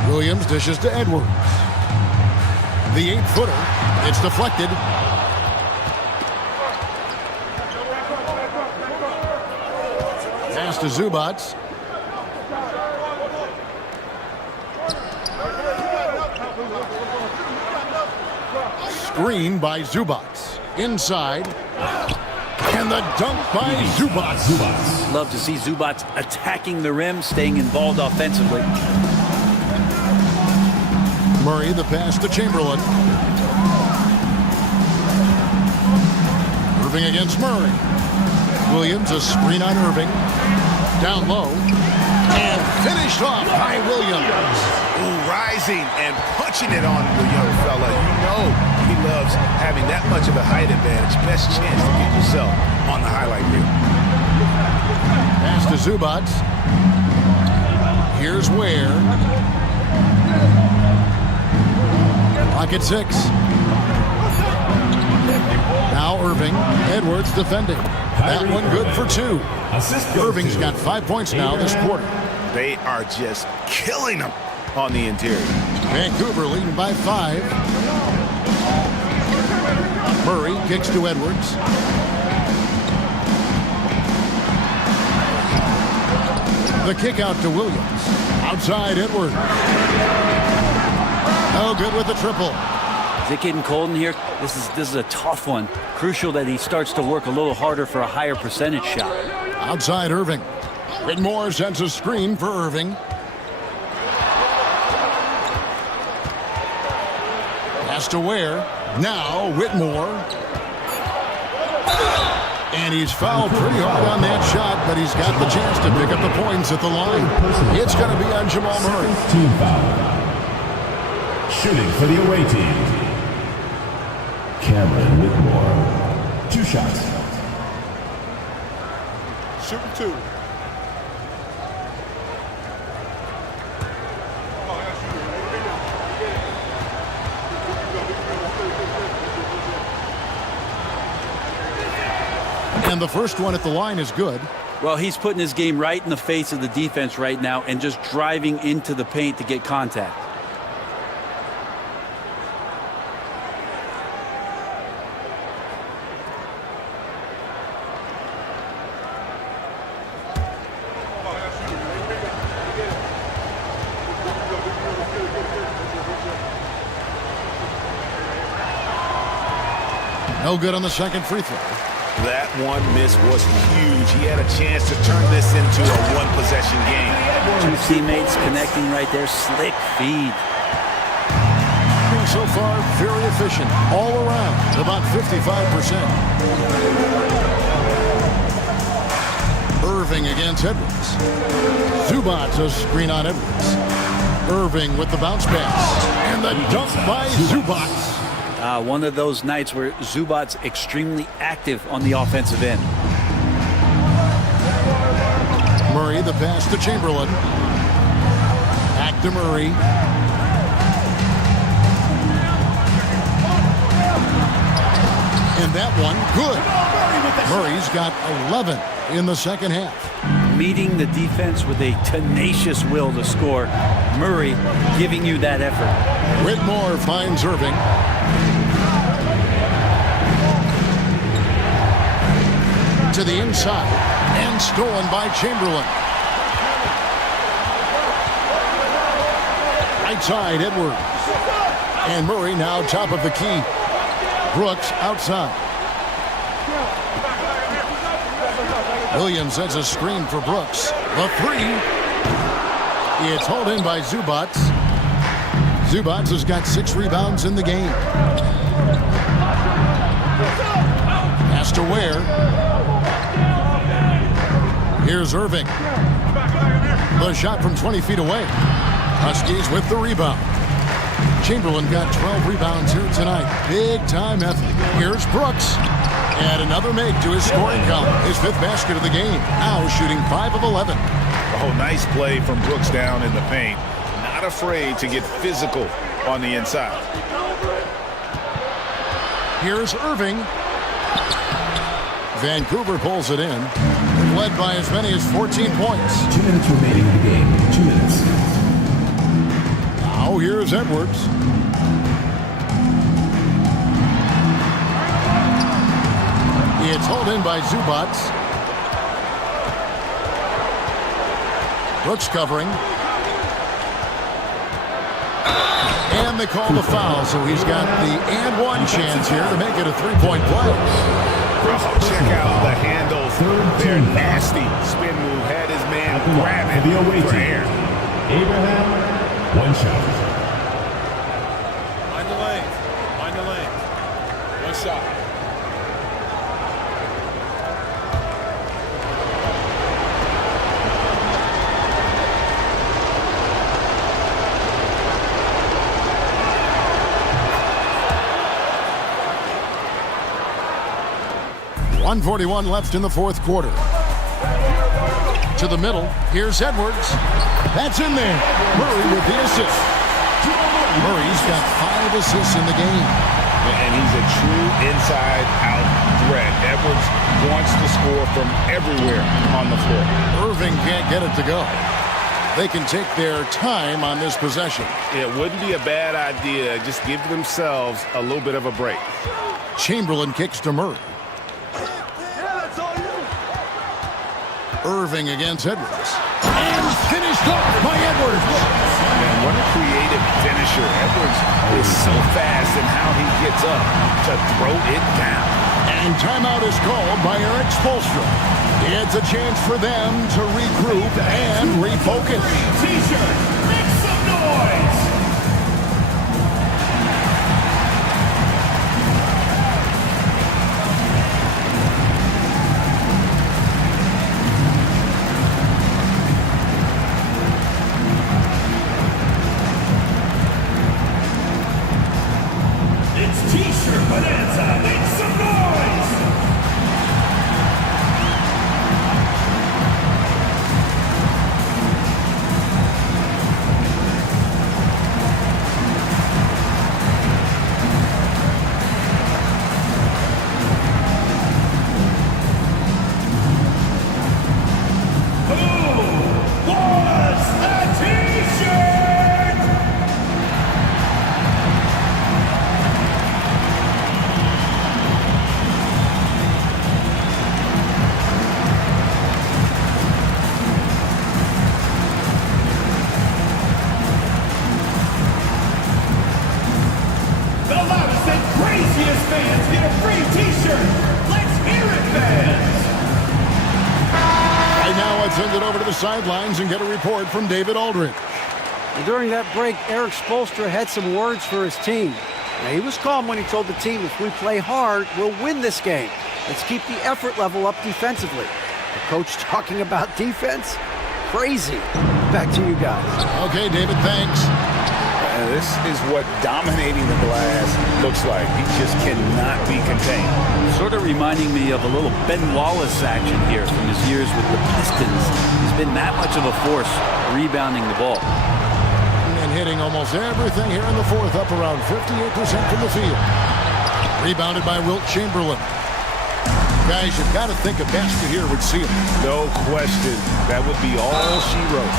Williams dishes to Edwards. The 8-footer. It's deflected. Pass to Zubats. Screen by Zubats. Inside. And the dunk by Zubats. Love to see Zubats attacking the rim, staying involved offensively. Murray, the pass to Chamberlain. Irving against Murray. Williams, a screen on Irving. Down low. And finished off by Williams. Ooh, rising and punching it on the young fella. You know he loves having that much of a height advantage. Best chance to get yourself on the highlight reel. Pass to Zubats. Here's Ware. Clock at 6. Now Irving. Edwards defending. That one good for 2. Irving's got 5 points now this quarter. They are just killing them on the interior. Vancouver leading by 5. Murray kicks to Edwards. The kick out to Williams. Outside Edwards. No good with the triple. Is it getting cold in here? This is a tough one. Crucial that he starts to work a little harder for a higher percentage shot. Outside Irving. Whitmore sends a screen for Irving. Pass to Ware. Now Whitmore. And he's fouled pretty hard on that shot, but he's got the chance to pick up the points at the line. It's going to be on Jamal Murray. Team foul. Shooting for the away team. Cameron Whitmore. 2 shots. Shooting 2. And the first one at the line is good. Well, he's putting his game right in the face of the defense right now and just driving into the paint to get contact. No good on the second free throw. That one miss was huge. He had a chance to turn this into a one-possession game. 2 teammates connecting right there. Slick feed. So far, very efficient. All around, about 55%. Irving against Edwards. Zubats a screen on Edwards. Irving with the bounce pass. And the dunk by Zubats. One of those nights where Zubats extremely active on the offensive end. Murray, the pass to Chamberlain. Back to Murray. And that one, good. Murray's got 11. in the second half. Meeting the defense with a tenacious will to score. Murray giving you that effort. Whitmore finds Irving. To the inside and stolen by Chamberlain. Right side, Edwards. And Murray now top of the key. Brooks outside. Williams sets a screen for Brooks. The three. It's hauled in by Zubats. Zubats has got 6 rebounds in the game. Pass to Ware. Here's Irving. The shot from 20 feet away. Huskies with the rebound. Chamberlain got 12 rebounds here tonight. Big time effort. Here's Brooks. And another make to his scoring column. His 5th basket of the game. Now shooting 5 of 11. Oh, nice play from Brooks down in the paint. Not afraid to get physical on the inside. Here's Irving. Vancouver pulls it in. Led by as many as 14 points. 2 minutes remaining in the game. 2 minutes. Now here's Edwards. It's hauled in by Zubats. Brooks covering. And they call the foul, so he's got the and one chance here to make it a 3-point play. Check out the handles. They're nasty. Spin move. Had his man grab it for air. Abraham, 1 shot. Mind the lane. Mind the lane. 1 shot. .141 left in the 4th quarter. To the middle. Here's Edwards. That's in there. Murray with the assist. Murray's got 5 assists in the game. And he's a true inside-out threat. Edwards wants to score from everywhere on the floor. Irving can't get it to go. They can take their time on this possession. It wouldn't be a bad idea. Just give themselves a little bit of a break. Chamberlain kicks to Murray. Irving against Edwards. And finished off by Edwards. Man, what a creative finisher. Edwards is so fast in how he gets up to throw it down. And timeout is called by Eric Spoelstra. It's a chance for them to regroup and refocus. T-shirt, make some noise! T-shirt bonanza, make some noise! Sidelines and get a report from David Aldridge. During that break, Eric Spoelstra had some words for his team. Now, he was calm when he told the team, if we play hard, we'll win this game. Let's keep the effort level up defensively. The coach talking about defense? Crazy. Back to you guys. Okay, David, thanks. This is what dominating the glass looks like. He just cannot be contained. Sort of reminding me of a little Ben Wallace action here from his years with the Pistons. He's been that much of a force rebounding the ball. And hitting almost everything here in the 4th, up around 58% from the field. Rebounded by Wilt Chamberlain. Guys, you've got to think a basket here would seal it. No question. That would be all she wrote.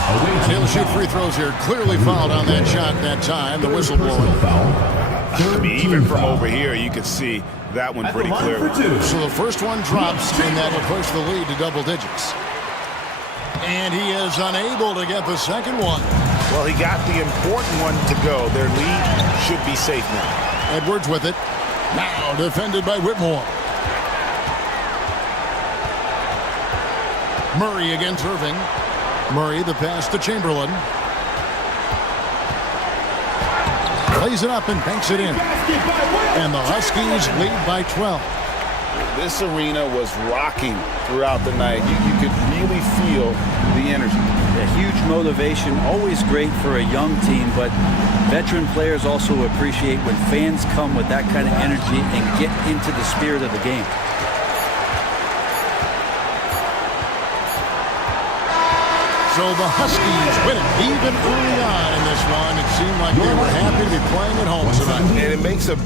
He'll shoot free throws here. Clearly fouled on that shot that time. The whistle blowing. I mean, even from over here, you can see that one pretty clearly. So the first one drops, and that will push the lead to double digits. And he is unable to get the second one. Well, he got the important one to go. Their lead should be safe now. Edwards with it. Now defended by Whitmore. Murray against Irving. Murray the pass to Chamberlain. Plays it up and banks it in. And the Huskies lead by 12. This arena was rocking throughout the night. You could really feel the energy. A huge motivation, always great for a young team, but veteran players also appreciate when fans come with that kind of energy and get into the spirit of the game. So the Huskies win it. Even early on in this one, it seemed like they were happy to be playing at home tonight. And it makes a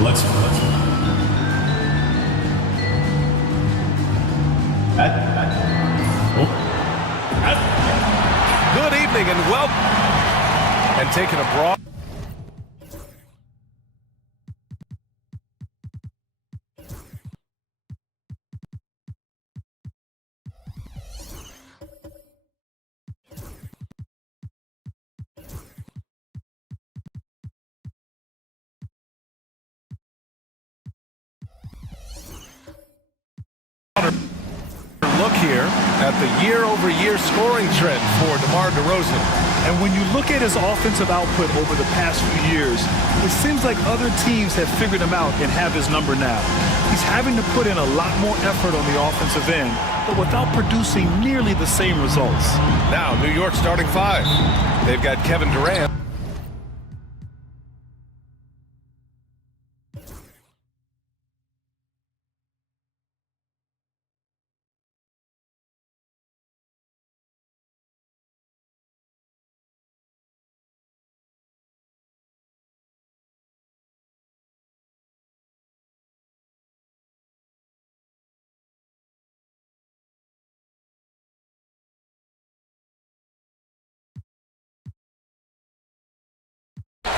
Let's Good evening and welcome. And taking a broad. Look here at the year-over-year scoring trend for DeMar DeRozan. And when you look at his offensive output over the past few years, it seems like other teams have figured him out and have his number now. He's having to put in a lot more effort on the offensive end, but without producing nearly the same results. Now, New York starting five. They've got Kevin Durant.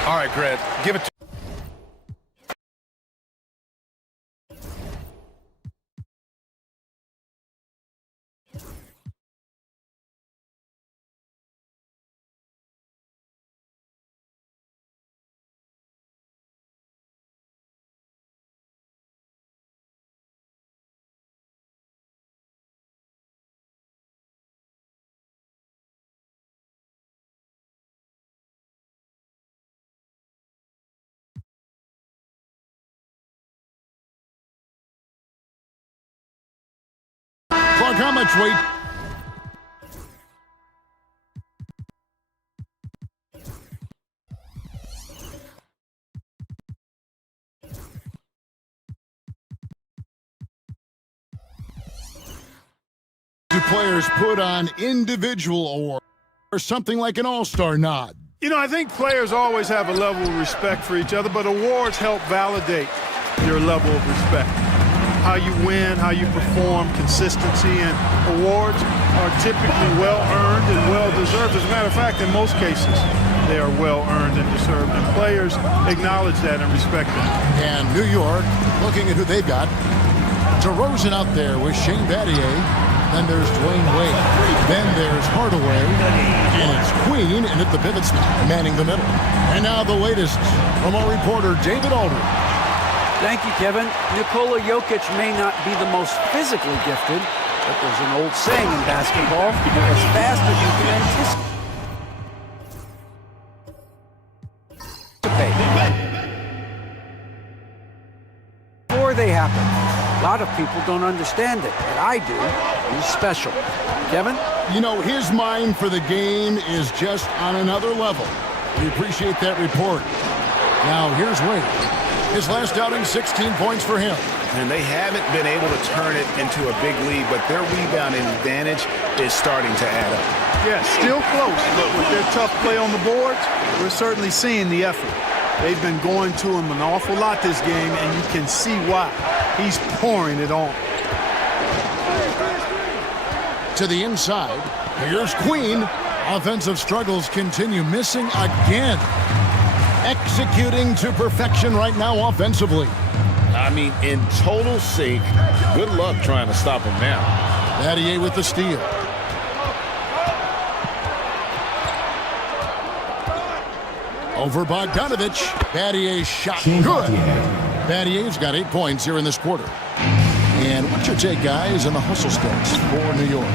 All right, Grant, give it to Clark, how much weight? Do players put on individual awards or something like an all-star nod? You know, I think players always have a level of respect for each other, but awards help validate your level of respect. How you win, how you perform, consistency, and awards are typically well-earned and well-deserved. As a matter of fact, in most cases, they are well-earned and deserved, and players acknowledge that and respect it. And New York, looking at who they've got, DeRozan out there with Shane Battier. Then there's Dwayne Wade. Then there's Hardaway. And it's Queen in at the pivot spot, manning the middle. And now the latest from our reporter, David Aldridge. Thank you, Kevin. Nikola Jokic may not be the most physically gifted, but there's an old saying in basketball, as fast as you can anticipate. Before they happen. A lot of people don't understand it, but I do. He's special. Kevin? You know, his mind for the game is just on another level. We appreciate that report. Now, here's Wade. His last outing, 16 points for him. And they haven't been able to turn it into a big lead, but their rebounding advantage is starting to add up. Yeah, still close, but with their tough play on the boards, we're certainly seeing the effort. They've been going to him an awful lot this game, and you can see why. He's pouring it on. To the inside, here's Queen. Offensive struggles continue, missing again. executing to perfection right now offensively. I mean, in total sync. Good luck trying to stop him now. Battier with the steal. Over Bogdanovich. Battier's shot good. Battier's got 8 points here in this quarter. And what's your take, guys, on the hustle sticks for New York?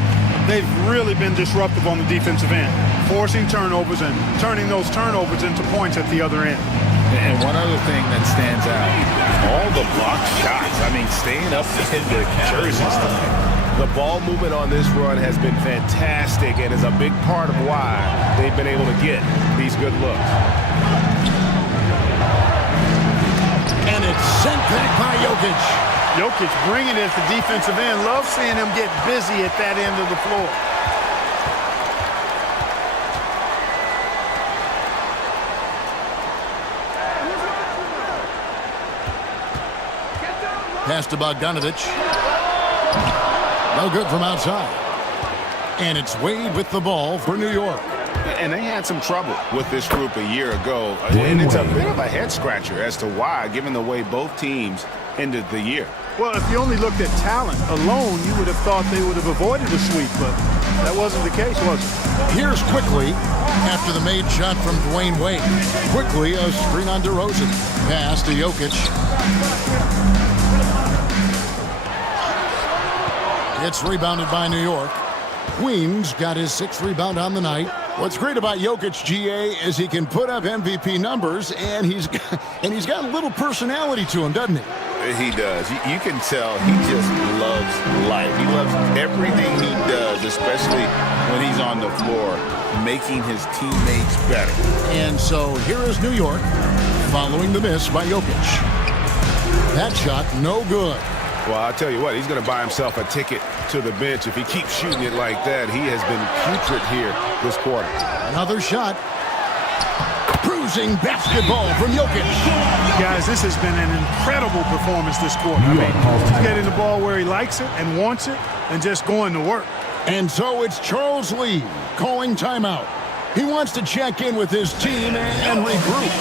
They've really been disruptive on the defensive end, forcing turnovers and turning those turnovers into points at the other end. And one other thing that stands out, all the blocked shots. I mean, staying up in the jerseys tonight. The ball movement on this run has been fantastic and is a big part of why they've been able to get these good looks. And it's sent back by Jokic. Jokic bringing it at the defensive end. Love seeing him get busy at that end of the floor. Pass to Bogdanovich. No good from outside. And it's Wade with the ball for New York. And they had some trouble with this group a year ago. And it's a bit of a head-scratcher as to why, given the way both teams ended the year. Well, if you only looked at talent alone, you would have thought they would have avoided a sweep, but that wasn't the case, was it? Here's Quickly after the made shot from Dwayne Wade. Quickly a screen on DeRozan. Pass to Jokic. It's rebounded by New York. Queens got his 6th rebound on the night. What's great about Jokic, GA, is he can put up MVP numbers, and he's got a little personality to him, doesn't he? He does. You can tell he just loves life. He loves everything he does, especially when he's on the floor, making his teammates better. And so here is New York following the miss by Jokic. That shot, no good. Well, I'll tell you what, he's going to buy himself a ticket to the bench. If he keeps shooting it like that, he has been putrid here this quarter. Another shot. Bruising basketball from Jokic. Guys, this has been an incredible performance this quarter. I mean, he's getting the ball where he likes it and wants it and just going to work. And so it's Charles Lee calling timeout. He wants to check in with his team and regroup.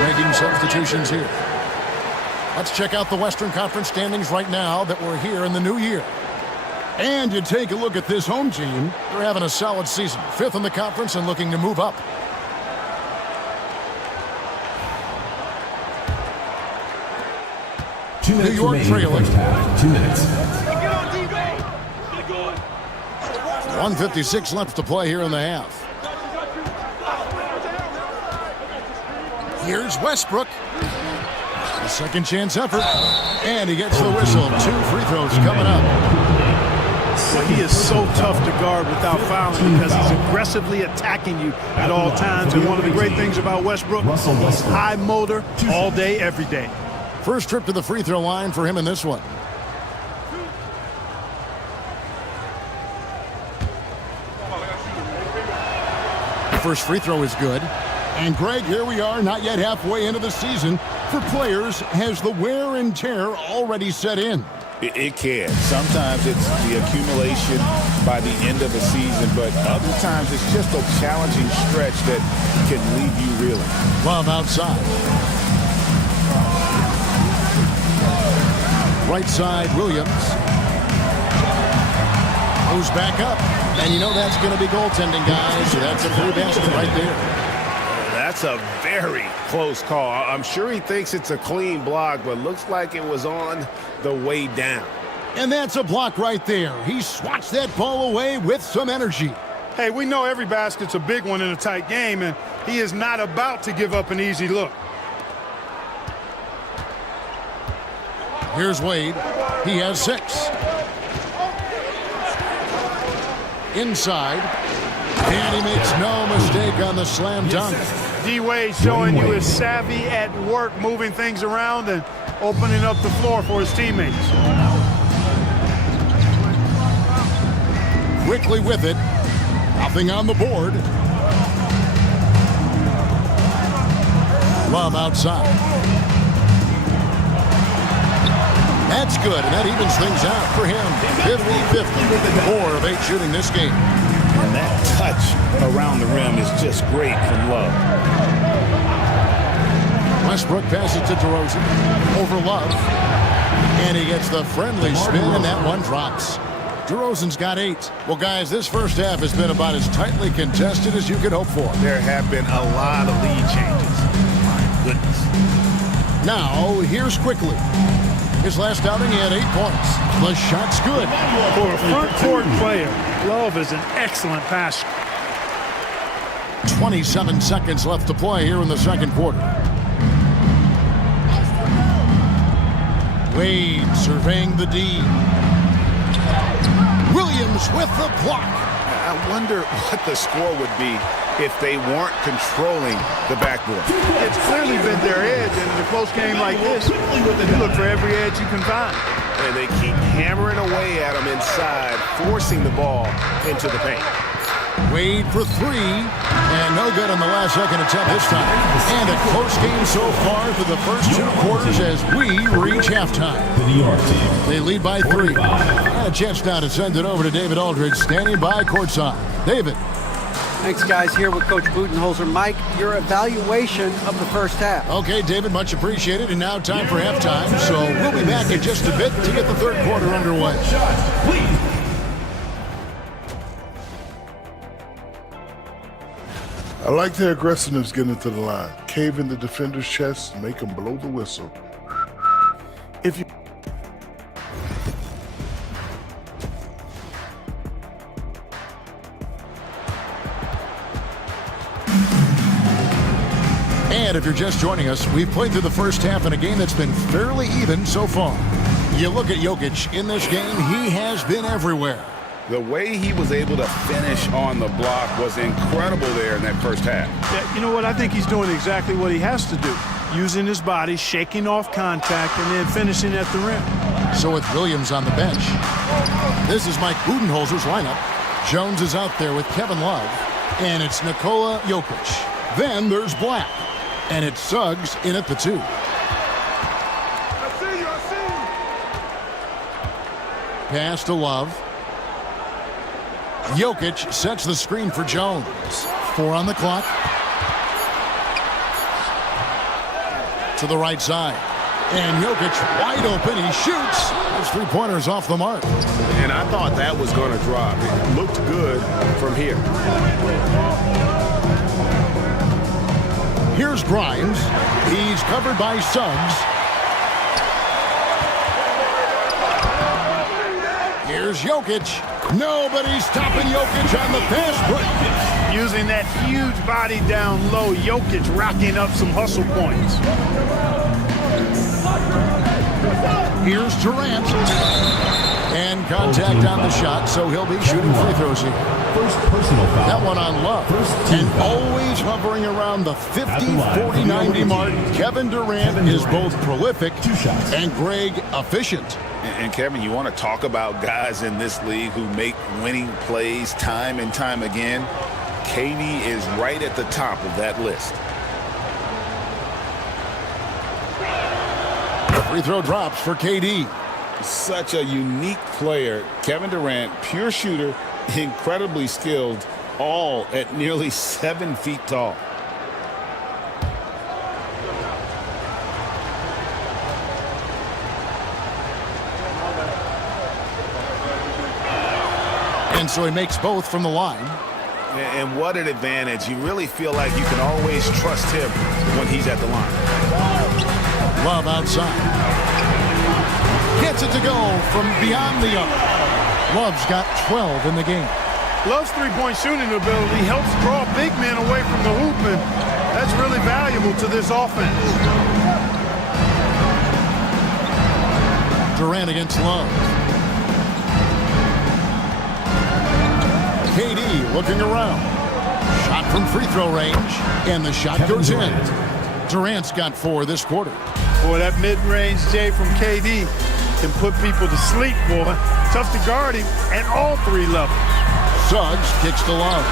Making substitutions here. Let's check out the Western Conference standings right now that we're here in the new year. And you take a look at this home team. They're having a solid season. 5th in the conference and looking to move up. New York trailing. 2 minutes. 1:56 left to play here in the half. Here's Westbrook. A second chance effort. And he gets the whistle. 2 free throws coming up. Well, he is so tough to guard without fouling because he's aggressively attacking you at all times. And one of the great things about Westbrook, he's high motor all day, every day. First trip to the free throw line for him in this one. First free throw is good. And Greg, here we are, not yet halfway into the season. For players, has the wear and tear already set in? It can. Sometimes it's the accumulation by the end of a season, but other times it's just a challenging stretch that can leave you reeling. Love outside. Right side, Williams. Goes back up. And you know that's going to be goaltending, guys. So that's a free basket right there. That's That's a very close call. I'm sure he thinks it's a clean block, but looks like it was on the way down. And that's a block right there. He swats that ball away with some energy. Hey, we know every basket's a big one in a tight game, and he is not about to give up an easy look. Here's Wade. He has 6. Inside. And he makes no mistake on the slam dunk. D-Wade showing you his savvy at work, moving things around and opening up the floor for his teammates. Quickly with it. Nothing on the board. Love outside. That's good, and that evens things out for him. 50-50. 4 of 8 shooting this game. And that touch around the rim is just great from Love. Westbrook passes to DeRozan. Over Love. And he gets the friendly spin, and that one drops. DeRozan's got 8. Well, guys, this first half has been about as tightly contested as you could hope for. There have been a lot of lead changes. My goodness. Now, here's Quickly. His last outing, he had 8 points. The shot's good. For a front court player, Love is an excellent passer. 27 seconds left to play here in the second quarter. Wade surveying the D. Williams with the block. I wonder what the score would be if they weren't controlling the backboard. It's clearly been their edge, and in a close game like this, you look for every edge you can find. And they keep hammering away at them inside, forcing the ball into the paint. Wade for 3, and no good on the last second attempt this time. And a close game so far for the first 2 quarters as we reach halftime. The New York team. They lead by 3. And a chance now to send it over to David Aldridge, standing by courtside. David. Thanks, guys. Here with Coach Budenholzer. Mike, your evaluation of the first half. Okay, David, much appreciated. And now time for halftime. So we'll be back in just a bit to get the third quarter underway. Please. I like their aggressiveness getting to the line. Cave in the defender's chest, make them blow the whistle. If you And if you're just joining us, we've played through the first half in a game that's been fairly even so far. You look at Jokic in this game, he has been everywhere. The way he was able to finish on the block was incredible there in that first half. Yeah, you know what? I think he's doing exactly what he has to do. Using his body, shaking off contact, and then finishing at the rim. So with Williams on the bench. This is Mike Budenholzer's lineup. Jones is out there with Kevin Love. And it's Nikola Jokic. Then there's Black. And it's Suggs in at the 2. Pass to Love. Jokic sets the screen for Jones. 4 on the clock. To the right side. And Jokic wide open. He shoots. Those 3-pointers off the mark. And I thought that was going to drop. It looked good from here. Here's Grimes. He's covered by Suggs. Here's Jokic. Nobody's stopping Jokic on the fast break. Using that huge body down low, Jokic racking up some hustle points. Here's Durant. And contact on the shot, so he'll be shooting free throws here. First personal foul. That one on Love. And always hovering around the 50, 40, 90 mark. Kevin Durant is both prolific and Greg efficient. And Kevin, you want to talk about guys in this league who make winning plays time and time again? KD is right at the top of that list. The free throw drops for KD. Such a unique player. Kevin Durant, pure shooter, incredibly skilled, all at nearly 7 feet tall. And so he makes both from the line. And what an advantage. You really feel like you can always trust him when he's at the line. Love outside. Gets it to go from beyond the arc. Love's got 12 in the game. Love's three-point shooting ability helps draw big men away from the hoop, and that's really valuable to this offense. Durant against Love. KD looking around. Shot from free throw range, and the shot goes in. Durant's got 4 this quarter. Boy, that mid-range J from KD can put people to sleep, boy. Tough to guard him at all 3 levels. Suggs kicks to Love.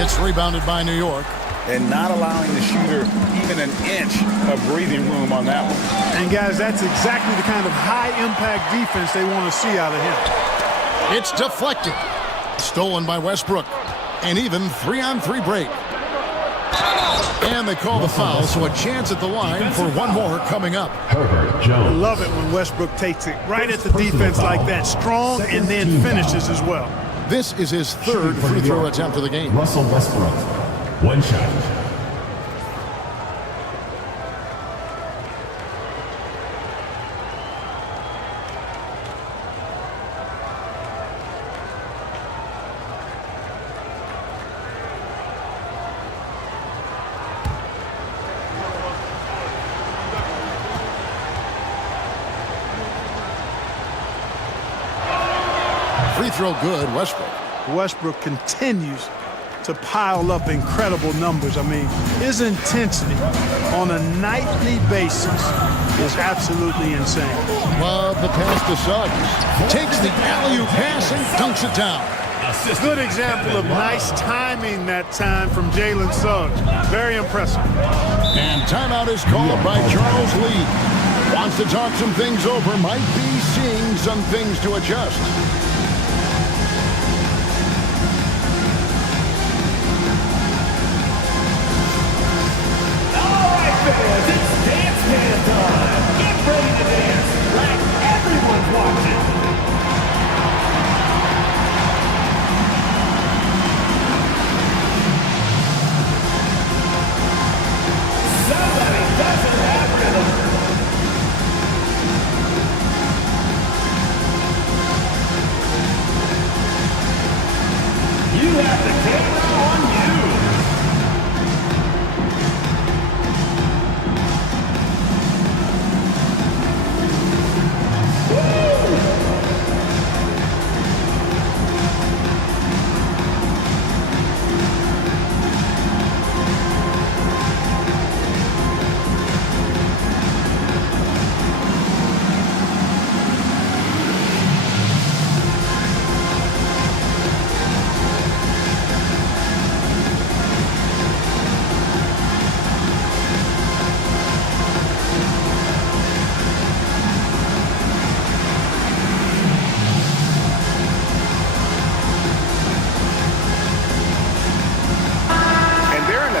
It's rebounded by New York. And not allowing the shooter even an inch of breathing room on that one. And, guys, that's exactly the kind of high-impact defense they want to see out of him. It's deflected. Stolen by Westbrook. And even 3-on-3 break. And they call the foul, so a chance at the line for one more coming up. Herbert Jones. I love it when Westbrook takes it right at the defense like that, strong, and then finishes as well. This is his 3rd free throw attempt of the game. Russell Westbrook. 1 shot. Free throw good, Westbrook. Westbrook continues to pile up incredible numbers. I mean, his intensity on a nightly basis is absolutely insane. Love the pass to Suggs. Takes the alley-oop pass and dunks it down. Good example of nice timing that time from Jalen Suggs. Very impressive. And timeout is called by Charles Lee. Wants to talk some things over. Might be seeing some things to adjust. It's dance can time. Get ready to dance like everyone's watching. Somebody doesn't have rhythm. You have the camera on you.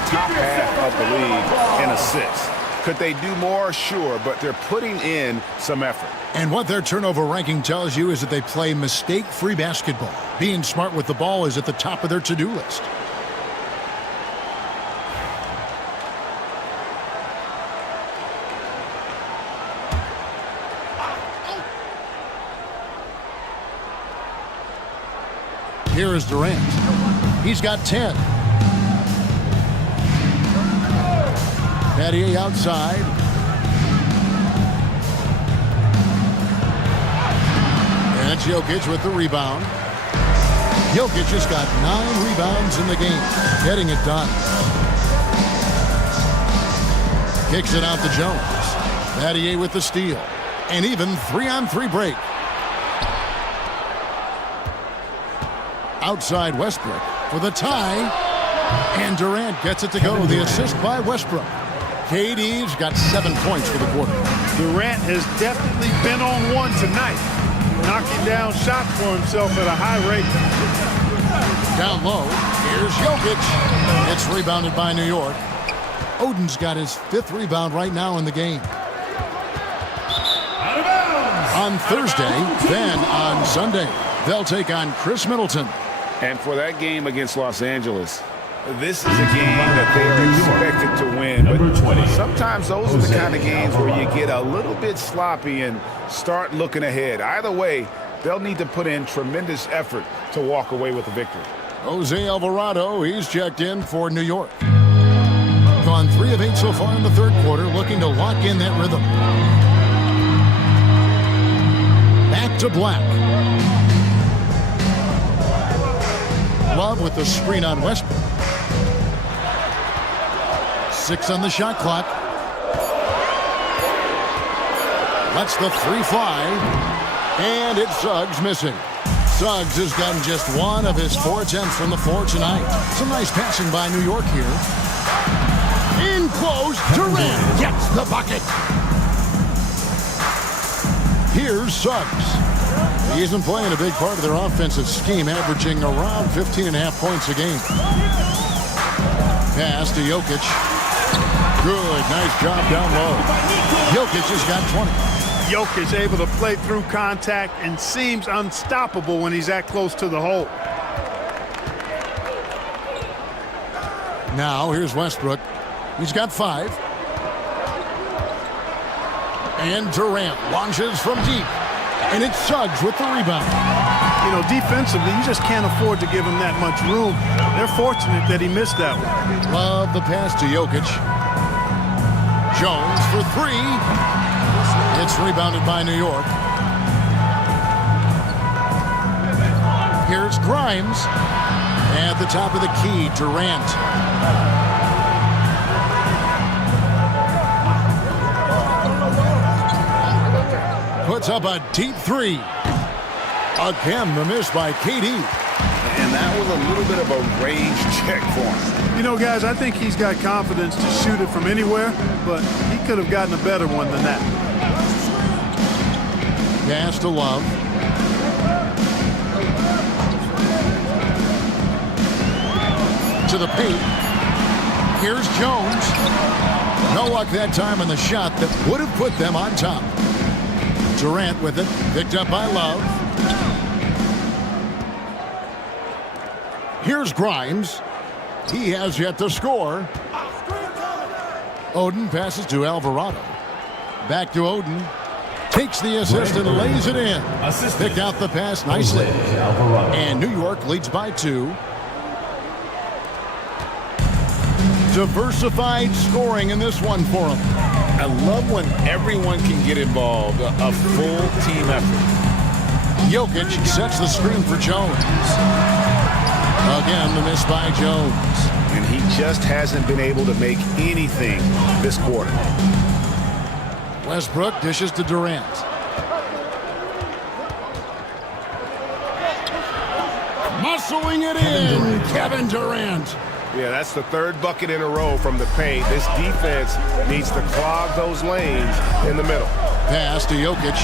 Top half of the league in assists. Could they do more? Sure, but they're putting in some effort. And what their turnover ranking tells you is that they play mistake-free basketball. Being smart with the ball is at the top of their to-do list. Here is Durant. He's got 10. Patty outside. And it's Jokic with the rebound. Jokic has got 9 rebounds in the game, getting it done. Kicks it out to Jones. Patty with the steal. And even 3-on-3 break. Outside Westbrook for the tie. And Durant gets it to go. The assist by Westbrook. KD's got 7 points for the quarter. Durant has definitely been on one tonight, knocking down shots for himself at a high rate. Down low, here's Jokic. It's rebounded by New York. Oden's got his 5th rebound right now in the game. On Thursday, then on Sunday, they'll take on Chris Middleton. And for that game against Los Angeles, this is a game that they are expected to win. But sometimes those are the kind of games where you get a little bit sloppy and start looking ahead. Either way, they'll need to put in tremendous effort to walk away with the victory. Jose Alvarado, he's checked in for New York. Gone 3 of 8 so far in the third quarter, looking to lock in that rhythm. Back to Black. Love with the screen on Westbrook. 6 on the shot clock. Lets the 3 fly. And it's Suggs missing. Suggs has gotten just 1 of his 4 attempts from the floor tonight. Some nice passing by New York here. In close, Durant gets the bucket. Here's Suggs. He isn't playing a big part of their offensive scheme, averaging around 15.5 points a game. Pass to Jokic. Good, nice job down low. Jokic has got 20. Jokic able to play through contact and seems unstoppable when he's that close to the hole. Now here's Westbrook. He's got 5. And Durant launches from deep. And it's Suggs with the rebound. You know, defensively, you just can't afford to give him that much room. They're fortunate that he missed that one. Love the pass to Jokic. Jones for 3. It's rebounded by New York. Here's Grimes. At the top of the key, Durant. Puts up a deep 3. Again, the miss by KD. And that was a little bit of a range check for him. You know, guys, I think he's got confidence to shoot it from anywhere, but he could have gotten a better one than that. Pass to Love. To the paint. Here's Jones. No luck that time on the shot that would have put them on top. Durant with it, picked up by Love. Here's Grimes. He has yet to score. Oden passes to Alvarado. Back to Oden. Takes the assist and lays it in. Picked out the pass nicely. And New York leads by 2. Diversified scoring in this one for them. I love when everyone can get involved, a full team effort. Jokic sets the screen for Jones. Again, the miss by Jones. And he just hasn't been able to make anything this quarter. Westbrook dishes to Durant. Muscling it in, Kevin Durant. Yeah, that's the 3rd bucket in a row from the paint. This defense needs to clog those lanes in the middle. Pass to Jokic.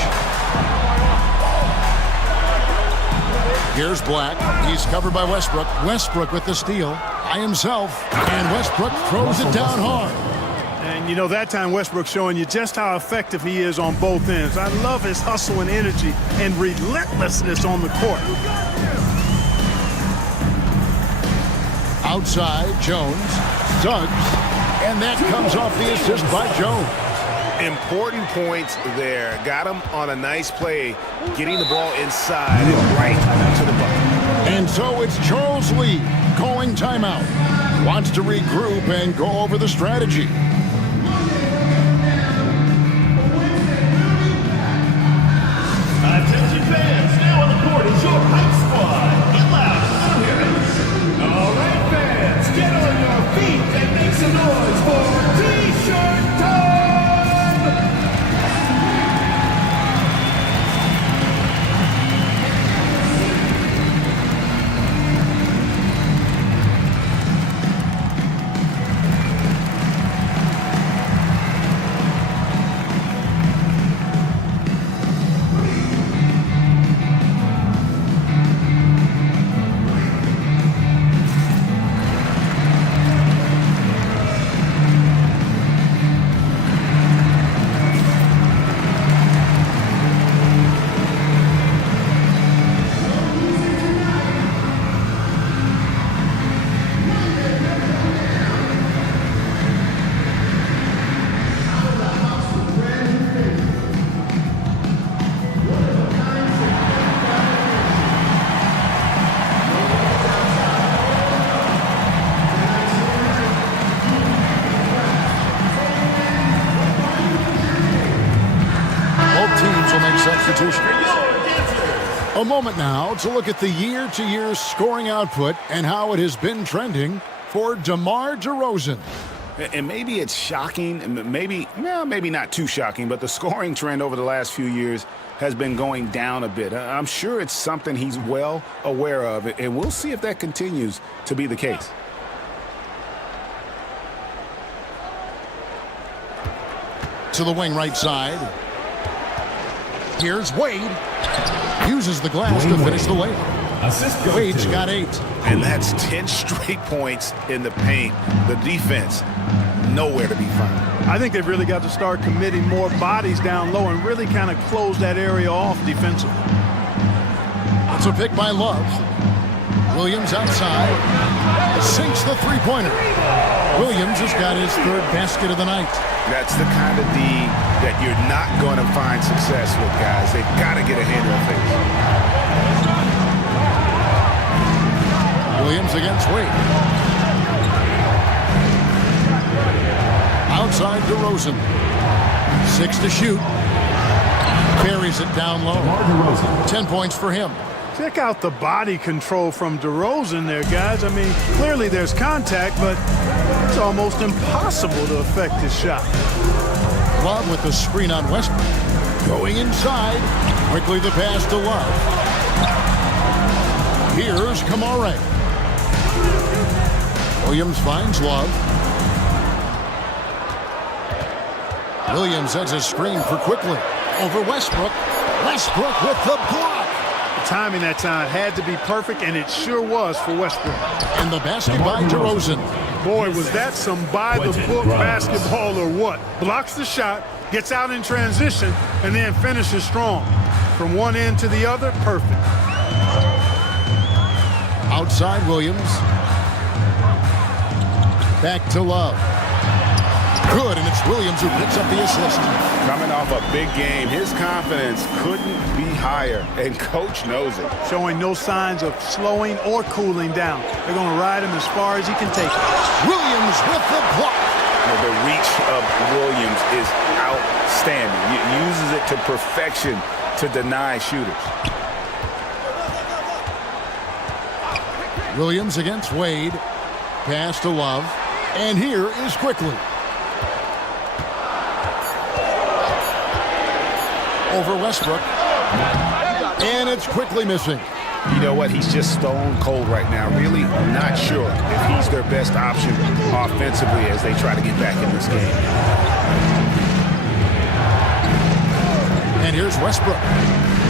Here's Black. He's covered by Westbrook. Westbrook with the steal by himself. And Westbrook throws it down hard. And, you know, that time Westbrook showing you just how effective he is on both ends. I love his hustle and energy and relentlessness on the court. Outside, Jones. Suggs. And that comes off the assist by Jones. Important points there. Got him on a nice play, getting the ball inside and right to the bucket. And so it's Charles Lee calling timeout. Wants to regroup and go over the strategy. Attention fans, now on the court is your hype squad. Get loud, hear it. All right, fans, get on your feet and make some noise for T-shirt time. Both teams will make substitutions. A moment now to look at the year-to-year scoring output and how it has been trending for DeMar DeRozan. And maybe it's shocking, maybe not too shocking, but the scoring trend over the last few years has been going down a bit. I'm sure it's something he's well aware of, and we'll see if that continues to be the case. To the wing right side. Here's Wade. Uses the glass to finish the layup. Wade's got 8. And that's 10 straight points in the paint. The defense, nowhere to be found. I think they've really got to start committing more bodies down low and really kind of close that area off defensively. It's a pick by Love. Williams outside. Sinks the three-pointer. Williams has got his 3rd basket of the night. That's the kind of D that you're not going to find success with, guys. They've got to get a hand in the face. Williams against Wade. Outside DeRozan. 6 to shoot. Carries it down low. 10 points for him. Check out the body control from DeRozan there, guys. I mean, clearly there's contact, but it's almost impossible to affect his shot. Love with the screen on Westbrook. Going inside. Quickly the pass to Love. Here's Kamare. Williams finds Love. Williams sends a screen for Quickly. Over Westbrook. Westbrook with the block. The timing that time had to be perfect, and it sure was for Westbrook. And the basket by DeRozan. Boy, was that some by-the-book basketball or what? Blocks the shot, gets out in transition, and then finishes strong. From one end to the other, perfect. Outside Williams. Back to Love. Good, and it's Williams who picks up the assist. Coming off a big game, his confidence couldn't be higher, and coach knows it. Showing no signs of slowing or cooling down. They're going to ride him as far as he can take it. Williams with the block. The reach of Williams is outstanding. He uses it to perfection to deny shooters. Williams against Wade. Pass to Love. And here is Quickly. Over Westbrook. And it's Quickly missing. You know what? He's just stone cold right now. Really not sure if he's their best option offensively as they try to get back in this game. And here's Westbrook.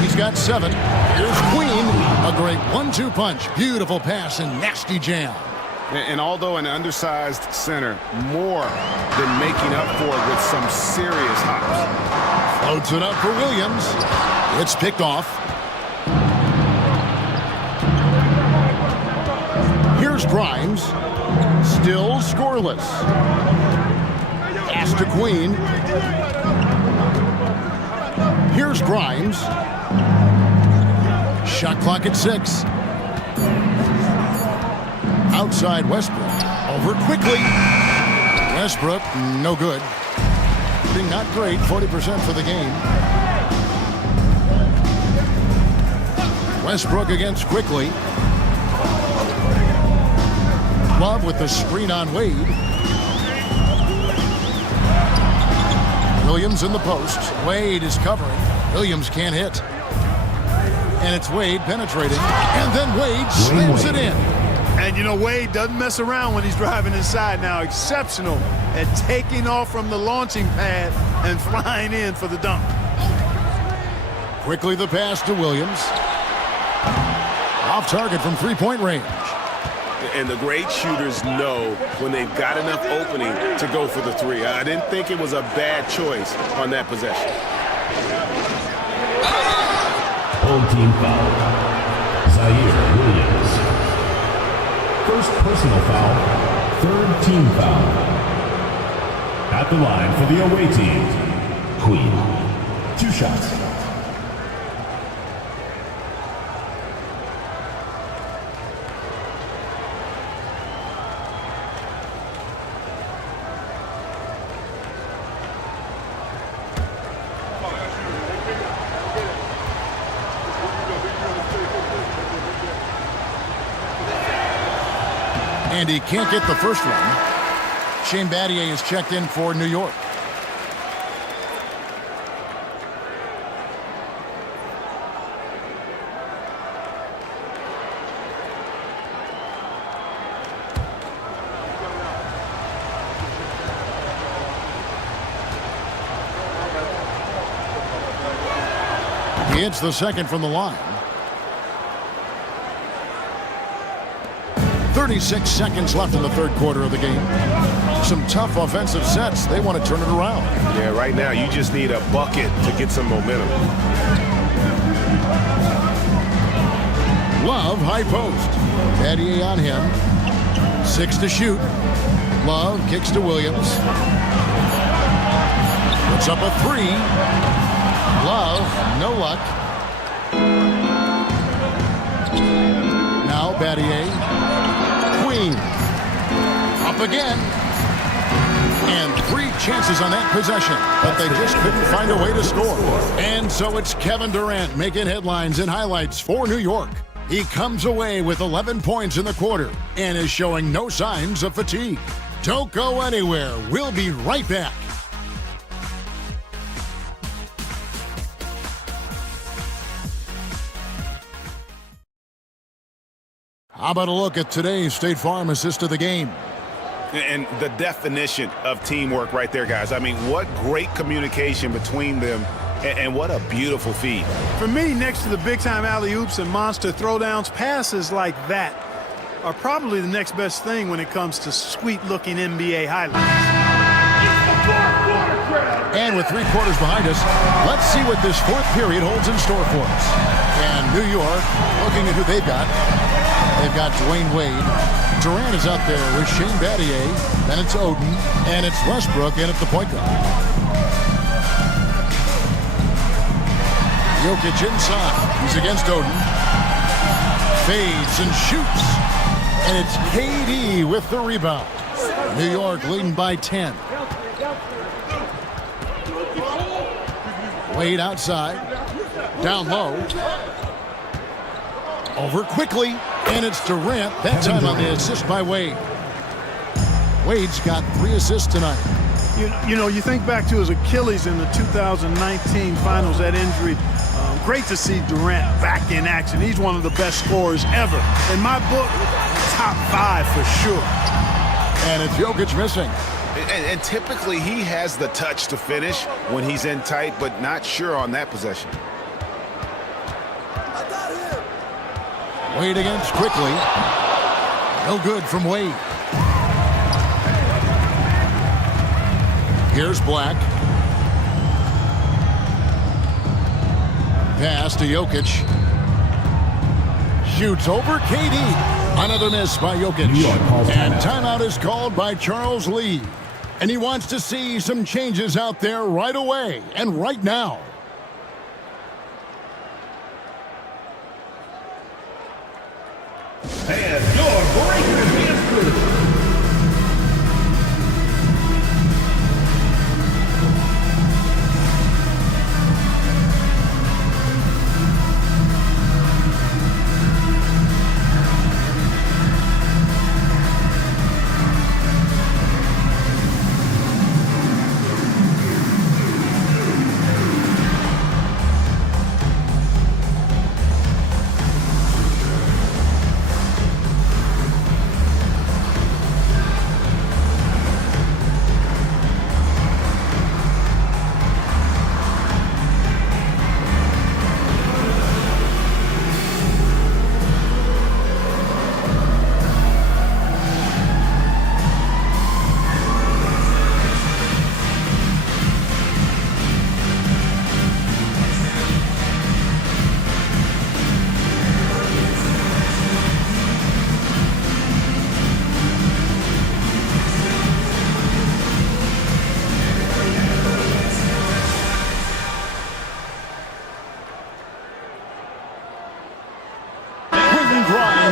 He's got 7. Here's Queen. A great 1-2 punch. Beautiful pass and nasty jam. And although an undersized center, more than making up for it with some serious hops. Floats it up for Williams. It's picked off. Here's Grimes. Still scoreless. Pass to Queen. Here's Grimes. Shot clock at 6. Outside Westbrook. Over Quickly. Westbrook, no good. Shooting not great, 40% for the game. Westbrook against Quickly. Love with the screen on Wade. Williams in the post. Wade is covering. Williams can't hit. And it's Wade penetrating. And then Wade slams it in. And, you know, Wade doesn't mess around when he's driving inside now. Exceptional at taking off from the launching pad and flying in for the dunk. Quickly the pass to Williams. Off target from three-point range. And the great shooters know when they've got enough opening to go for the 3. I didn't think it was a bad choice on that possession. Home team foul. Zaire Williams. First personal foul. 3rd team foul. At the line for the away team, Queen. 2 shots. And he can't get the first one. Shane Battier is checked in for New York. He hits the second from the line. 36 seconds left in the third quarter of the game. Some tough offensive sets. They want to turn it around. Yeah, right now you just need a bucket to get some momentum. Love, high post. Battier on him. 6 to shoot. Love kicks to Williams. Puts up a 3. Love, no luck. Now Battier. Queen. Up again. And 3 chances on that possession, but they just couldn't find a way to score. And so it's Kevin Durant making headlines and highlights for New York. He comes away with 11 points in the quarter and is showing no signs of fatigue. Don't go anywhere. We'll be right back. How about a look at today's State Farm assist of the game? And the definition of teamwork right there, guys. I mean, what great communication between them, and what a beautiful feed. For me, next to the big-time alley-oops and monster throwdowns, passes like that are probably the next best thing when it comes to sweet-looking NBA highlights. And with 3 quarters behind us, let's see what this fourth period holds in store for us. And New York, looking at who they've got. They've got Dwayne Wade. Durant is out there with Shane Battier. Then it's Oden. And it's Westbrook in at the point guard. Jokic inside. He's against Oden. Fades and shoots. And it's KD with the rebound. New York leading by 10. Wade outside. Down low. Over quickly. And it's Durant, that time on the assist by Wade. Wade's got 3 assists tonight. You know, you think back to his Achilles in the 2019 finals, that injury. Great to see Durant back in action. He's one of the best scorers ever. In my book, top 5 for sure. And it's Jokic missing. And typically he has the touch to finish when he's in tight, but not sure on that possession. Wade against quickly. No good from Wade. Here's Black. Pass to Jokic. Shoots over KD. Another miss by Jokic. And timeout is called by Charles Lee. And he wants to see some changes out there right away and right now. And your breaker answers.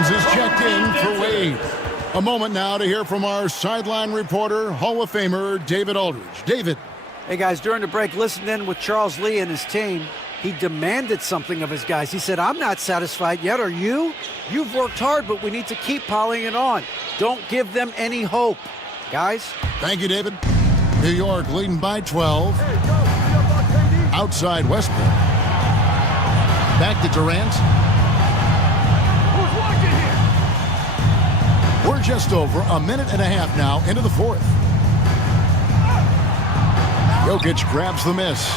Is checked in for Wade. A moment now to hear from our sideline reporter, Hall of Famer David Aldridge. David. Hey guys, during the break, listened in with Charles Lee and his team. he demanded something of his guys. He said, I'm not satisfied yet, are you? You've worked hard, but we need to keep piling it on. Don't give them any hope. Guys? Thank you, David. New York leading by 12. Outside Westbrook. Back to Durant. We're just over a minute and a half now into the fourth. Jokic grabs the miss.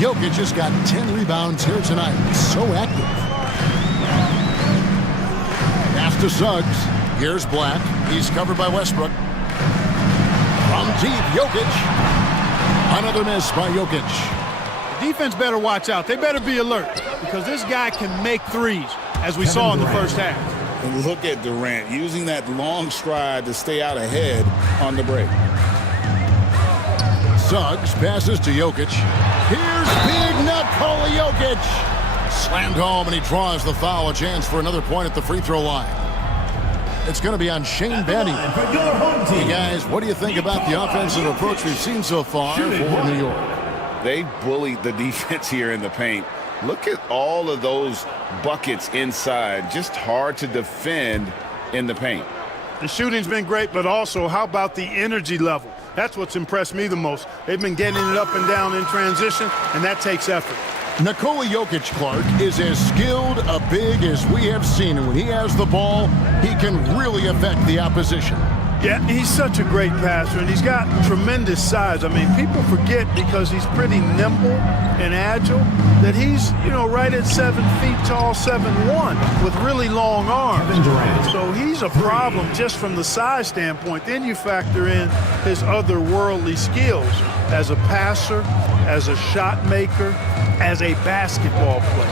Jokic has got 10 rebounds here tonight. So active. Pass to Suggs. Here's Black. He's covered by Westbrook. From deep, Jokic. Another miss by Jokic. The defense better watch out. They better be alert because this guy can make threes, as we saw in the first half. And look at Durant using that long stride to stay out ahead on the break. Suggs passes to Jokic. Here's big Nikola Jokic. Slammed home, and he draws the foul. A chance for another point at the free throw line. It's going to be on Shane Battier. Hey, guys, what do you think about the offensive approach we've seen so far for New York? They bullied the defense here in the paint. Look at all of those buckets inside. Just hard to defend in the paint. The shooting's been great, but also how about the energy level? That's what's impressed me the most. They've been getting it up and down in transition, and that takes effort. Nikola Jokic, Clark, is as skilled a big as we have seen. And when he has the ball, he can really affect the opposition. Yeah, he's such a great passer, and he's got tremendous size. I mean, people forget because he's pretty nimble and agile that he's, right at 7 feet tall, 7'1", with really long arms. So he's a problem just from the size standpoint. Then you factor in his otherworldly skills as a passer, as a shot maker, as a basketball player.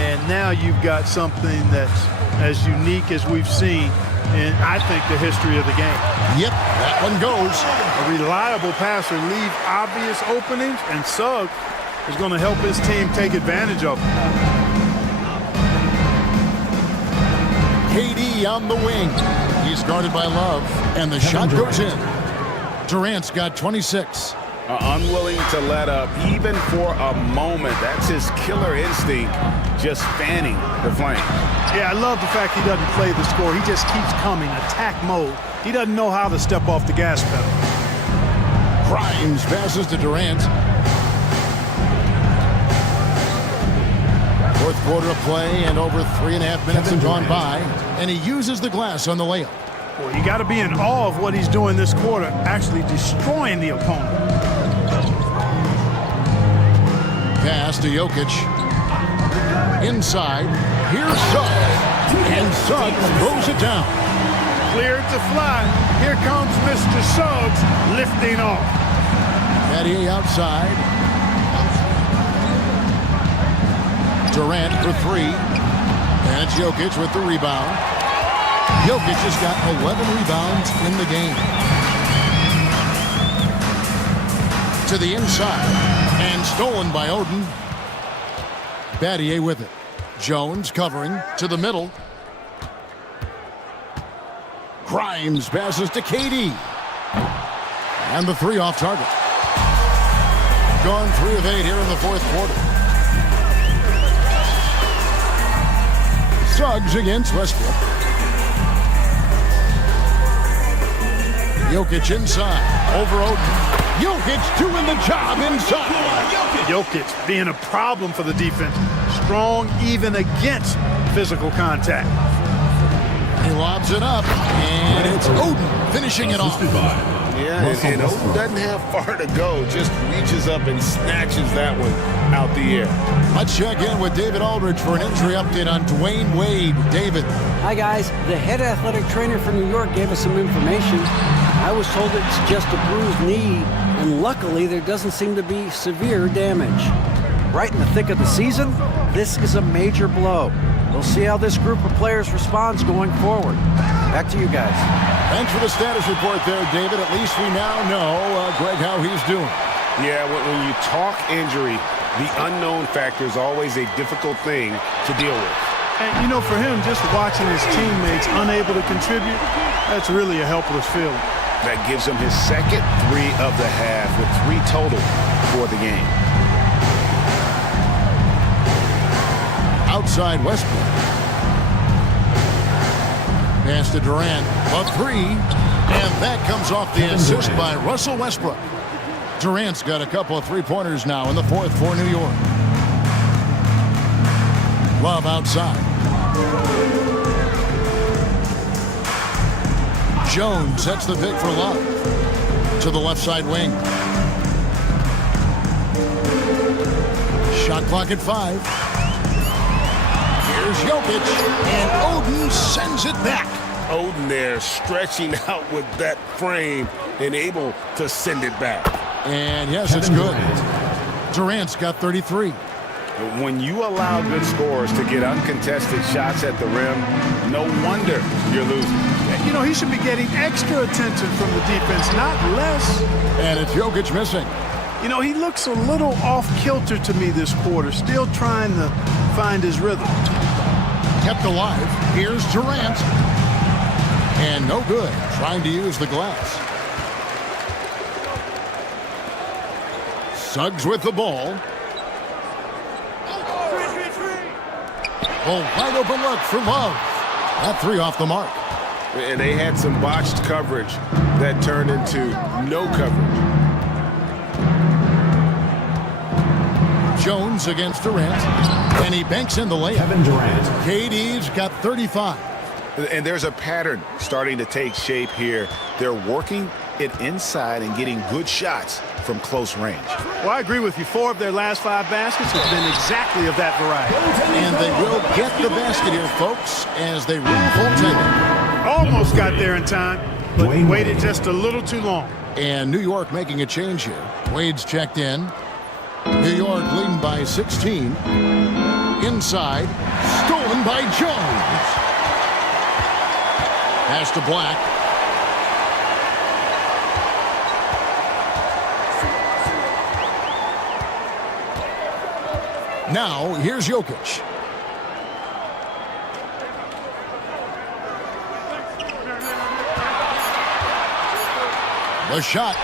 And now you've got something that's as unique as we've seen in, I think, the history of the game. Yep, that one goes. A reliable passer leaves obvious openings, and Suggs is going to help his team take advantage of them. KD on the wing. He's guarded by Love, and the shot goes in. Durant's got 26. Unwilling to let up even for a moment. That's his killer instinct, just fanning the flame. Yeah, I love the fact he doesn't play the score. He just keeps coming, attack mode. He doesn't know how to step off the gas pedal. Grimes passes to Durant. Fourth quarter of play, and over 3.5 minutes have gone by, and he uses the glass on the layup. Boy, you got to be in awe of what he's doing this quarter, actually destroying the opponent. Pass to Jokic. Inside. Here's Suggs. And Suggs throws it down. Cleared to fly. Here comes Mr. Suggs lifting off. Battier outside. Durant for three. And it's Jokic with the rebound. Jokic has got 11 rebounds in the game. To the inside. And stolen by Oden. Battier with it. Jones covering to the middle. Grimes passes to KD. And the three off target. Gone 3 of 8 here in the fourth quarter. Suggs against Westbrook. Jokic inside. Over Oden. Jokic doing the job inside. Jokic being a problem for the defense. Strong even against physical contact. He lobs it up, and it's Oden finishing it off. Yeah, and Oden doesn't have far to go. Just reaches up and snatches that one out the air. Let's check in with David Aldridge for an injury update on Dwayne Wade. David. Hi, guys. The head athletic trainer for New York gave us some information. I was told it's just a bruised knee, and luckily there doesn't seem to be severe damage. Right in the thick of the season, this is a major blow. We'll see how this group of players responds going forward. Back to you guys. Thanks for the status report there, David. At least we now know, Greg, how he's doing. Yeah, when you talk injury, the unknown factor is always a difficult thing to deal with. And, for him, just watching his teammates unable to contribute, that's really a helpless feeling. That gives him his second 3 of the half with 3 total for the game. outside Westbrook. Pass to Durant. A three. And that comes off the assist by Russell Westbrook. Durant's got a couple of three-pointers now in the fourth for New York. Love outside. Jones sets the pick for Love. To the left side wing. Shot clock at 5. Here's Jokic, and Oden sends it back. Oden there stretching out with that frame and able to send it back. And yes, it's good. Durant's got 33. When you allow good scorers to get uncontested shots at the rim, no wonder you're losing. You know, he should be getting extra attention from the defense, not less. And it's Jokic missing. You know, he looks a little off-kilter to me this quarter, still trying to find his rhythm. Kept alive. Here's Durant. And no good, trying to use the glass. Suggs with the ball. Oh, wide open look for Love. That three off the mark. And they had some botched coverage that turned into no coverage. Jones against Durant. And he banks in the layup. Kevin Durant. KD's got 35. And there's a pattern starting to take shape here. They're working it inside and getting good shots from close range. Well, I agree with you. 4 of their last 5 baskets have been exactly of that variety. And they will get the basket here, folks, as they run full time. Almost got there in time, but waited just a little too long. And New York making a change here. Wade's checked in. New York leading by 16. Inside, stolen by Jones. Pass to Black. Now, here's Jokic. The shot.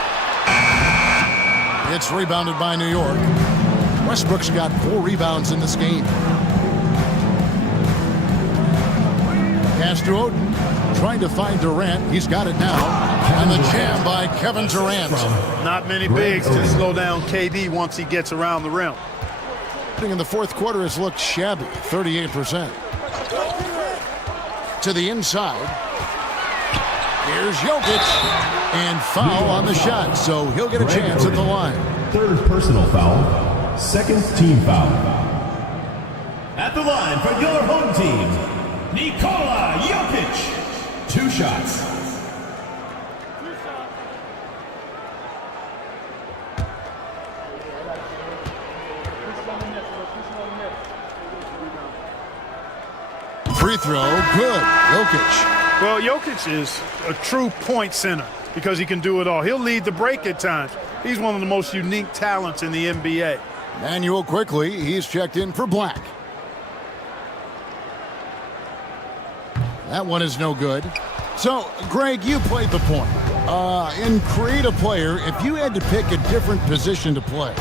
It's rebounded by New York. Westbrook's got 4 rebounds in this game. Pass to Oden. Trying to find Durant. He's got it now. And the jam by Kevin Durant. Not many bigs to slow down KD once he gets around the rim. In the fourth quarter has looked shabby, 38%. To the inside. Here's Jokic. And foul on the shot, so he'll get a chance at the line. Third personal foul. Second team foul. At the line for your home team, Nikola Jokic. 2 shots. Free throw, good. Jokic. Well, Jokic is a true point center because he can do it all. He'll lead the break at times. He's one of the most unique talents in the NBA. Manuel quickly, he's checked in for Black. That one is no good. So, Greg, you played the point. In creative player, if you had to pick a different position to play,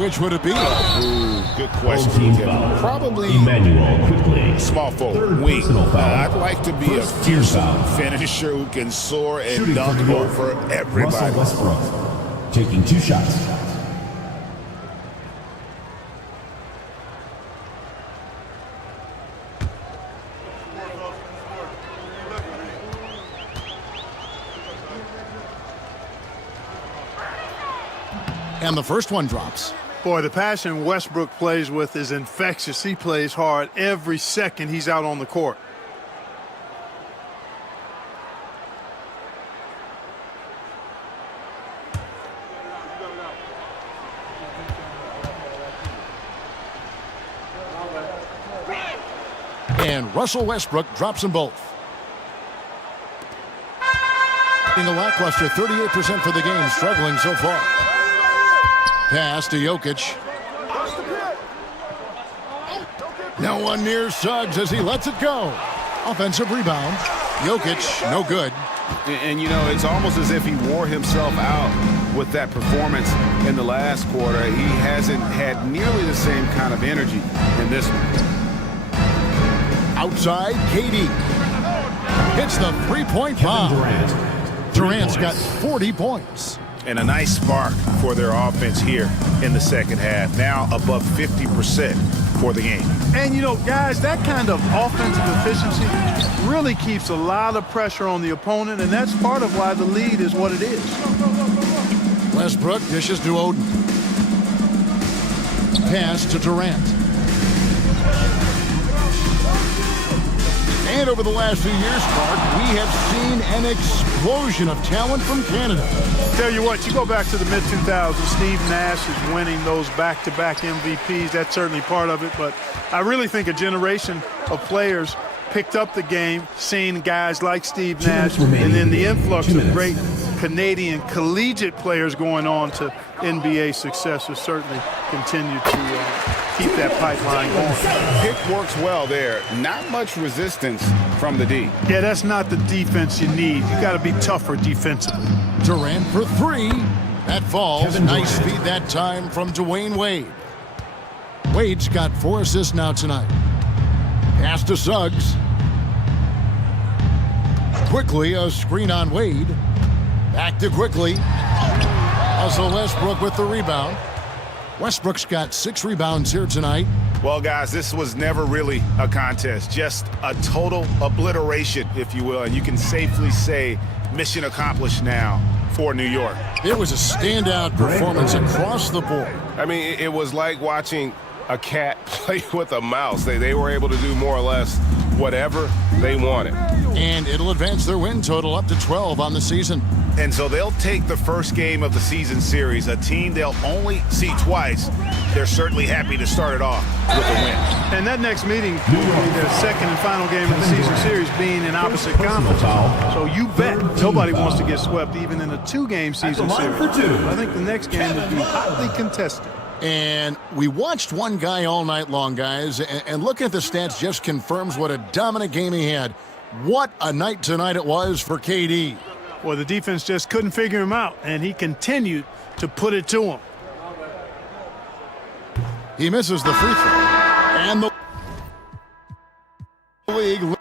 which would it be? Ooh, good question. Probably Emmanuel quickly. small forward, wing. I'd like to be a fearsome finisher who can soar and Shooting dunk for New York, over everybody. Russell Westbrook taking 2 shots. And the first one drops. Boy, the passion Westbrook plays with is infectious. He plays hard every second he's out on the court. And Russell Westbrook drops them both. In a lackluster 38% for the game, struggling so far. Pass to Jokic. No one near Suggs as he lets it go. Offensive rebound. Jokic, no good. And you know, it's almost as if he wore himself out with that performance in the last quarter. He hasn't had nearly the same kind of energy in this one. Outside, KD hits the three-point bomb. Durant's got 40 points. And a nice spark for their offense here in the second half. Now above 50% for the game. And, you know, guys, that kind of offensive efficiency really keeps a lot of pressure on the opponent, and that's part of why the lead is what it is. Westbrook dishes to Oden. Pass to Durant. And over the last few years, Clark, we have seen an explosion of talent from Canada. Tell you what, you go back to the mid-2000s, Steve Nash is winning those back-to-back MVPs. That's certainly part of it, but I really think a generation of players picked up the game, seeing guys like Steve Nash, and then the influx of great Canadian collegiate players going on to NBA success has certainly continued to keep that pipeline going. Pick works well there. Not much resistance from the D. Yeah, that's not the defense you need. You got to be tougher defensively. Durant for three. That falls. Nice feed that time from Dwayne Wade. Wade's got 4 assists now tonight. Pass to Suggs. Quickly, a screen on Wade. Back to Quickly. Also Westbrook with the rebound. Westbrook's got 6 rebounds here tonight. Well, guys, this was never really a contest. Just a total obliteration, if you will. And you can safely say mission accomplished now for New York. It was a standout performance across the board. I mean, it was like watching a cat play with a mouse. They were able to do more or less whatever they wanted. And it'll advance their win total up to 12 on the season. And so they'll take the first game of the season series, a team they'll only see twice. They're certainly happy to start it off with a win. And that next meeting will be their second and final game of the season series, being in opposite conference. So you bet nobody wants to get swept even in a 2-game season series. I think the next game will be hotly contested. And we watched one guy all night long, guys, and looking at the stats just confirms what a dominant game he had. What a night tonight it was for KD. Well, the defense just couldn't figure him out, and he continued to put it to him. He misses the free throw. And the league.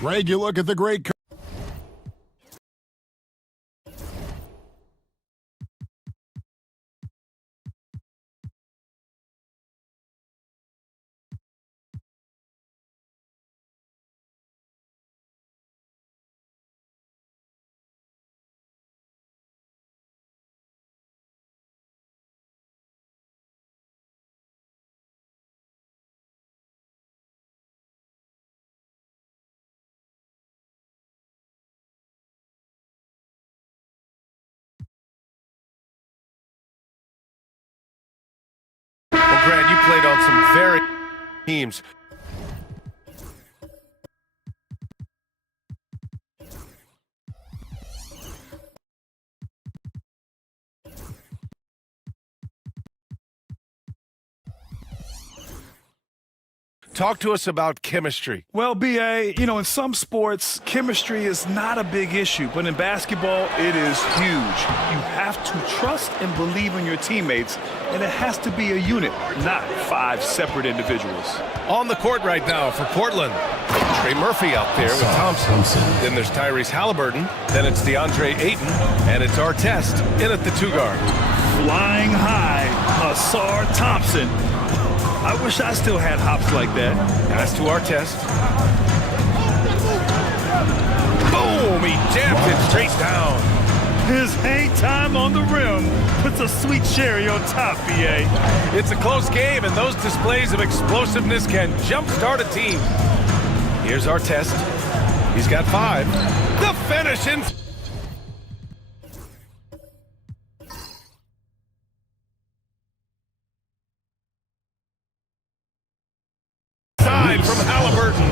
Greg, you look at the great. Well, Grant, you played on some very teams. Talk to us about chemistry. Well, B.A., in some sports, chemistry is not a big issue, but in basketball, it is huge. You have to trust and believe in your teammates, and it has to be a unit, not 5 separate individuals. On the court right now for Portland, Trey Murphy out there with Thompson. Then there's Tyrese Halliburton. Then it's DeAndre Ayton, and it's Artest in at the 2-guard. Flying high, Hasar Thompson. I wish I still had hops like that. Pass to Artest. Boom! He jammed it straight down. His hang time on the rim puts a sweet cherry on top, B.A. It's a close game, and those displays of explosiveness can jumpstart a team. Here's Artest. He's got 5. The finish in. From Halliburton.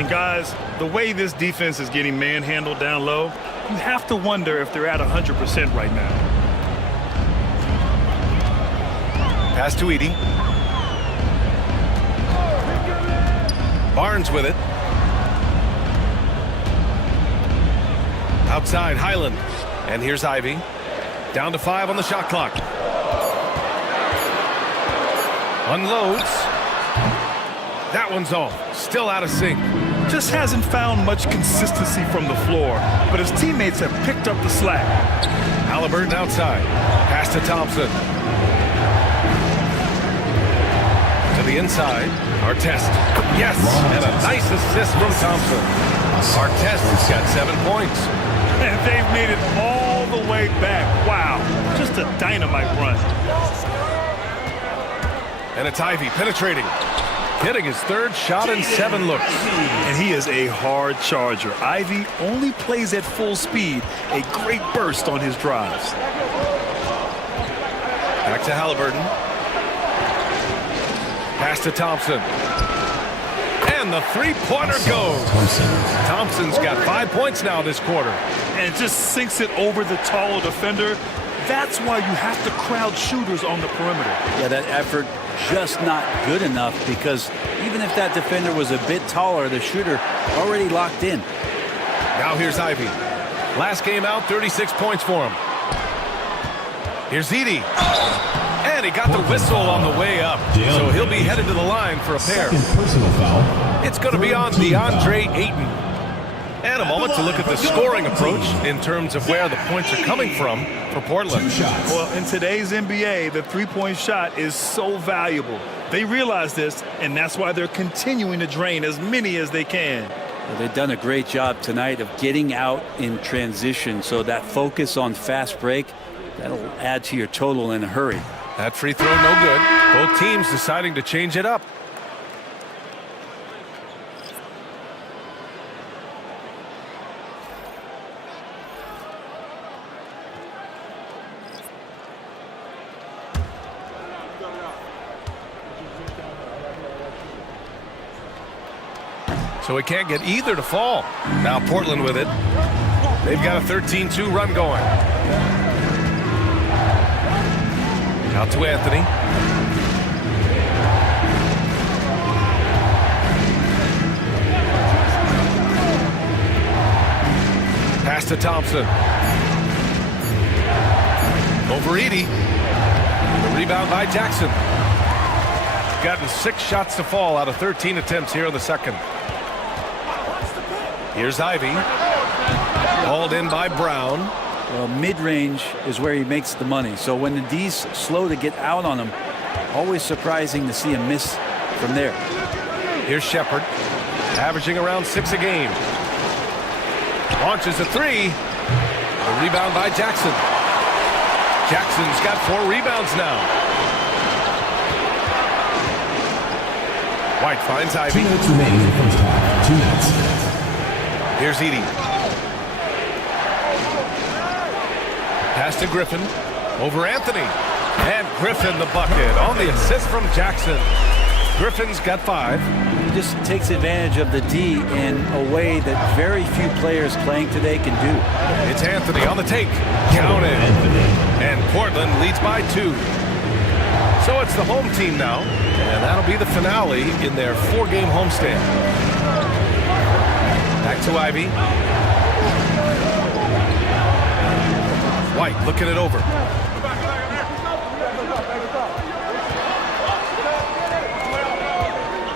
And guys, the way this defense is getting manhandled down low, you have to wonder if they're at 100% right now. Pass to Edey. Barnes with it. Outside, Highland. And here's Ivy. Down to 5 on the shot clock. Unloads. That one's off. Still out of sync. Just hasn't found much consistency from the floor, but his teammates have picked up the slack. Halliburton outside. Pass to Thompson. To the inside. Artest. Yes, and a nice assist from Thompson. Artest has got 7 points. And they've made it all the way back. Wow, just a dynamite run. And it's Ivy penetrating. Hitting his 3rd shot in 7 looks. And he is a hard charger. Ivy only plays at full speed. A great burst on his drives. Back to Halliburton. Pass to Thompson. And the 3-pointer goes. Thompson's got 5 points now this quarter. And just sinks it over the taller defender. That's why you have to crowd shooters on the perimeter. Yeah, that effort just not good enough, because even if that defender was a bit taller, the shooter already locked in. Now here's Ivy. Last game out, 36 points for him. Here's Edey. And he got the whistle on the way up. So he'll be headed to the line for a pair. Personal foul. It's going to be on DeAndre Ayton. And a moment to look at the scoring approach in terms of where the points are coming from for Portland. Well, in today's NBA, the 3-point shot is so valuable. They realize this, and that's why they're continuing to drain as many as they can. Well, they've done a great job tonight of getting out in transition, so that focus on fast break, that'll add to your total in a hurry. That free throw no good. Both teams deciding to change it up. So he can't get either to fall. Now Portland with it. They've got a 13-2 run going. Out to Anthony. Pass to Thompson. Over Edey. The rebound by Jackson. Gotten 6 shots to fall out of 13 attempts here in the second. Here's Ivy. Hauled in by Brown. Well, mid-range is where he makes the money. So when the D's slow to get out on him, always surprising to see him miss from there. Here's Shepard, averaging around 6 a game. Launches a 3. A rebound by Jackson. Jackson's got 4 rebounds now. White finds Ivy. 2 minutes remaining in the first half. 2 minutes. Here's Edey. Pass to Griffin. Over Anthony. And Griffin the bucket on the assist from Jackson. Griffin's got 5. He just takes advantage of the D in a way that very few players playing today can do. It's Anthony on the take. Counted. And Portland leads by 2. So it's the home team now. And that'll be the finale in their 4-game homestand. Back to Ivy. White looking it over.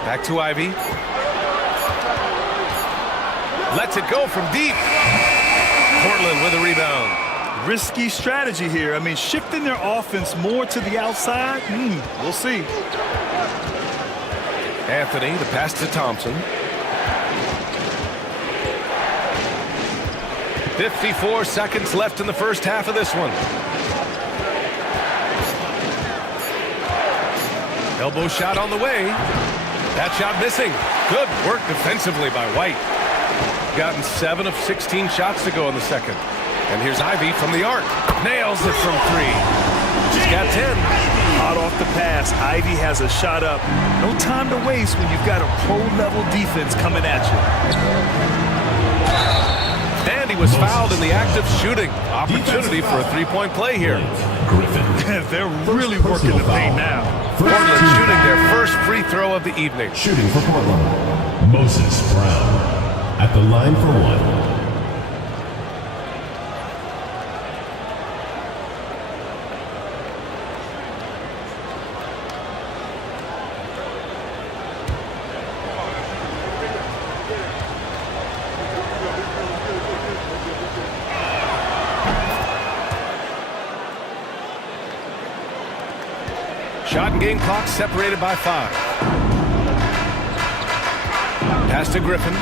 Back to Ivy. Lets it go from deep. Portland with a rebound. Risky strategy here. I mean, shifting their offense more to the outside. We'll see. Anthony, the pass to Thompson. 54 seconds left in the first half of this one. Elbow shot on the way. That shot missing. Good work defensively by White. Gotten 7 of 16 shots to go in the second. And here's Ivy from the arc. Nails it from 3. She's got 10. Hot off the pass. Ivy has a shot up. No time to waste when you've got a pro-level defense coming at you. And he was fouled in the act of shooting. Opportunity for a 3-point play here. They're really working the paint now. Portland shooting their first free throw of the evening. Shooting for Portland, Moses Brown at the line for 1. Shot and game clock separated by 5. Pass to Griffin.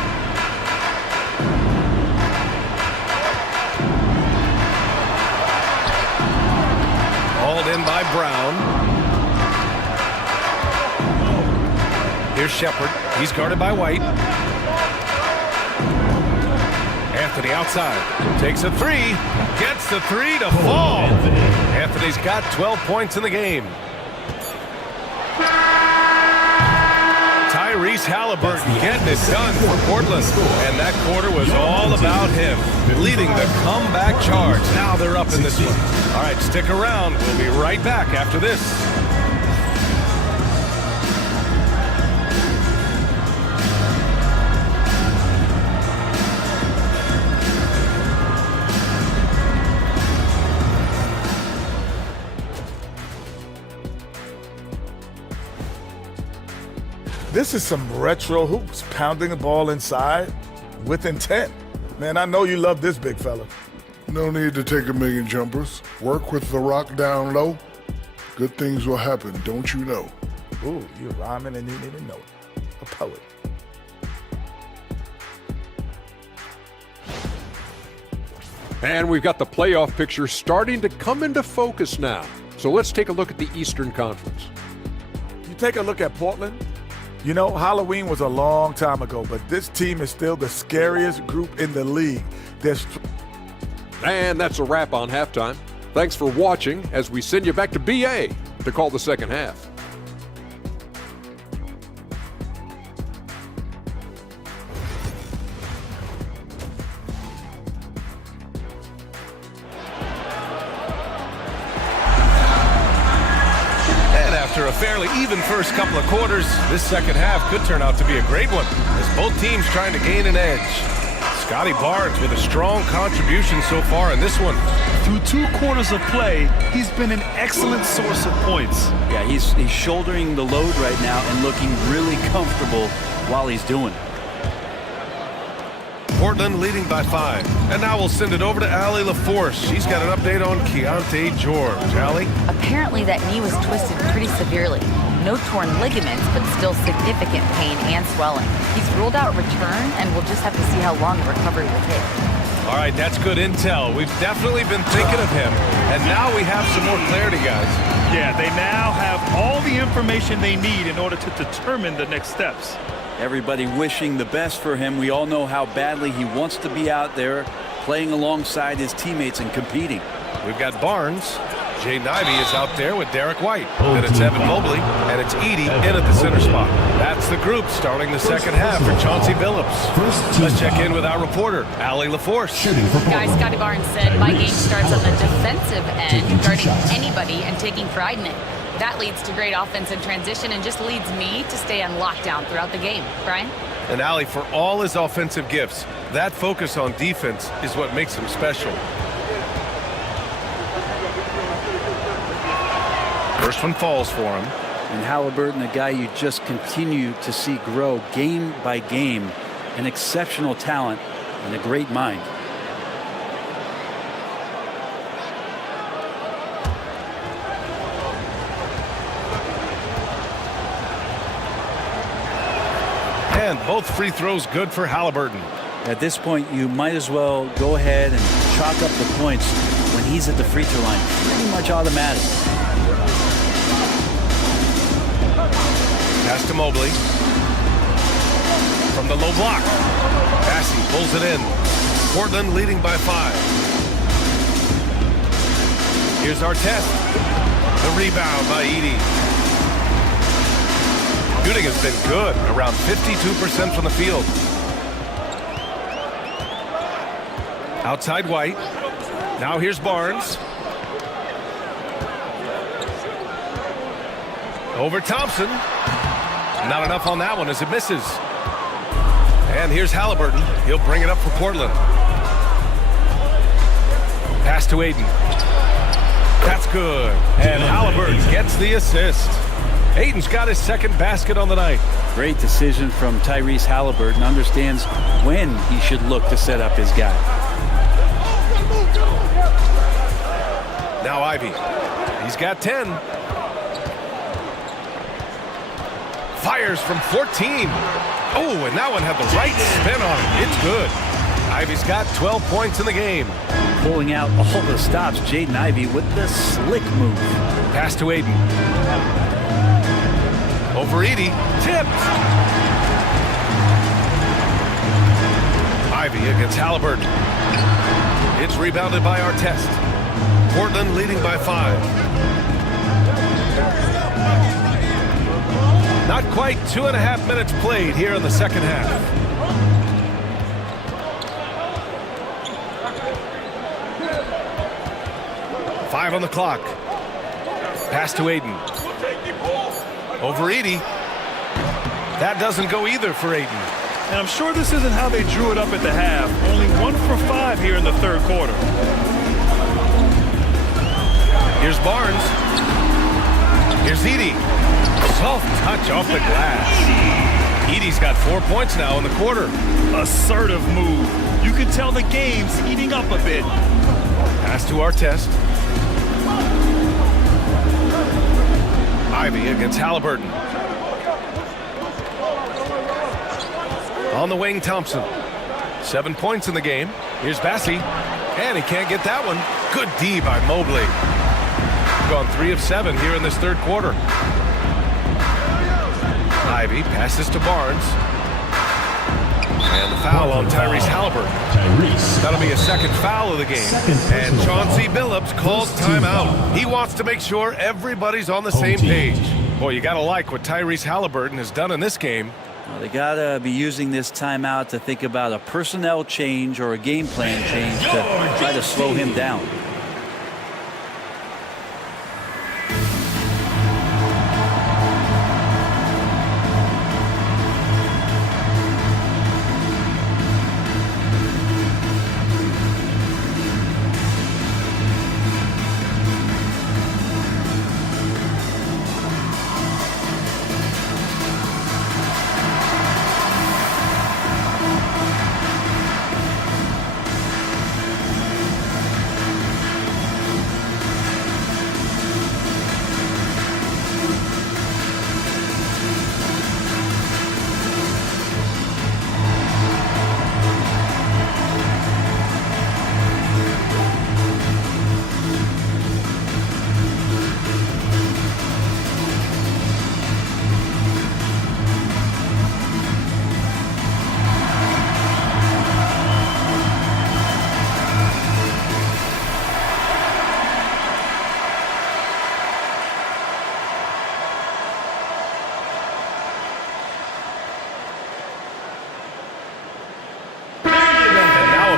Hauled in by Brown. Here's Shepard. He's guarded by White. Anthony outside. Takes a 3. Gets the 3 to fall. Anthony's got 12 points in the game. Tyrese Halliburton getting it done for Portland. And that quarter was all about him, leading the comeback charge. Now they're up in this one. All right, stick around. We'll be right back after this. This is some retro hoops, pounding the ball inside with intent. Man, I know you love this big fella. No need to take a million jumpers. Work with the rock down low. Good things will happen, don't you know? Ooh, you're rhyming and you didn't even know it. A poet. And we've got the playoff picture starting to come into focus now. So let's take a look at the Eastern Conference. You take a look at Portland. You know, Halloween was a long time ago, but this team is still the scariest group in the league. And that's a wrap on halftime. Thanks for watching as we send you back to BA to call the second half. a fairly even first couple of quarters, this second half could turn out to be a great one as both teams trying to gain an edge. Scotty Barnes with a strong contribution so far in this one. Through 2 quarters of play, he's been an excellent source of points. Yeah, he's shouldering the load right now and looking really comfortable while he's doing it. Portland leading by 5. And now we'll send it over to Allie LaForce. She's got an update on Keontae George. Allie? Apparently that knee was twisted pretty severely. No torn ligaments, but still significant pain and swelling. He's ruled out return, and we'll just have to see how long the recovery will take. All right, that's good intel. We've definitely been thinking of him. And now we have some more clarity, guys. Yeah, they now have all the information they need in order to determine the next steps. Everybody wishing the best for him. We all know how badly he wants to be out there playing alongside his teammates and competing. We've got Barnes. Jay Ivey is out there with Derek White. Then it's Evan Mobley, and it's Edey in at the center spot. That's the group starting the second half for Chauncey Billups. Let's check in with our reporter, Allie LaForce. Guys, Scotty Barnes said, my game starts on the defensive end, guarding anybody and taking pride in it. That leads to great offense in transition and just leads me to stay on lockdown throughout the game. Brian? And Allie, for all his offensive gifts, that focus on defense is what makes him special. First one falls for him. And Halliburton, a guy you just continue to see grow game by game, an exceptional talent and a great mind. And both free throws good for Halliburton. At this point, you might as well go ahead and chalk up the points when he's at the free throw line. Pretty much automatic. Pass to Mobley. From the low block. Bassey pulls it in. Portland leading by 5. Here's Artest. The rebound by Edey. Shooting has been good, around 52% from the field. Outside White. Now here's Barnes. Over Thompson. Not enough on that one as it misses. And here's Halliburton. He'll bring it up for Portland. Pass to Ayton. That's good. And Halliburton gets the assist. Ayton's got his second basket on the night. Great decision from Tyrese Halliburton. Understands when he should look to set up his guy. Now Ivey. He's got 10. Fires from 14. Oh, and that one had the right spin on it. It's good. Ivey's got 12 points in the game. Pulling out all the stops, Jaden Ivey with the slick move. Pass to Ayton. Over Edey. Tipped. Ivey against Halliburton. It's rebounded by Artest. Portland leading by 5. Not quite 2.5 minutes played here in the second half. Five on the clock. Pass to Ayton. Over Edey. That doesn't go either for Ayton. And I'm sure this isn't how they drew it up at the half. Only 1 for 5 here in the third quarter. Here's Barnes. Here's Edey. Soft touch off the glass. Edey's got 4 points now in the quarter. Assertive move. You can tell the game's heating up a bit. Pass to Artest. Ivey against Halliburton. On the wing, Thompson. 7 points in the game. Here's Bassey. And he can't get that one. Good D by Mobley. Gone 3 of 7 here in this third quarter. Ivey passes to Barnes. And the foul on Tyrese Halliburton. That'll be a second foul of the game. And Chauncey Billups calls timeout. He wants to make sure everybody's on the same page. Boy, you got to like what Tyrese Halliburton has done in this game. Well, they got to be using this timeout to think about a personnel change or a game plan change to try to slow him down.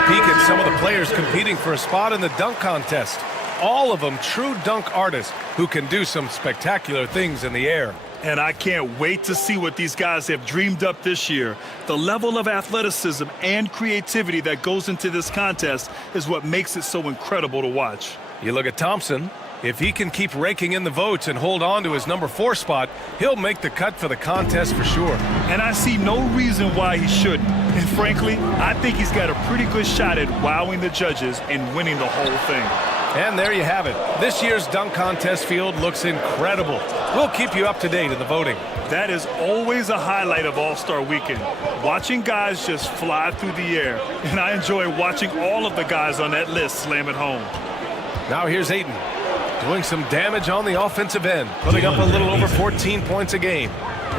peek at some of the players competing for a spot in the dunk contest. All of them true dunk artists who can do some spectacular things in the air. And I can't wait to see what these guys have dreamed up this year. The level of athleticism and creativity that goes into this contest is what makes it so incredible to watch. You look at Thompson. If he can keep raking in the votes and hold on to his number 4 spot, he'll make the cut for the contest for sure. And I see no reason why he shouldn't. And frankly, I think he's got a pretty good shot at wowing the judges and winning the whole thing. And there you have it. This year's dunk contest field looks incredible. We'll keep you up to date in the voting. That is always a highlight of All-Star Weekend. Watching guys just fly through the air. And I enjoy watching all of the guys on that list slam it home. Now here's Ayton, doing some damage on the offensive end, putting up a little over 14 points a game.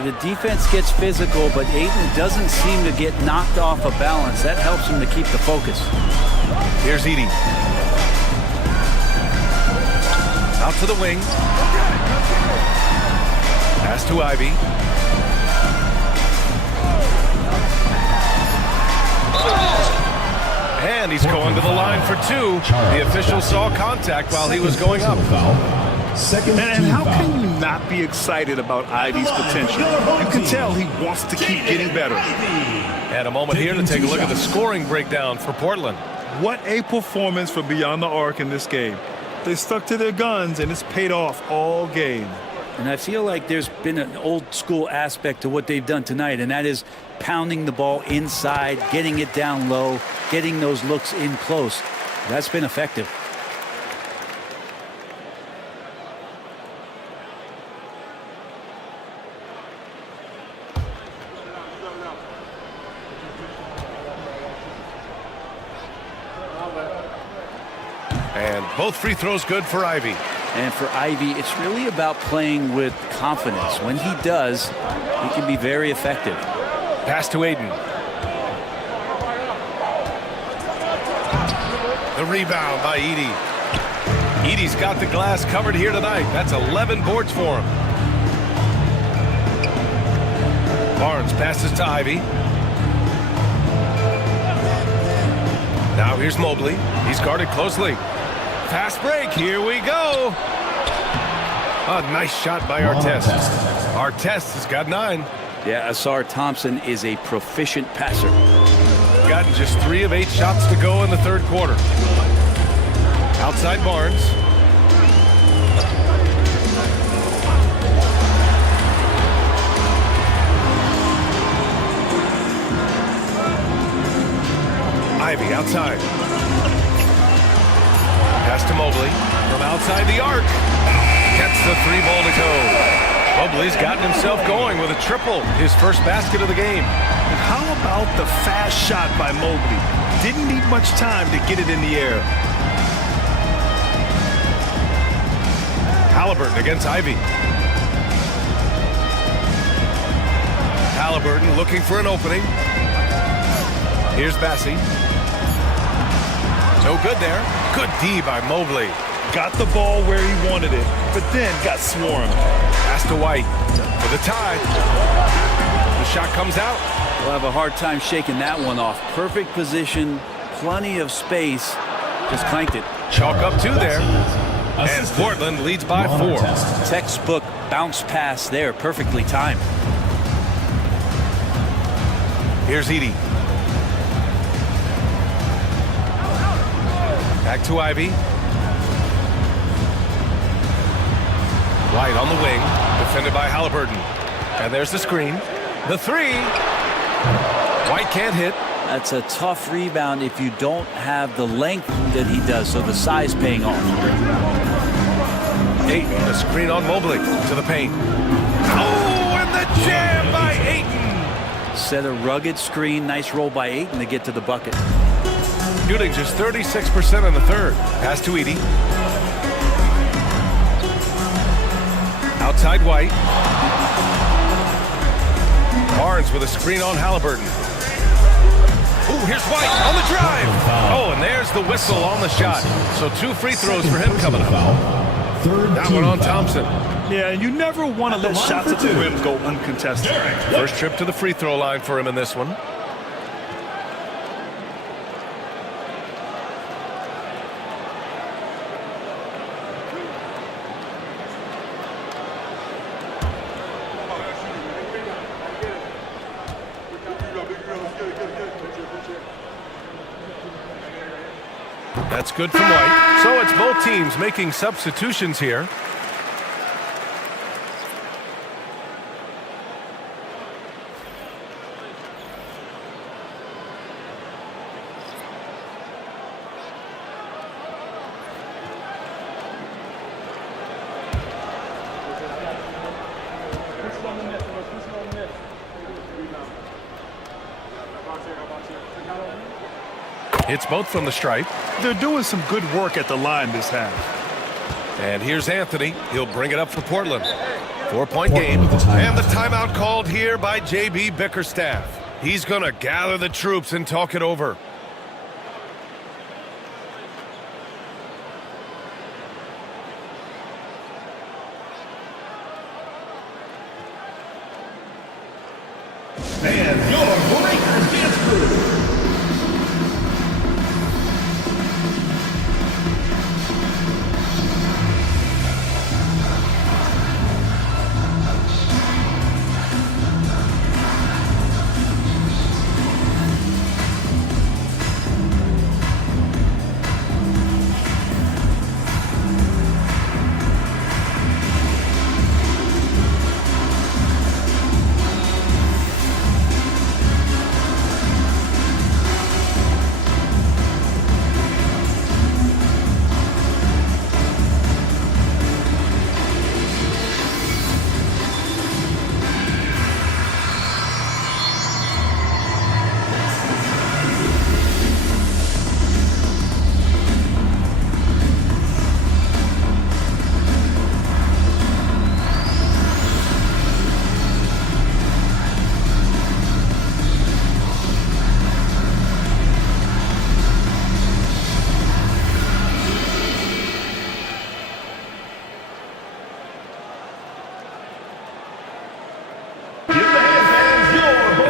The defense gets physical, but Ayton doesn't seem to get knocked off of balance. That helps him to keep the focus. Here's Edie. Out to the wing. Pass to Ivy. And he's going to the line for 2. The official saw contact while he was going up. And how can you not be excited about Ivy's potential? You can tell he wants to keep getting better. And a moment here to take a look at the scoring breakdown for Portland. What a performance from beyond the arc in this game. They stuck to their guns, and it's paid off all game. And I feel like there's been an old school aspect to what they've done tonight, and that is pounding the ball inside, getting it down low, getting those looks in close. That's been effective. And both free throws good for Ivy. And for Ivy, it's really about playing with confidence. When he does, he can be very effective. Pass to Ayton. The rebound by Edie. Edie's got the glass covered here tonight. That's 11 boards for him. Barnes passes to Ivy. Now here's Mobley. He's guarded closely. Fast break. Here we go. A nice shot by Artest. Artest has got 9. Yeah, Asar Thompson is a proficient passer. Gotten just 3 of 8 shots to go in the third quarter. Outside Barnes. Ivy outside. Pass to Mobley from outside the arc. Gets the 3 ball to go. Mobley's gotten himself going with a triple, his first basket of the game. And how about the fast shot by Mobley? Didn't need much time to get it in the air. Halliburton against Ivy. Halliburton looking for an opening. Here's Bassie. No good there. Good D by Mobley. Got the ball where he wanted it, but then got swarmed. Pass to White for the tie. The shot comes out. We'll have a hard time shaking that one off. Perfect position, plenty of space. Just clanked it. Chalk up 2 there. And Portland leads by 4. Textbook bounce pass there, perfectly timed. Here's Edie. Back to Ivy. White on the wing, defended by Halliburton. And there's the screen. The 3. White can't hit. That's a tough rebound if you don't have the length that he does, so the size paying off. Ayton, a screen on Mobley to the paint. Oh, and the jam by Ayton. Set a rugged screen, nice roll by Ayton to get to the bucket. Shooting just 36% in the third. Pass to Edie. Outside White. Barnes with a screen on Halliburton. Oh, here's White on the drive. Oh, and there's the whistle on the shot. So 2 free throws for him coming up. That one on Thompson. Yeah, you never want to let shots at the rim go uncontested. First trip to the free throw line for him in this one. That's good from White. So it's both teams making substitutions here. Hits both from the stripe. They're doing some good work at the line this half. And here's Anthony. He'll bring it up for Portland. 4-point game. And the timeout called here by J.B. Bickerstaff. He's going to gather the troops and talk it over. And your Breakers dance crew.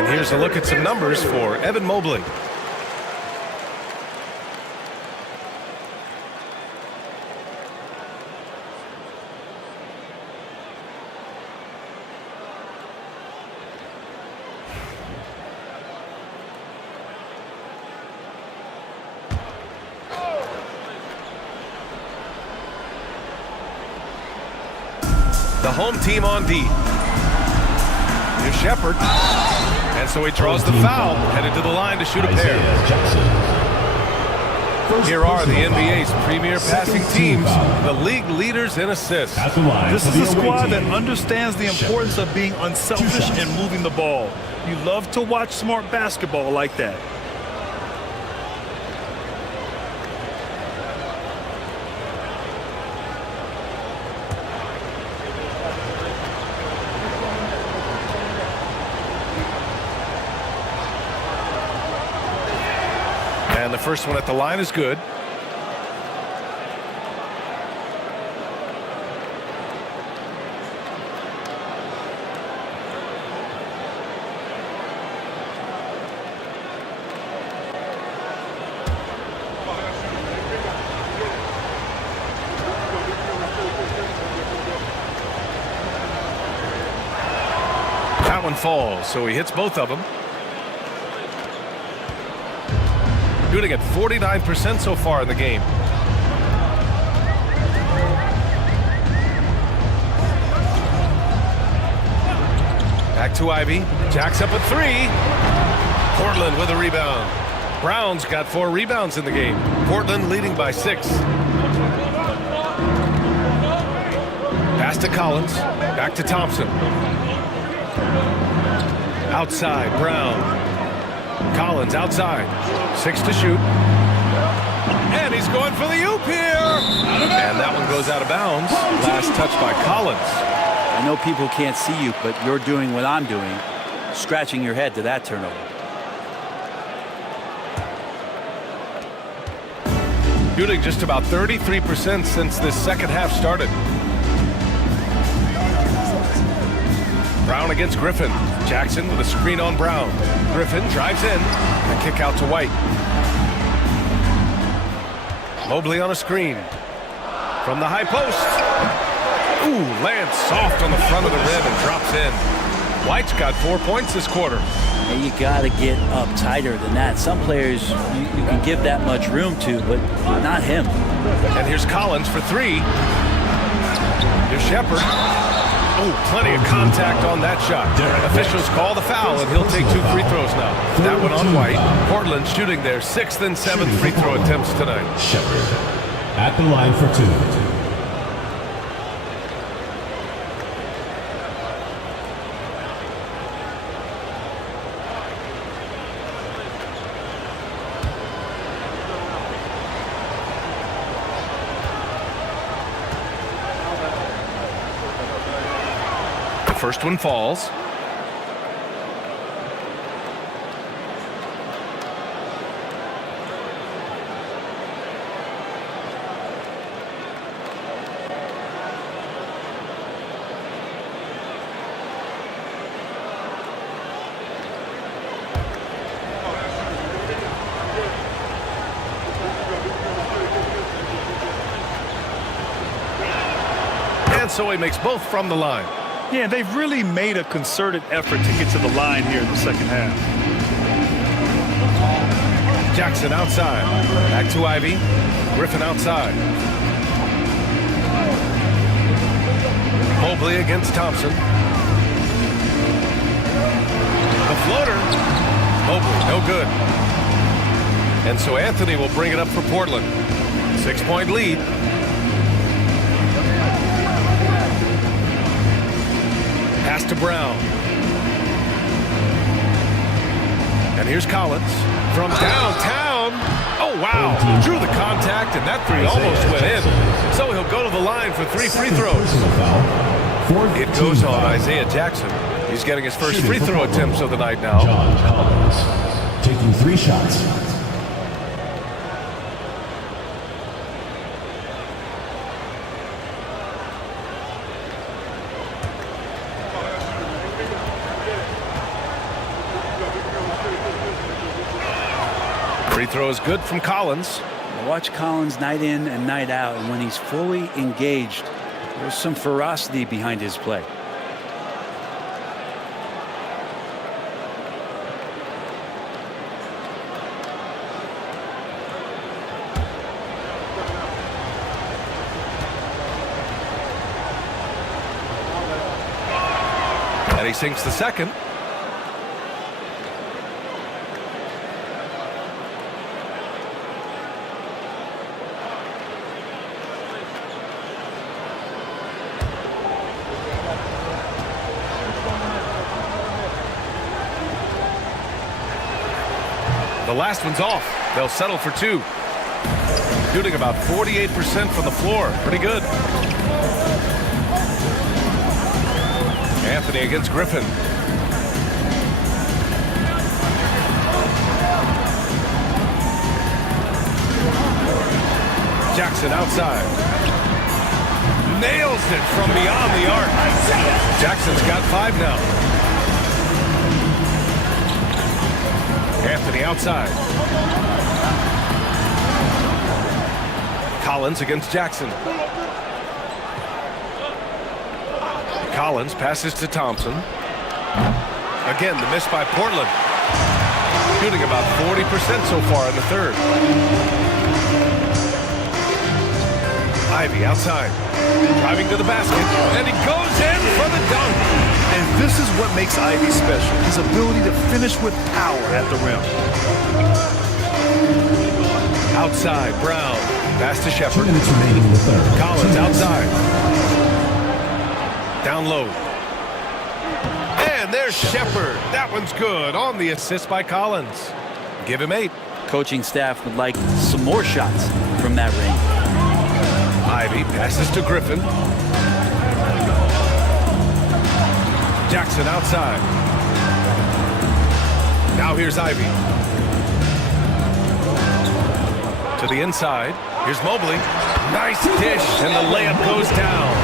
Here's a look at some numbers for Evan Mobley. The home team on D. Here's Shepard. And so he draws the foul, headed to the line to shoot a pair. Here are the NBA's premier passing teams, the league leaders in assists. This is a squad that understands the importance of being unselfish and moving the ball. You love to watch smart basketball like that. And the first one at the line is good. That one falls, so he hits both of them. Shooting at 49% so far in the game. Back to Ivy. Jacks up a three. Portland with a rebound. Brown's got 4 rebounds in the game. Portland leading by 6. Pass to Collins. Back to Thompson. Outside, Brown. Collins outside. 6 to shoot. And he's going for the oop here. And that one goes out of bounds. Last touch by Collins. I know people can't see you, but you're doing what I'm doing, scratching your head to that turnover. Shooting just about 33% since this second half started. Brown against Griffin. Jackson with a screen on Brown. Griffin drives in. A kick out to White. Mobley on a screen. From the high post. Ooh, lands soft on the front of the rim and drops in. White's got 4 points this quarter. And you got to get up tighter than that. Some players you can give that much room to, but not him. And here's Collins for three. Here's Shepard. Oh, plenty of contact on that shot. Officials call the foul, and he'll take 2 free throws now. That one on White. Portland shooting their 6th and 7th free throw attempts tonight. Shepard at the line for 2. First one falls. And so he makes both from the line. Yeah, they've really made a concerted effort to get to the line here in the second half. Jackson outside. Back to Ivy. Griffin outside. Mobley against Thompson. The floater. Mobley, no good. And so Anthony will bring it up for Portland. 6-point lead. Pass to Brown. And here's Collins from downtown. Oh, wow. Drew the contact, and that three almost went in. So he'll go to the line for 3 free throws. It goes on Isaiah Jackson. He's getting his first free throw attempts of the night now. John Collins taking 3 shots. Free throw is good from Collins. Watch Collins night in and night out, and when he's fully engaged, there's some ferocity behind his play. And he sinks the second. The last one's off. They'll settle for 2. Shooting about 48% from the floor. Pretty good. Anthony against Griffin. Jackson outside. Nails it from beyond the arc. Jackson's got 5 now. Anthony outside. Collins against Jackson. Collins passes to Thompson. Again, the miss by Portland. Shooting about 40% so far in the third. Ivy outside. Driving to the basket. And he goes in for the dunk. And this is what makes Ivy special, his ability to finish with power at the rim. Outside, Brown. Pass to Shepard. 2 minutes remaining in the third. Collins outside. Down low. And there's Shepard. That one's good on the assist by Collins. Give him 8. Coaching staff would like some more shots from that range. Ivy passes to Griffin. Jackson outside. Now here's Ivy. To the inside. Here's Mobley. Nice dish, and the layup goes down.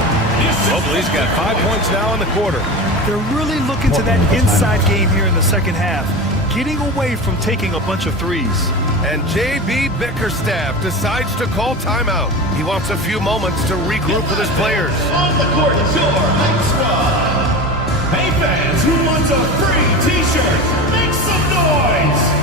Mobley's got 5 points now in the quarter. They're really looking to that inside game here in the second half, getting away from taking a bunch of threes. And J.B. Bickerstaff decides to call timeout. He wants a few moments to regroup with his players. On the court is your Heights squad. Hey fans, fans who want a free t-shirt, make some noise!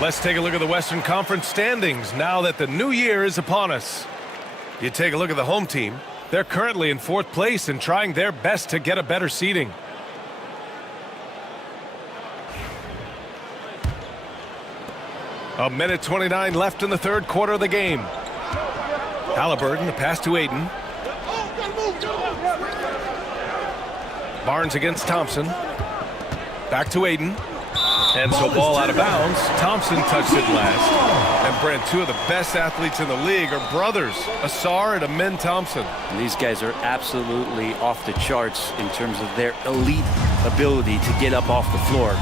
Let's take a look at the Western Conference standings now that the new year is upon us. You take a look at the home team. They're currently in 4th place and trying their best to get a better seeding. A minute 29 left in the 3rd quarter of the game. Halliburton, the pass to Ayton. Barnes against Thompson. Back to Ayton. And so ball out of bounds. Thompson touched it last. And Brent, 2 of the best athletes in the league are brothers, Asar and Amin Thompson. And these guys are absolutely off the charts in terms of their elite ability to get up off the floor.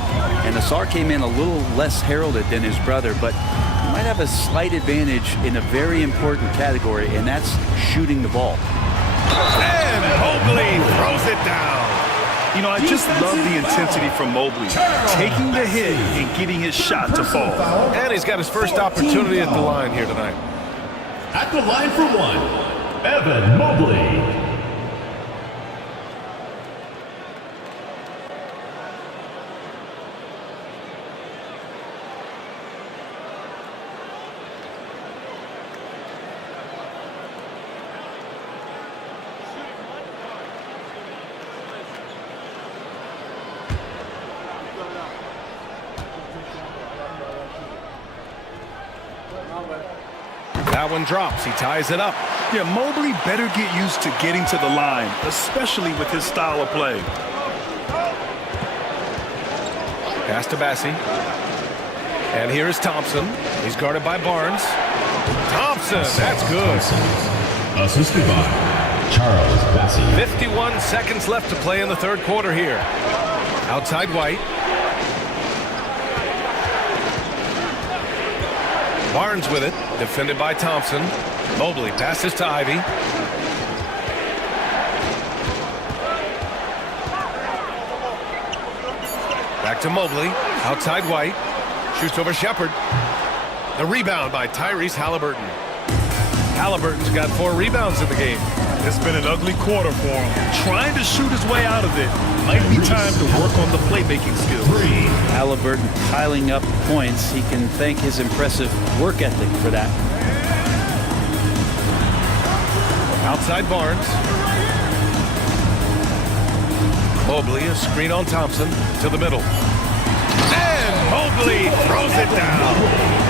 And Asar came in a little less heralded than his brother, but he might have a slight advantage in a very important category, and that's shooting the ball. And Mobley throws it down. You know, I just love the intensity from Mobley, taking the hit and getting his shot to fall. And he's got his first opportunity at the line here tonight. At the line for 1, Evan Mobley. That one drops. He ties it up. Yeah, Mobley better get used to getting to the line, especially with his style of play. Pass to Bassi. And here is Thompson. He's guarded by Barnes. Thompson, that's good. Assisted by Charles Bassi. 51 seconds left to play in the 3rd quarter here. Outside White. Barnes with it, defended by Thompson. Mobley passes to Ivy. Back to Mobley, outside White. Shoots over Shepherd. The rebound by Tyrese Halliburton. Halliburton's got 4 rebounds in the game. It's been an ugly quarter for him. Trying to shoot his way out of it. Might be time to work on the playmaking skills. Halliburton piling up points. He can thank his impressive work ethic for that. Outside Barnes. Mobley, a screen on Thompson to the middle. And Mobley throws it down.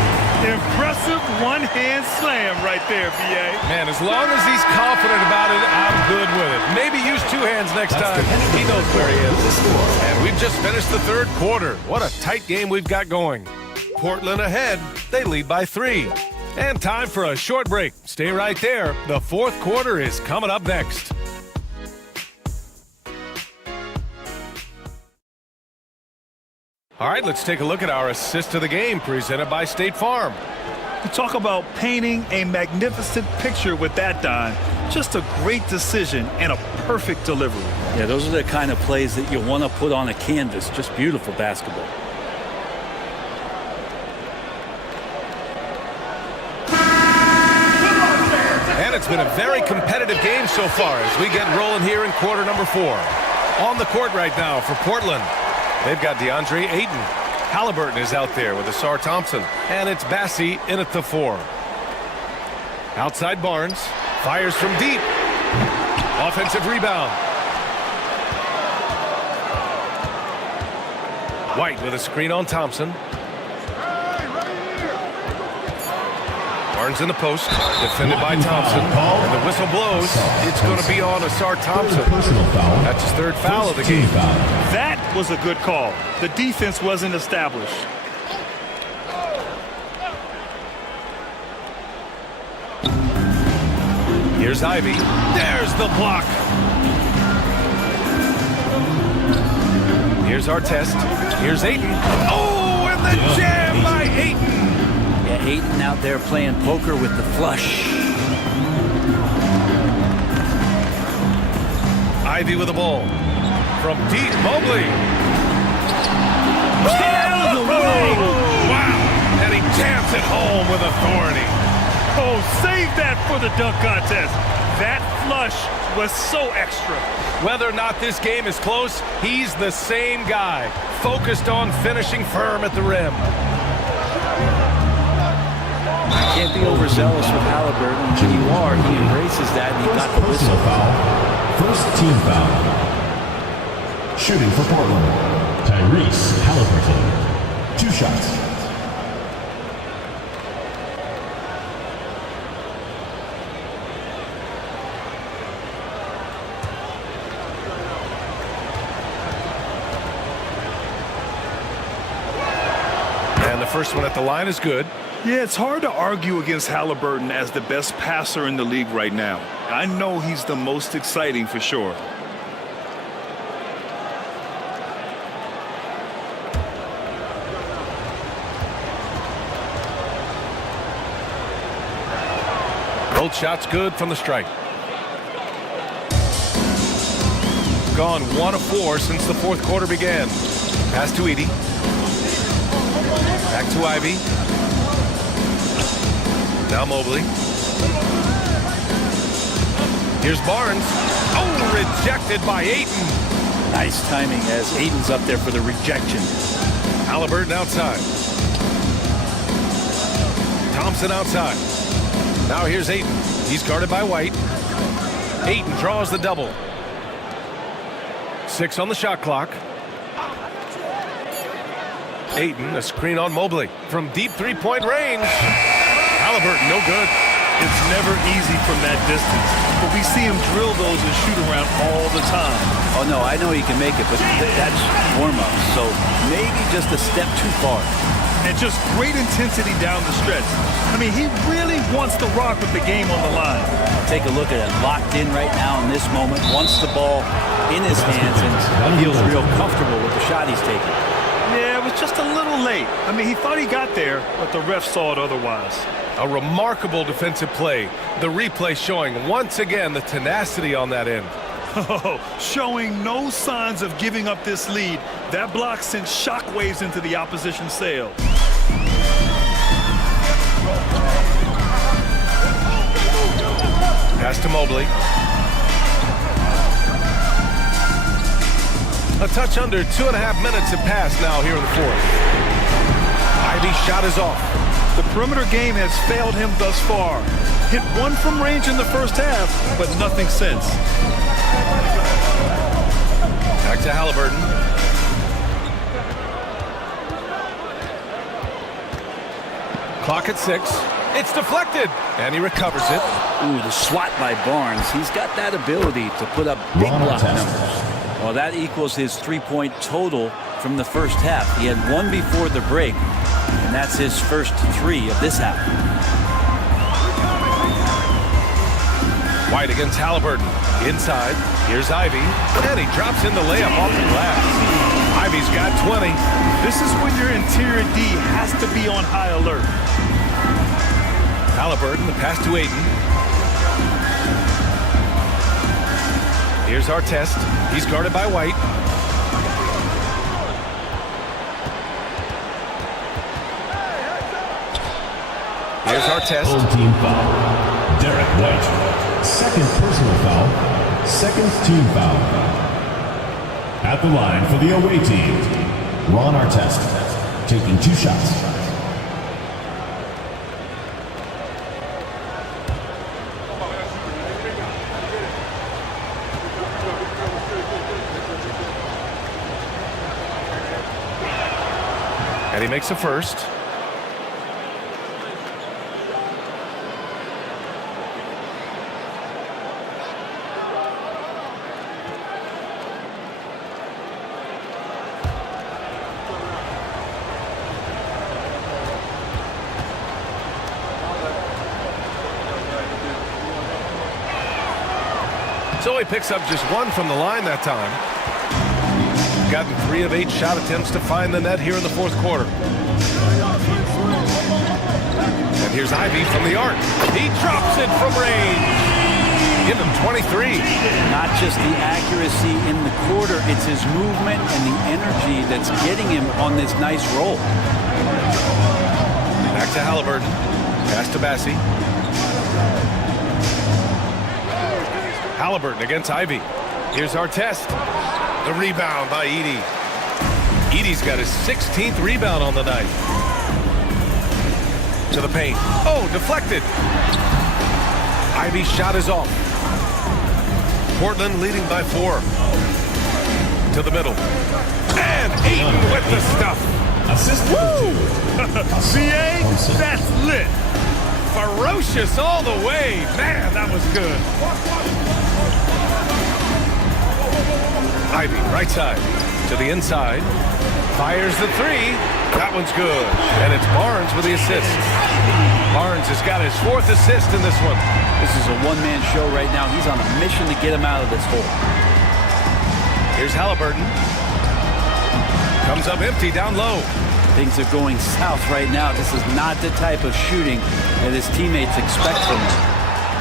Impressive one-hand slam right there, B.A. Man, as long as he's confident about it, I'm good with it. Maybe use 2 hands next time. He knows where he is. And we've just finished the 3rd quarter. What a tight game we've got going. Portland ahead. They lead by 3. And time for a short break. Stay right there. The 4th quarter is coming up next. All right, let's take a look at our assist of the game presented by State Farm. You talk about painting a magnificent picture with that, Don. Just a great decision and a perfect delivery. Yeah, those are the kind of plays that you want to put on a canvas. Just beautiful basketball. And it's been a very competitive game so far as we get rolling here in quarter number 4. On the court right now for Portland. They've got DeAndre Ayton. Halliburton is out there with Asar Thompson. And it's Bassi in at the 4. Outside Barnes. Fires from deep. Offensive rebound. White with a screen on Thompson. Barnes in the post, defended by Thompson. And the whistle blows. It's going to be on Asar Thompson. That's his third foul of the game. That was a good call. The defense wasn't established. Here's Ivy. There's the block. Here's Artest. Here's Ayton. Oh, and the jam by Ayton. Yeah, Ayton out there playing poker with the flush. Ivy with the ball. From deep, Mobley. Out of the way. Wow. And he jams it home with authority. Oh, save that for the dunk contest. That flush was so extra. Whether or not this game is close, he's the same guy, focused on finishing firm at the rim. Can't be overzealous with Halliburton. When you are, he embraces that, and he got the whistle. Foul. First team foul. Shooting for Portland, Tyrese Halliburton. 2 shots. First one at the line is good. Yeah, it's hard to argue against Halliburton as the best passer in the league right now. I know he's the most exciting for sure. Both shots good from the stripe. Gone 1 of 4 since the fourth quarter began. Pass to Edey. Back to Ivy. Now Mobley. Here's Barnes. Oh, rejected by Ayton. Nice timing as Ayton's up there for the rejection. Halliburton outside. Thompson outside. Now here's Ayton. He's guarded by White. Ayton draws the double. 6 on the shot clock. Ayton, a screen on Mobley from deep three-point range. Halliburton, no good. It's never easy from that distance, but we see him drill those and shoot around all the time. Oh, no, I know he can make it, but that's warm-up, so maybe just a step too far. And just great intensity down the stretch. I mean, he really wants to rock with the game on the line. Take a look at it. Locked in right now in this moment. Wants the ball in his hands and feels real comfortable with the shot he's taking. Yeah, it was just a little late. I mean, he thought he got there, but the ref saw it otherwise. A remarkable defensive play. The replay showing once again the tenacity on that end. Oh, showing no signs of giving up this lead. That block sent shockwaves into the opposition sail. Pass to Mobley. A touch under 2.5 minutes have passed now here in the fourth. Ivy's shot is off. The perimeter game has failed him thus far. Hit 1 from range in the first half, but nothing since. Back to Halliburton. Clock at 6. It's deflected, and he recovers it. Ooh, the swat by Barnes. He's got that ability to put up big block numbers. Well, that equals his 3-point total from the first half. He had 1 before the break, and that's his first 3 of this half. White against Halliburton. Inside. Here's Ivy. And he drops in the layup off the glass. Ivy's got 20. This is when your interior D has to be on high alert. Halliburton, the pass to Ayton. Here's Artest. He's guarded by White. Here's Artest. Home team foul. Derek White. Second personal foul. Second team foul. At the line for the away team, Ron Artest, taking 2 shots. And he makes the first. So he picks up just one from the line that time. Gotten 3 of 8 shot attempts to find the net here in the fourth quarter. And here's Ivey from the arc. He drops it from range. Give him 23. Not just the accuracy in the quarter, it's his movement and the energy that's getting him on this nice roll. Back to Halliburton. Pass to Bassi. Halliburton against Ivey. Here's Artest. The rebound by Edey. Edey's got his 16th rebound on the night. To the paint. Oh, deflected. Ivey's shot is off. Portland leading by 4. To the middle. And Ayton with the stuff. Woo! CA, that's lit. Ferocious all the way. Man, that was good. Ivey, right side. To the inside. Fires the 3. That one's good. And it's Barnes with the assist. Barnes has got his 4th assist in this one. This is a one-man show right now. He's on a mission to get him out of this hole. Here's Halliburton. Comes up empty down low. Things are going south right now. This is not the type of shooting that his teammates expect from him.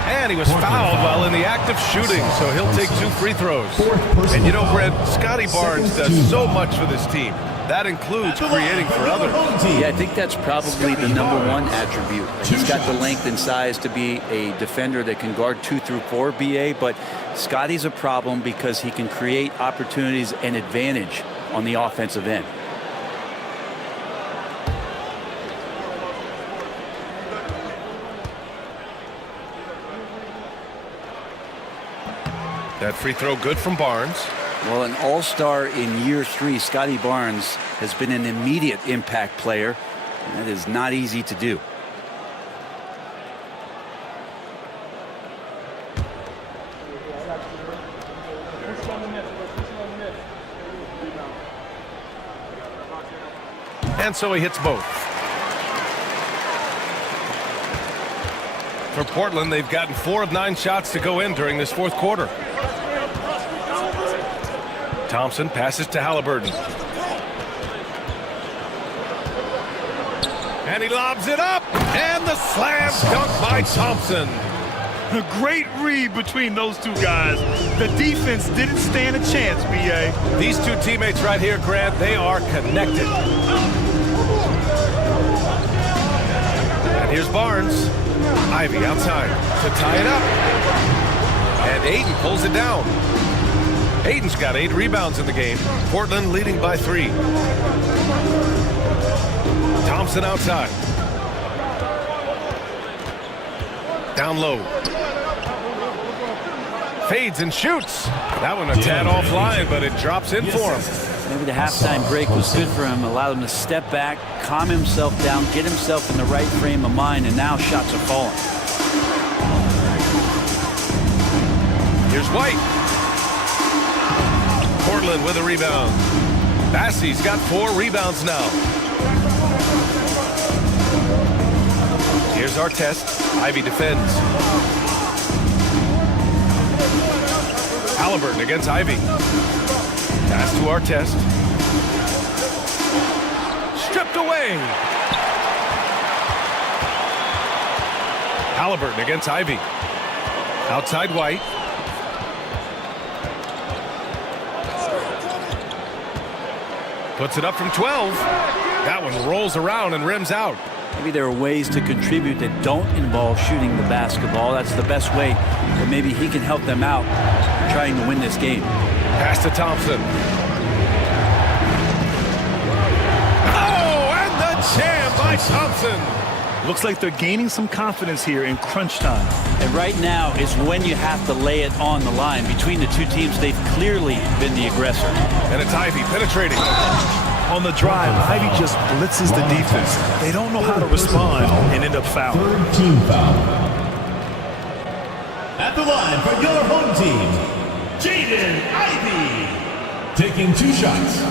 And he was fouled while in the act of shooting, so he'll take 2 free throws. And you know, Brent, Scotty Barnes does so much for this team. That includes creating for others. Yeah, I think that's probably the #1 attribute. He's got the length and size to be a defender that can guard 2 through 4, BA, but Scotty's a problem because he can create opportunities and advantage on the offensive end. That free throw good from Barnes. Well, an all-star in year 3, Scotty Barnes has been an immediate impact player, and that is not easy to do. And so he hits both. For Portland, they've gotten 4 of 9 shots to go in during this fourth quarter. Thompson passes to Halliburton. And he lobs it up. And the slam dunk by Thompson. A great read between those two guys. The defense didn't stand a chance, B.A. These two teammates right here, Grant, they are connected. And here's Barnes. Ivey outside to tie it up. And Ayton pulls it down. Ayton's got 8 rebounds in the game. Portland leading by 3. Thompson outside. Down low. Fades and shoots. That one a tad offline, but it drops in for him. Maybe the halftime break was good for him, allowed him to step back, calm himself down, get himself in the right frame of mind, and now shots are falling. Here's White. Portland with a rebound. Bassi's got 4 rebounds now. Here's Artest. Ivey defends. Halliburton against Ivey. Pass to Artest. Stripped away. Halliburton against Ivey. Outside White. Puts it up from 12. That one rolls around and rims out. Maybe there are ways to contribute that don't involve shooting the basketball. That's the best way that maybe he can help them out trying to win this game. Pass to Thompson. Oh, and the jam by Thompson. Looks like they're gaining some confidence here in crunch time. And right now is when you have to lay it on the line. Between the two teams, they've clearly been the aggressor. And it's Ivey penetrating. On the drive, Ivy just blitzes the defense. They don't know how to respond and end up fouling. Third team foul. At the line for your home team, Jaden Ivey. Taking 2 shots.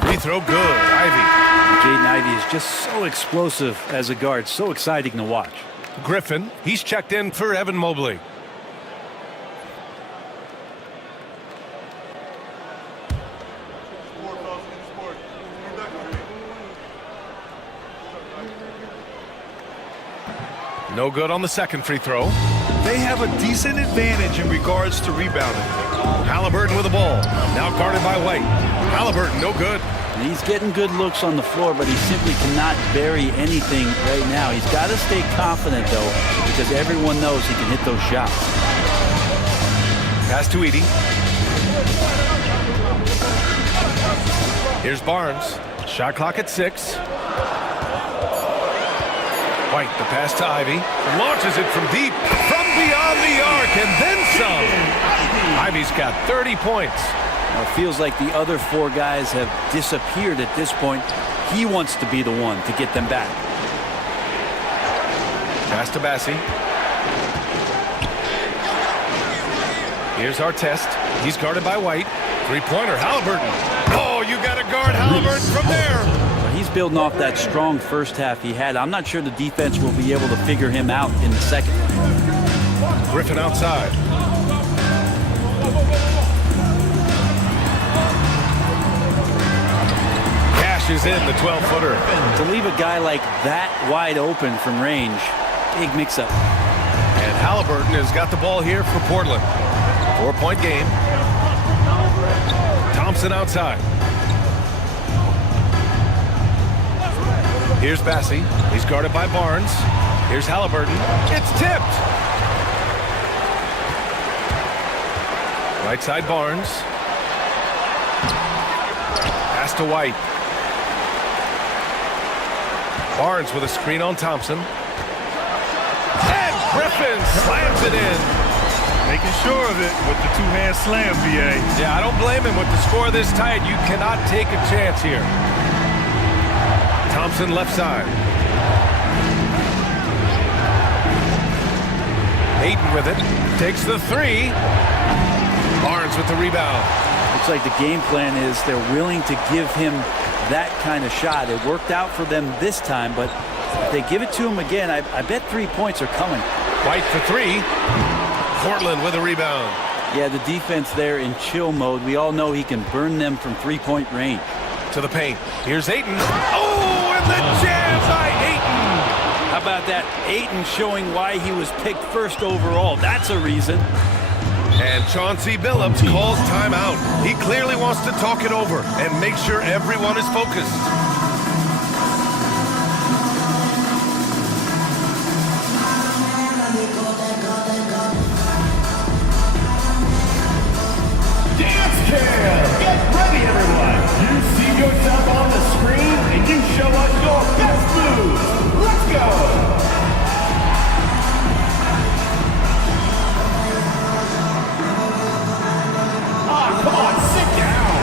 Free throw good. Ivey. Jaden Ivey is just so explosive as a guard, so exciting to watch. Griffin, he's checked in for Evan Mobley. No good on the second free throw. They have a decent advantage in regards to rebounding. Halliburton with the ball. Now guarded by White. Halliburton, no good. And he's getting good looks on the floor, but he simply cannot bury anything right now. He's got to stay confident, though, because everyone knows he can hit those shots. Pass to Edey. Here's Barnes. Shot clock at 6. White, the pass to Ivey. Launches it from deep, from beyond the arc, and then some. Ivey's got 30 points. Now it feels like the other 4 guys have disappeared at this point. He wants to be the one to get them back. Pass to Bassi. Here's our test. He's guarded by White. Three-pointer, Halliburton. Oh, you got to guard Halliburton from there. He's building off that strong first half he had. I'm not sure the defense will be able to figure him out in the second. Griffin outside. Cashes in the 12-footer. To leave a guy like that wide open from range, big mix-up. And Halliburton has got the ball here for Portland. 4-point game. Thompson outside. Here's Bassi. He's guarded by Barnes. Here's Halliburton. It's tipped. Right side Barnes. Pass to White. Barnes with a screen on Thompson. And Griffin slams it in. Making sure of it with the 2-hand slam, BA. Yeah, I don't blame him with the score this tight. You cannot take a chance here. Thompson left side. Ayton with it. Takes the 3. Barnes with the rebound. Looks like the game plan is they're willing to give him that kind of shot. It worked out for them this time, but if they give it to him again, I bet 3 points are coming. White for 3. Portland with a rebound. Yeah, the defense there in chill mode. We all know he can burn them from 3-point range. To the paint. Here's Ayton. Oh, and the jam by Ayton. How about that? Ayton showing why he was picked first overall. That's a reason. And Chauncey Billups calls timeout. He clearly wants to talk it over and make sure everyone is focused. Dance Cam! Get ready, everyone! You see yourself on the screen, and you show us your best moves. Let's go! Come on, sit down.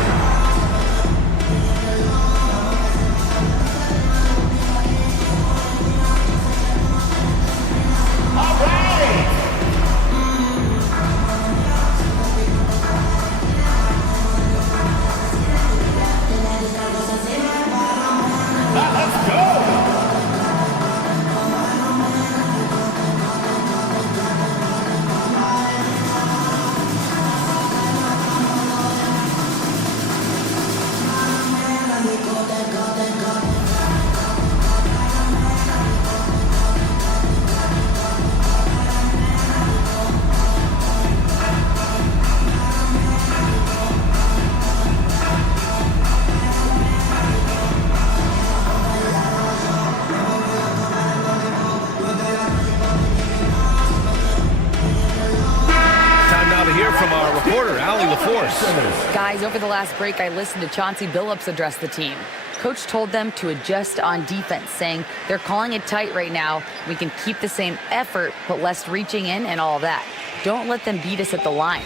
quarter, Allie LaForce. Guys, over the last break, I listened to Chauncey Billups address the team. Coach told them to adjust on defense, saying they're calling it tight right now. We can keep the same effort, but less reaching in and all that. Don't let them beat us at the line.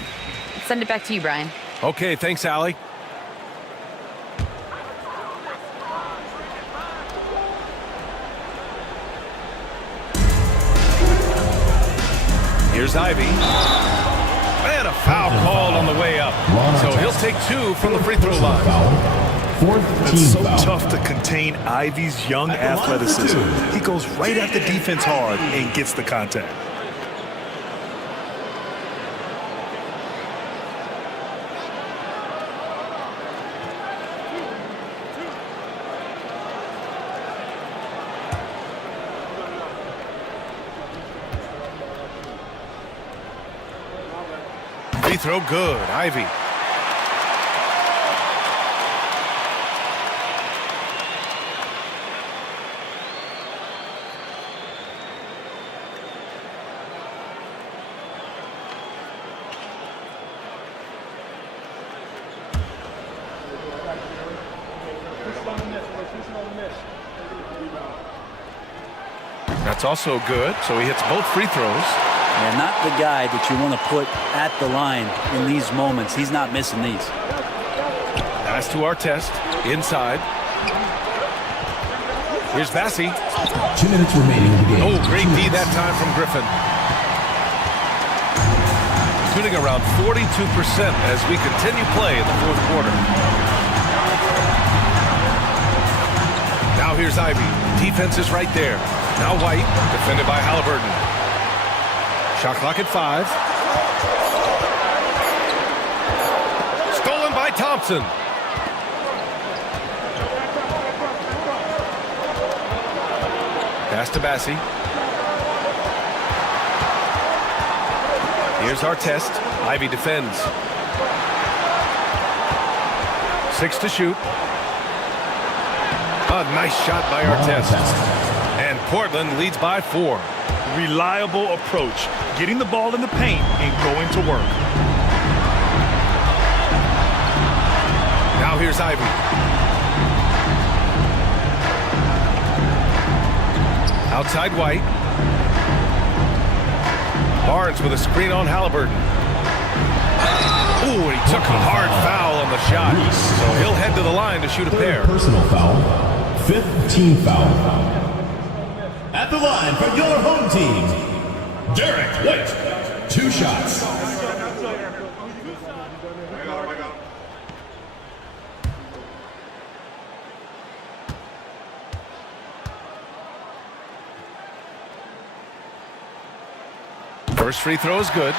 Let's send it back to you, Brian. Okay, thanks, Allie. Here's Ivy. And a foul called on the way up. So he'll take 2 from the free throw line. It's so tough to contain Ivy's young athleticism. He goes right at the defense hard and gets the contact. Free throw good. Ivy. That's also good. So he hits both free throws. And not the guy that you want to put at the line in these moments. He's not missing these. Pass to Artest. Inside. Here's Bassi. 2 minutes remaining in the game. Oh, great D that time from Griffin. Shooting around 42% as we continue play in the fourth quarter. Now here's Ivy. Defense is right there. Now White, defended by Halliburton. Shot clock at 5. Stolen by Thompson. Pass to Bassi. Here's Artest. Ivy defends. 6 to shoot. A nice shot by Artest. And Portland leads by 4. Reliable approach, getting the ball in the paint and going to work. Now here's Ivy. Outside White. Barnes with a screen on Halliburton. Ooh, and he took a hard foul on the shot. So he'll head to the line to shoot a pair. Personal foul. 5th team foul. At the line for your home team, Derek White. 2 shots. First free throw is good.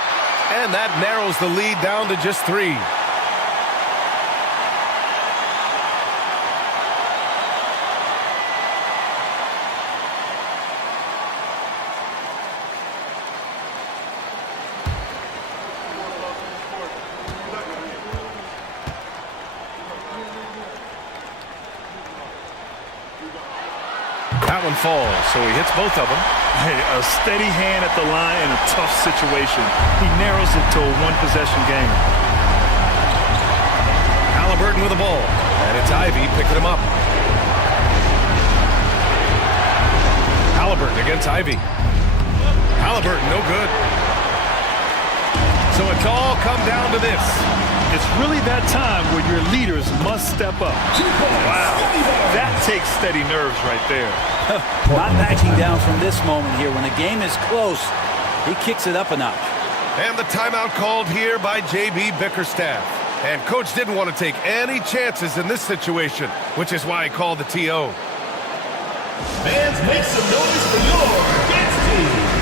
And that narrows the lead down to just 3. That one falls, so he hits both of them. Hey, a steady hand at the line in a tough situation. He narrows it to a one-possession game. Halliburton with the ball, and it's Ivy picking him up. Halliburton against Ivy. Halliburton, no good. So it's all come down to this. It's really that time where your leaders must step up. Wow, that takes steady nerves right there. Not backing down from this moment here. When the game is close, he kicks it up a notch. And the timeout called here by J.B. Bickerstaff. And coach didn't want to take any chances in this situation, which is why he called the TO. Fans, make some noise for your Gets team.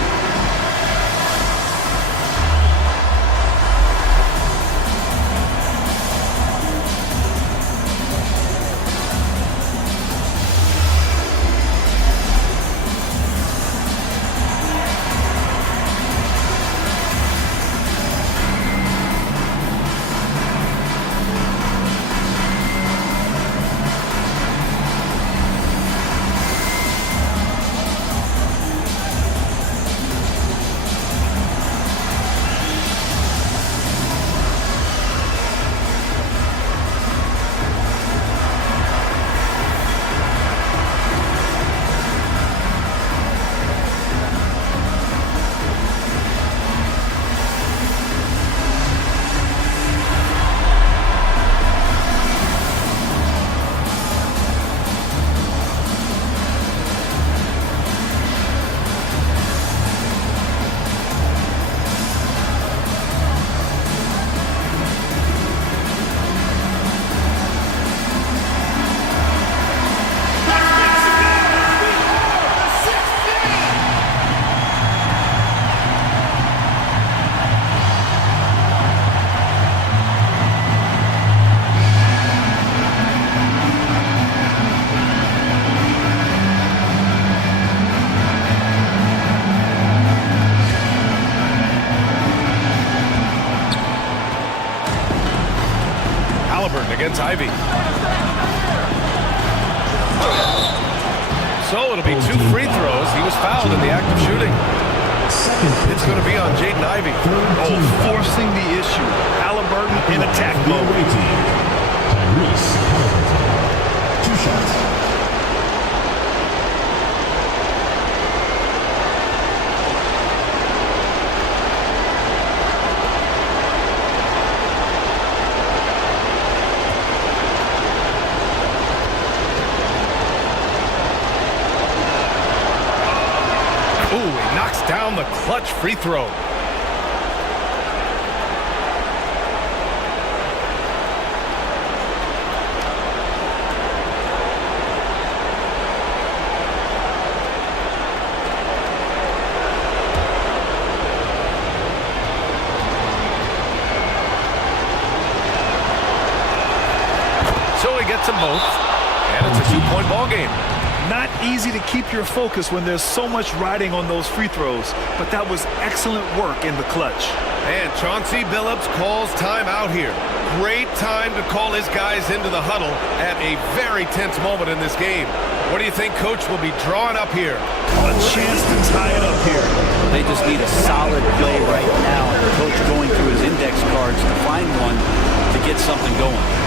against Ivy. So it'll be 2 free throws. He was fouled in the act of shooting. It's going to be on Jaden Ivey. Oh, forcing the issue. Halliburton in attack mode. Tyrese Halliburton. 2 shots. Down the clutch free throw. So he gets them both, and it's a 2-point ball game. Not easy to keep your focus when there's so much riding on those free throws, but that was excellent work in the clutch. And Chauncey Billups calls time out here. Great time to call his guys into the huddle at a very tense moment in this game. What do you think Coach will be drawing up here? A chance to tie it up here. They just need a solid play right now, and the coach going through his index cards to find one to get something going.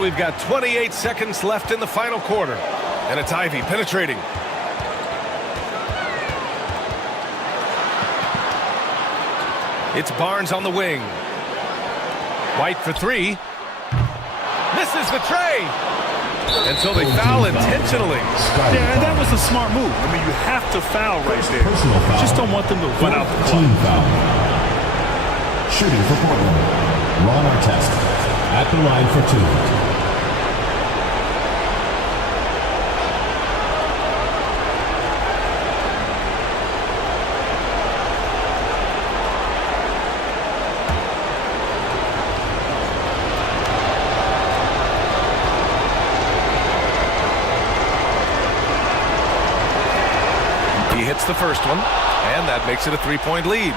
We've got 28 seconds left in the final quarter. And it's Ivy penetrating. It's Barnes on the wing. White for 3. Misses the tray. And so they foul intentionally. Yeah, that was a smart move. I mean, you have to foul right there. You just don't want them to run out the clock. Team foul. Shooting for Portland. Ron Artest at the line for 2. The first one, and that makes it a 3-point lead.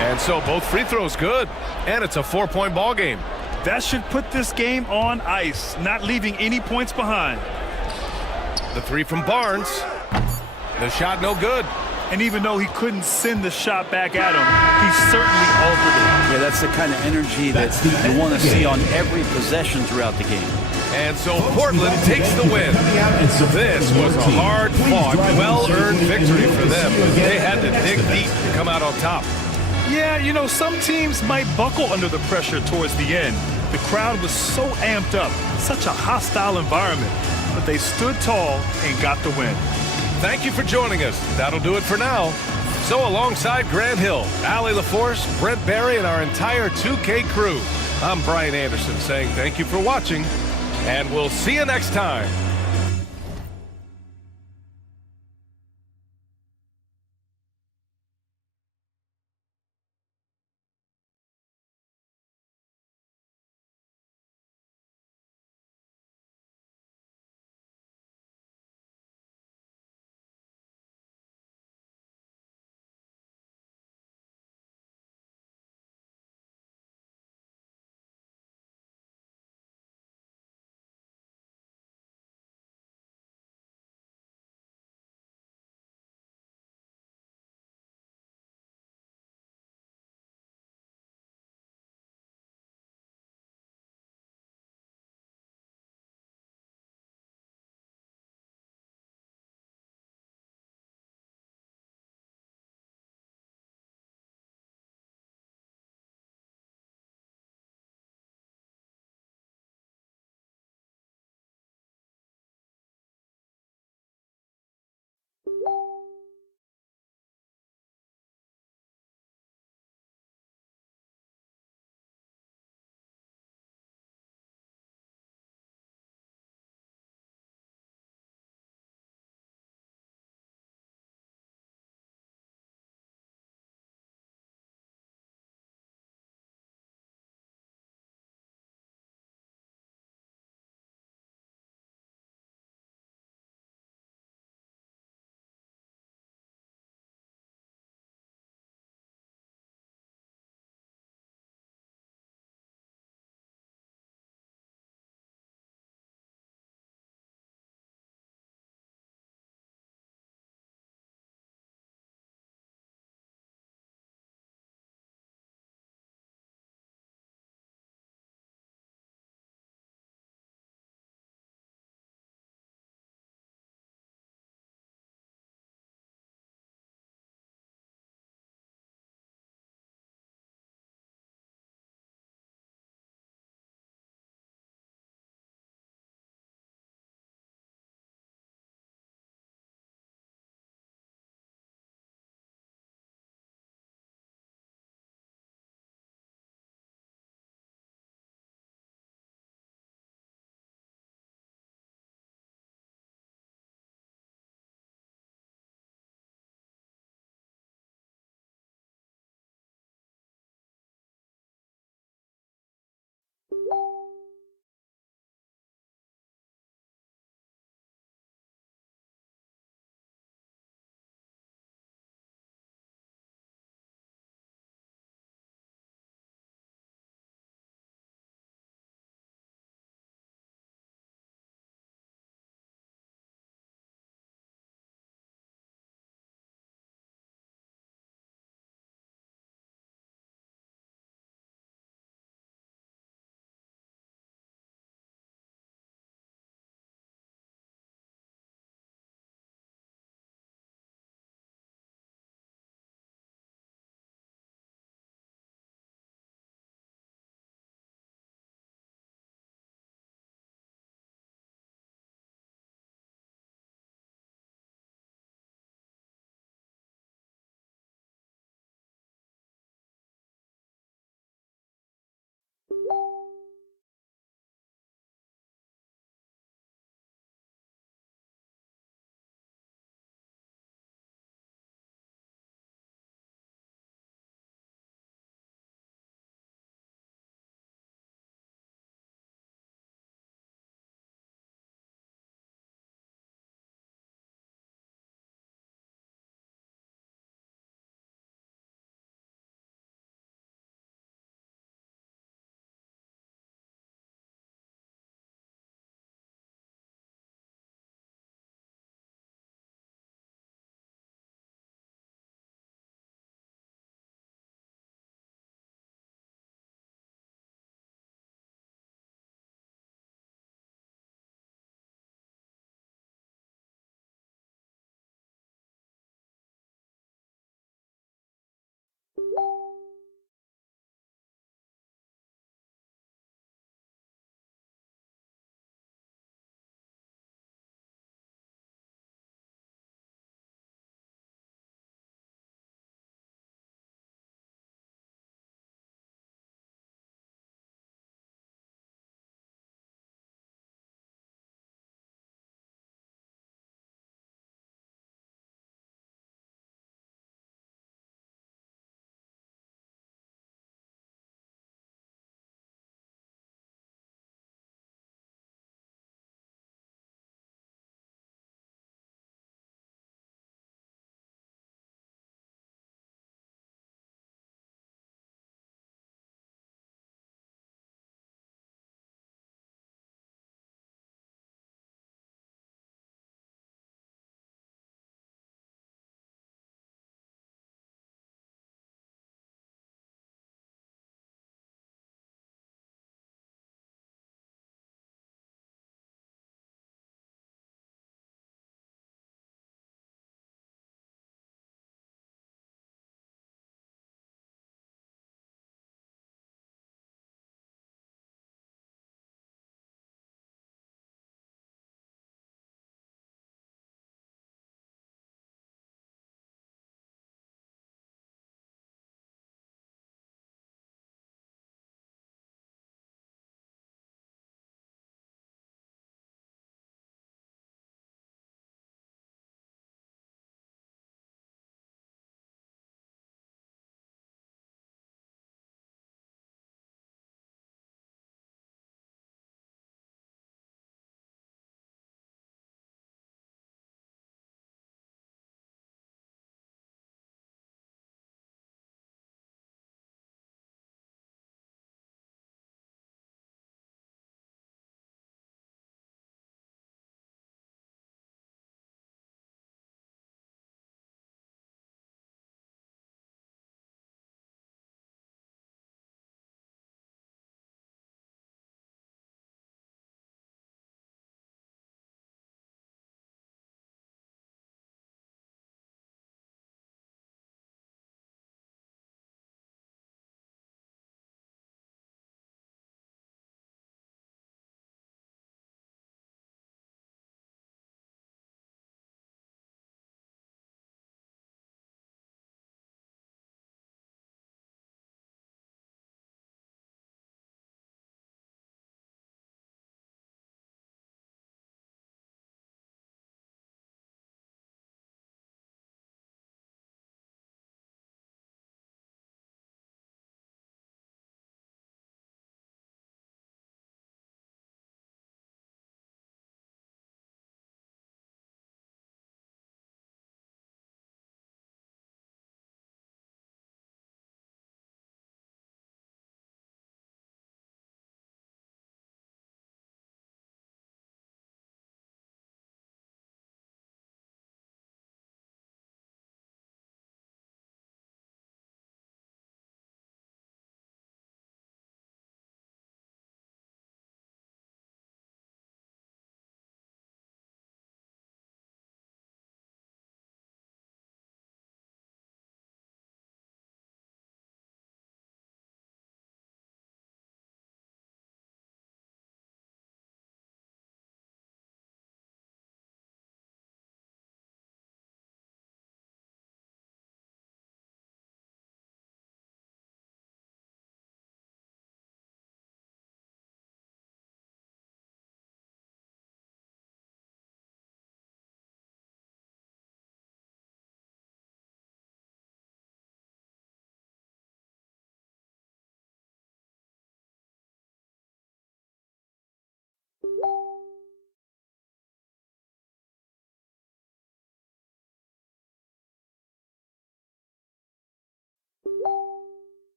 And so both free throws good, and it's a 4-point ball game. That should put this game on ice, not leaving any points behind. The 3 from Barnes. The shot no good. And even though he couldn't send the shot back at him, he certainly altered it. Yeah, that's the kind of energy that you want to see on every possession throughout the game. And so Portland takes the win. This was a hard-fought, well-earned victory for them. They had to dig deep to come out on top. Yeah, you know, some teams might buckle under the pressure towards the end. The crowd was so amped up, such a hostile environment. But they stood tall and got the win. Thank you for joining us. That'll do it for now. So alongside Grant Hill, Allie LaForce, Brent Barry, and our entire 2K crew, I'm Brian Anderson saying thank you for watching, and we'll see you next time.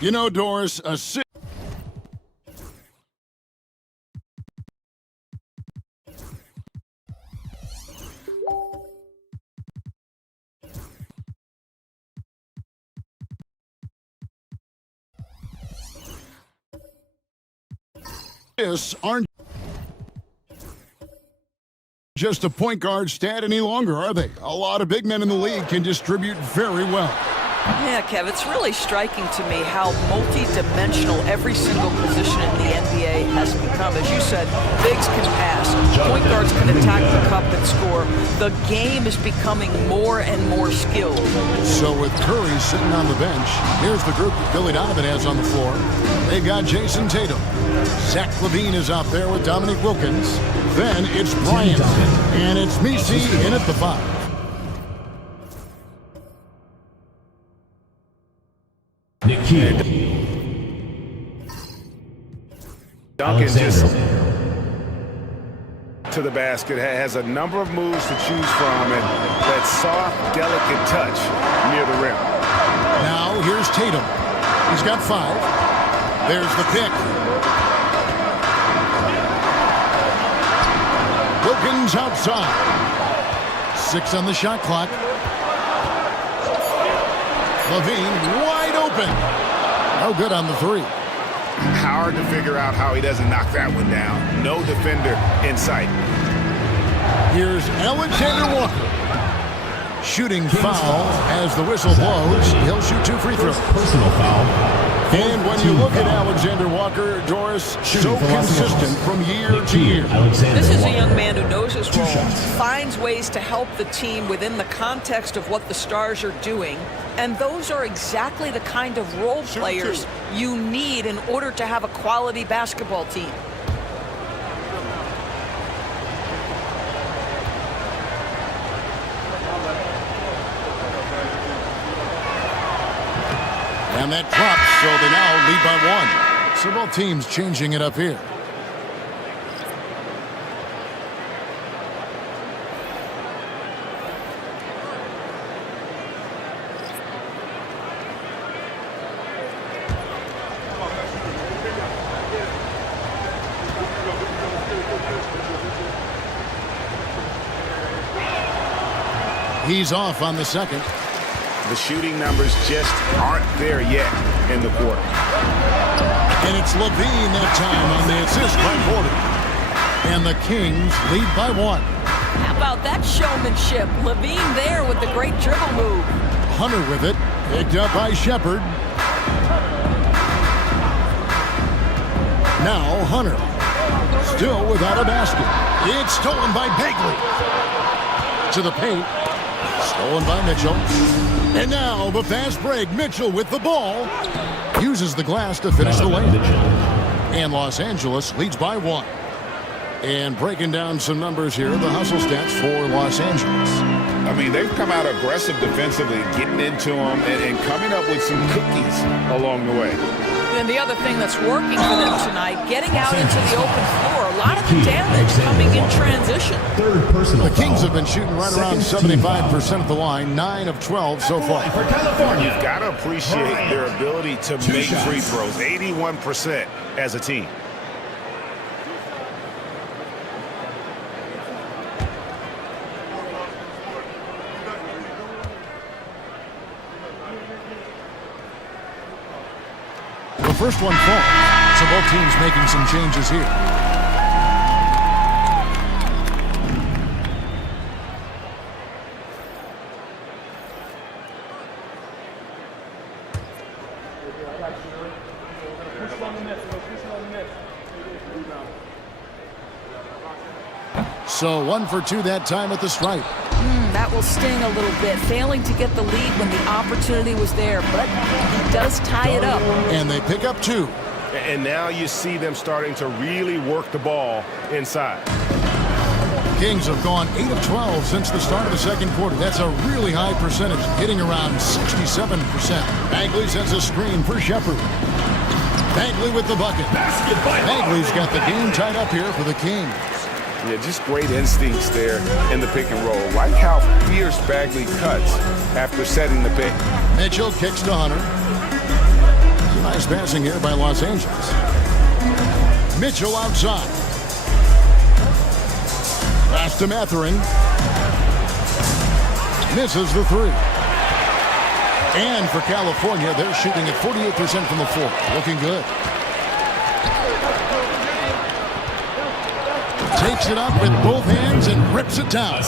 You know, Doris, a aren't just a point guard stat any longer, are they? A lot of big men in the league can distribute very well. Yeah, Kev, it's really striking to me how multi-dimensional every single position in the NBA has become. As you said, bigs can pass, point guards can attack the cup and score. The game is becoming more and more skilled. So with Curry sitting on the bench, here's the group that Billy Donovan has on the floor. They've got Jason Tatum. Zach LaVine is out there with Dominique Wilkins. Then it's Bryant. And it's Messi in at the 5. Duncan just to the basket, has a number of moves to choose from, and that soft, delicate touch near the rim. Now here's Tatum. He's got 5. There's the pick. Wilkins outside. 6 on the shot clock. LaVine wide open. No good on the 3. Hard to figure out how he doesn't knock that one down. No defender in sight. Here's Alexander Walker. Shooting foul as the whistle blows. He'll shoot 2 free throws. Personal foul. And when you look at Alexander Walker, Doris, so consistent from year to year. This is a young man who knows his role, finds ways to help the team within the context of what the Stars are doing, and those are exactly the kind of role players you need in order to have a quality basketball team. And that drops, so they now lead by 1. So both teams changing it up here. He's off on the second. The shooting numbers just aren't there yet in the quarter. And it's LaVine that time on the assist by Porter. And the Kings lead by 1. How about that showmanship? LaVine there with the great dribble move. Hunter with it, picked up by Shepard. Now Hunter, still without a basket. It's stolen by Bagley. To the paint, stolen by Mitchell. And now the fast break. Mitchell with the ball. Uses the glass to finish the layup. And Los Angeles leads by 1. And breaking down some numbers here, the hustle stats for Los Angeles. I mean, they've come out aggressive defensively, getting into them and coming up with some cookies along the way. And the other thing that's working for them tonight, getting out into the open floor. A lot of the damage coming in transition. The Kings have been shooting right around 75% of the line, 9 of 12 so far. You've got to appreciate their ability to make free throws, 81% as a team. The first one falls, so both teams making some changes here. So 1 for 2 that time at the stripe. That will sting a little bit, failing to get the lead when the opportunity was there, but he does tie it up. And they pick up 2. And now you see them starting to really work the ball inside. Kings have gone 8 of 12 since the start of the second quarter. That's a really high percentage, hitting around 67%. Bagley sends a screen for Shepard. Bagley with the bucket. Bagley's got the game tied up here for the Kings. Yeah, just great instincts there in the pick and roll. Like how fierce Bagley cuts after setting the pick. Mitchell kicks to Hunter. Nice passing here by Los Angeles. Mitchell outside. Pass to Mathurin. Misses the three. And for California, they're shooting at 48% from the floor. Looking good. Takes it up with both hands and rips it down.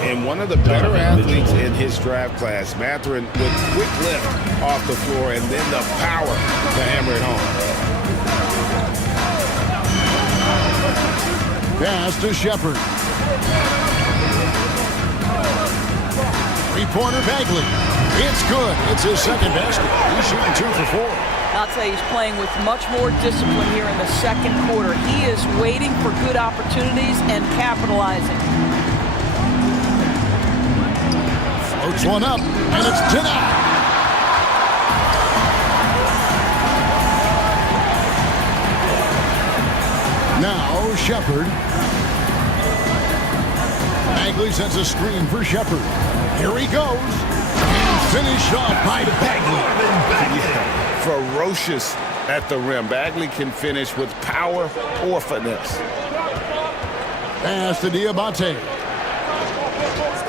And one of the better athletes in his draft class, Mathurin, with quick lift off the floor and then the power to hammer it home. Pass to Shepard. Three-pointer Bagley. It's good. It's his second basket. He's shooting 2 for 4. I'll tell you, he's playing with much more discipline here in the second quarter. He is waiting for good opportunities and capitalizing. Floats one up, and it's denied. Now Shepard. Bagley sends a screen for Shepard. Here he goes. And finished off by Bagley. Yeah. Ferocious at the rim. Bagley can finish with power or finesse. Pass to Diabate.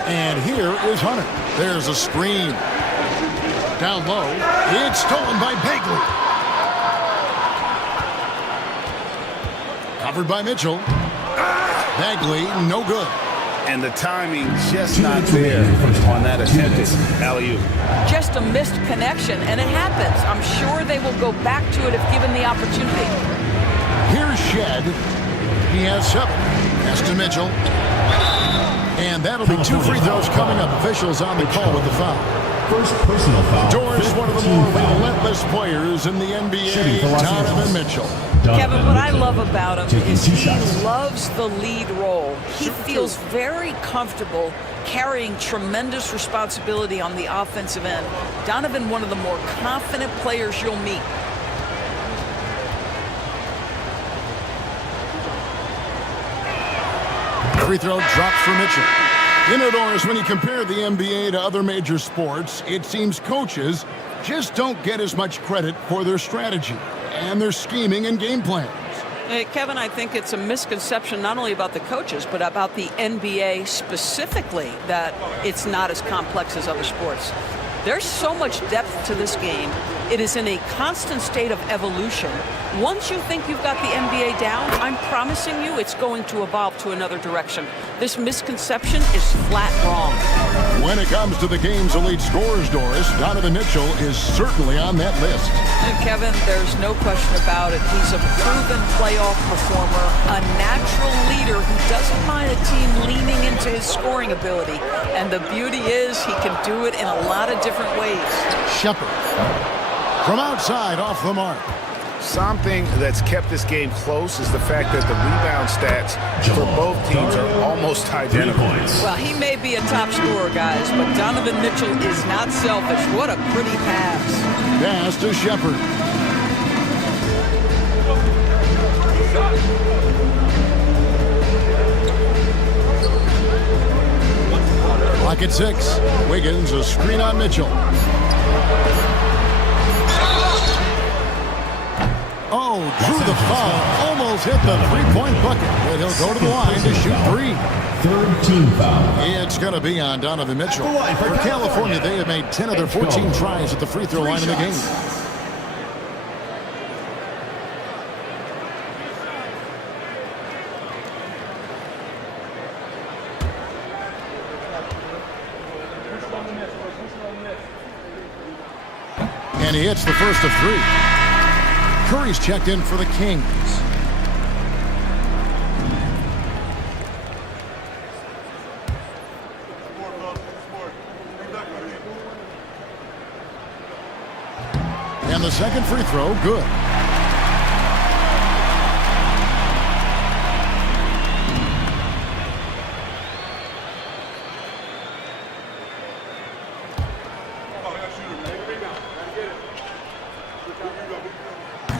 And here is Hunter. There's a screen. Down low. It's stolen by Bagley. Covered by Mitchell. Bagley, no good. And the timing just not there on that attempted alley-oop. Just a missed connection, and it happens. I'm sure they will go back to it if given the opportunity. Here's Shed. He has 7. Pass to Mitchell. And that'll be 2 free throws coming up. Officials on the call with the foul. First personal foul. Doris, one of the more relentless players in the NBA, Donovan Mitchell. Kevin, what I love about him is he loves the lead role. He feels very comfortable carrying tremendous responsibility on the offensive end. Donovan, one of the more confident players you'll meet. Free throw drops for Mitchell. You know, Doris, when you compare the NBA to other major sports, it seems coaches just don't get as much credit for their strategy and their scheming and game plans. Hey, Kevin, I think it's a misconception not only about the coaches, but about the NBA specifically, that it's not as complex as other sports. There's so much depth to this game. It is in a constant state of evolution. Once you think you've got the NBA down, I'm promising you it's going to evolve to another direction. This misconception is flat wrong. When it comes to the game's elite scorers, Doris, Donovan Mitchell is certainly on that list. And Kevin, there's no question about it. He's a proven playoff performer, a natural leader who doesn't mind a team leaning into his scoring ability. And the beauty is he can do it in a lot of different ways. Shepard from outside off the mark. Something that's kept this game close is the fact that the rebound stats for both teams are almost identical. Well, he may be a top scorer, guys, but Donovan Mitchell is not selfish. What a pretty pass. Pass to Shepard. Clock at 6. Wiggins, a screen on Mitchell. Oh, drew the foul. Almost hit the three-point bucket. But he'll go to the line to shoot 3. Third team foul. It's going to be on Donovan Mitchell. For California, they have made 10 of their 14 tries at the free throw line in the game. And he hits the first of 3. Curry's checked in for the Kings. And the second free throw, good.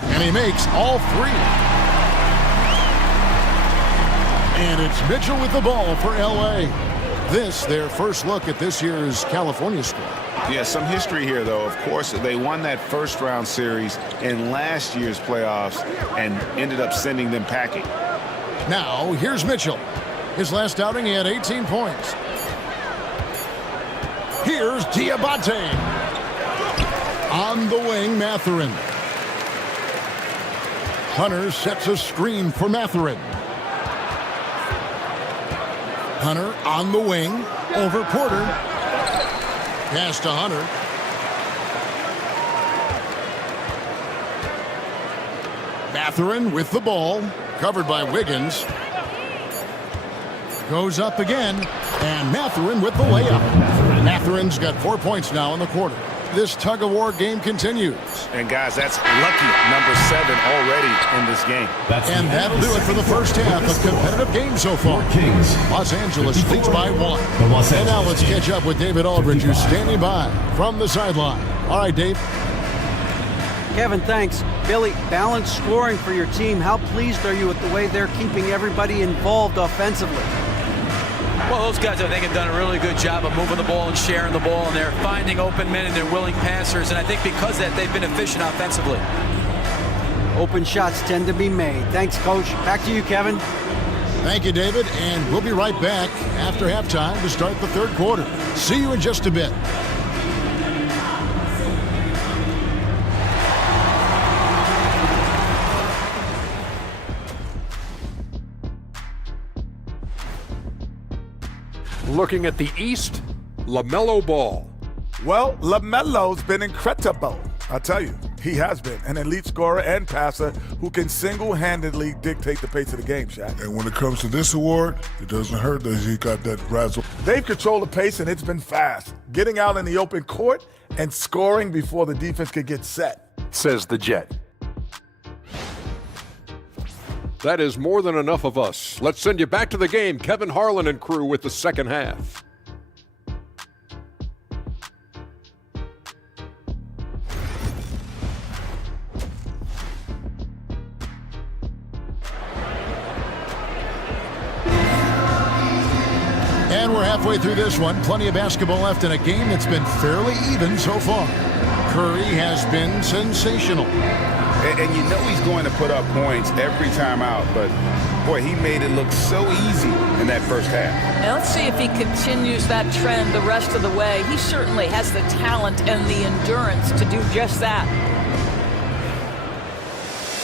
And he makes all 3. And it's Mitchell with the ball for LA. This, their first look at this year's California squad. Yeah, some history here, though. Of course, they won that first-round series in last year's playoffs and ended up sending them packing. Now, here's Mitchell. His last outing, he had 18 points. Here's Diabate. On the wing, Mathurin. Hunter sets a screen for Mathurin. Hunter on the wing, over Porter. Pass to Hunter. Mathurin with the ball, covered by Wiggins. Goes up again, and Mathurin with the layup. Mathurin's got 4 points now in the quarter. This tug-of-war game continues. And, guys, that's lucky number 7 already in this game. And that'll do it for the first half of competitive game so far. Los Angeles leads by 1. And now let's catch up with David Aldridge, who's standing by from the sideline. All right, Dave. Kevin, thanks. Billy, balanced scoring for your team. How pleased are you with the way they're keeping everybody involved offensively? Well, those guys, I think, have done a really good job of moving the ball and sharing the ball, and they're finding open men and they're willing passers, and I think because of that, they've been efficient offensively. Open shots tend to be made. Thanks, Coach. Back to you, Kevin. Thank you, David, and we'll be right back after halftime to start the third quarter. See you in just a bit. Looking at the East, LaMelo Ball. Well, LaMelo's been incredible. I tell you, he has been an elite scorer and passer who can single-handedly dictate the pace of the game, Shaq. And when it comes to this award, it doesn't hurt that he got that razzle. They've controlled the pace, and it's been fast. Getting out in the open court and scoring before the defense could get set. Says the Jet. That is more than enough of us. Let's send you back to the game. Kevin Harlan and crew with the second half. And we're halfway through this one. Plenty of basketball left in a game that's been fairly even so far. Curry has been sensational. And you know he's going to put up points every time out, but boy, he made it look so easy in that first half. Now let's see if he continues that trend the rest of the way. He certainly has the talent and the endurance to do just that.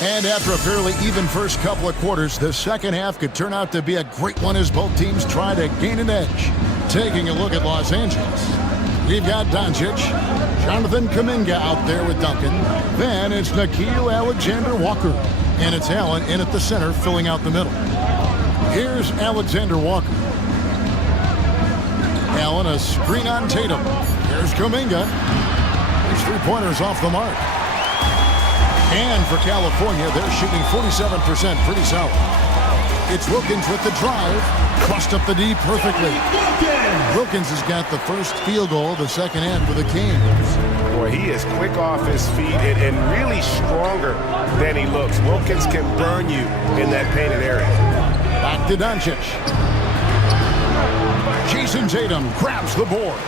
And after a fairly even first couple of quarters, the second half could turn out to be a great one as both teams try to gain an edge. Taking a look at Los Angeles, we've got Doncic, Jonathan Kuminga out there with Duncan. Then it's Nickeil Alexander-Walker. And it's Allen in at the center, filling out the middle. Here's Alexander-Walker. Allen, a screen on Tatum. Here's Kuminga. His three-pointers off the mark. And for California, they're shooting 47%, pretty solid. It's Wilkins with the drive. Crossed up the D perfectly. Wilkins has got the first field goal of the second half for the Kings. Boy, he is quick off his feet and really stronger than he looks. Wilkins can burn you in that painted area. Back to Doncic. Jason Tatum grabs the board.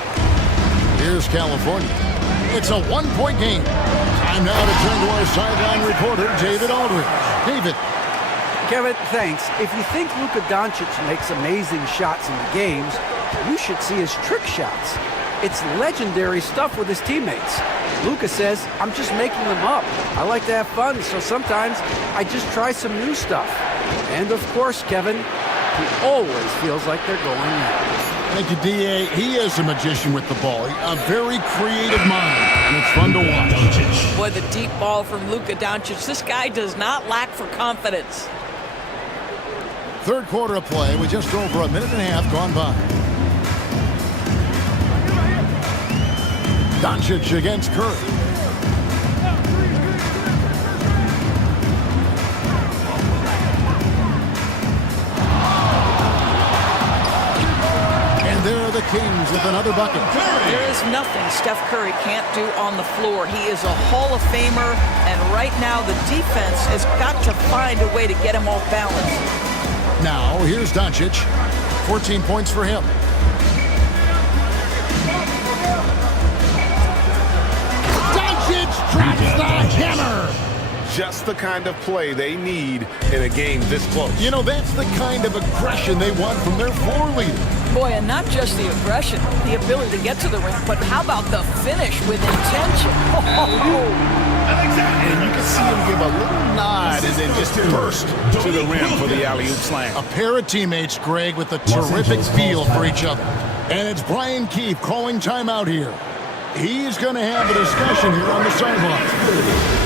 Here's California. It's a one-point game. Time now to turn to our sideline reporter, David Aldridge. David. Kevin, thanks. If you think Luka Doncic makes amazing shots in the games, you should see his trick shots. It's legendary stuff with his teammates. Luka says, I'm just making them up. I like to have fun, so sometimes I just try some new stuff. And of course, Kevin, he always feels like they're going in. Thank you, D.A. He is a magician with the ball. A very creative mind, and it's fun to watch. Boy, the deep ball from Luka Doncic. This guy does not lack for confidence. Third quarter of play with just over a minute and a half gone by. Doncic against Curry. And there are the Kings with another bucket. There is nothing Steph Curry can't do on the floor. He is a Hall of Famer, and right now the defense has got to find a way to get him off balance. Now, here's Doncic. 14 points for him. Drops the hammer. Just the kind of play they need in a game this close. You know, that's the kind of aggression they want from their floor leader. Boy, and not just the aggression, the ability to get to the rim, but how about the finish with intention? And you can see him give a little nod and then just burst to the rim for the alley-oop slam. A pair of teammates, Greg, with a terrific feel for each other. And it's Brian Keefe calling timeout here. He's going to have a discussion here on the sideline.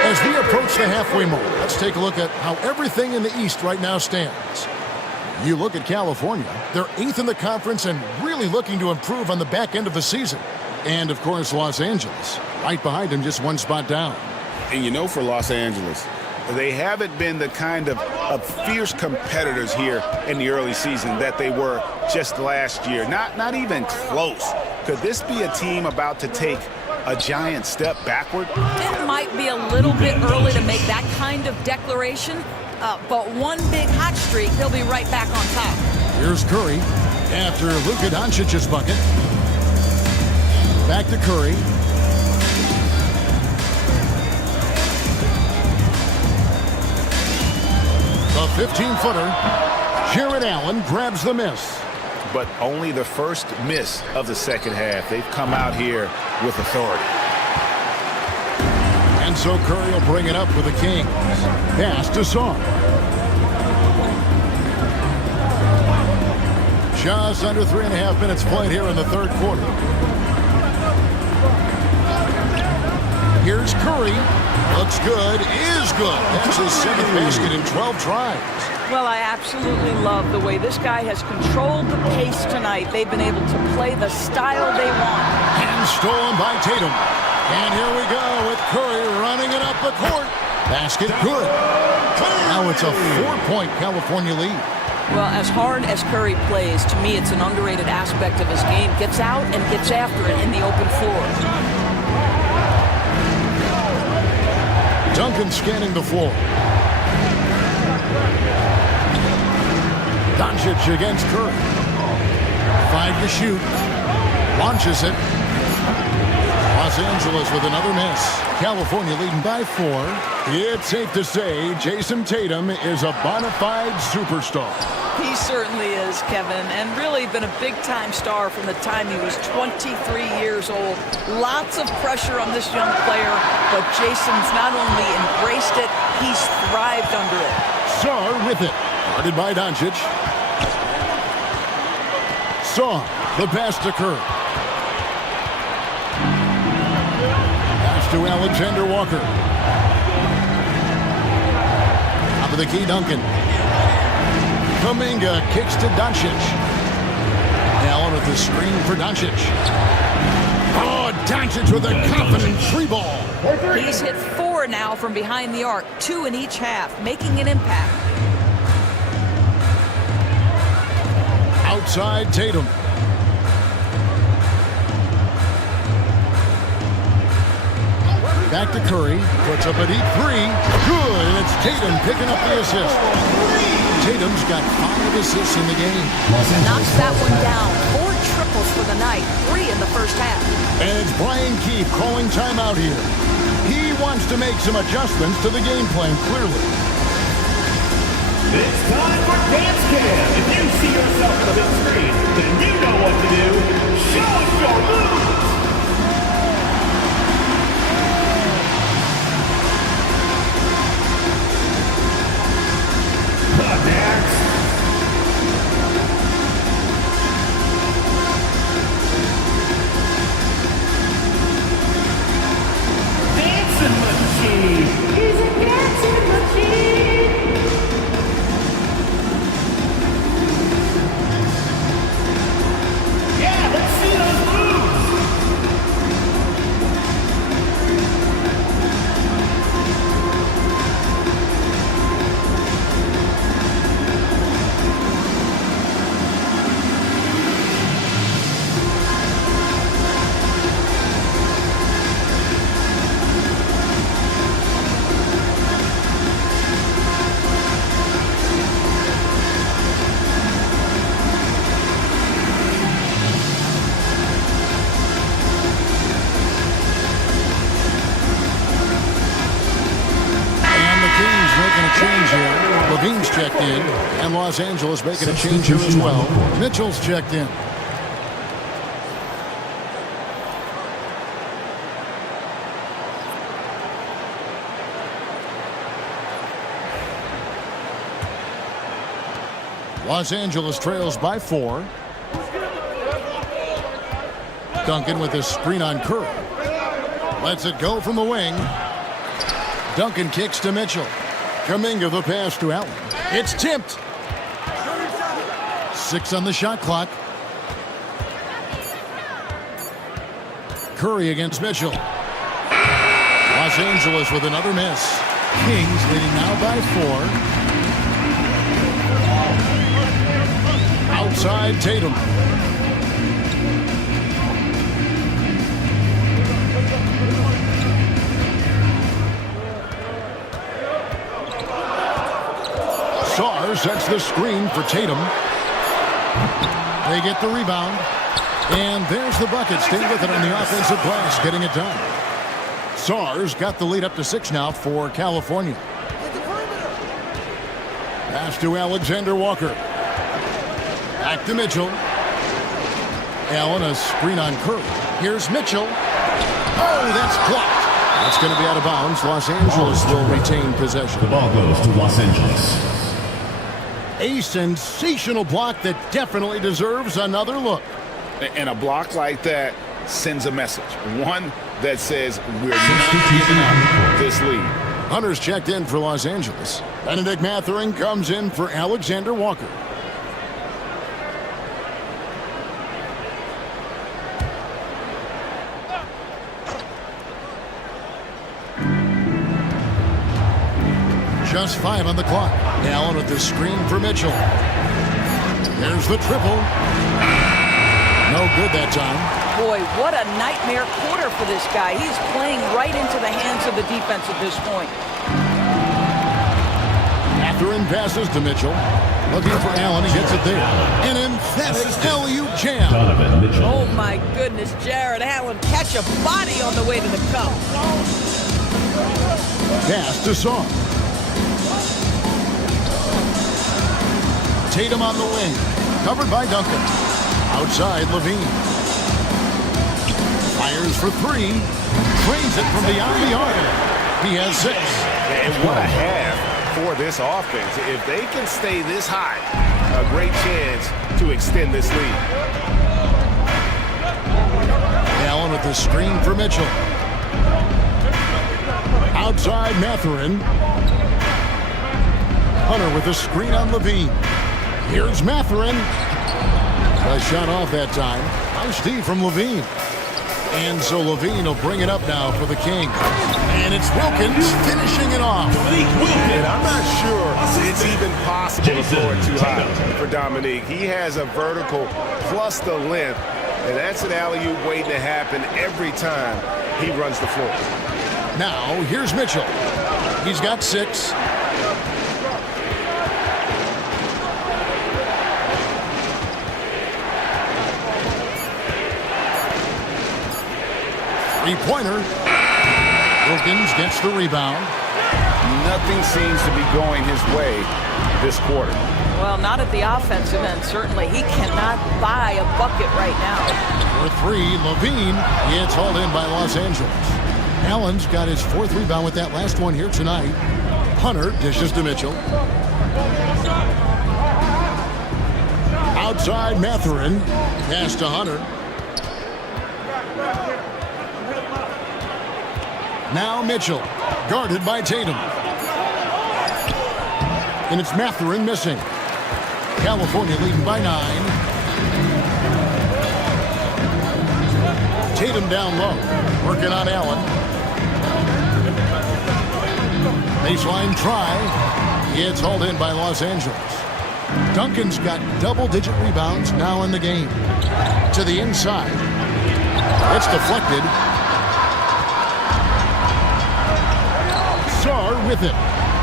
As we approach the halfway mark, let's take a look at how everything in the East right now stands. You look at California, they're 8th in the conference and really looking to improve on the back end of the season. And, of course, Los Angeles, right behind them, just one spot down. And you know, for Los Angeles, they haven't been the kind of fierce competitors here in the early season that they were just last year. Not even close. Could this be a team about to take a giant step backward? It might be a little bit early to make that kind of declaration, but one big hot streak, they'll be right back on top. Here's Curry after Luka Doncic's bucket. Back to Curry. The 15-footer. Jared Allen grabs the miss. But only the first miss of the second half. They've come out here with authority. And so Curry will bring it up with the Kings. Pass to Song. Just under 3.5 minutes played here in the third quarter. Here's Curry. Looks good. Is good. That's his 7th basket in 12 tries. Well, I absolutely love the way this guy has controlled the pace tonight. They've been able to play the style they want. And stolen by Tatum. And here we go with Curry running it up the court. Basket good. Now it's a 4-point California lead. Well, as hard as Curry plays, to me it's an underrated aspect of his game. Gets out and gets after it in the open floor. Duncan scanning the floor. Doncic against Curry. 5 to shoot. Launches it. Los Angeles with another miss. California leading by 4. It's safe to say Jason Tatum is a bona fide superstar. He certainly is, Kevin, and really been a big-time star from the time he was 23 years old. Lots of pressure on this young player, but Jason's not only embraced it, he's thrived under it. Sar with it. Guarded by Doncic. Song, the pass to Curry. Pass to Alexander Walker. Top of the key, Duncan. Kuminga kicks to Doncic. Allen with the screen for Doncic. Oh, Doncic with a confident 3-ball. He's hit 4 now from behind the arc, 2 in each half, making an impact. Outside Tatum. Back to Curry. Puts up a deep 3. Good, and it's Tatum picking up the assist. Tatum's got 5 assists in the game. Knocks that one down. 4 triples for the night, 3 in the first half. And it's Brian Keefe calling timeout here. He wants to make some adjustments to the game plan, clearly. It's time for Dance Cam. If you see yourself on the big screen, then you know what to do. Show us your moves. Next. Dancing machine. He's a dancing machine. Yeah, let's see those moves. Levine's checked in, and Los Angeles making a change here as well. Mitchell's checked in. Los Angeles trails by 4. Duncan with his screen on Curry. Lets it go from the wing. Duncan kicks to Mitchell. Kuminga the pass to Allen. It's tipped. 6 on the shot clock. Curry against Mitchell. Los Angeles with another miss. Kings leading now by 4. Outside Tatum. Sarr sets the screen for Tatum. They get the rebound. And there's the bucket. Stay with it on the offensive glass, getting it done. Sarr's got the lead up to 6 now for California. Pass to Alexander Walker. Back to Mitchell. Allen, a screen on Curry. Here's Mitchell. Oh, that's blocked. That's going to be out of bounds. Los Angeles will retain possession. The ball goes to Los Angeles. A sensational block that definitely deserves another look. And a block like that sends a message. One that says we're not giving up this lead. Hunter's checked in for Los Angeles. Benedict Mathurin comes in for Alexander Walker. Just 5 on the clock. Allen with the screen for Mitchell. There's the triple. No good that time. Boy, what a nightmare quarter for this guy. He's playing right into the hands of the defense at this point. Mathurin passes to Mitchell. Looking for Allen. He gets it there. An emphatic alley-oop jam. Oh, my goodness. Jared Allen catch a body on the way to the cup. Pass to Sarr. Tatum on the wing. Covered by Duncan. Outside Levine. Fires for 3. Trains it from beyond the arc. He has 6. And what a half for this offense. If they can stay this high, a great chance to extend this lead. Allen with the screen for Mitchell. Outside Mathurin. Hunter with the screen on Levine. Here's Mathurin. A shot off that time. Nice D from Levine. And so Levine will bring it up now for the Kings. And it's Wilkins finishing it off. And I'm not sure it's even possible to throw it too high for Dominique. He has a vertical plus the length. And that's an alley-oop waiting to happen every time he runs the floor. Now, here's Mitchell. He's got 6. Three-pointer. Wilkins gets the rebound. Nothing seems to be going his way this quarter. Well, not at the offensive end, certainly. He cannot buy a bucket right now. For three, Levine. It's hauled in by Los Angeles. Allen's got his 4th rebound with that last one here tonight. Hunter dishes to Mitchell. Outside Mathurin. Pass to Hunter. Now Mitchell. Guarded by Tatum. And it's Mathurin missing. California leading by 9. Tatum down low. Working on Allen. Baseline try. It's hauled in by Los Angeles. Duncan's got double-digit rebounds now in the game. To the inside. It's deflected. Sarr with it.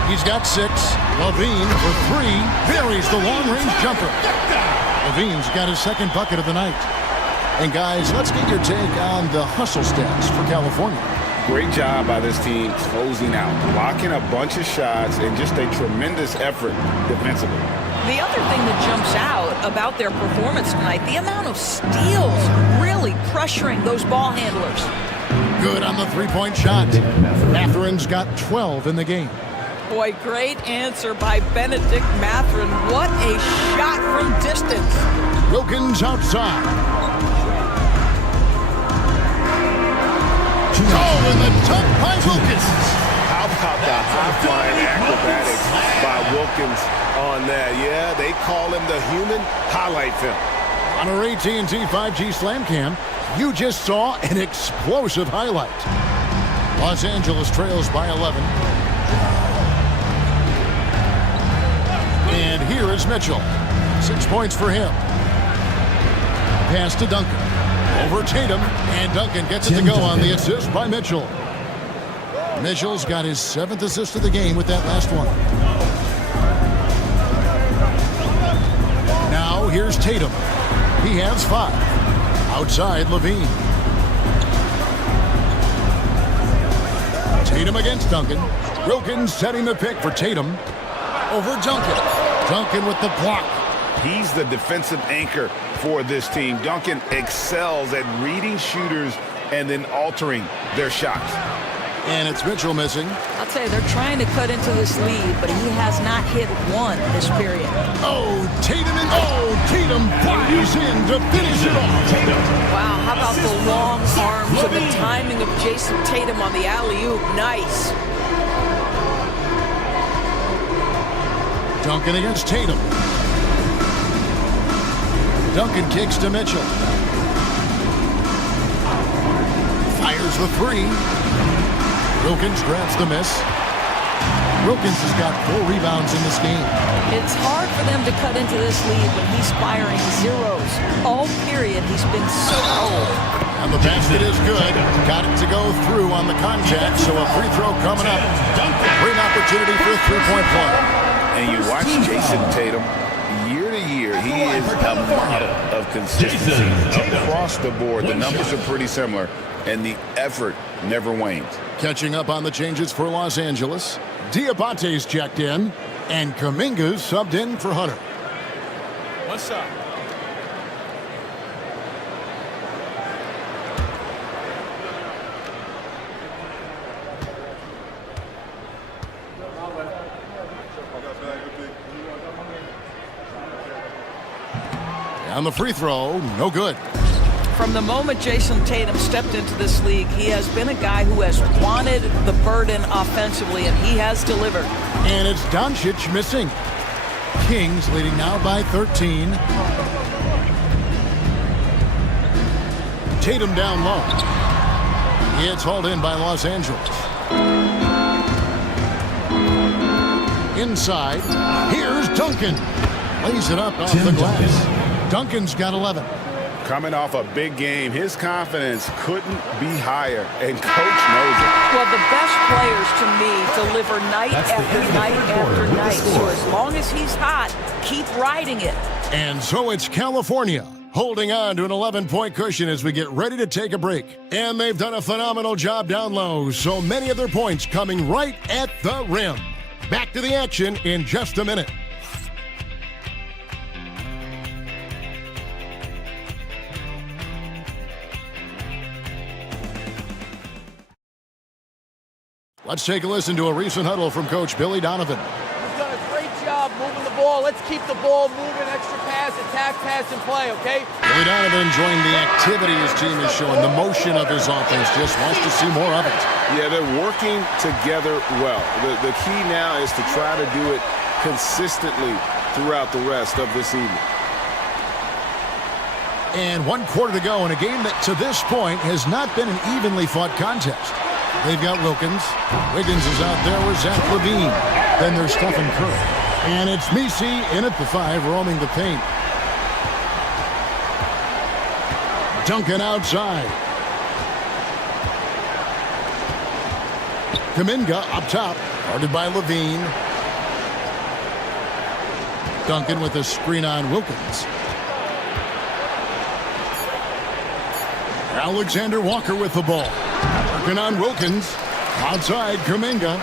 He's got 6. Levine for 3. Buries the long-range jumper. Levine's got his 2nd bucket of the night. And guys, let's get your take on the hustle stats for California. Great job by this team closing out, blocking a bunch of shots, and just a tremendous effort defensively. The other thing that jumps out about their performance tonight, the amount of steals really pressuring those ball handlers. Good on the 3-point shot. Mathurin's got 12 in the game. Boy, great answer by Benedict Mathurin. What a shot from distance. Wilkins outside. Oh, and the dunk by Wilkins. How about the high-flying acrobatics by Wilkins on that? Yeah, they call him the human highlight film. On our AT&T 5G Slam Cam, you just saw an explosive highlight. Los Angeles trails by 11. And here is Mitchell. 6 points for him. Pass to Duncan. Over Tatum, and Duncan gets it to go on the assist by Mitchell. Mitchell's got his 7th assist of the game with that last one. Now here's Tatum. He has 5. Outside Levine. Tatum against Duncan. Wilkins setting the pick for Tatum. Over Duncan. Duncan with the block. He's the defensive anchor for this team. Duncan excels at reading shooters and then altering their shots. And it's Mitchell missing. I'll tell you, they're trying to cut into this lead, but he has not hit one this period. Oh, Tatum fires in to finish it off. Wow, how about the long arms and the timing of Jason Tatum on the alley-oop? Nice. Duncan against Tatum. Duncan kicks to Mitchell. Fires the 3. Wilkins grabs the miss. Wilkins has got 4 rebounds in this game. It's hard for them to cut into this lead when he's firing zeros. All period, he's been so cold. And the basket is good. Got it to go through on the contact, so a free throw coming up. Great opportunity for a 3-point play. And you watch Jason Tatum. Year to year, he is a model of consistency across the board. The numbers are pretty similar, and the effort never wanes. Catching up on the changes for Los Angeles. Diabate's checked in, and Kuminga's subbed in for Hunter. What's up? On the free throw, no good. From the moment Jason Tatum stepped into this league, he has been a guy who has wanted the burden offensively, and he has delivered. And it's Doncic missing. Kings leading now by 13. Tatum down low. It's hauled in by Los Angeles. Inside, here's Duncan. Lays it up off the glass. Duncan's got 11. Coming off a big game, his confidence couldn't be higher, and Coach knows it. Well, the best players, to me, deliver night after night after night. So as long as he's hot, keep riding it. And so it's California, holding on to an 11-point cushion as we get ready to take a break. And they've done a phenomenal job down low, so many of their points coming right at the rim. Back to the action in just a minute. Let's take a listen to a recent huddle from Coach Billy Donovan. He's done a great job moving the ball. Let's keep the ball moving, extra pass, attack, pass, and play, okay? Billy Donovan enjoying the activity his team is showing, the motion of his offense, just wants to see more of it. Yeah, they're working together well. The key now is to try to do it consistently throughout the rest of this evening. And 1 quarter to go in a game that to this point has not been an evenly fought contest. They've got Wilkins. Wiggins is out there with Zach LaVine. Then there's Stephen Curry. And it's Messi in at the 5, roaming the paint. Duncan outside. Kuminga up top, guarded by LaVine. Duncan with a screen on Wilkins. Alexander Walker with the ball. Working on Wilkins. Outside, Kuminga.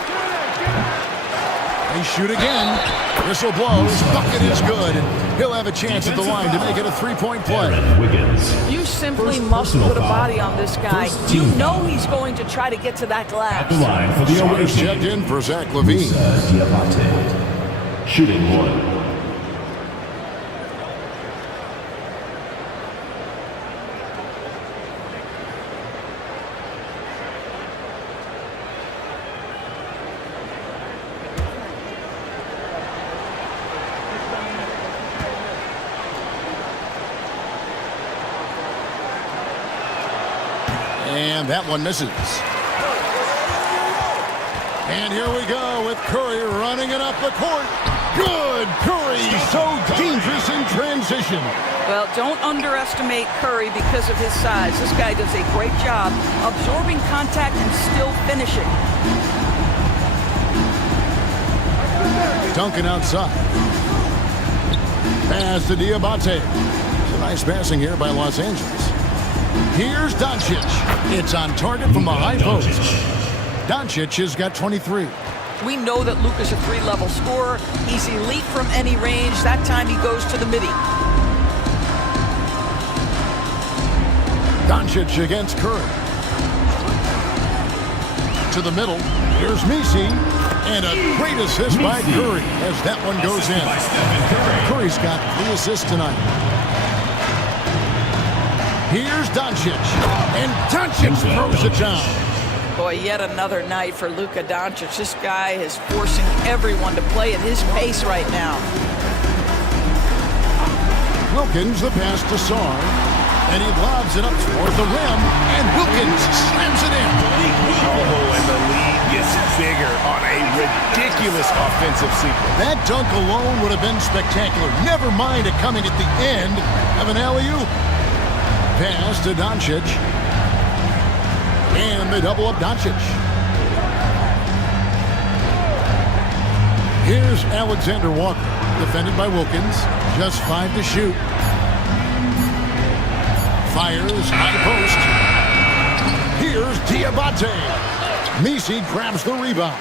They shoot again. Whistle blows. Bucket is good. He'll have a chance at the line to make it a three-point play. You simply must put a body on this guy. You know he's going to try to get to that glass. The line for the away team. Checked in for Zach LaVine. Shooting 1. And that one misses. And here we go with Curry running it up the court. Good! Curry, so dangerous in transition. Well, don't underestimate Curry because of his size. This guy does a great job absorbing contact and still finishing. Duncan outside. Pass to Diabate. It's a nice passing here by Los Angeles. Here's Doncic. It's on target from the high post. Doncic has got 23. We know that Luka's a 3-level scorer. He's elite from any range. That time he goes to the midi. Doncic against Curry. To the middle. Here's Messi. And a great assist by Curry as that one goes in. Curry's got 3 assists tonight. Here's Doncic. And Doncic throws it down. Boy, yet another night for Luka Doncic. This guy is forcing everyone to play at his pace right now. Wilkins the pass to Sarr. And he lobs it up toward the rim. And Wilkins slams it in. Oh, and the lead gets bigger on a ridiculous offensive sequence. That dunk alone would have been spectacular. Never mind it coming at the end of an alley-oop. Pass to Doncic. And they double up Doncic. Here's Alexander Walker, defended by Wilkins. Just 5 to shoot. Fires, high post. Here's Diabate. Messi grabs the rebound.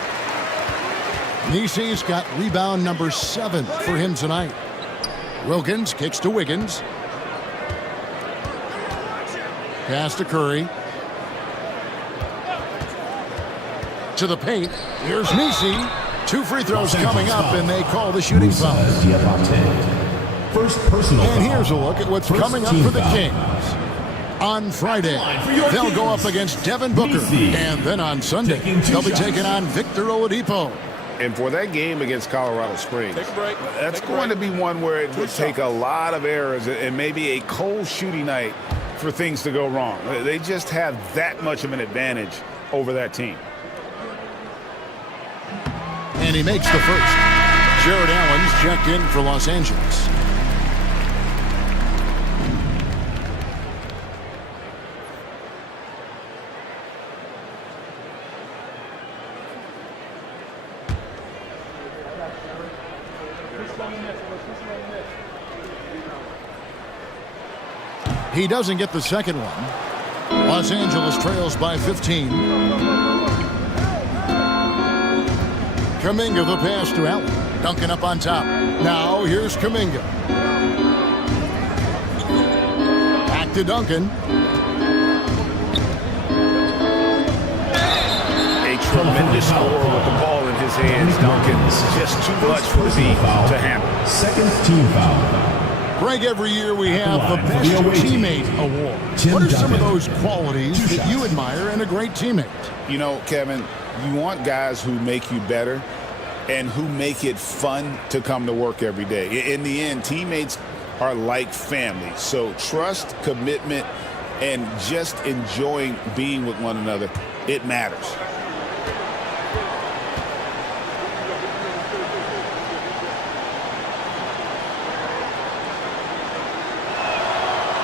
Messi's got rebound number 7 for him tonight. Wilkins kicks to Wiggins. Pass to Curry. To the paint. Here's Messi. 2 free throws coming up, and they call the shooting foul. First personal and foul. Here's a look at what's coming up for the Kings. On Friday, they'll go up against Devin Booker. And then on Sunday, they'll be taking on Victor Oladipo. And for that game against Colorado Springs, that's going to be one where it would take a lot of errors and maybe a cold shooting night for things to go wrong. They just have that much of an advantage over that team. And he makes the first. Jared Allen's checked in for Los Angeles. He doesn't get the second one. Los Angeles trails by 15. Kuminga the pass to Allen. Duncan up on top. Now here's Kuminga. Back to Duncan. A tremendous scorer with the ball in his hands. Duncan, just too much for the team to handle. Second team foul. Greg, every year we have the Best Teammate Award. What are some of those qualities that you admire in a great teammate? You know, Kevin, you want guys who make you better and who make it fun to come to work every day. In the end, teammates are like family. So trust, commitment, and just enjoying being with one another, it matters.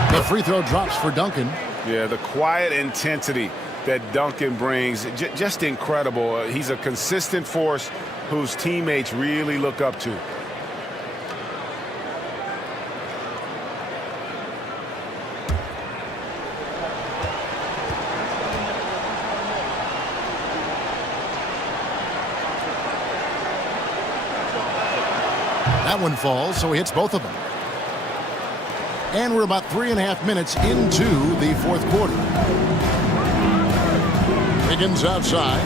The free throw drops for Duncan. Yeah, the quiet intensity that Duncan brings, just incredible. He's a consistent force whose teammates really look up to. That one falls, so he hits both of them. And we're about 3.5 minutes into the fourth quarter. Wiggins outside.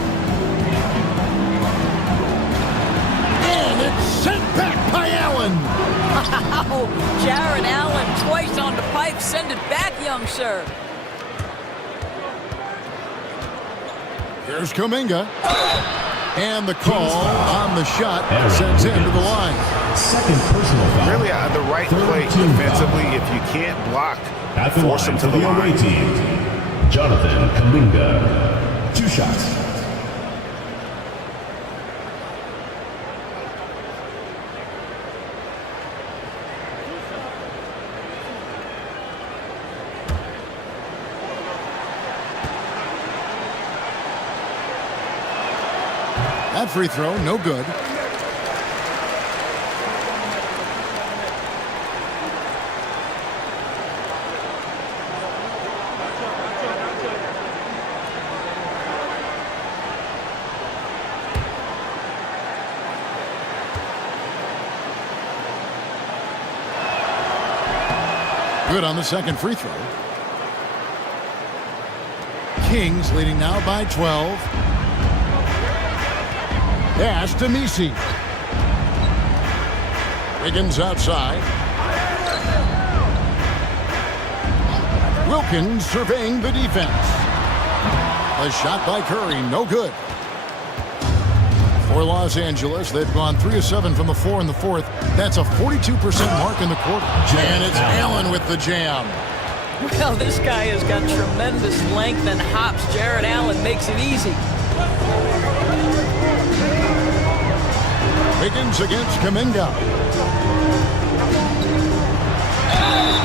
And it's sent back by Allen. Wow, Jared Allen twice on the pipe. Send it back, young sir. Here's Kuminga. And the call on the shot sends him to the line. Second personal foul. Really the right play defensively. If you can't block, force him to the line. Team. Jonathan Kuminga. 2 shots. That free throw, no good. Good on the second free throw. Kings leading now by 12. Pass to Messi. Wiggins outside. Wilkins surveying the defense. A shot by Curry, no good. For Los Angeles, they've gone 3 of 7 from the floor in the fourth. That's a 42% mark in the quarter. And it's Allen with the jam. Well, this guy has got tremendous length and hops. Jared Allen makes it easy. Wiggins against Kuminga.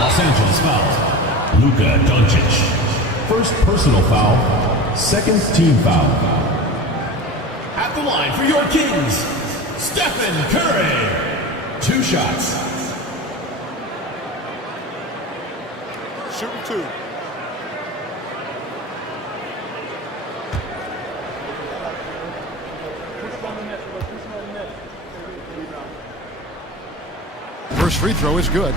Los Angeles foul. Luka Doncic. First personal foul. Second team foul. At the line for your Kings, Stephen Curry. 2 shots. Shooting 2. First free throw is good.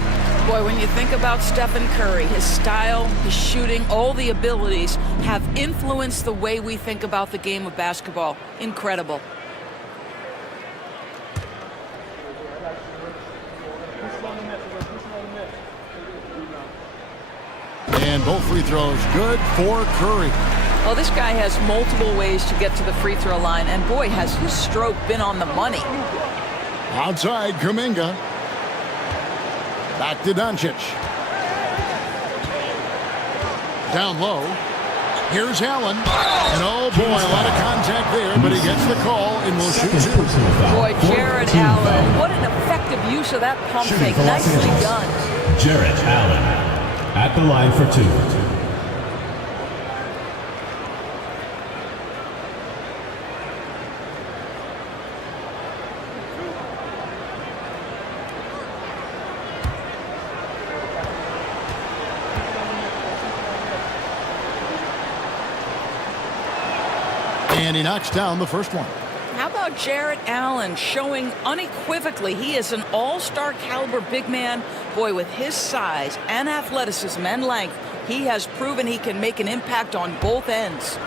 Boy, when you think about Stephen Curry, his style, his shooting, all the abilities have influenced the way we think about the game of basketball. Incredible. And both free throws good for Curry. Oh, this guy has multiple ways to get to the free throw line, and boy, has his stroke been on the money. Outside, Kuminga. Back to Doncic. Down low. Here's Allen. And oh boy, a lot of contact there, but he gets the call and will shoot 2. Boy, Jared Allen, what an effective use of that pump fake. Nicely done. Jared Allen at the line for 2. And he knocks down the first one. How about Jarrett Allen showing unequivocally he is an all-star caliber big man? Boy, with his size and athleticism and length, he has proven he can make an impact on both ends.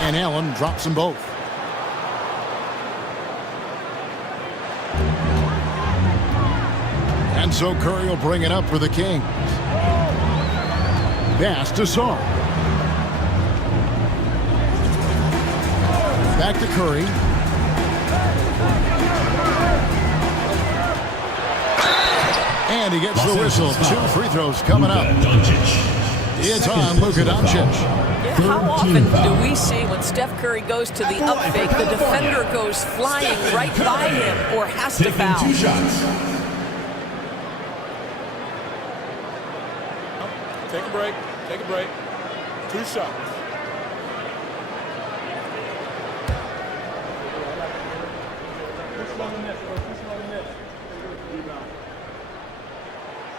And Allen drops them both. And so Curry will bring it up for the Kings. Pass to Saar. Back to Curry. And he gets the whistle. 2 free throws coming up. It's on Luka Doncic. Yeah, how often do we see when Steph Curry goes to the up fake, the defender goes flying right by him or has to foul? 2 shots. Take a break. Take a break. 2 shots.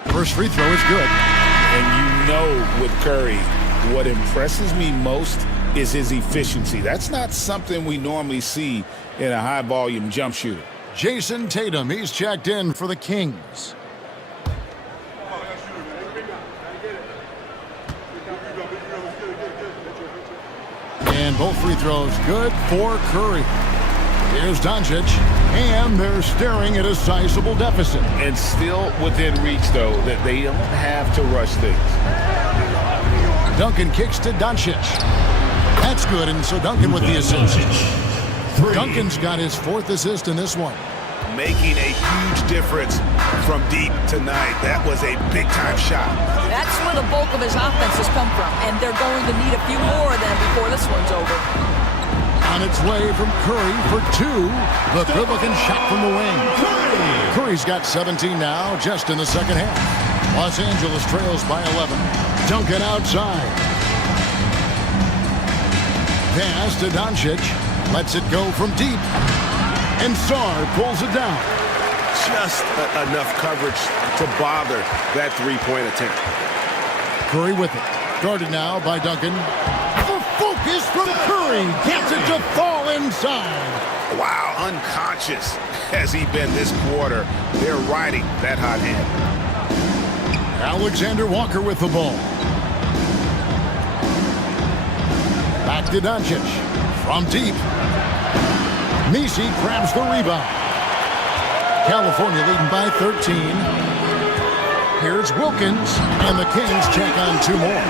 First free throw is good. And you know with Curry, what impresses me most is his efficiency. That's not something we normally see in a high-volume jump shooter. Jason Tatum, he's checked in for the Kings. And both free throws good for Curry. Here's Doncic, and they're staring at a sizable deficit. And still within reach, though, that they don't have to rush things. Duncan kicks to Doncic. That's good, and so Duncan with the assist. Duncan's got his 4th assist in this one. Making a huge difference from deep tonight. That was a big-time shot. That's where the bulk of his offense has come from, and they're going to need a few more of them before this one's over. On its way from Curry for 2. The good-looking shot from the wing. Curry's got 17 now, just in the second half. Los Angeles trails by 11. Duncan outside. Pass to Doncic. Lets it go from deep. And Saar pulls it down. Just enough coverage to bother that 3-point attempt. Curry with it. Guarded now by Duncan. The focus from Curry. Gets it to fall inside. Wow, unconscious has he been this quarter. They're riding that hot hand. Alexander Walker with the ball. Back to Doncic. From deep. Messi grabs the rebound. California leading by 13. Here's Wilkins, and the Kings check on 2 more.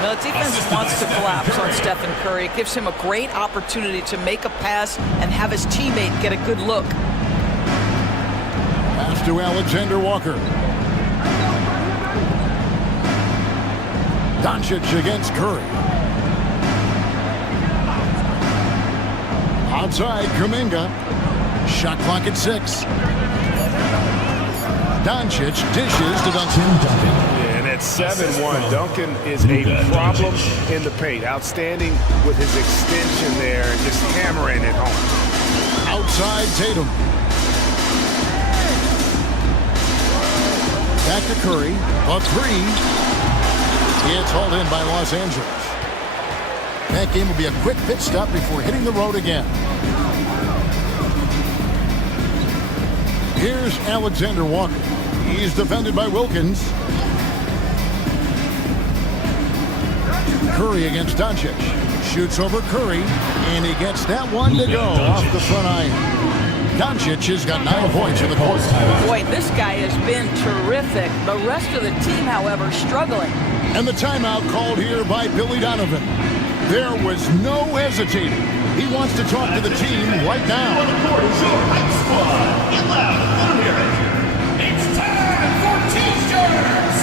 The defense wants to collapse on Stephen Curry. It gives him a great opportunity to make a pass and have his teammate get a good look. Pass to Alexander Walker. Doncic against Curry. Outside, Kuminga. Shot clock at 6. Doncic dishes to Duncan. And at 7-1, Duncan is a problem in the paint. Outstanding with his extension there and just hammering it home. Outside, Tatum. Back to Curry. A 3. It's hauled in by Los Angeles. That game will be a quick pit stop before hitting the road again. Here's Alexander Walker. He's defended by Wilkins. Curry against Doncic. Shoots over Curry, and he gets that one to go off the front iron. Doncic has got 9 points in the quarter. Boy, this guy has been terrific. The rest of the team, however, struggling. And the timeout called here by Billy Donovan. There was no hesitating. He wants to talk to the team right now. On the court is your hype squad. Get loud, let them hear it. It's time for T-shirts.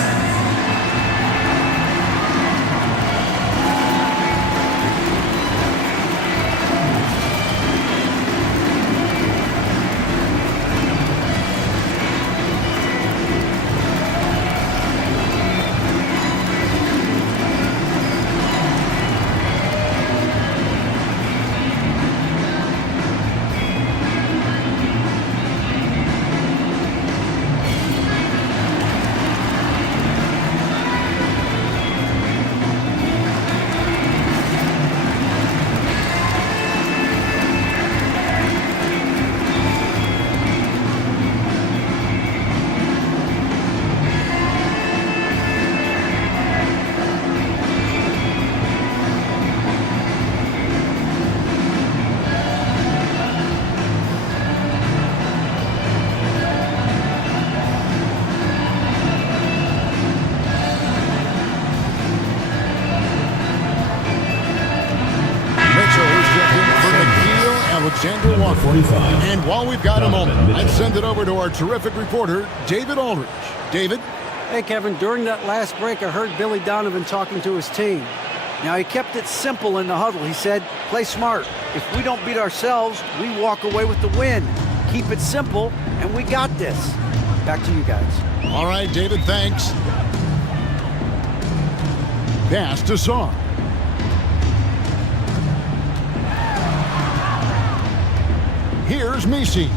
45. And while we've got a moment, I'd send it over to our terrific reporter, David Aldridge. David? Hey, Kevin, during that last break, I heard Billy Donovan talking to his team. Now, he kept it simple in the huddle. He said, play smart. If we don't beat ourselves, we walk away with the win. Keep it simple, and we got this. Back to you guys. All right, David, thanks. Pass to Sarr. Here's Messi.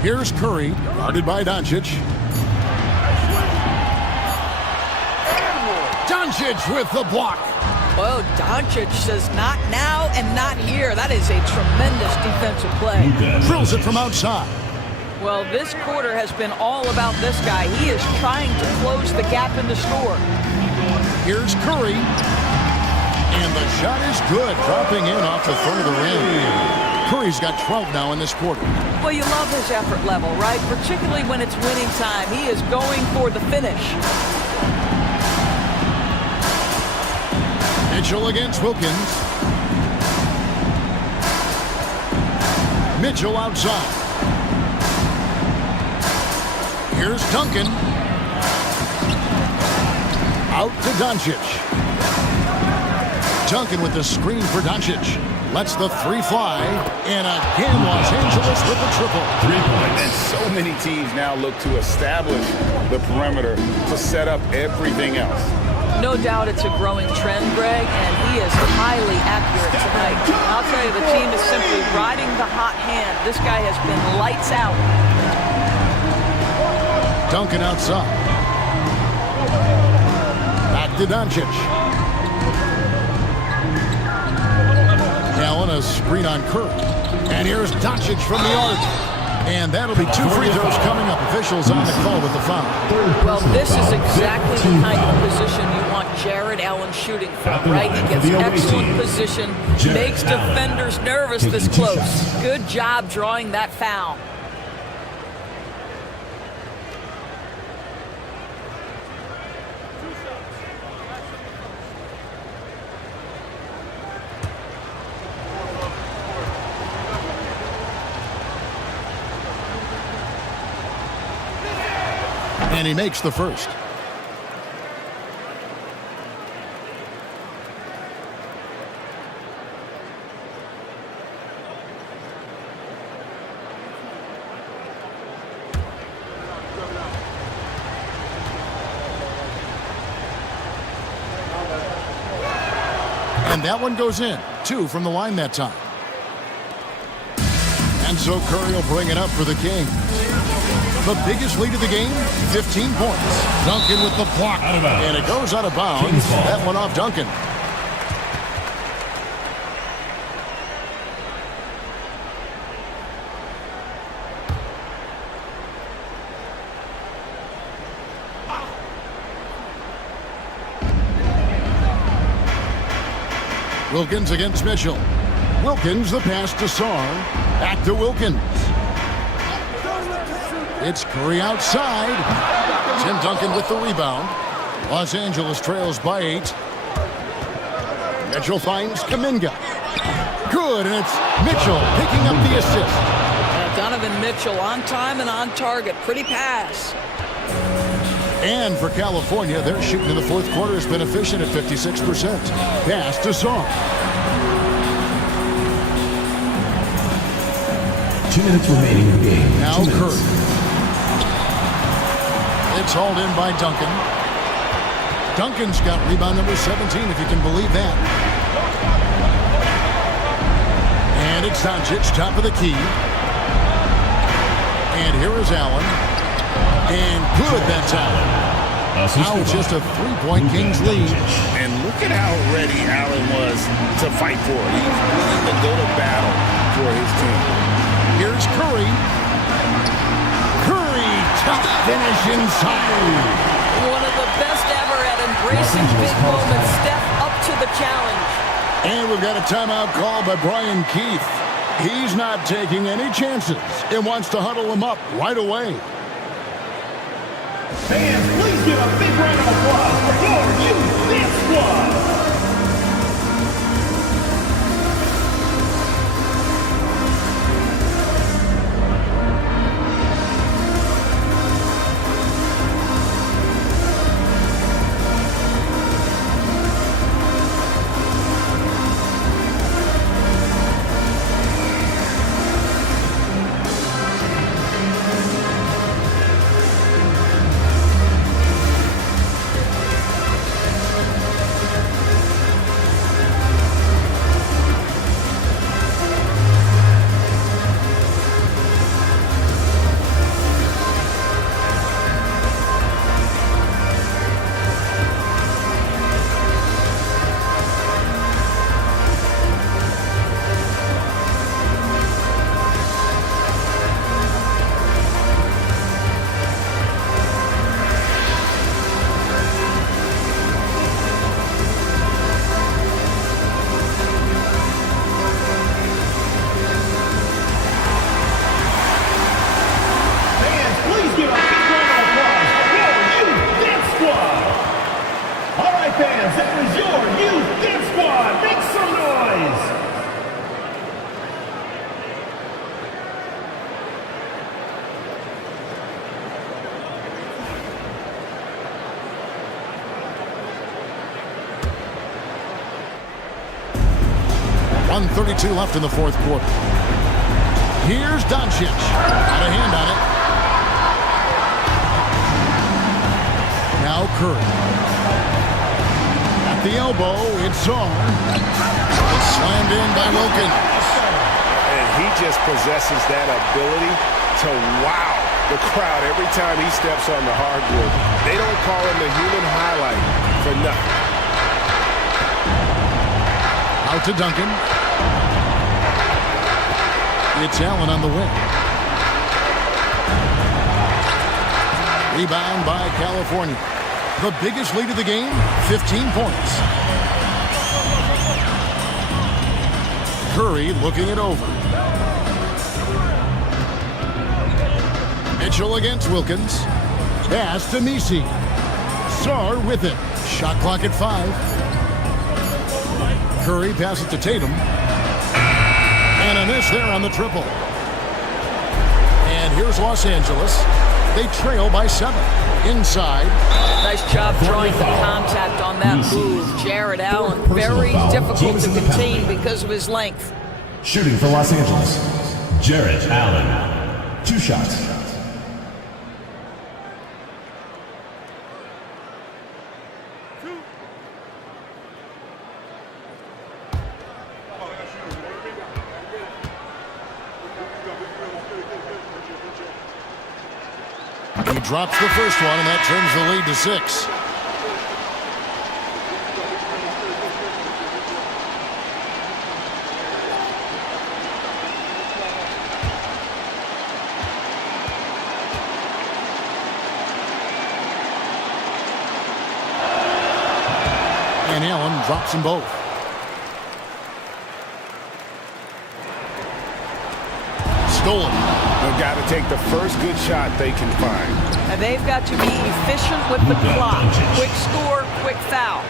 Here's Curry, guarded by Doncic. Doncic with the block. Well, Doncic says not now and not here. That is a tremendous defensive play. Drills it from outside. Well, this quarter has been all about this guy. He is trying to close the gap in the score. Here's Curry. And the shot is good, dropping in off the further rim. Curry's got 12 now in this quarter. Well, you love his effort level, right? Particularly when it's winning time. He is going for the finish. Mitchell against Wilkins. Mitchell outside. Here's Duncan. Out to Doncic. Duncan with the screen for Doncic. Lets the three fly. And again, Los Angeles with the triple. 3 points. And so many teams now look to establish the perimeter to set up everything else. No doubt it's a growing trend, Greg, and he is highly accurate tonight. I'll tell you, the team is simply riding the hot hand. This guy has been lights out. Duncan outside. Back to Doncic. Allen, a screen on Curry. And here's Doncic from the arc. And that'll be 2 free throws coming up. Officials on the call with the foul. Well, this is exactly the kind of position you want Jared Allen shooting from, right? He gets excellent position, makes defenders nervous this close. Good job drawing that foul. And he makes the first. And that one goes in. 2 from the line that time. And so Curry will bring it up for the Kings. The biggest lead of the game, 15 points. Duncan with the block. And it goes out of bounds. That one off Duncan. Wilkins against Mitchell. Wilkins, the pass to Sarr. Back to Wilkins. It's Curry outside. Tim Duncan with the rebound. Los Angeles trails by 8. Mitchell finds Kuminga. Good, and it's Mitchell picking up the assist. Donovan Mitchell on time and on target. Pretty pass. And for California, their shooting in the fourth quarter has been efficient at 56%. Pass to Sarr. 2 minutes remaining in the game. Now Curry. It's hauled in by Duncan. Duncan's got rebound number 17, if you can believe that. And it's Doncic, top of the key. And here is Allen. And good, that's Allen. Now just a 3-point Kings lead. And look at how ready Allen was to fight for it. He's willing to go to battle for his team. Here's Curry. Curry, top finish inside. One of the best ever at embracing big moments. Step up to the challenge. And we've got a timeout call by Brian Keith. He's not taking any chances and wants to huddle him up right away. Fans, please give a big round of applause for your youth this squad. 1:32 left in the fourth quarter. Here's Doncic. Got a hand on it. Now Curry. At the elbow, it's Czar. It's slammed in by Wilkins. And he just possesses that ability to wow the crowd every time he steps on the hardwood. They don't call him the human highlight for nothing. Out to Duncan. It's Allen on the wing. Rebound by California. The biggest lead of the game, 15 points. Curry looking it over. Mitchell against Wilkins. Pass to Messi. Czar with it. Shot clock at 5. Curry passes to Tatum. And a miss there on the triple. And here's Los Angeles. They trail by 7. Inside. Nice job drawing the contact on that move. Jared Allen, very difficult to contain because of his length. Shooting for Los Angeles, Jared Allen. 2 shots. He drops the first one, and that turns the lead to 6. And Allen drops them both. Stolen. They've got to take the first good shot they can find. And they've got to be efficient with the clock. Quick score, quick foul.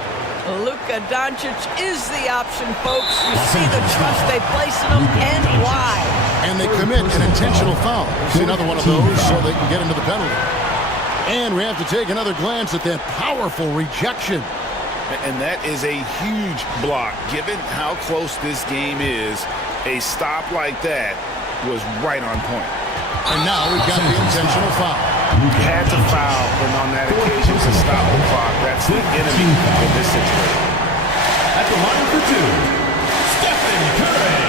Luka Doncic is the option, folks. You see the trust they place in him and why. And they commit an intentional foul. See another one of those so they can get into the penalty. And we have to take another glance at that powerful rejection. And that is a huge block. Given how close this game is, a stop like that was right on point. And now we've got the intentional foul. Had to foul, and on that occasion to stop the clock. That's the enemy in this situation. At the line for 2, Stephen Curry.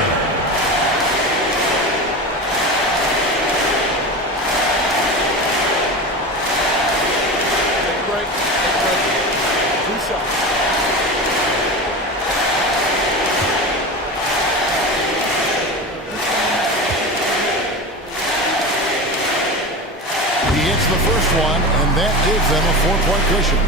Take a break. 2 shots. The first one, and that gives them a 4-point cushion.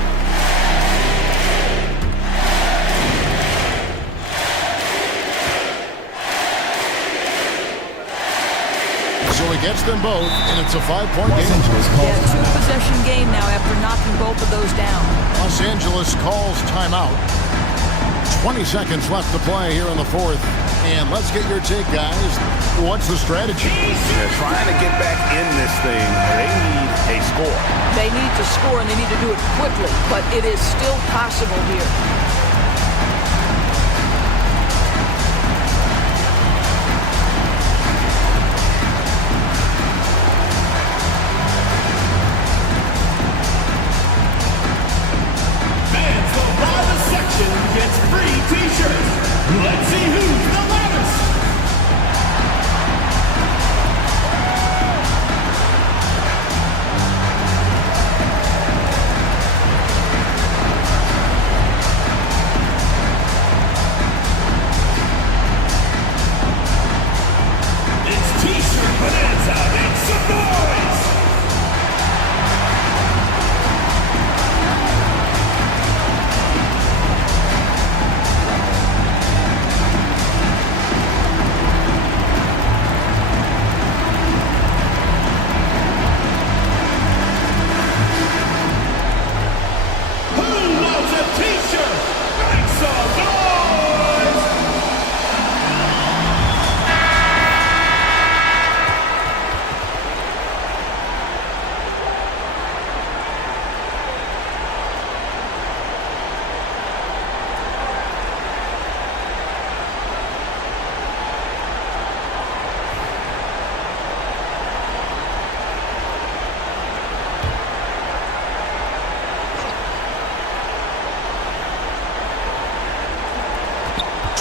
So he gets them both, and it's a 5-point game. Yeah, 2-possession game now after knocking both of those down. Los Angeles calls timeout. 20 seconds left to play here in the fourth. And let's get your take, guys. What's the strategy? They're trying to get back in this thing. They need a score. They need to score, and they need to do it quickly, but it is still possible here. Fans, the loudest section gets free t-shirts. Let's see who's the loudest. It's t-shirt bonanza. Make some noise.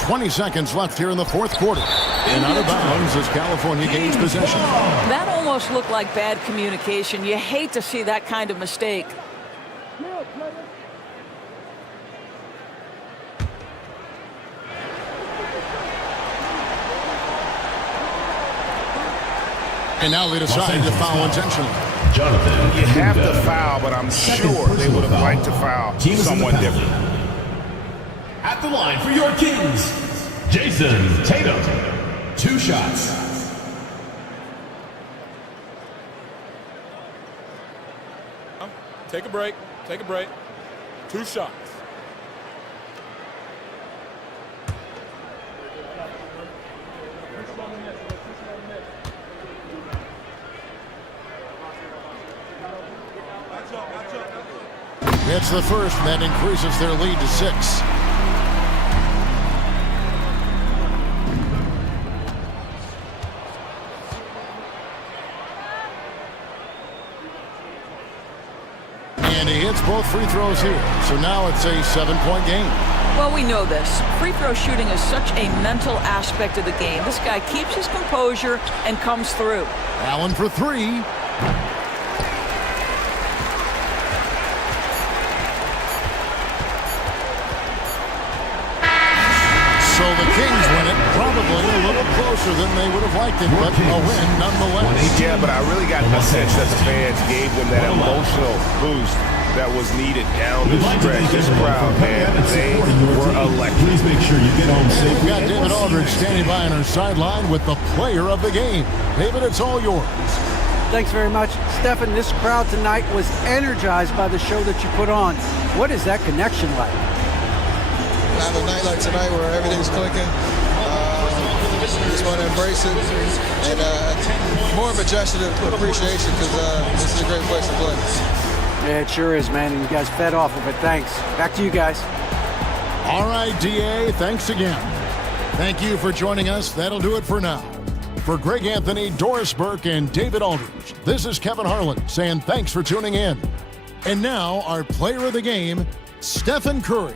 20 seconds left here in the fourth quarter. And out of bounds as California gains possession. That almost looked like bad communication. You hate to see that kind of mistake. And now they decide to foul intentionally. Jonathan. You have to foul, but I'm sure they would have liked to foul someone different. At the line for your Kings, Jason Tatum. 2 shots. Take a break. Take a break. 2 shots. It's the first, and that increases their lead to 6. And he hits both free throws here. So now it's a 7-point game. Well, we know this. Free throw shooting is such a mental aspect of the game. This guy keeps his composure and comes through. Allen for 3. So the Kings win it, probably a little closer than they would have liked it, but a win nonetheless. Yeah, but I really got the sense that the fans gave them that emotional boost that was needed down the stretch. This crowd, man, they were electric. Please make sure you get home safe. We've got David Aldridge standing by on our sideline with the player of the game. David, it's all yours. Thanks very much. Stephen, this crowd tonight was energized by the show that you put on. What is that connection like? Have a night like tonight where everything's clicking. Just want to embrace it, and more of a gesture of appreciation because this is a great place to play. Yeah, it sure is, man, and you guys fed off of it. Thanks. Back to you guys. All right, DA, thanks again. Thank you for joining us. That'll do it for now. For Greg Anthony, Doris Burke, and David Aldridge, this is Kevin Harlan saying thanks for tuning in. And now, our player of the game, Stephen Curry.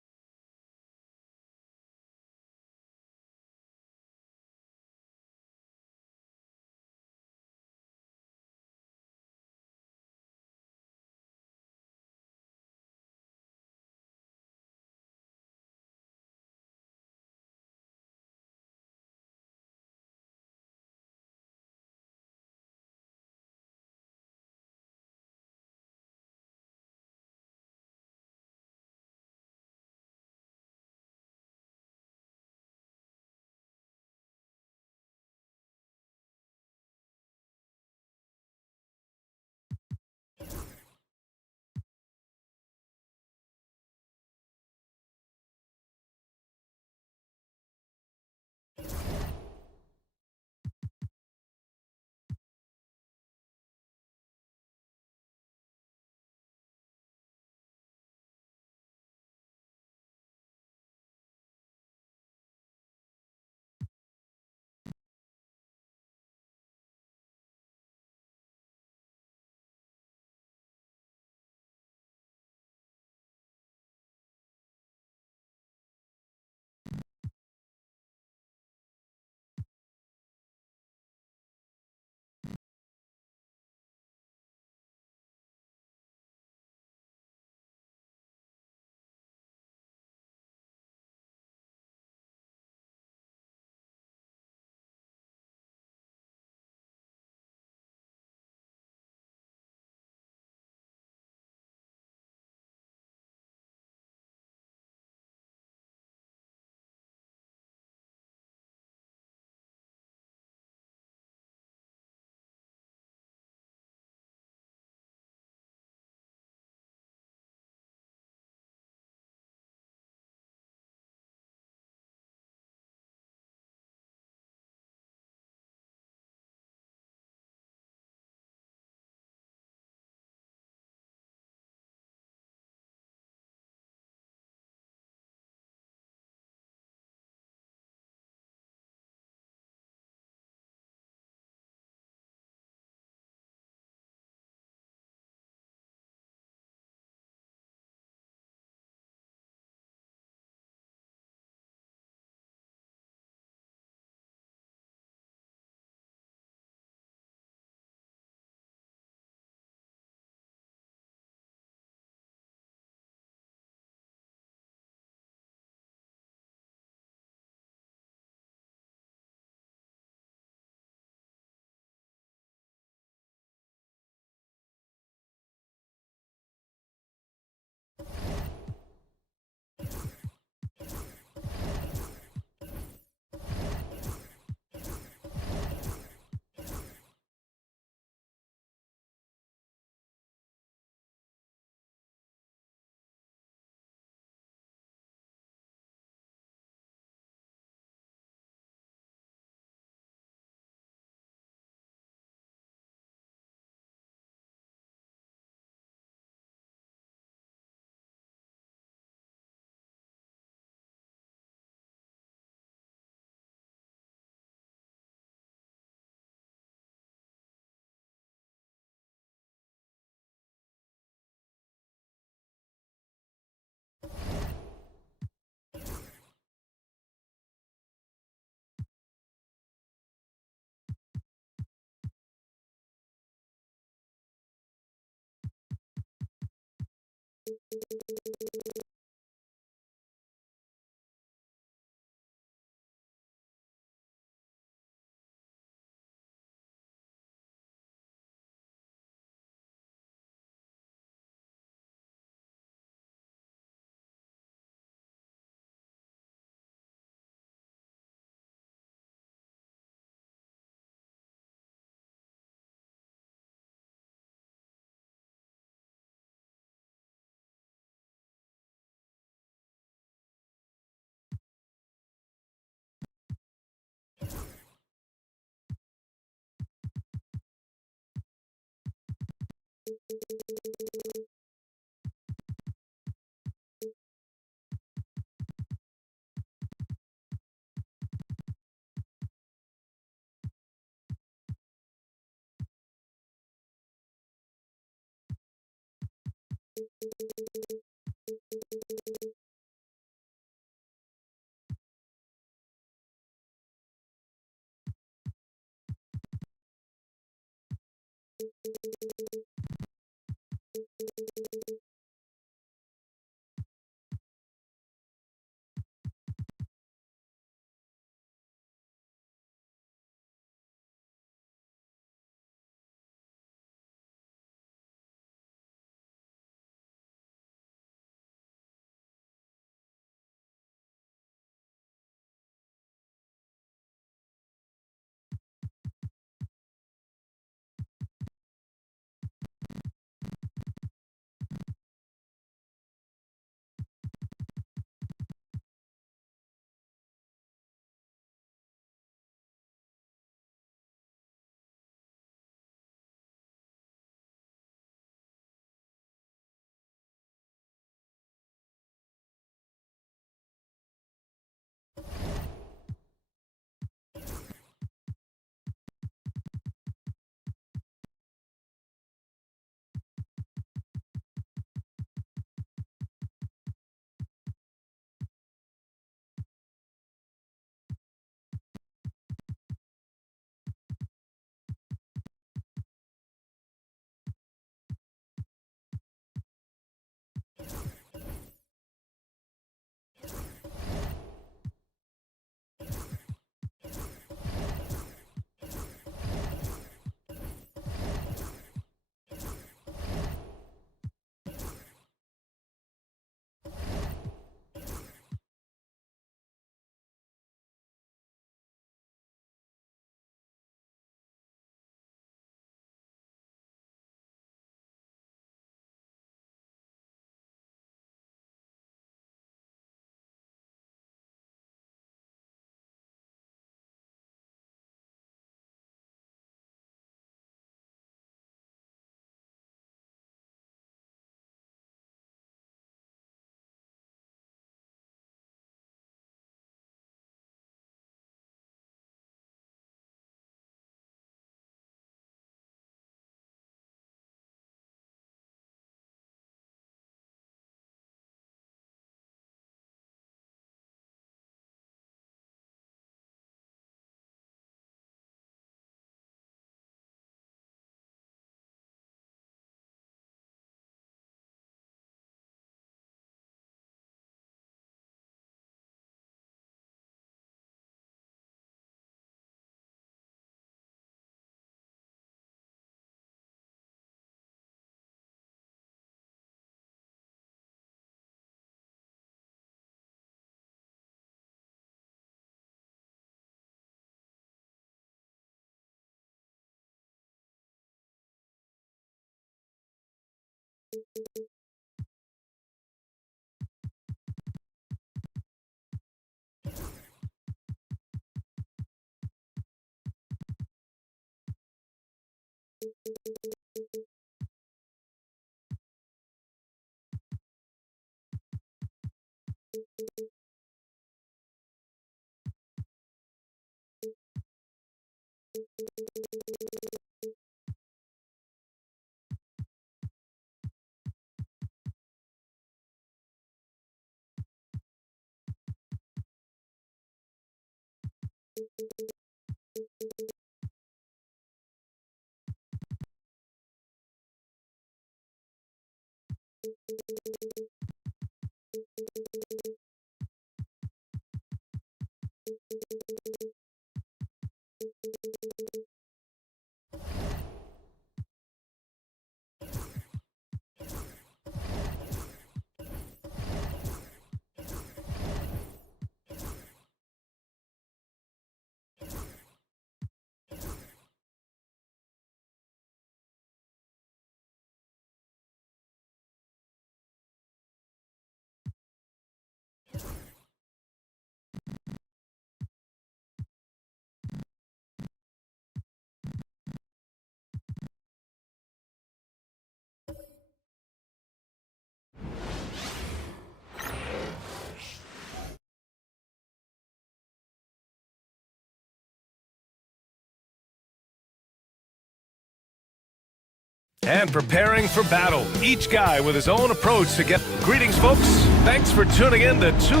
And preparing for battle. Each guy with his own approach to get... Greetings, folks. Thanks for tuning in to Two.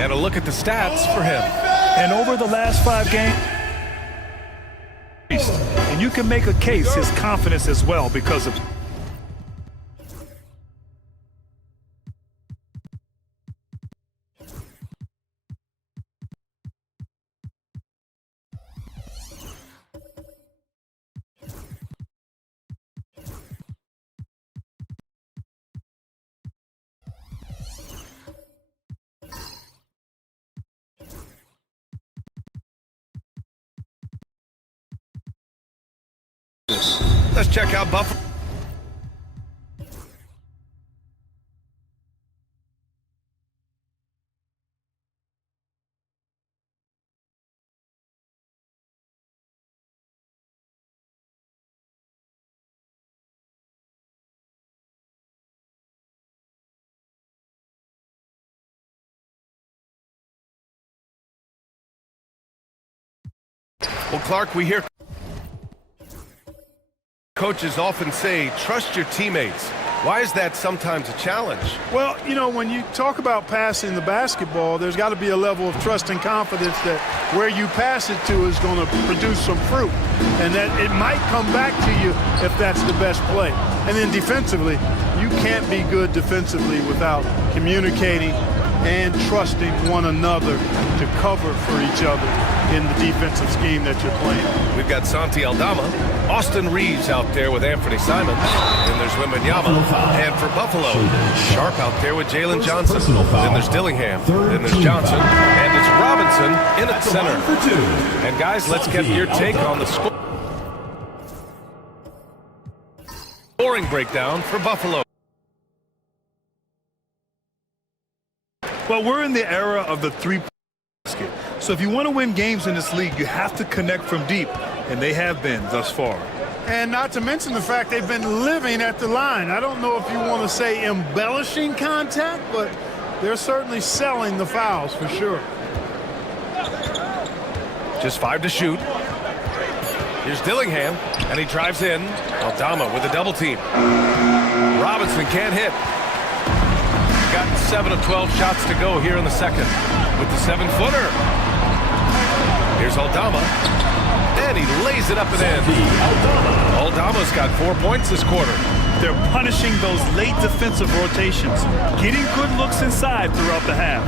And a look at the stats for him. And over the last 5 games, and you can make a case his confidence as well because of... Let's check out Buffalo. Well, Clark, we hear coaches often say, trust your teammates. Why is that sometimes a challenge? Well, you know, when you talk about passing the basketball, there's got to be a level of trust and confidence that where you pass it to is going to produce some fruit, and that it might come back to you if that's the best play. And then defensively, you can't be good defensively without communicating and trusting one another to cover for each other in the defensive scheme that you're playing. We've got Santi Aldama, Austin Reeves out there with Anthony Simons, and there's Wembanyama. And for Buffalo, Sharp out there with Jalen Johnson. Then there's Dillingham. Then there's Johnson. And it's Robinson in at center. And guys, let's get your take on the scoring breakdown for Buffalo. Well, we're in the era of the three-point basket. So if you want to win games in this league, you have to connect from deep, and they have been thus far. And not to mention the fact they've been living at the line. I don't know if you want to say embellishing contact, but they're certainly selling the fouls for sure. Just 5 to shoot. Here's Dillingham, and he drives in. Aldama with a double team. Robinson can't hit. Got 7 of 12 shots to go here in the second with the 7-footer. Here's Aldama, and he lays it up and in. Aldama's got 4 points this quarter. They're punishing those late defensive rotations, getting good looks inside throughout the half.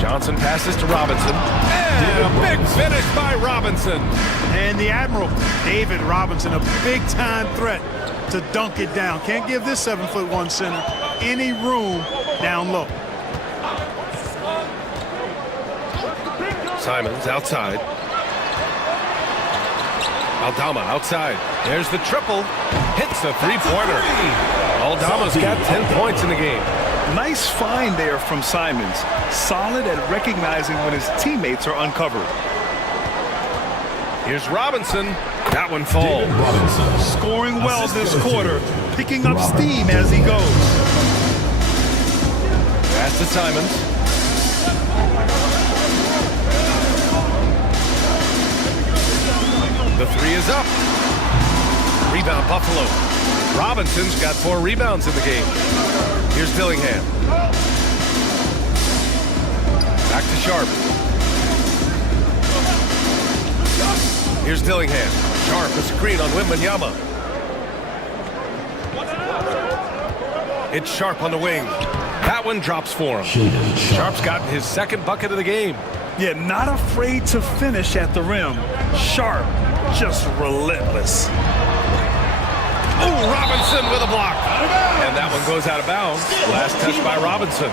Johnson passes to Robinson, and a big finish by Robinson. And the Admiral, David Robinson, a big-time threat to dunk it down. Can't give this 7'1" center any room down low. Simons outside. Aldama outside. There's the triple. Hits the three-pointer. Aldama's got 10 points in the game. Nice find there from Simons. Solid at recognizing when his teammates are uncovered. Here's Robinson. That one falls. Scoring well this quarter, picking up steam as he goes. Pass to Simons. The 3 is up. Rebound Buffalo. Robinson's got 4 rebounds in the game. Here's Dillingham. Back to Sharp. Here's Dillingham. Sharp, a screen on Wembanyama. It's Sharp on the wing. That one drops for him. Sharp's gotten his second bucket of the game. Yeah, not afraid to finish at the rim. Sharp, just relentless. Oh, Robinson with a block. And that one goes out of bounds. Last touch by Robinson.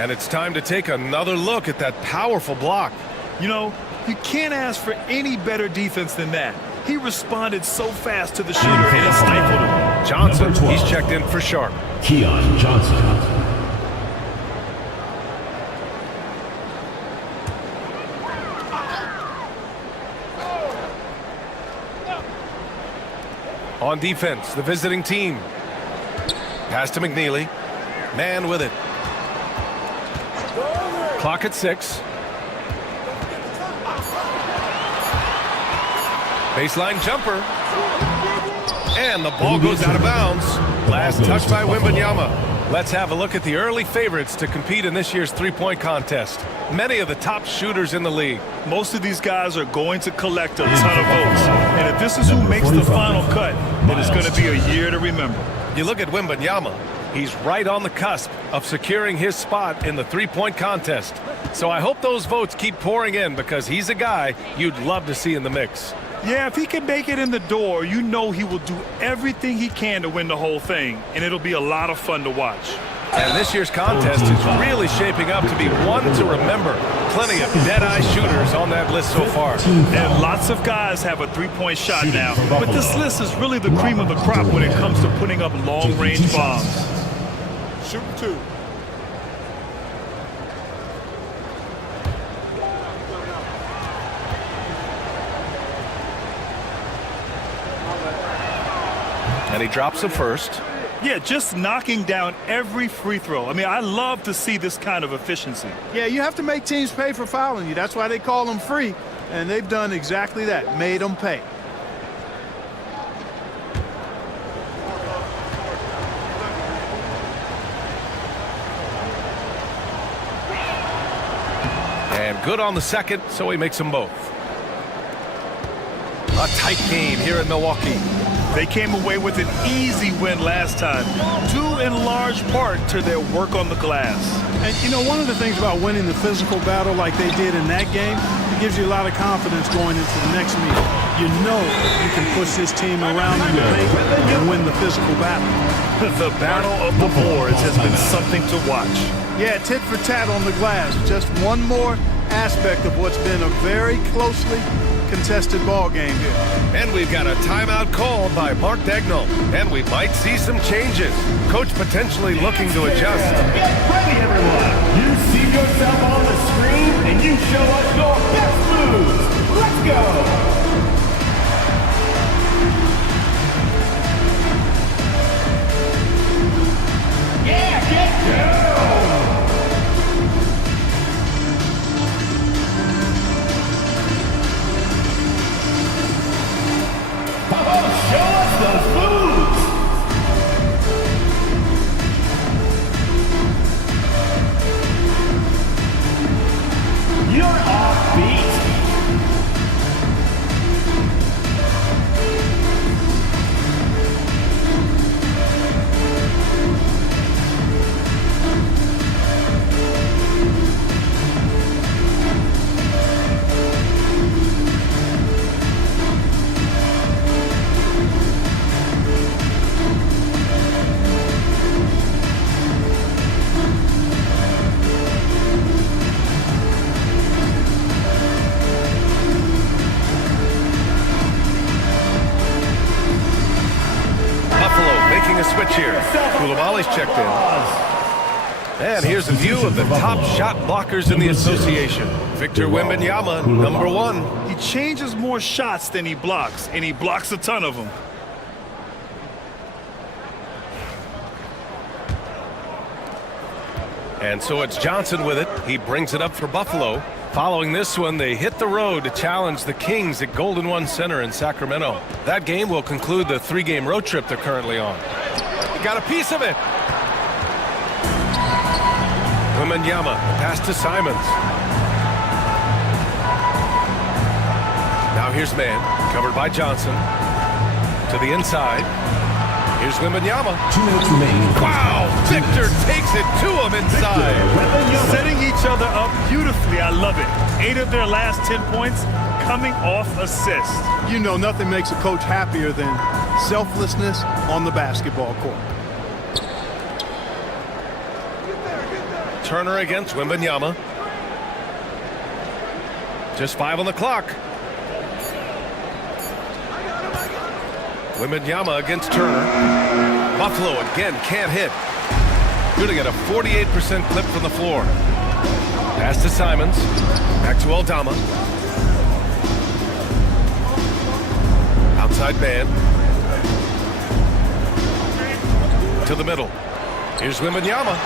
And it's time to take another look at that powerful block. You know, you can't ask for any better defense than that. He responded so fast to the shooter and stifled him. Johnson, he's checked in for Sharp. Keon Johnson. On defense, the visiting team. Pass to McNeely. Man with it. Clock at 6. Baseline jumper. And the ball goes out of bounds. Last touch by Wembanyama. Let's have a look at the early favorites to compete in this year's three-point contest. Many of the top shooters in the league. Most of these guys are going to collect a ton of votes. And if this is who makes the final cut, then it's going to be a year to remember. You look at Wembanyama. He's right on the cusp of securing his spot in the three-point contest. So I hope those votes keep pouring in because he's a guy you'd love to see in the mix. Yeah, if he can make it in the door, you know he will do everything he can to win the whole thing, and it'll be a lot of fun to watch. And this year's contest is really shaping up to be one to remember. Plenty of dead-eye shooters on that list so far. And lots of guys have a three-point shot now, but this list is really the cream of the crop when it comes to putting up long-range bombs. Shoot 2. And he drops the first. Yeah, just knocking down every free throw. I mean, I love to see this kind of efficiency. Yeah, you have to make teams pay for fouling you. That's why they call them free. And they've done exactly that, made them pay. And good on the second, so he makes them both. A tight game here in Milwaukee. They came away with an easy win last time, due in large part to their work on the glass. And, you know, one of the things about winning the physical battle like they did in that game, it gives you a lot of confidence going into the next meeting. You know you can push this team around in the paint and win the physical battle. The battle of the boards has been something to watch. Yeah, tit for tat on the glass. Just one more aspect of what's been a very closely contested ball game here. And we've got a timeout called by Mark Dagnall. And we might see some changes. Coach potentially looking to adjust. Get ready, everyone. You see yourself on the screen, and you show us your best moves. Let's go. Yeah, get down. Oh, show us those moves! You're offbeat. A switch here. Koulibaly's checked in. And here's a view of the top shot blockers in the association. Victor Wembanyama, number 1. He changes more shots than he blocks, and he blocks a ton of them. And so it's Johnson with it. He brings it up for Buffalo. Following this one, they hit the road to challenge the Kings at Golden One Center in Sacramento. That game will conclude the 3-game road trip they're currently on. He got a piece of it. Wembanyama, pass to Simons. Now here's man, covered by Johnson. To the inside. Here's Wembanyama. 2 minutes remaining. Wow! Victor takes it to him inside. Setting each other up beautifully. I love it. 8 of their last 10 points coming off assists. You know, nothing makes a coach happier than selflessness on the basketball court. Turner against Wembanyama. Just 5 on the clock. Wembanyama against Turner. Buffalo again can't hit. Shooting at a 48% clip from the floor. Pass to Simons. Back to Aldama. Outside man. To the middle. Here's Wembanyama.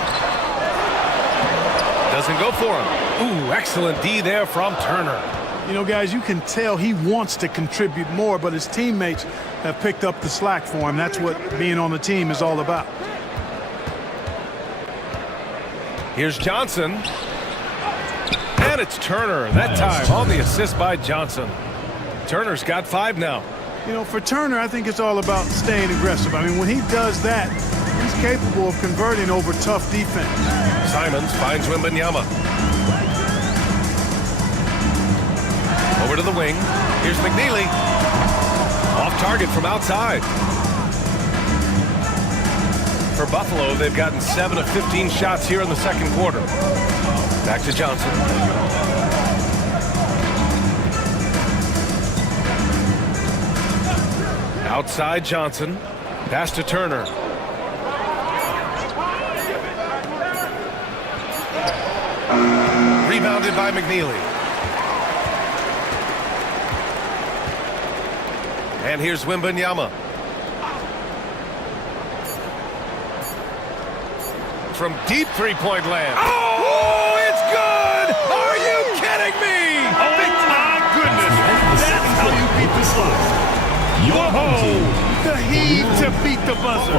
Doesn't go for him. Ooh, excellent D there from Turner. You know, guys, you can tell he wants to contribute more, but his teammates have picked up the slack for him. That's what being on the team is all about. Here's Johnson. And it's Turner. That time on the assist by Johnson. Turner's got 5 now. You know, for Turner, I think it's all about staying aggressive. I mean, when he does that, he's capable of converting over tough defense. Simons finds Wembanyama. Over to the wing. Here's McNeely. Off target from outside. For Buffalo, they've gotten 7 of 15 shots here in the second quarter. Back to Johnson. Outside Johnson. Pass to Turner. Rebounded by McNeely. And here's Wembanyama. From deep three-point land. Oh, it's good! Are you kidding me? Oh, my goodness. That's how you beat the slot. The heave to beat the buzzer.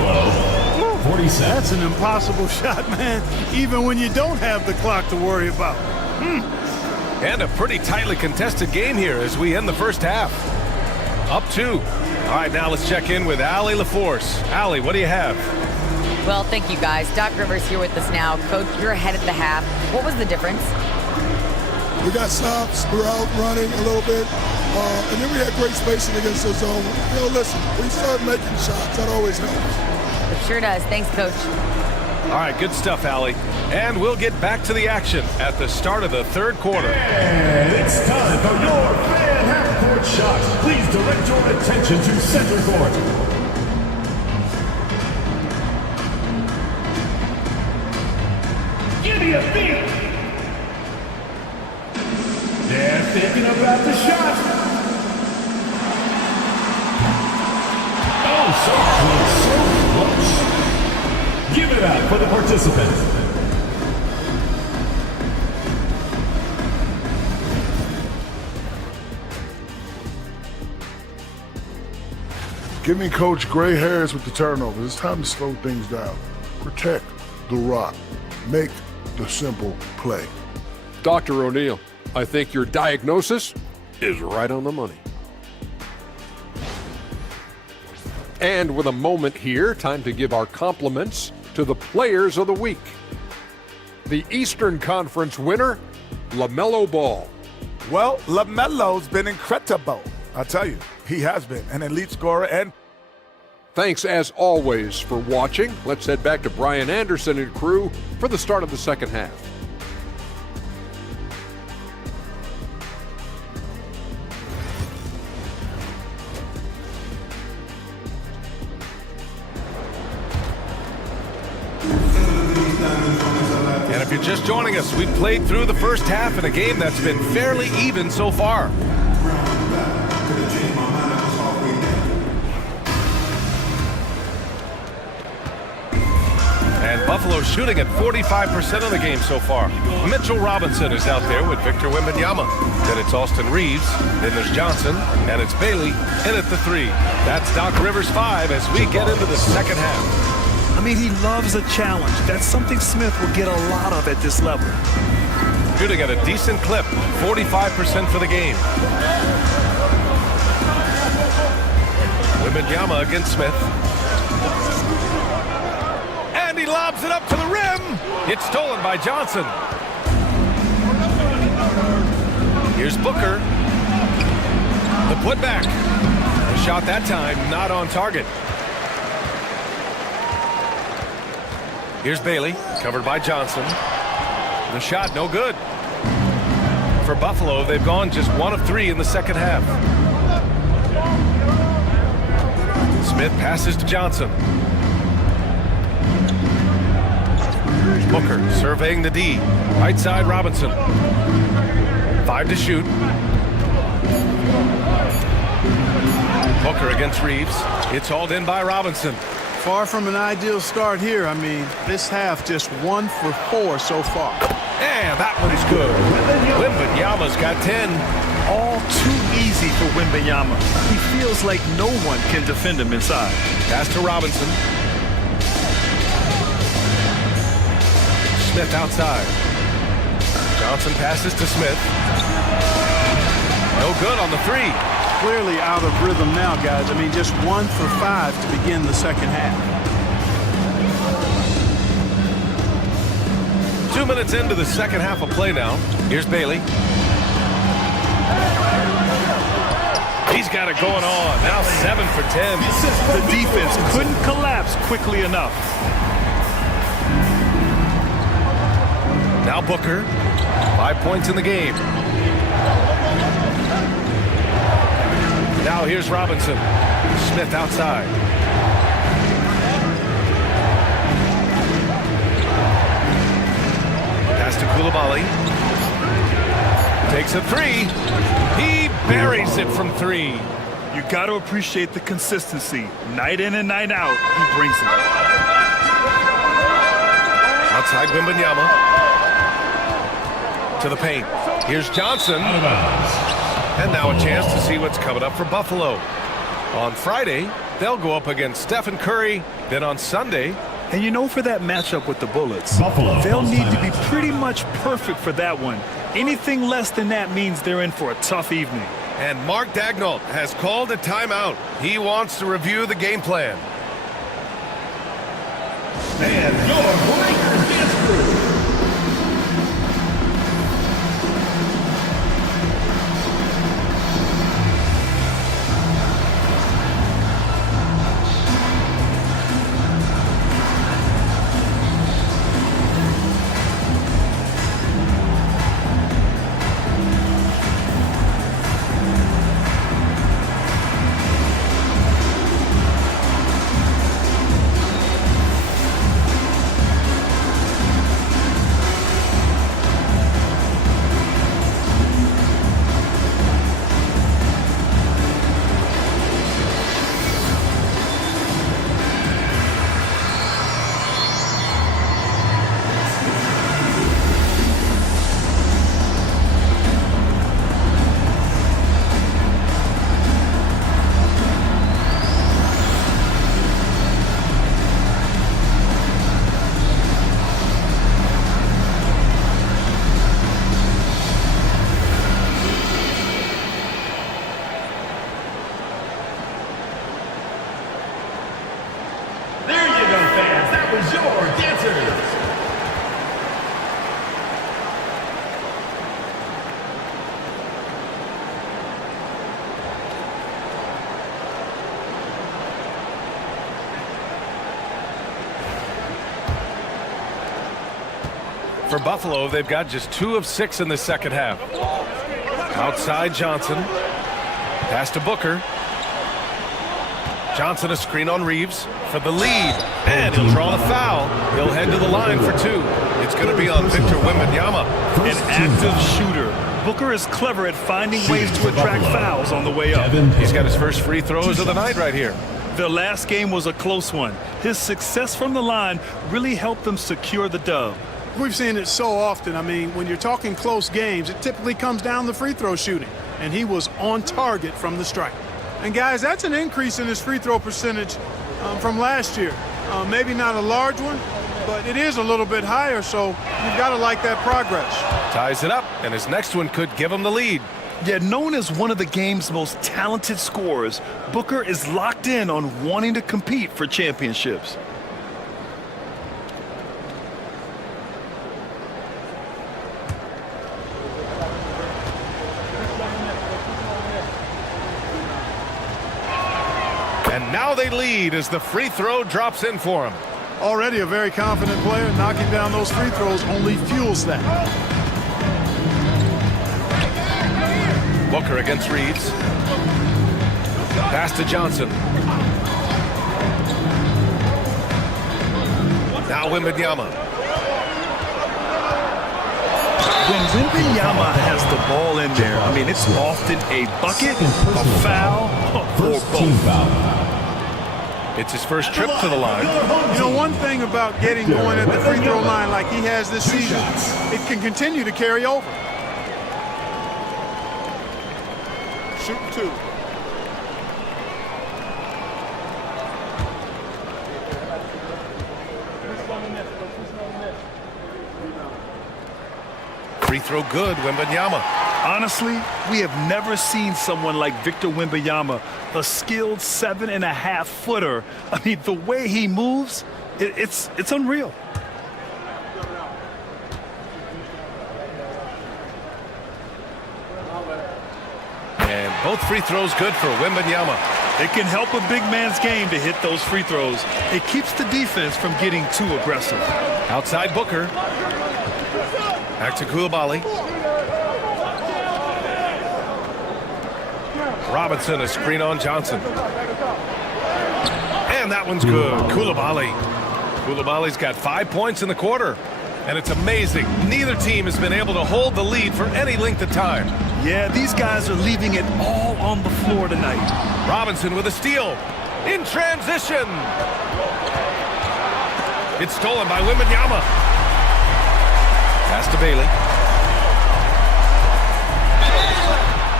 47. That's an impossible shot, man, even when you don't have the clock to worry about. And a pretty tightly contested game here as we end the first half. Up 2. All right, now let's check in with Allie LaForce. Allie, what do you have? Well, thank you, guys. Doc Rivers here with us now. Coach, you're ahead at the half. What was the difference? We got stops. We were out running a little bit. And then we had great spacing against the zone. You know, listen, we started making shots. That always helps. It sure does. Thanks, Coach. All right, good stuff, Allie. And we'll get back to the action at the start of the third quarter. And it's time for your fan half-court shot. Please direct your attention to center court. Give me a beat. They're thinking about the shot. Oh, so close, so close. Give it up for the participant. Give me Coach gray hairs with the turnovers. It's time to slow things down. Protect the rock. Make the simple play. Dr. O'Neal, I think your diagnosis is right on the money. And with a moment here, time to give our compliments to the players of the week. The Eastern Conference winner, LaMelo Ball. Well, LaMelo's been incredible. I tell you, he has been an elite scorer. And thanks as always for watching. Let's head back to Brian Anderson and crew for the start of the second half. And if you're just joining us, we've played through the first half in a game that's been fairly even so far. And Buffalo's shooting at 45% of the game so far. Mitchell Robinson is out there with Victor Wembanyama. Then it's Austin Reeves. Then there's Johnson. And it's Bailey in at the 3. That's Doc Rivers 5 as we get into the second half. I mean, he loves a challenge. That's something Smith will get a lot of at this level. Shooting at a decent clip, 45% for the game. Wembanyama against Smith. And he lobs it up to the rim. It's stolen by Johnson. Here's Booker. The putback. A shot that time, not on target. Here's Bailey, covered by Johnson. The shot, no good. For Buffalo, they've gone just 1 of 3 in the second half. Smith passes to Johnson. Booker surveying the D. Right side, Robinson. 5 to shoot. Booker against Reeves. It's hauled in by Robinson. Far from an ideal start here. I mean, this half just 1 for 4 so far. And that one's good. Wembanyama's got 10. All too easy for Wembanyama. He feels like no one can defend him inside. Pass to Robinson. Smith outside. Johnson passes to Smith. No good on the three. Clearly out of rhythm now, guys. I mean, just 1 for 5 to begin the second half. 2 minutes into the second half of play now. Here's Bailey. He's got it going on. Now 7 for 10. The defense couldn't collapse quickly enough. Now Booker. 5 points in the game. Now here's Robinson. Smith outside. Pass to Coulibaly. Takes a three. He buries it from 3. You got to appreciate the consistency. Night in and night out, he brings it. Outside Wembanyama. To the paint. Here's Johnson. And now a chance to see what's coming up for Buffalo. On Friday, they'll go up against Stephen Curry. Then on Sunday. And you know, for that matchup with the Bullets, Buffalo, they'll need to be pretty much perfect for that one. Anything less than that means they're in for a tough evening. And Mark Daigneault has called a timeout. He wants to review the game plan. And your Lakers dance crew. For Buffalo, they've got just 2 of 6 in the second half. Outside Johnson. Pass to Booker. Johnson a screen on Reeves for the lead. And he'll draw the foul. He'll head to the line for 2. It's going to be on Victor Wembanyama. An active shooter. Booker is clever at finding ways to attract fouls on the way up. He's got his first free throws of the night right here. Their last game was a close one. His success from the line really helped them secure the dub. We've seen it so often. I mean, when you're talking close games, it typically comes down to free throw shooting. And he was on target from the stripe. And guys, that's an increase in his free throw percentage from last year. Maybe not a large one, but it is a little bit higher, so you've got to like that progress. Ties it up, and his next one could give him the lead. Yet known as one of the game's most talented scorers, Booker is locked in on wanting to compete for championships. And now they lead as the free throw drops in for him. Already a very confident player. Knocking down those free throws only fuels that. Booker against Reeves. Pass to Johnson. Now Wembanyama. When Wembanyama has the ball in there, I mean, it's often a bucket, a foul, or both. It's his first trip to the line. You know, one thing about getting going at the free throw line like he has this season, it can continue to carry over. Shooting 2. Free throw good, Wembanyama. Honestly, we have never seen someone like Victor Wembanyama, a skilled 7.5-footer. I mean, the way he moves, it's unreal. And both free throws good for Wembanyama. It can help a big man's game to hit those free throws. It keeps the defense from getting too aggressive. Outside Booker. Back to Koulibaly. Robinson, a screen on Johnson. And that one's good. Koulibaly. Koulibaly's got 5 points in the quarter. And it's amazing. Neither team has been able to hold the lead for any length of time. Yeah, these guys are leaving it all on the floor tonight. Robinson with a steal. In transition. It's stolen by Wembanyama. Pass to Bailey.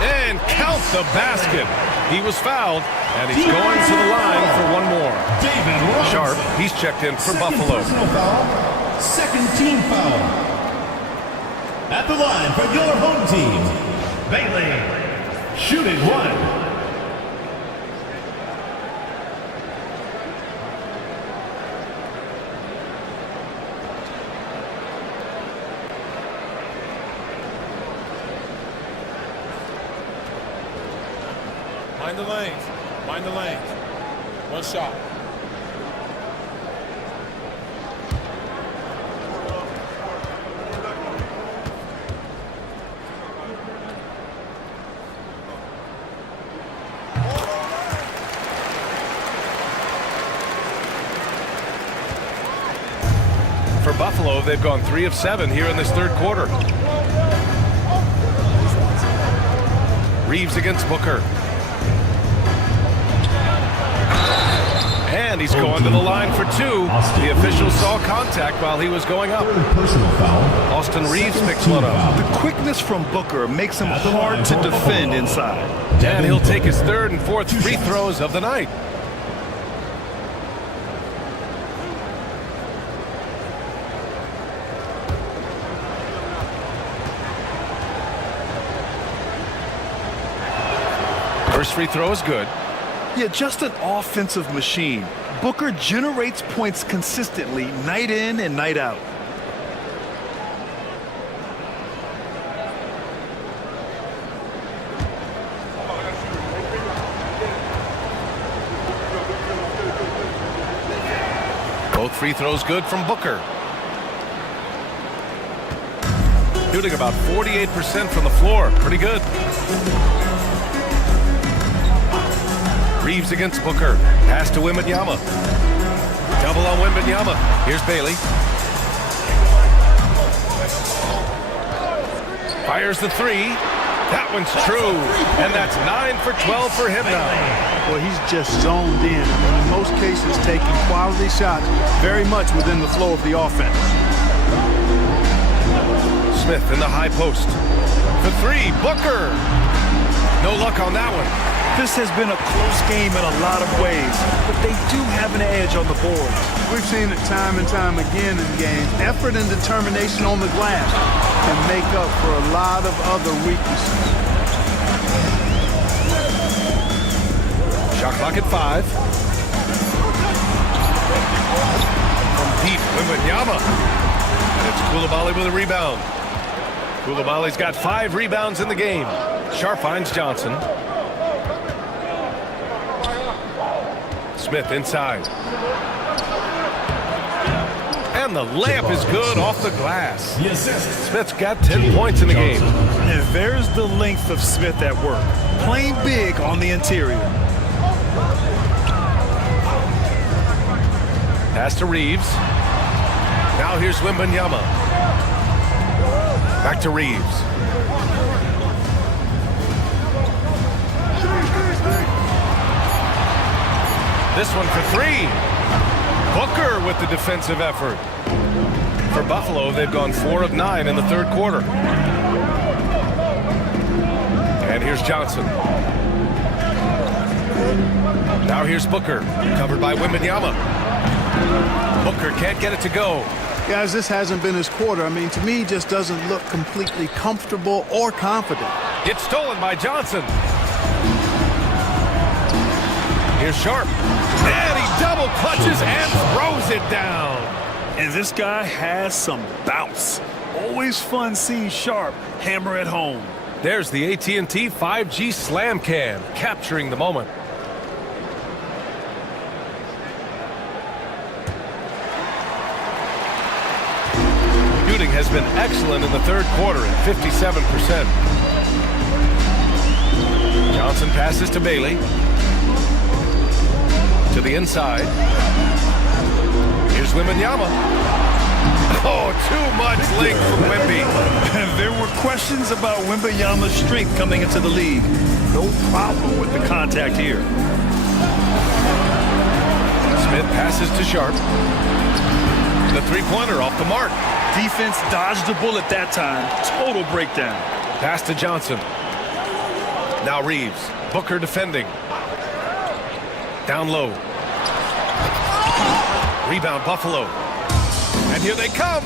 And count the basket. He was fouled, and he's going to the line for one more. Sharp, he's checked in for Buffalo. Second team foul. At the line for your home team, Bailey. Shooting 1. Mind the lanes. Mind the lanes. One shot. For Buffalo, they've gone 3 of 7 here in this third quarter. Reeves against Booker. And he's going to the line for 2. The official saw contact while he was going up. Austin Reeves picks one up. The quickness from Booker makes him hard to defend inside. And he'll take his third and fourth free throws of the night. First free throw is good. Yeah, just an offensive machine. Booker generates points consistently, night in and night out. Both free throws good from Booker. Shooting about 48% from the floor. Pretty good. Reeves against Booker. Pass to Wembanyama. Double on Wembanyama. Here's Bailey. Fires the 3. That one's true. And that's 9 for 12 for him now. Well, he's just zoned in. And in most cases, taking quality shots very much within the flow of the offense. Smith in the high post. For 3, Booker. No luck on that one. This has been a close game in a lot of ways, but they do have an edge on the board. We've seen it time and time again in games. Effort and determination on the glass can make up for a lot of other weaknesses. Shot clock at 5. From deep, Wembanyama. And it's Koulibaly with a rebound. Koulibaly's got 5 rebounds in the game. Sharp finds Johnson. Smith inside. And the layup is good off the glass. Smith's got 10 points in the game. And there's the length of Smith at work. Playing big on the interior. Pass to Reeves. Now here's Wembanyama. Back to Reeves. This one for three. Booker with the defensive effort. For Buffalo, they've gone 4 of 9 in the third quarter. And here's Johnson. Now here's Booker, covered by Wembanyama. Booker can't get it to go. Guys, this hasn't been his quarter. I mean, to me, he just doesn't look completely comfortable or confident. It's stolen by Johnson. Here's Sharp. And he double clutches and throws it down. And this guy has some bounce. Always fun seeing Sharp hammer at home. There's the AT&T 5G Slam Cam, capturing the moment. Shooting has been excellent in the third quarter at 57%. Johnson passes to Bailey. To the inside. Here's Wembanyama. Oh, too much length from Wemby. There were questions about Wembanyama's strength coming into the league. No problem with the contact here. Smith passes to Sharp. The three-pointer off the mark. Defense dodged the bullet that time. Total breakdown. Pass to Johnson. Now Reeves. Booker defending. Down low. Rebound Buffalo. And here they come.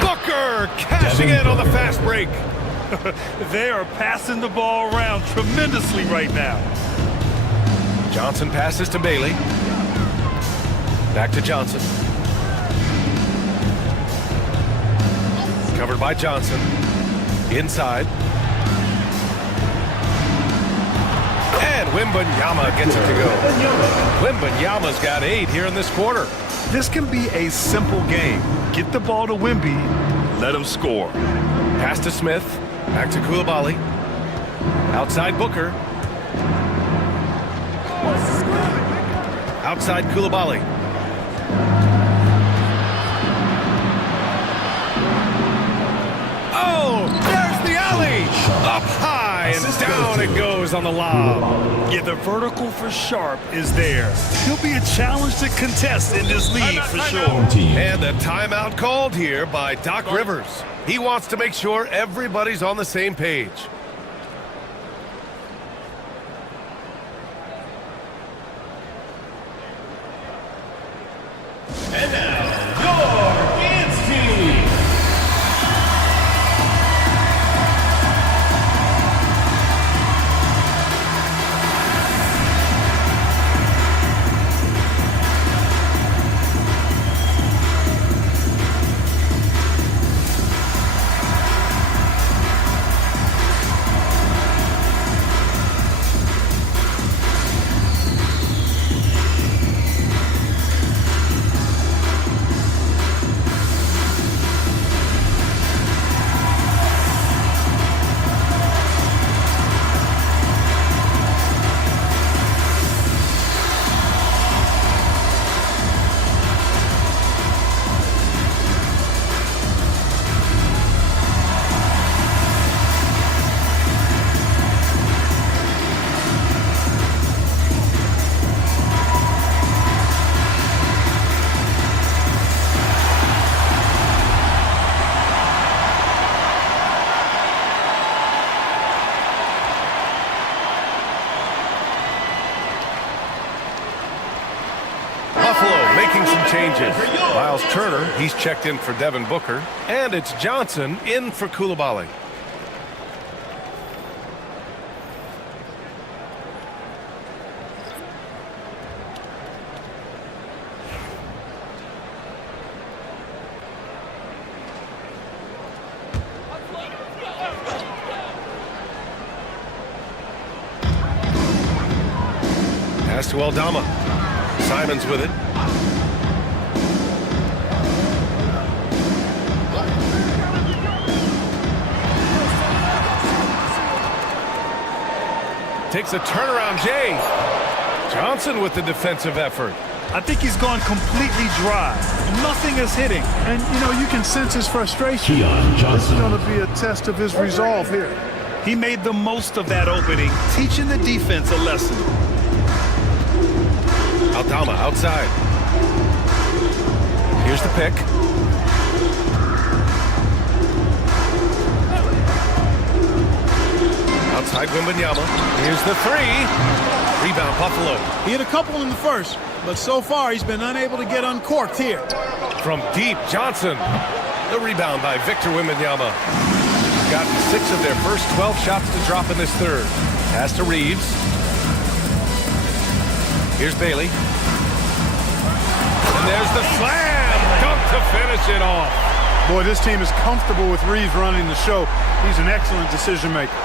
Booker cashing in on the fast break. They are passing the ball around tremendously right now. Johnson passes to Bailey. Back to Johnson. Covered by Johnson. Inside. And Wembanyama gets it to go. Wembanyama's got 8 here in this quarter. This can be a simple game. Get the ball to Wemby, let him score. Pass to Smith. Back to Coulibaly. Outside Booker. Outside Coulibaly. Oh, there's the alley. Up high and down it goes on the lob. Yeah, the vertical for Sharp is there. He'll be a challenge to contest in this league for sure. And a timeout called here by Doc Rivers. He wants to make sure everybody's on the same page. And now, your dance team. Changes. Miles Turner, he's checked in for Devin Booker. And it's Johnson in for Coulibaly. Pass to Aldama. Simons with it. Takes a turnaround, Jay. Johnson with the defensive effort. I think he's gone completely dry. Nothing is hitting. And, you know, you can sense his frustration. This is going to be a test of his resolve here. He made the most of that opening, teaching the defense a lesson. Aldama outside. Here's the pick. Outside Wembanyama. Here's the three. Rebound Buffalo. He had a couple in the first, but so far he's been unable to get uncorked here. From deep, Johnson. The rebound by Victor Wembanyama. Gotten 6 of their first 12 shots to drop in this third. Pass to Reeves. Here's Bailey. And there's the slam. Dunk to finish it off. Boy, this team is comfortable with Reeves running the show. He's an excellent decision maker.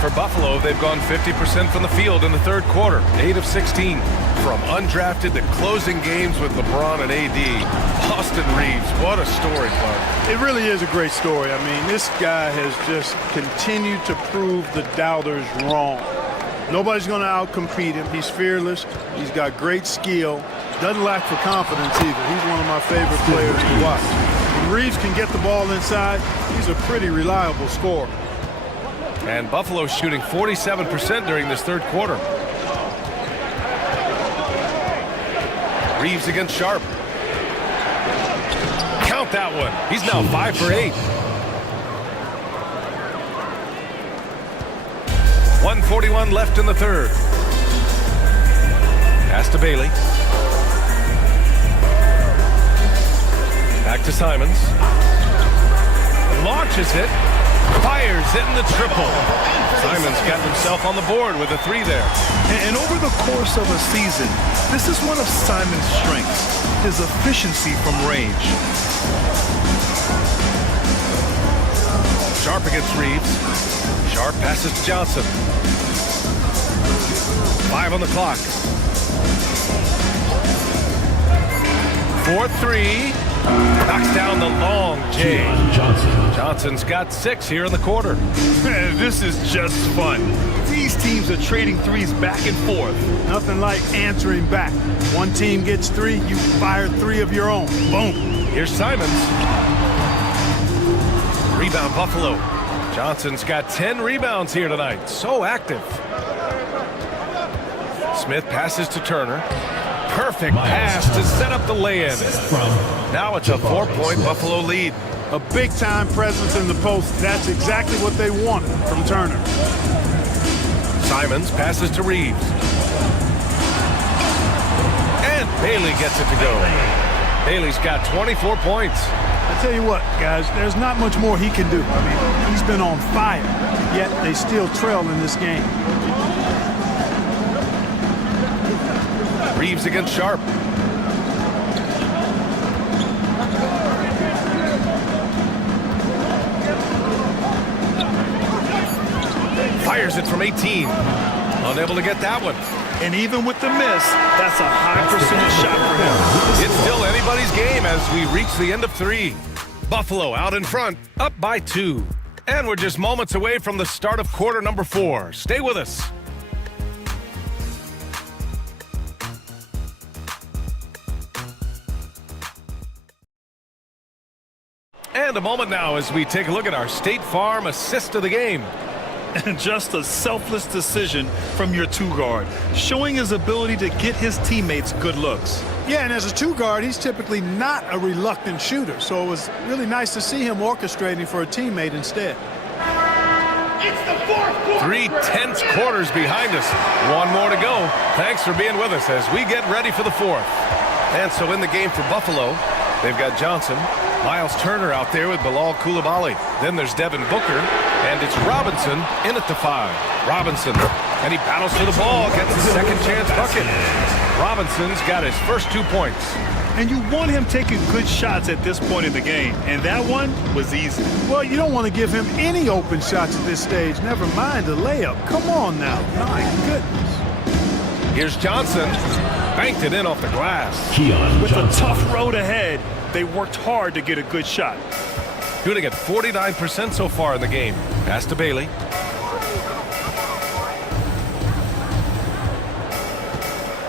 For Buffalo, they've gone 50% from the field in the third quarter, 8 of 16. From undrafted to closing games with LeBron and AD. Austin Reeves, what a story, Clark. It really is a great story. I mean, this guy has just continued to prove the doubters wrong. Nobody's going to outcompete him. He's fearless. He's got great skill. Doesn't lack for confidence either. He's one of my favorite players to watch. When Reeves can get the ball inside, he's a pretty reliable scorer. And Buffalo shooting 47% during this third quarter. Reeves against Sharp. Count that one. He's now 5 for 8. 1:41 left in the third. Pass to Bailey. Back to Simons. Launches it. Fires hitting the triple. Simons got himself on the board with a 3 there. And over the course of a season, this is one of Simons' strengths, his efficiency from range. Sharp against Reeves. Sharp passes to Johnson. 5 on the clock. 4-3. Knocks down the long J. Johnson's got 6 here in the quarter. This is just fun. These teams are trading threes back and forth. Nothing like answering back. One team gets 3, you fire 3 of your own. Boom. Here's Simons. Rebound Buffalo. Johnson's got 10 rebounds here tonight. So active. Smith passes to Turner. Perfect pass to set up the lay-in. Now it's a 4-point Buffalo lead. A big-time presence in the post. That's exactly what they want from Turner. Simons passes to Reeves. And Bailey gets it to go. Bailey's got 24 points. I tell you what, guys, there's not much more he can do. I mean, he's been on fire, yet they still trail in this game. Reeves against Sharp. Fires it from 18. Unable to get that one. And even with the miss, that's a high percentage shot for him. It's still anybody's game as we reach the end of 3. Buffalo out in front, up by 2. And we're just moments away from the start of quarter number 4. Stay with us. And a moment now as we take a look at our State Farm assist of the game. And just a selfless decision from your 2-guard, showing his ability to get his teammates good looks. Yeah, and as a 2-guard, he's typically not a reluctant shooter, so it was really nice to see him orchestrating for a teammate instead. It's the 4th quarter. 3 tense quarters behind us. 1 more to go. Thanks for being with us as we get ready for the 4th. And so in the game for Buffalo, they've got Johnson, Miles Turner out there with Bilal Coulibaly. Then there's Devin Booker, and it's Robinson in at the 5. Robinson, and he battles for the ball, gets a second chance bucket. Robinson's got his first 2 points. And you want him taking good shots at this point in the game, and that one was easy. Well, you don't want to give him any open shots at this stage, never mind a layup. Come on now, my goodness. Here's Johnson, banked it in off the glass. With a tough road ahead, they worked hard to get a good shot. Shooting at 49% so far in the game. Pass to Bailey.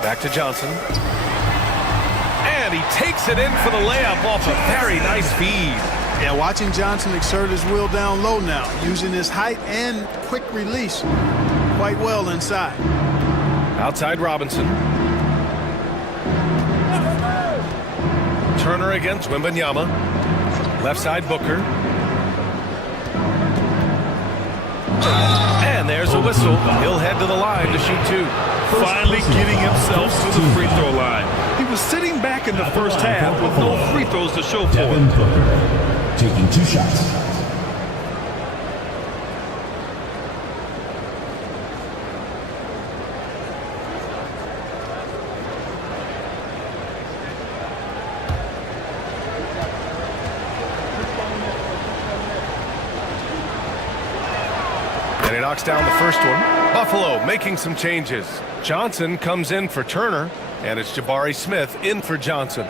Back to Johnson. And he takes it in for the layup off a very nice feed. Yeah, watching Johnson exert his will down low now, using his height and quick release quite well inside. Outside Robinson. Turner against Wembanyama. Left side, Booker. And there's a whistle. He'll head to the line to shoot 2. Finally getting himself to the free throw line. He was sitting back in the first half with no free throws to show for Devin it. Booker taking 2 shots. And he knocks down the first one. Buffalo making some changes. Johnson comes in for Turner, and it's Jabari Smith in for Johnson.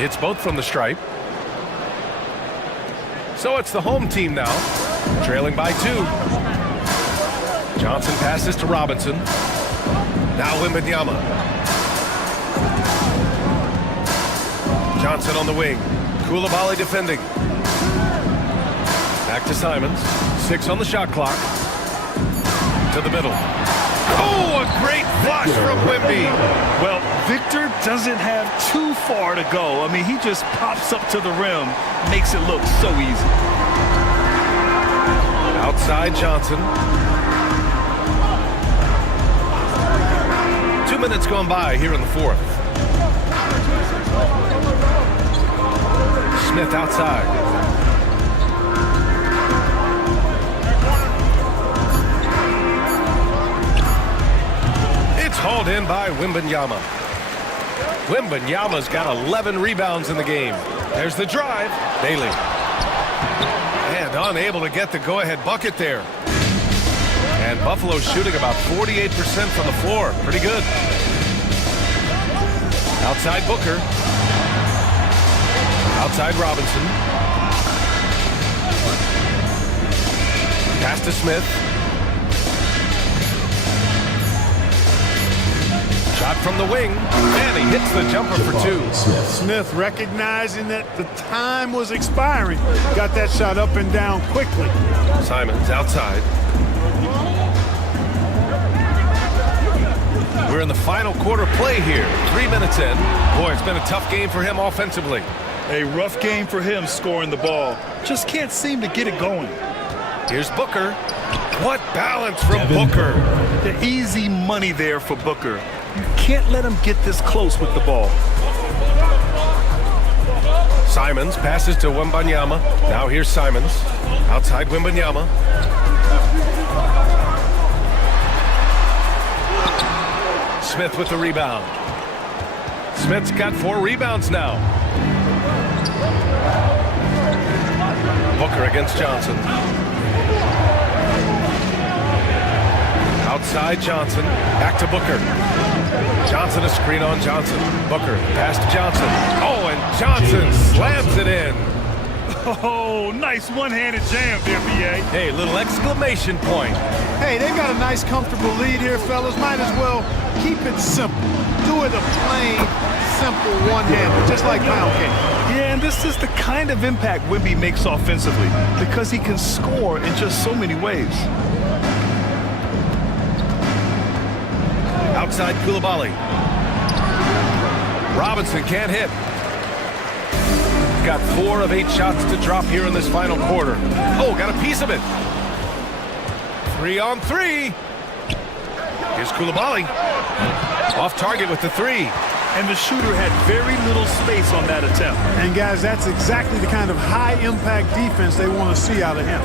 It's both from the stripe. So it's the home team now, trailing by 2. Johnson passes to Robinson. Now Wembanyama. Johnson on the wing. Coulibaly defending. Back to Simons. 6 on the shot clock. To the middle. Oh, a great flush from Wemby. Well, Victor doesn't have too far to go. I mean, he just pops up to the rim, makes it look so easy. Outside Johnson. 2 minutes gone by here in the 4th. Smith outside. It's hauled in by Wembanyama. Wembanyama's got 11 rebounds in the game. There's the drive. Bailey. And unable to get the go-ahead bucket there. And Buffalo shooting about 48% from the floor. Pretty good. Outside Booker. Outside Robinson. Pass to Smith. Shot from the wing. And he hits the jumper for 2. Smith recognizing that the time was expiring. Got that shot up and down quickly. Simons outside. We're in the final quarter play here. 3 minutes in. Boy, it's been a tough game for him offensively. A rough game for him scoring the ball. Just can't seem to get it going. Here's Booker. What balance from Booker. The easy money there for Booker. You can't let him get this close with the ball. Simons passes to Wembanyama. Now here's Simons. Outside Wembanyama. Smith with the rebound. Smith's got 4 rebounds now. Booker against Johnson. Outside Johnson. Back to Booker. Johnson a screen on Johnson. Booker pass to Johnson. Oh, and Johnson slams it in. Oh, nice one-handed jam there, B.A. Hey, little exclamation point. Hey, they got a nice, comfortable lead here, fellas. Might as well keep it simple. Do it a plain, simple one-hander, just like pound cake. Yeah, and this is the kind of impact Wemby makes offensively because he can score in just so many ways. Outside Coulibaly. Robinson can't hit. Got 4 of 8 shots to drop here in this final quarter. Oh, got a piece of it. 3 on 3. Here's Coulibaly. Off target with the 3. And the shooter had very little space on that attempt. And guys, that's exactly the kind of high-impact defense they want to see out of him.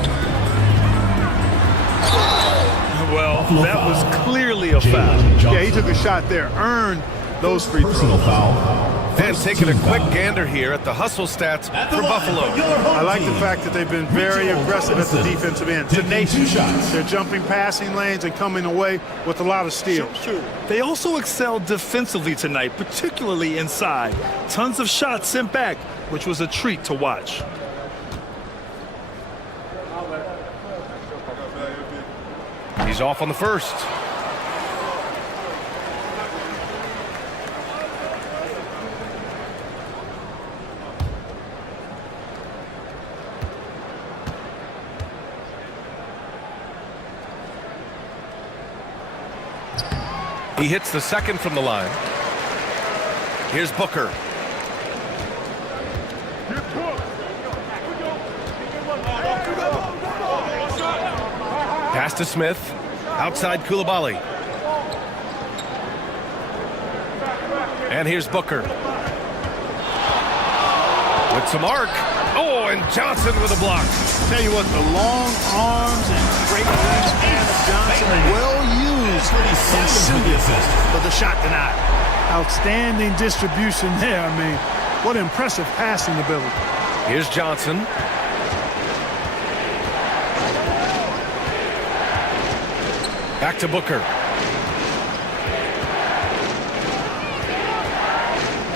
Well, that was clearly a foul. Yeah, he took a shot there. Earned those free throws. Personal foul. And taking a quick gander here at the hustle stats for Buffalo. I like the fact that they've been very aggressive at the defensive end. Tenacious. They're jumping passing lanes and coming away with a lot of steals. They also excelled defensively tonight, particularly inside. Tons of shots sent back, which was a treat to watch. He's off on the first. He hits the second from the line. Here's Booker. Pass to Smith. Outside Koulibaly. And here's Booker. With some arc. Oh, and Johnson with a block. Tell you what, the long arms and great wingspan of Johnson are well used and suited for the shot denied. Outstanding distribution there. I mean, what impressive passing ability. Here's Johnson. Back to Booker.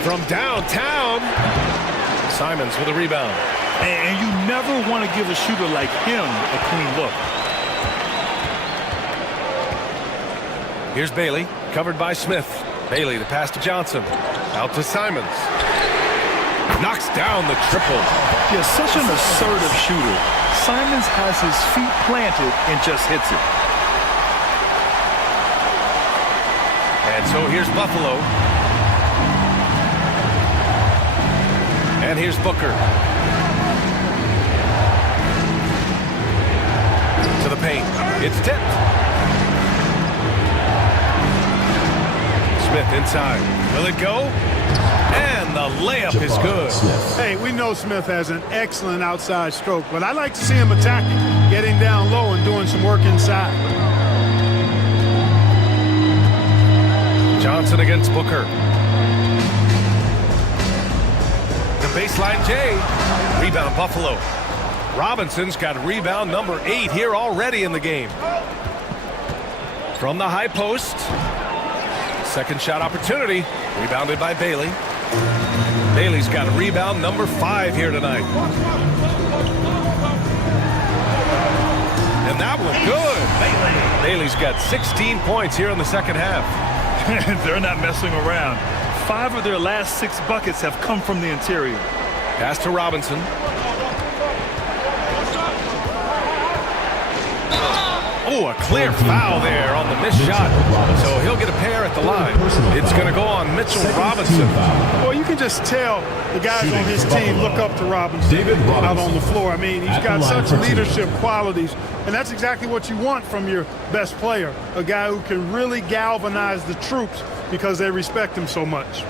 From downtown, Simons with a rebound. And you never want to give a shooter like him a clean look. Here's Bailey, covered by Smith. Bailey, the pass to Johnson. Out to Simons. Knocks down the triple. He is such an assertive shooter. Simons has his feet planted and just hits it. And so here's Buffalo. And here's Booker. To the paint. It's tipped. Smith inside. Will it go? And the layup is good. Hey, we know Smith has an excellent outside stroke, but I like to see him attacking, getting down low and doing some work inside. Johnson against Booker. The baseline J. Rebound Buffalo. Robinson's got rebound number 8 here already in the game. From the high post. Second shot opportunity. Rebounded by Bailey. Bailey's got rebound number 5 here tonight. And that one good. Bailey's got 16 points here in the second half. They're not messing around. 5 of their last 6 buckets have come from the interior. Pass to Robinson. Oh, a clear foul there on the missed shot. So he'll get a pair at the line. It's going to go on Mitchell Robinson. Well, you can just tell the guys on his team look up to Robinson out on the floor. I mean, he's got such leadership qualities, and that's exactly what you want from your best player, a guy who can really galvanize the troops because they respect him so much.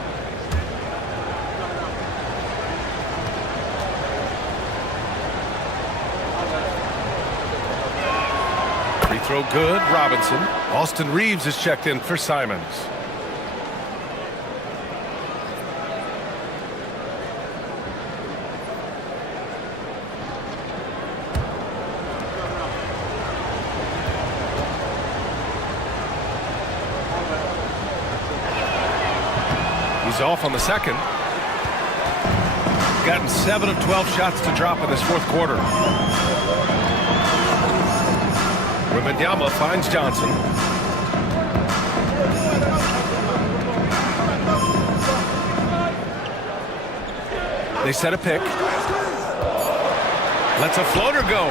Free throw good, Robinson. Austin Reeves is checked in for Simons. He's off on the second. Gotten 7 of 12 shots to drop in this fourth quarter. Wembanyama finds Johnson. They set a pick. Lets a floater go.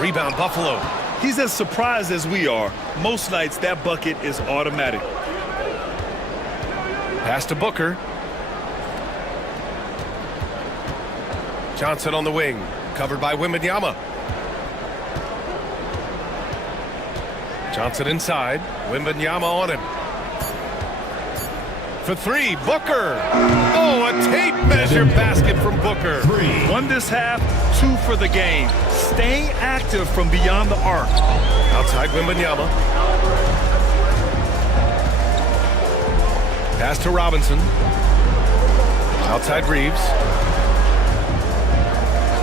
Rebound Buffalo. He's as surprised as we are. Most nights that bucket is automatic. Pass to Booker. Johnson on the wing. Covered by Wembanyama. Johnson inside. Wembanyama on him. For 3, Booker. Oh, a tape measure basket from Booker. 1 this half, 2 for the game. Staying active from beyond the arc. Outside Wembanyama. Pass to Robinson. Outside Reeves.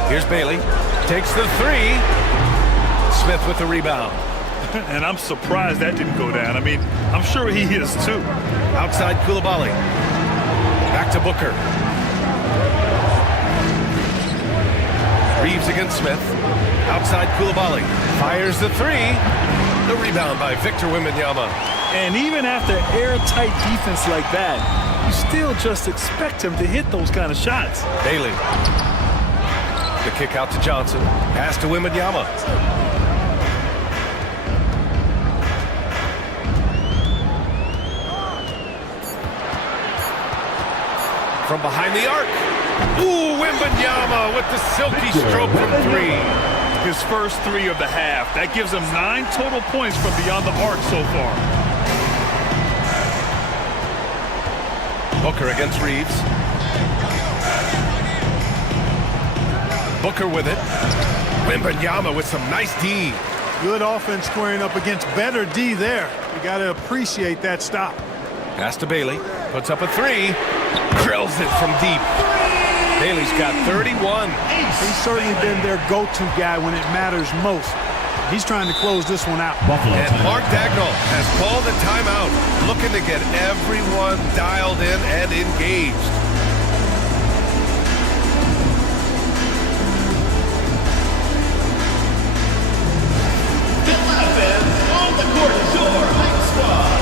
Here's Bailey. Takes the 3. Smith with the rebound. And I'm surprised that didn't go down. I mean, I'm sure he is too. Outside Koulibaly. Back to Booker. Reeves against Smith. Outside Koulibaly. Fires the 3. The rebound by Victor Wembanyama. And even after airtight defense like that, you still just expect him to hit those kind of shots. Bailey. The kick out to Johnson. Pass to Wembanyama. From behind the arc. Ooh, Wembanyama with the silky stroke from three. His first three of the half. That gives him 9 total points from beyond the arc so far. Booker against Reeves. Booker with it. Wembanyama with some nice D. Good offense squaring up against better D there. You got to appreciate that stop. Pass to Bailey. Puts up a three. Drills it from deep. Bailey's got 31. He's certainly been their go-to guy when it matters most. He's trying to close this one out. And Mark Dagnall has called a timeout, looking to get everyone dialed in and engaged. On the court is your Hype Squad.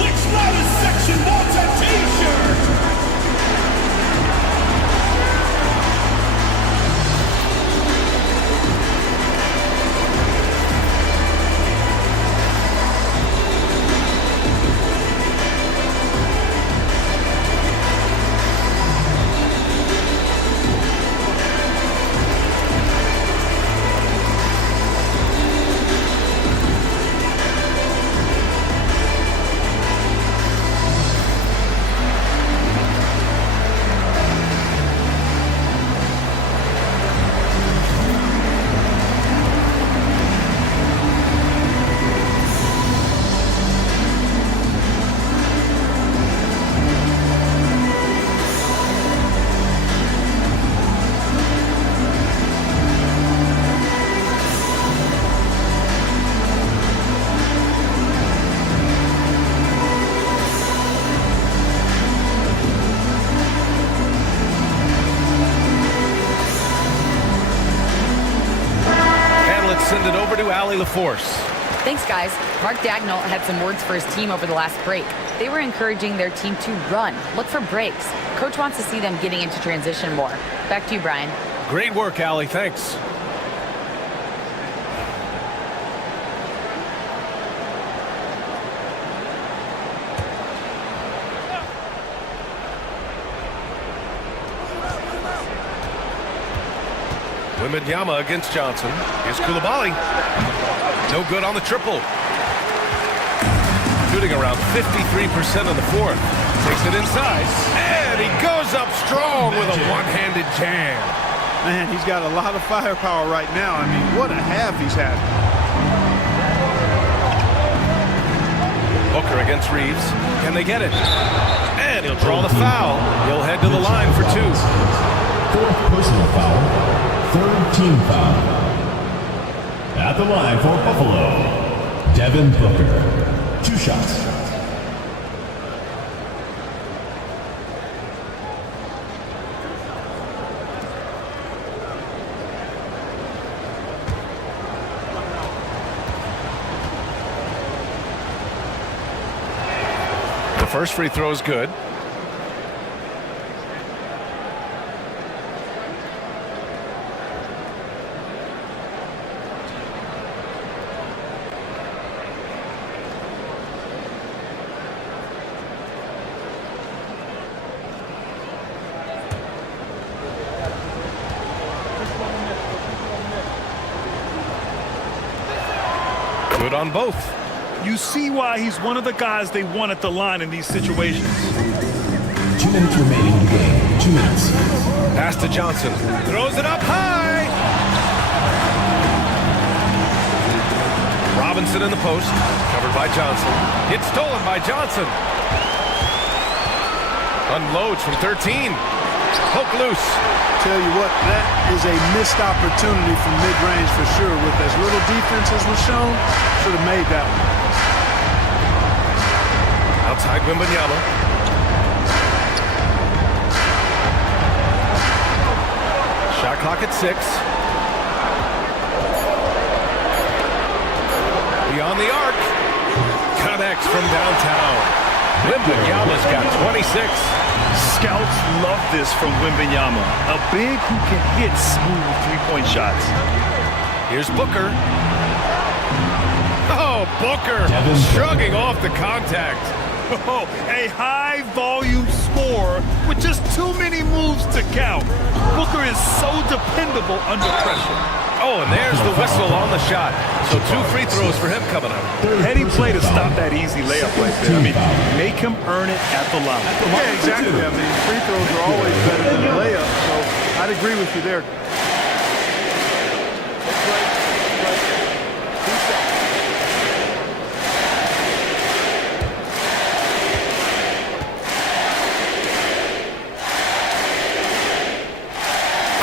Which loudest section wants a t-shirt? Send it over to Allie LaForce. Thanks, guys. Mark Dagnall had some words for his team over the last break. They were encouraging their team to run, look for breaks. Coach wants to see them getting into transition more. Back to you, Brian. Great work, Allie. Thanks. Wembanyama against Johnson. Here's Coulibaly. No good on the triple. Shooting around 53% in the fourth. Takes it inside. And he goes up strong with a one-handed jam. Man, he's got a lot of firepower right now. I mean, what a half he's had. Booker against Reeves. Can they get it? And he'll draw the foul. He'll head to the line for two. Fourth personal foul. Third team foul. At the line for Buffalo, Devin Booker. 2 shots. The first free throw is good. Good on both. You see why he's one of the guys they want at the line in these situations. 2 minutes remaining in the game. 2 minutes. Pass to Johnson. Throws it up high. Robinson in the post. Covered by Johnson. It's stolen by Johnson. Unloads from 13. Poke loose. Tell you what, that is a missed opportunity from mid-range for sure. With as little defense as was shown, should have made that one. Outside Wembanyama. Shot clock at 6. Beyond the arc. Connects from downtown. Wembanyama's got 26. Scouts love this from Wembanyama. A big who can hit smooth three-point shots. Here's Booker. Oh, Booker shrugging off the contact. Oh, a high-volume score with just too many moves to count. Booker is so dependable under pressure. Oh, and there's the whistle on the shot. So 2 free throws for him coming up. Heady play to stop that easy layup right there. I mean, make him earn it at the line. Yeah, exactly. I mean, free throws are always better than a layup, so I'd agree with you there.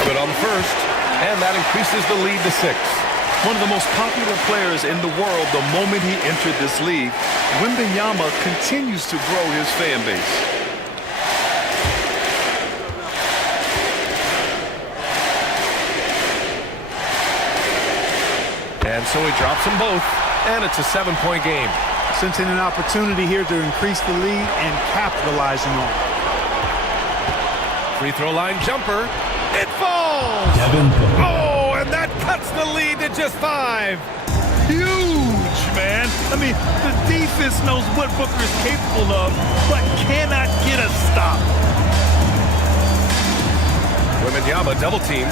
Good on the first, and that increases the lead to 6. One of the most popular players in the world the moment he entered this league, Wembanyama continues to grow his fan base. And so he drops them both, and it's a 7-point game. Sensing an opportunity here to increase the lead and capitalizing on it. Free throw line jumper. It falls! Oh, and that cuts the lead to just 5. Huge, man. I mean, the defense knows what Booker is capable of, but cannot get a stop. Wembanyama double team.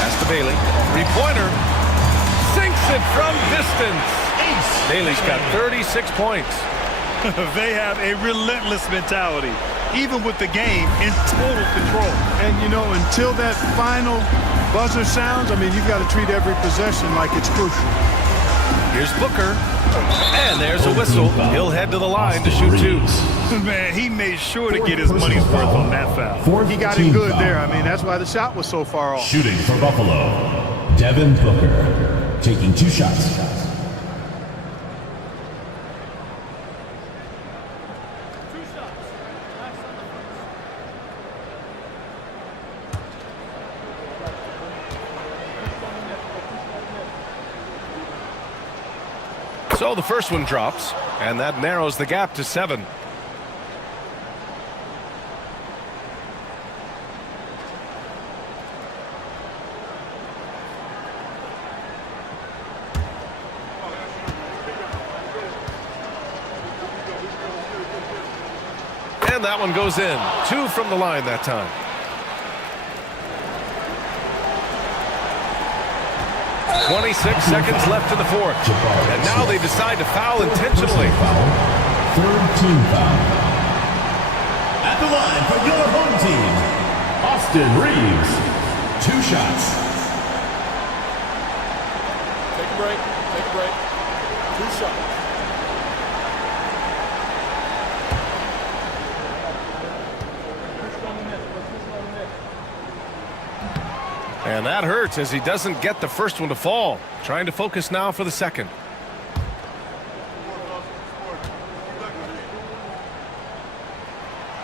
Pass to Bailey. 3-pointer. Sinks it from distance. Bailey's got 36 points. They have a relentless mentality, even with the game in total control. And, you know, until that final buzzer sounds, I mean, you've got to treat every possession like it's crucial. Here's Booker. And there's a whistle. He'll head to the line to shoot 2. Man, he made sure to get his money's worth on that foul. He got it good there. I mean, that's why the shot was so far off. Shooting for Buffalo, Devin Booker, taking 2 shots. So the first one drops, and that narrows the gap to 7. And that one goes in. 2 from the line that time. .26 seconds left in the fourth. And now they decide to foul intentionally. Third team foul. At the line for your home team, Austin Reeves. 2 shots. Take a break. Take a break. 2 shots. And that hurts as he doesn't get the first one to fall. Trying to focus now for the second.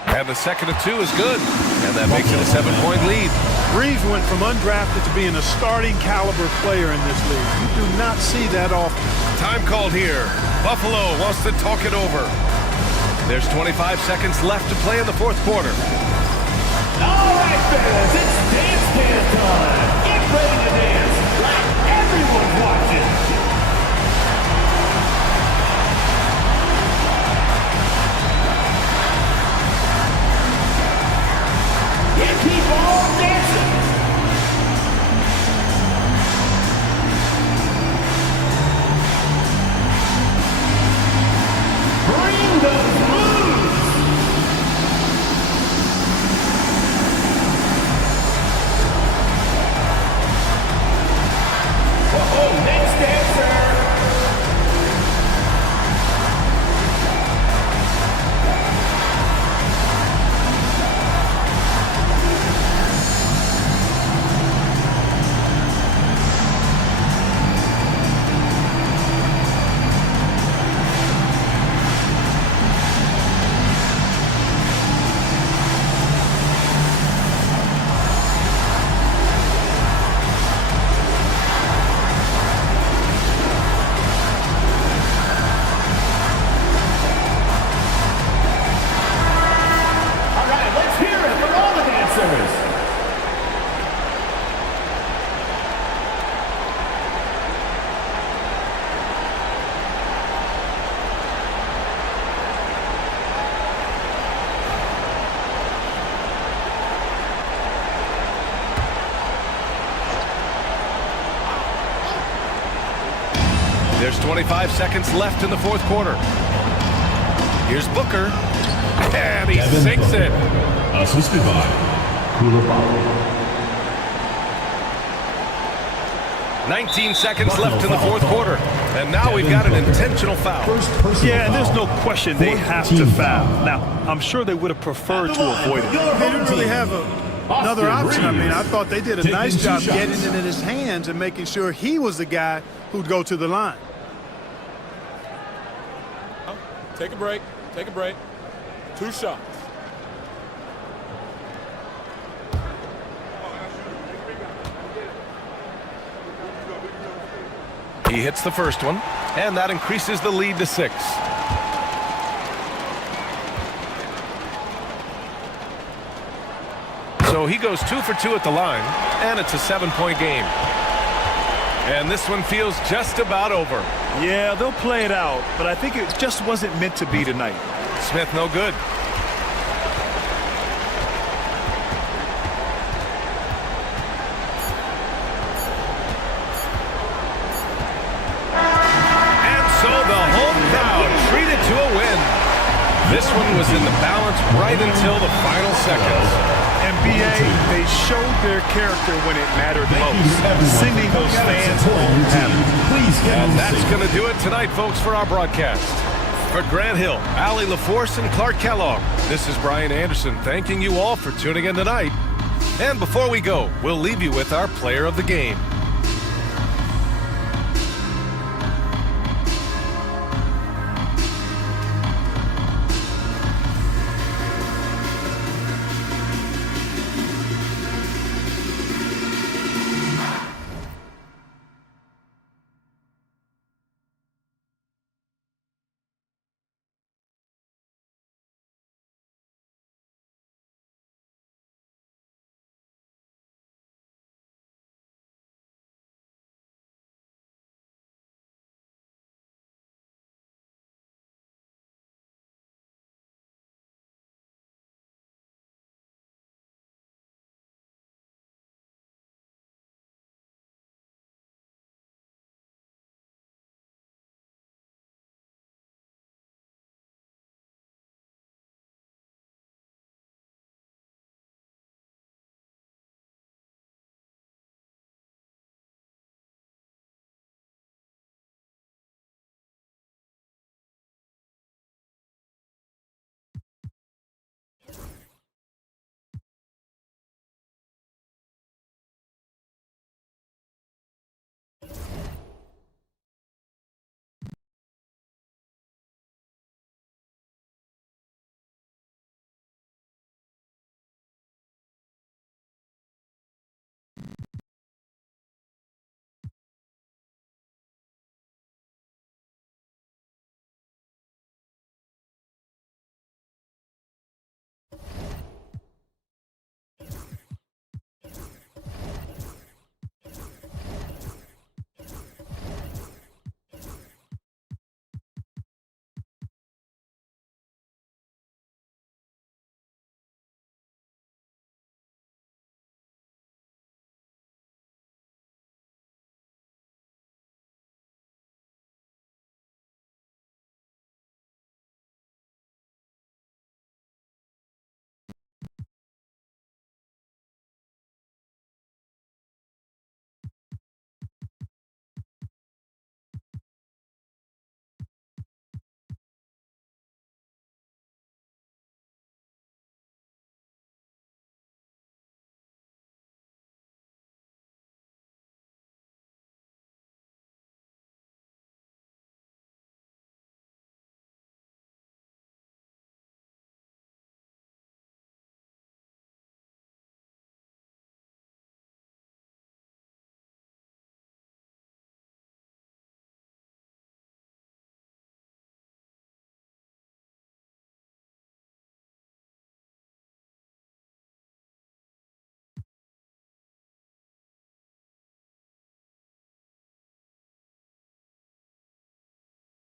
And the second of 2 is good. And that makes it a 7-point lead. Reeves went from undrafted to being a starting caliber player in this league. You do not see that often. Time called here. Buffalo wants to talk it over. There's 25 seconds left to play in the fourth quarter. All right, fans, it's dance time. Get ready to dance like everyone's watching. And keep on dancing. Bring those moves. There's 25 seconds left in the fourth quarter. Here's Booker. And he sinks it. Assisted by Koulibaly. 19 seconds left in the fourth quarter. And now we've got an intentional foul. Yeah, and there's no question they have to foul. Now, I'm sure they would have preferred to avoid it. They didn't really have another option. I mean, I thought they did a nice job getting it in his hands and making sure he was the guy who'd go to the line. Take a break. Take a break. 2 shots. He hits the first one, and that increases the lead to 6. So he goes 2 for 2 at the line, and it's a 7-point game. And this one feels just about over. Yeah, they'll play it out, but I think it just wasn't meant to be tonight. Smith no good. This one was in the balance right until the final seconds. NBA, they showed their character when it mattered most, sending those fans home happy. And that's going to do it tonight, folks, for our broadcast. For Grant Hill, Allie LaForce, and Clark Kellogg, this is Brian Anderson thanking you all for tuning in tonight. And before we go, we'll leave you with our player of the game.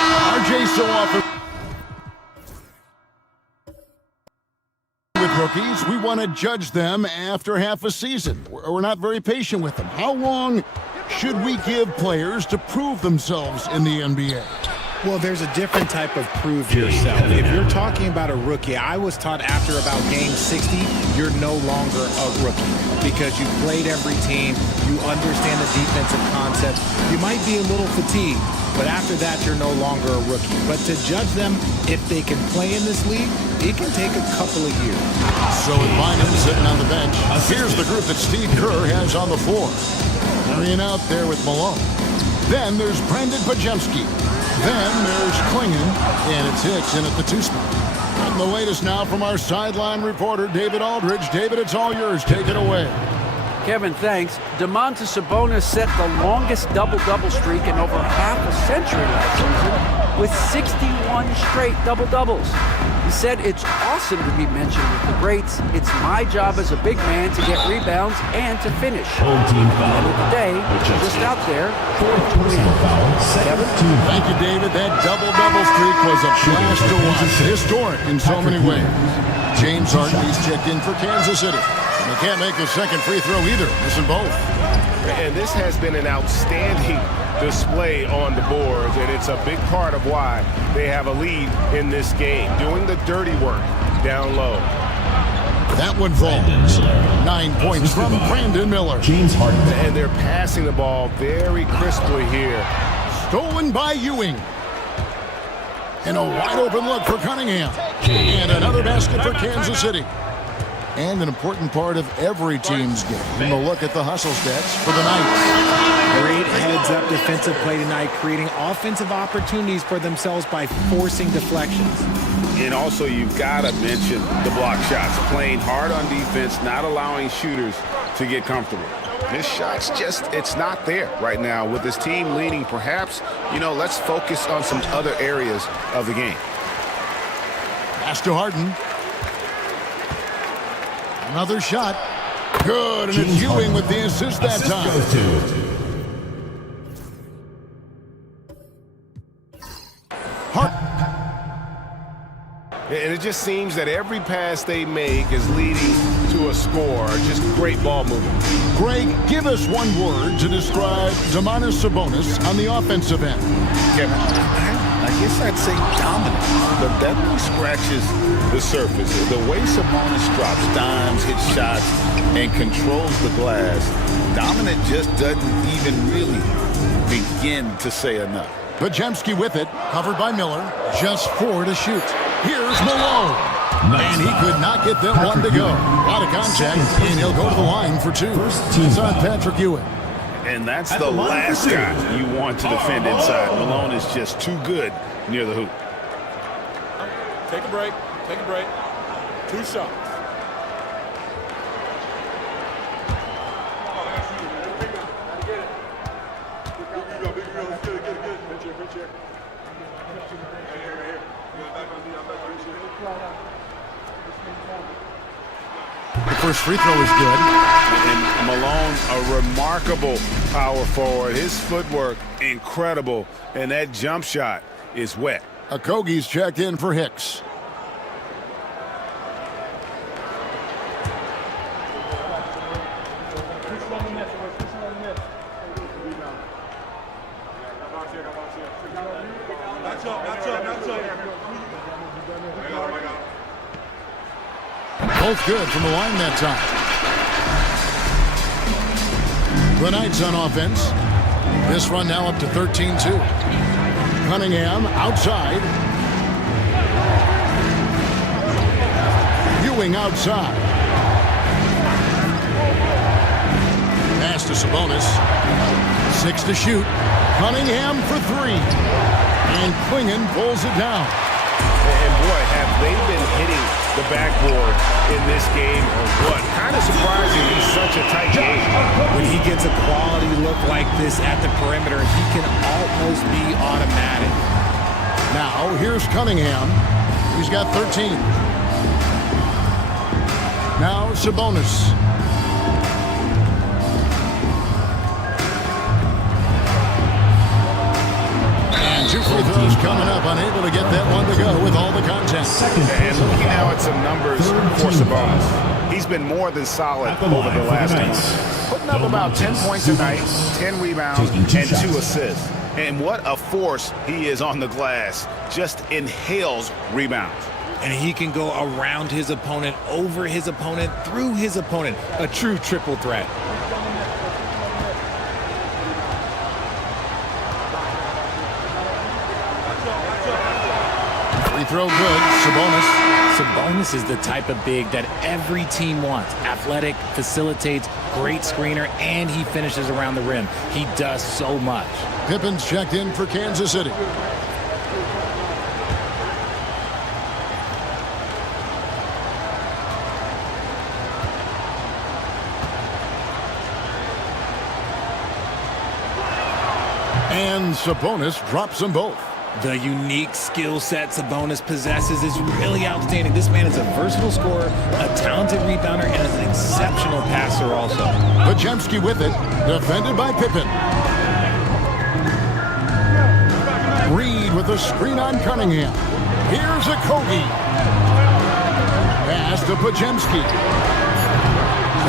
RJ so often with rookies, we want to judge them after half a season. We're not very patient with them. How long should we give players to prove themselves in the NBA? Well, there's a different type of prove yourself. If you're talking about a rookie, I was taught after about game 60, you're no longer a rookie because you played every team, you understand the defensive concepts. You might be a little fatigued, but after that, you're no longer a rookie. But to judge them if they can play in this league, it can take a couple of years. So with Bynum sitting on the bench, here's the group that Steve Kerr has on the floor. Hurrying out there with Malone. Then there's Brandon Pajemski. Then there's Klingon, and it's Hicks in at the 2 spot. And the latest now from our sideline reporter, David Aldridge. David, it's all yours. Take it away. Kevin, thanks. Domantas Sabonis set the longest double-double streak in over half a century last season with 61 straight double-doubles. He said it's awesome to be mentioned with the greats. It's my job as a big man to get rebounds and to finish. At the end of the day, just out there, 4th win. Kevin? Thank you, David. That double-double streak was a blast to watch. Historic in so many ways. James Harden, he's checked in for Kansas City. And he can't make the second free throw either. Missing both. And this has been an outstanding display on the boards, and it's a big part of why they have a lead in this game, doing the dirty work down low. That one falls. 9 points from Brandon Miller. James Harden. And they're passing the ball very crisply here. Stolen by Ewing. And a wide open look for Cunningham. And another basket for Kansas City. And an important part of every team's game. And a look at the hustle stats for the Knights. Great heads-up defensive play tonight, creating offensive opportunities for themselves by forcing deflections. And also, you've got to mention the block shots. Playing hard on defense, not allowing shooters to get comfortable. This shot's just, it's not there right now. With this team leading, perhaps, let's focus on some other areas of the game. Pass to Harden. Another shot. Good, and it's Ewing with the assist that time. And it just seems that every pass they make is leading to a score. Just great ball movement. Greg, give us one word to describe Domantas Sabonis on the offensive end. Kevin, I guess I'd say dominant, but that really scratches the surface. The way Sabonis drops dimes, hits shots, and controls the glass, dominant just doesn't even really begin to say enough. Pajemski with it, covered by Miller, just 4 to shoot. Here's Malone. And he could not get that one to go. A lot of contact, and he'll go to the line for 2. It's on Patrick Ewing. And that's the last guy you want to defend inside. Malone is just too good near the hoop. Take a break. Take a break. 2 shots. The first free throw is good. And Malone, a remarkable power forward. His footwork, incredible. And that jump shot is wet. Okogie's checked in for Hicks. Both good from the line that time. The Knights on offense. This run now up to 13-2. Cunningham outside. Ewing outside. Pass to Sabonis. 6 to shoot. Cunningham for 3. And Klingon pulls it down. And boy, have they been hitting the backboard in this game or what? Kind of surprising he's such a tight game. When he gets a quality look like this at the perimeter, he can almost be automatic. Now, here's Cunningham. He's got 13. Now, Sabonis. And 2 free throws coming up. Unable to get that one to go with all the contact. And looking now at some numbers for Sabonis. He's been more than solid over the last month. Put putting up about 10 points a night, 10 rebounds, and 2 assists. And what a force he is on the glass. Just inhales rebounds. And he can go around his opponent, over his opponent, through his opponent. A true triple threat. Free throw good. Sabonis is the type of big that every team wants. Athletic, facilitates, great screener, and he finishes around the rim. He does so much. Pippen's checked in for Kansas City. And Sabonis drops them both. The unique skill set Sabonis possesses is really outstanding. This man is a versatile scorer, a talented rebounder, and is an exceptional passer also. Podziemski with it, defended by Pippen. Reed with a screen on Cunningham. Here's a Kogi. Pass to Podziemski.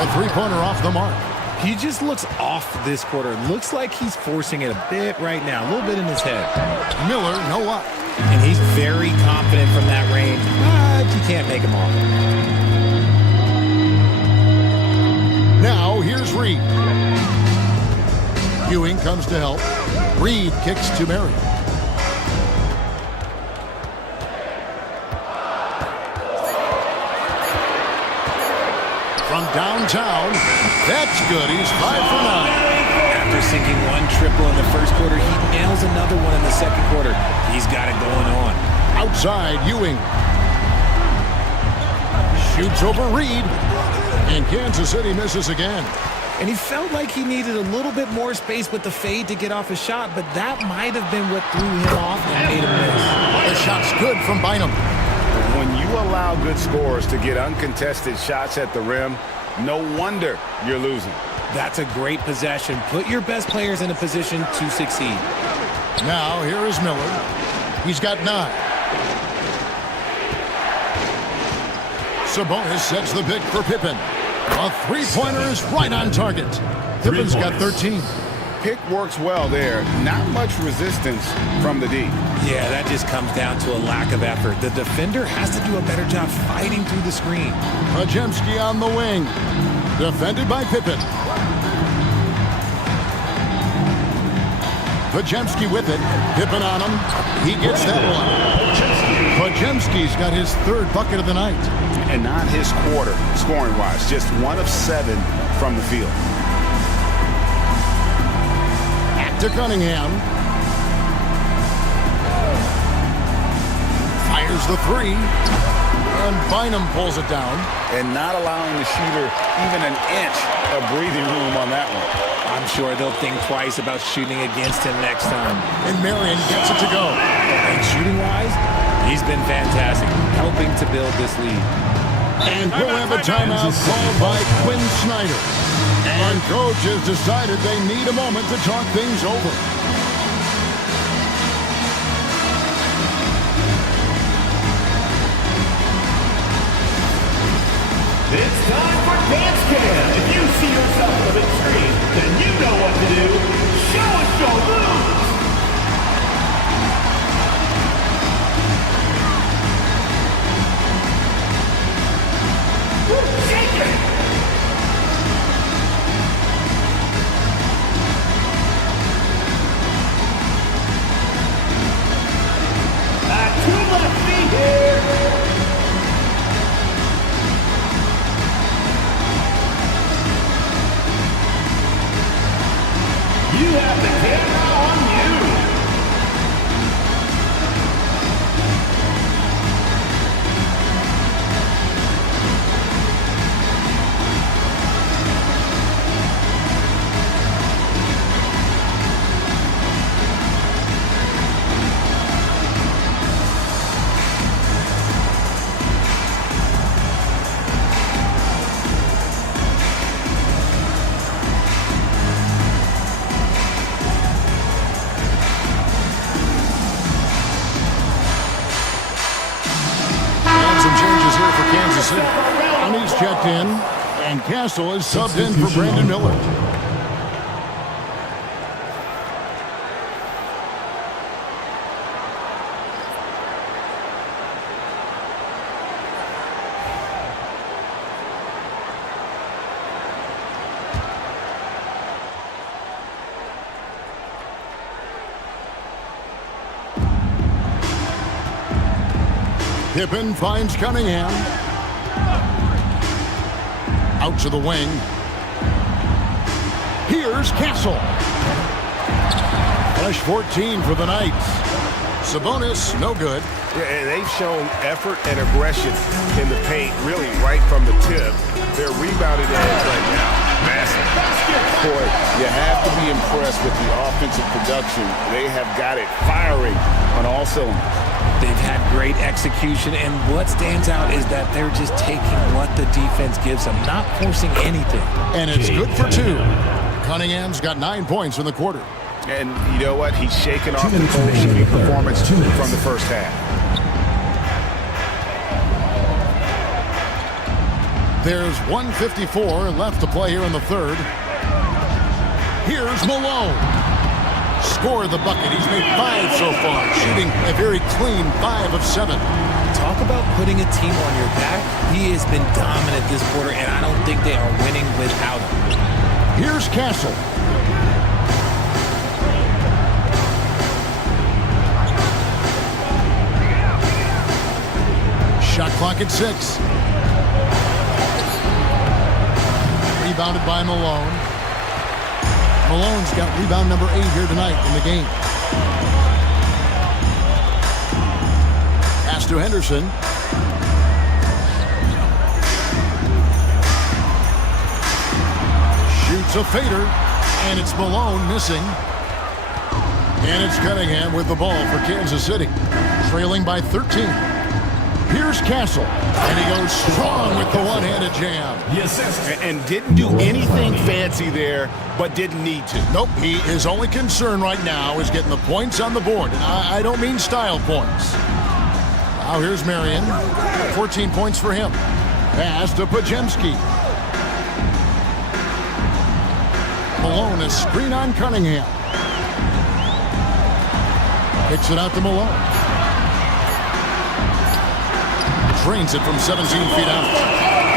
A three-pointer off the mark. He just looks off this quarter. Looks like he's forcing it a bit right now, a little bit in his head. Miller, no luck. And he's very confident from that range, but you can't make him off. Now, here's Reed. Ewing comes to help. Reed kicks to Marion. From downtown, that's good. He's 5 for 9. After sinking one triple in the first quarter, he nails another one in the second quarter. He's got it going on. Outside, Ewing. Shoots over Reed. And Kansas City misses again. And he felt like he needed a little bit more space with the fade to get off his shot, but that might have been what threw him off and made him miss. The shot's good from Bynum. When you allow good scorers to get uncontested shots at the rim, no wonder you're losing. That's a great possession. Put your best players in a position to succeed. Now, here is Miller. He's got 9. Sabonis sets the pick for Pippen. A three-pointer is right on target. Pippen's got 13. Pick works well there. Not much resistance from the D. Yeah, that just comes down to a lack of effort. The defender has to do a better job fighting through the screen. Podziemski on the wing. Defended by Pippen. Podziemski with it. Pippen on him. He gets that one. Podziemski's got his 3rd bucket of the night. And not his quarter, scoring-wise. Just 1 of 7 from the field. To Cunningham. Fires the 3. And Bynum pulls it down. And not allowing the shooter even an inch of breathing room on that one. I'm sure they'll think twice about shooting against him next time. And Marion gets it to go. And shooting-wise, he's been fantastic, helping to build this lead. And we'll have a timeout called by Quinn Snyder. And coach has decided they need a moment to talk things over. It's time for Dance Cam. If you see yourself on the big screen, then you know what to do. Show us your moves. Shake it. Two left feet here. You have the camera on you. And he's checked in. And Castle is subbed in for Brandon Miller. Pippen finds Cunningham. Out to the wing. Here's Castle. Fresh 14 for the Knights. Sabonis, no good. Yeah, and they've shown effort and aggression in the paint, really right from the tip. Their rebounding edge right now, massive. Boy, you have to be impressed with the offensive production. They have got it firing on all cylinders. They've had great execution, and what stands out is that they're just taking what the defense gives them, not forcing anything. And it's good for 2. Cunningham's got 9 points in the quarter. And you know what? He's shaking off the bullshit performance from the first half. There's 1:54 left to play here in the third. Here's Malone. Scored the bucket. He's made 5 so far, shooting a very clean 5 of 7. Talk about putting a team on your back. He has been dominant this quarter, and I don't think they are winning without him. Here's Castle. Shot clock at 6. Rebounded by Malone. Malone's got rebound number 8 here tonight in the game. Pass to Henderson. Shoots a fader, and it's Malone missing. And it's Cunningham with the ball for Kansas City, trailing by 13. Here's Castle, and he goes strong with the one-handed jam. Yes, and didn't do anything fancy there, but didn't need to. Nope, his only concern right now is getting the points on the board. And I don't mean style points. Now here's Marion, 14 points for him. Pass to Pajemski. Malone, a screen on Cunningham. Kicks it out to Malone. Drains it from 17 feet out.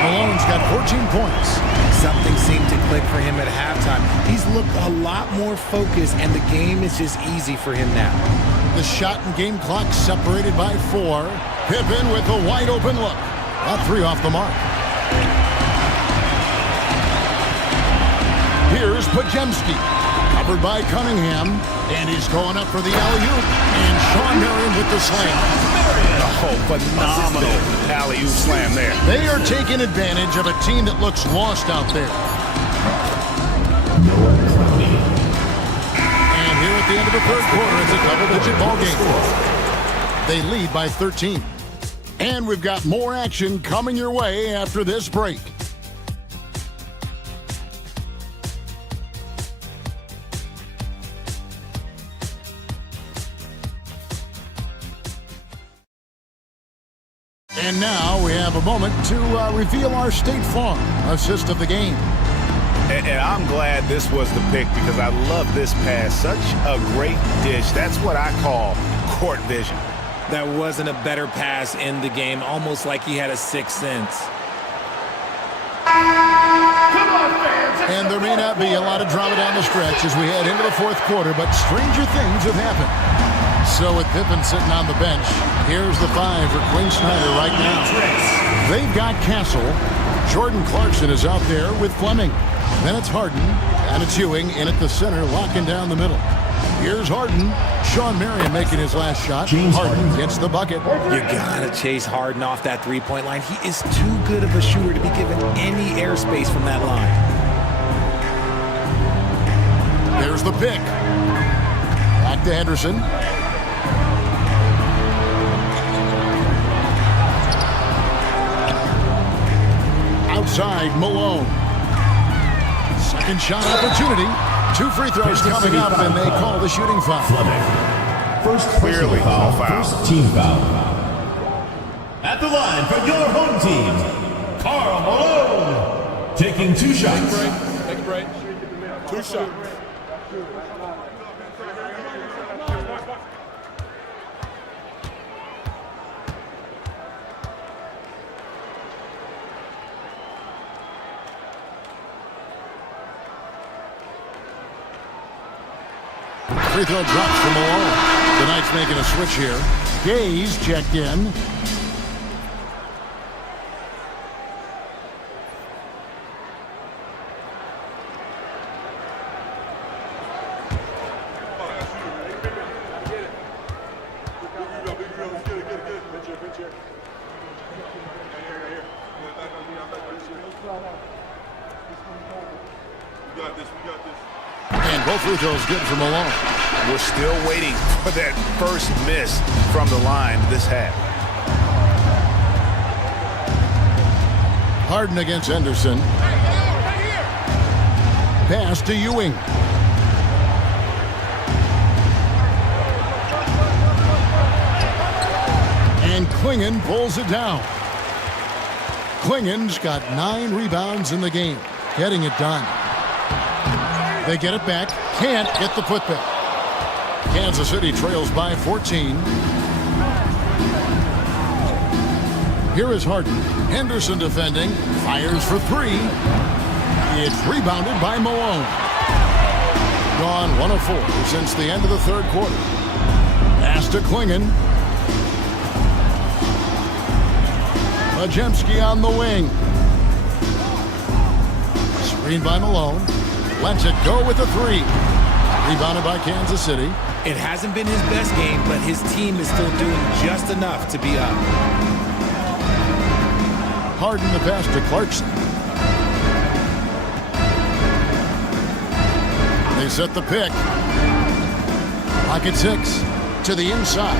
Malone's got 14 points. Something seemed to click for him at halftime. He's looked a lot more focused, and the game is just easy for him now. The shot and game clock separated by 4. Pippen with a wide open look. That 3 off the mark. Here's Pajemski. Covered by Cunningham. And he's going up for the alley-oop. And Sean Marion with the slam. Oh, phenomenal alley-oop slam there. They are taking advantage of a team that looks lost out there. And here at the end of the third quarter, it's a double-digit ball game. They lead by 13. And we've got more action coming your way after this break. And now we have a moment to reveal our State Farm assist of the game. And I'm glad this was the pick because I love this pass. Such a great dish. That's what I call court vision. That wasn't a better pass in the game, almost like he had a sixth sense. And there may not be a lot of drama down the stretch as we head into the fourth quarter, but stranger things have happened. So with Pippen sitting on the bench, here's the 5 for Quinn Snyder right now. They've got Castle. Jordan Clarkson is out there with Fleming. Then it's Harden, and it's Ewing in at the center, locking down the middle. Here's Harden. Sean Marion making his last shot. Harden gets the bucket. You gotta chase Harden off that three-point line. He is too good of a shooter to be given any airspace from that line. There's the pick. Back to Henderson. Outside, Malone. Second shot opportunity. 2 free throws coming up, and they call the shooting foul. First Clearly foul, foul. first team foul. At the line for your home team, Karl Malone. taking 2 shots. Take a break. 2 shots. Free throw drops from Malone. The Knights making a switch here. Gaze checked in. And both free throws good for Malone. We're still waiting for that first miss from the line this half. Harden against Henderson. Pass to Ewing. And Klingon pulls it down. Klingon's got 9 rebounds in the game. Getting it done. They get it back. Can't get the putback. Kansas City trails by 14. Here is Harden. Henderson defending. Fires for 3. It's rebounded by Malone. Gone 1 of 4 since the end of the third quarter. Pass to Klingon. Majemski on the wing. Screen by Malone. Lets it go with the 3. Rebounded by Kansas City. It hasn't been his best game, but his team is still doing just enough to be up. Harden the pass to Clarkson. They set the pick. Pocket 6 to the inside.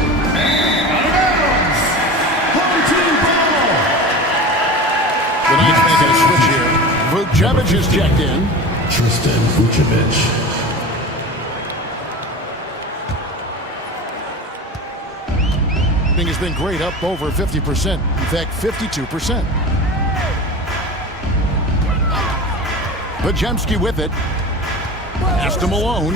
The Knights making a switch here. Vucevic is checked in. Tristan Vucevic. Has been great, up over 50%. In fact, 52%. Majemski with it. Pass to Malone.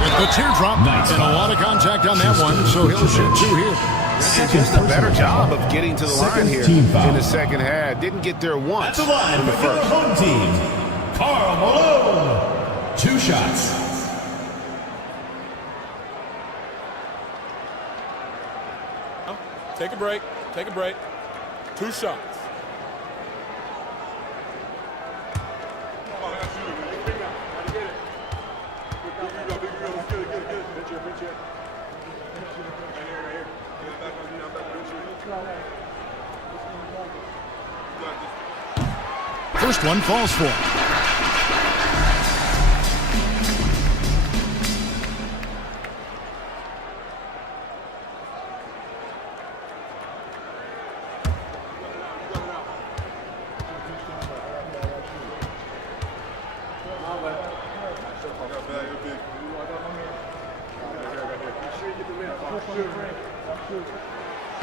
With the teardrop. Nice. And a lot of contact on that one, so he'll shoot 2 here. Just a better job of getting to the line here team foul. in the second half. Didn't get there once At the line in the for your first. home team, Karl Malone. 2 shots. Take a break. Take a break. 2 shots. First one falls for.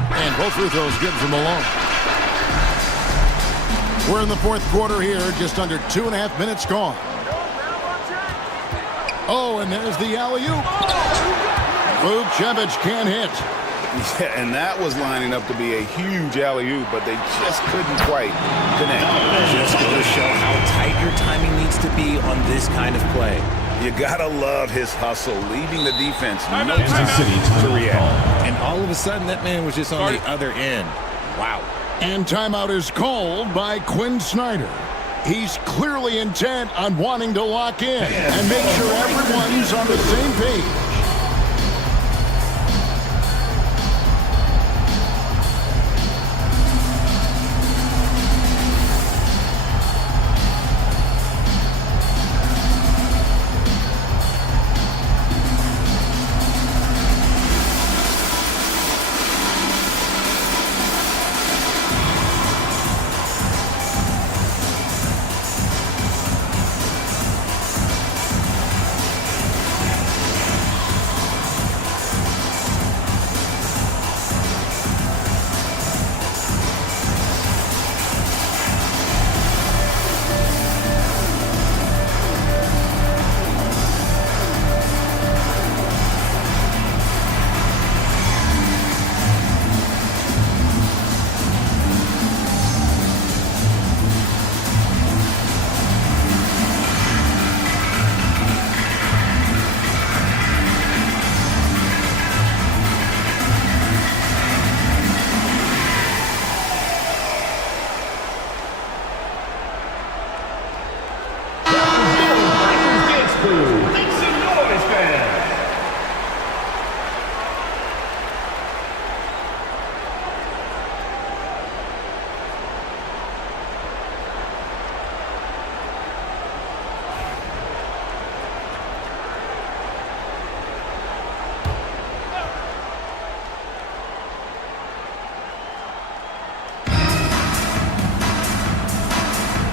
And both free throws good for Malone. We're in the fourth quarter here, just under 2.5 minutes gone. Oh, and there's the alley-oop. Vucevic can't hit. Yeah, and that was lining up to be a huge alley-oop, but they just couldn't quite connect. Just to show how tight your timing needs to be on this kind of play. You gotta love his hustle, leaving the defense no Kansas City time to react. And all of a sudden, that man was just on the other end. Wow. And timeout is called by Quinn Snyder. He's clearly intent on wanting to lock in and make sure everyone's on the same page.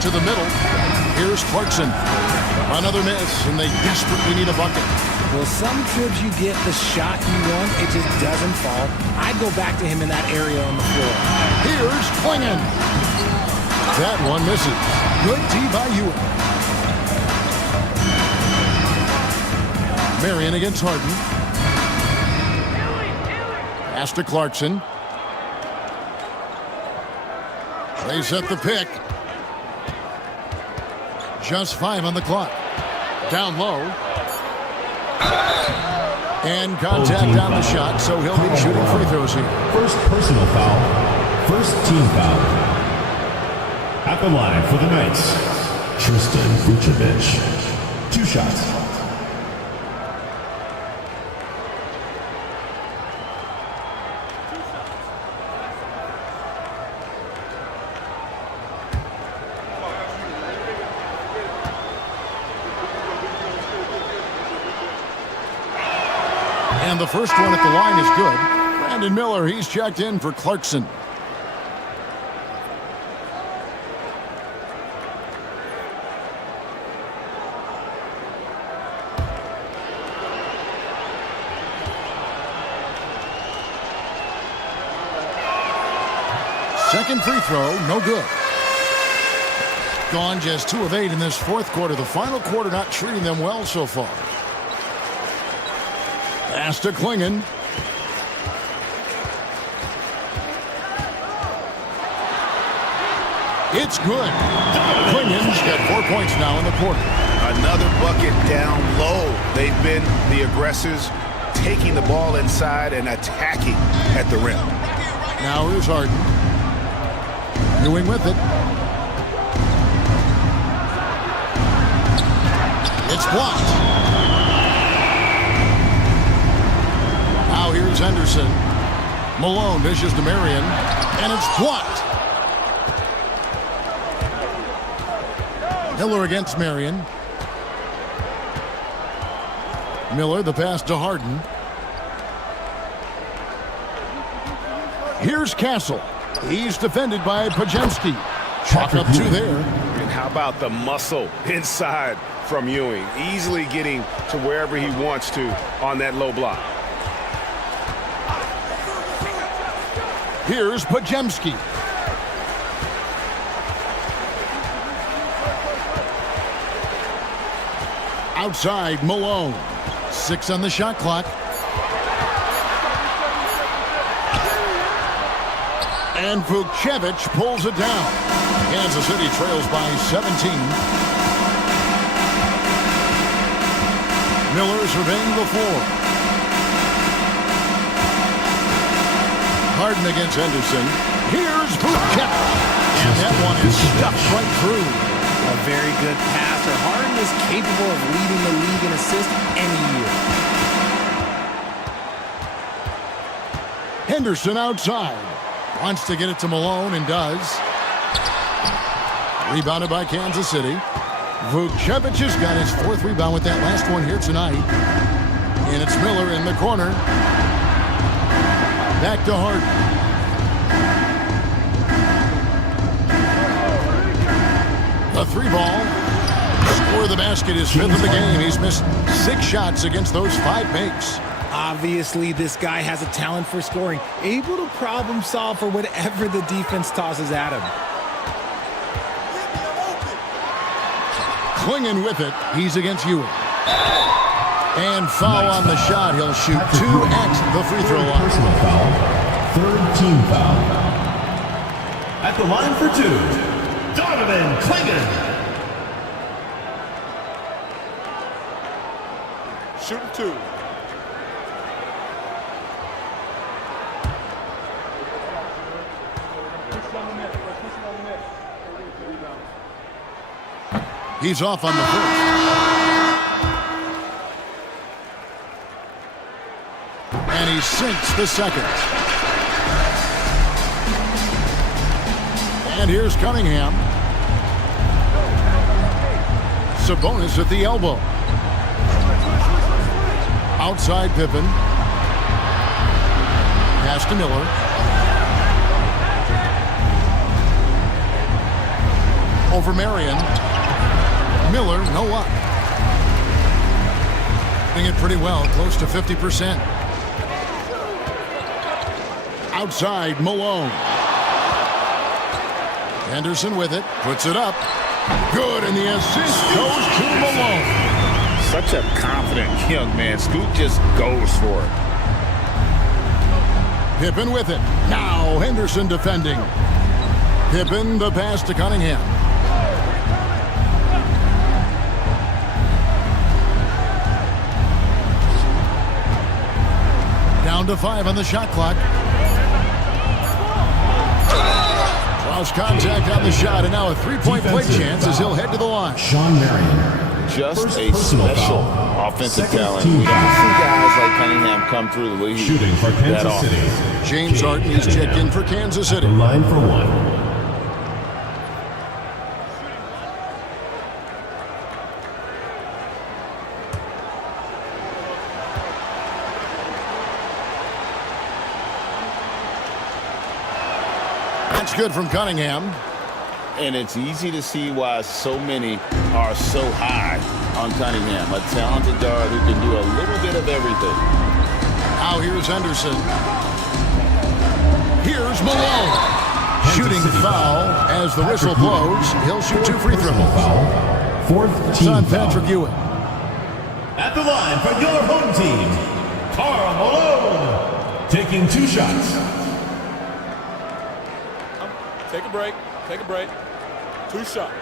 to the middle. Here's Clarkson. Another miss, and they desperately need a bucket. Well, some trips you get the shot you want, it just doesn't fall. I'd go back to him in that area on the floor. Here's Klingon. That one misses. Good D by Ewing. Marion against Harden. Pass to Clarkson. They set the pick. Just 5 on the clock. Down low. And contact on the shot, so he'll be shooting free throws here. First personal foul. First team foul. At the line for the Knights, Tristan Vucevic. 2 shots. And the first one at the line is good. Brandon Miller, he's checked in for Clarkson. Second free throw, no good. Gone just 2 of 8 in this fourth quarter. The final quarter not treating them well so far. Pass to Klingon. It's good. Klingon's got 4 points now in the quarter. Another bucket down low. They've been the aggressors, taking the ball inside and attacking at the rim. Now here's Harden. Ewing with it. It's blocked. Now here's Henderson. Malone dishes to Marion, and it's blocked. Miller against Marion. Miller, the pass to Harden. Here's Castle. He's defended by Pajemski. Chalk up 2 there. And how about the muscle inside from Ewing? Easily getting to wherever he wants to on that low block. Here's Pajemski. Outside, Malone. 6 on the shot clock. And Vucevic pulls it down. Kansas City trails by 17. Miller surveying the floor. Harden against Henderson. Here's Vucevic. And that one is stuffed right through. A very good passer. Harden is capable of leading the league in assists any year. Henderson outside. Wants to get it to Malone and does. Rebounded by Kansas City. Vucevic has got his 4th rebound with that last one here tonight. And it's Miller in the corner. Back to Harden. A 3-ball. Score of the basket is 5th of the game. He's missed 6 shots against those 5 makes. Obviously, this guy has a talent for scoring, able to problem solve for whatever the defense tosses at him. Klingon with it. He's against Ewing. And foul on the shot. He'll shoot 2 at the free throw line. Personal foul. 3rd team foul. At the line for 2, Donovan Klingon. Shooting 2. He's off on the first. And he sinks the second. And here's Cunningham. Sabonis at the elbow. Outside Pippen. Pass to Miller. over Marion. Miller, no luck. Doing it pretty well, close to 50%. Outside, Malone. Henderson with it, puts it up. Good, and the assist goes to Malone. Such a confident young man. Scoot just goes for it. Pippen with it. Now Henderson defending. Pippen, the pass to Cunningham. Down to 5 on the shot clock. Cross contact on the shot, and now a three-point play chance as he'll head to the line. Sean Marion. Just a special offensive talent. We don't see guys like Cunningham come through the league. Shooting for Kansas City. James Harden is checked in for Kansas City. The line for one. That's good from Cunningham. And it's easy to see why so many are so high on Cunningham. A talented guard who can do a little bit of everything. Now here's Henderson. Here's Malone. Shooting foul as the whistle blows. He'll shoot 2 free throws. Fourth It's on Patrick Ewing. At the line for your home team, Karl Malone. Taking 2 shots. Take a break. Take a break. 2 shots.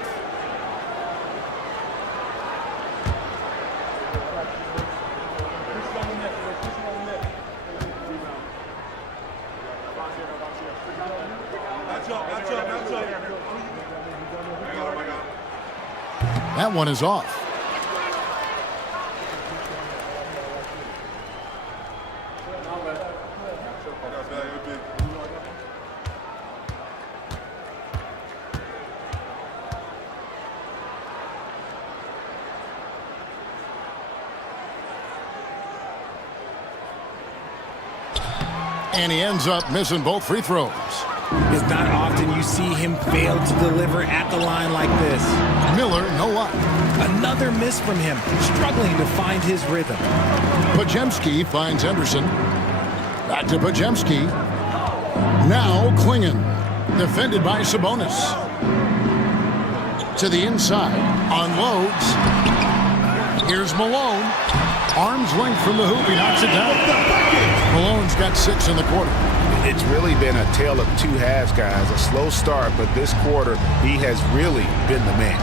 That one is off. And he ends up missing both free throws. It's not often you see him fail to deliver at the line like this. Miller, no luck. Another miss from him, struggling to find his rhythm. Podziemski finds Henderson. Back to Podziemski. Now Klingon, defended by Sabonis. To the inside, unloads. Here's Malone. Arm's length from the hoop, he knocks it down. Malone's got 6 in the quarter. It's really been a tale of 2 halves, guys. A slow start, but this quarter, he has really been the man.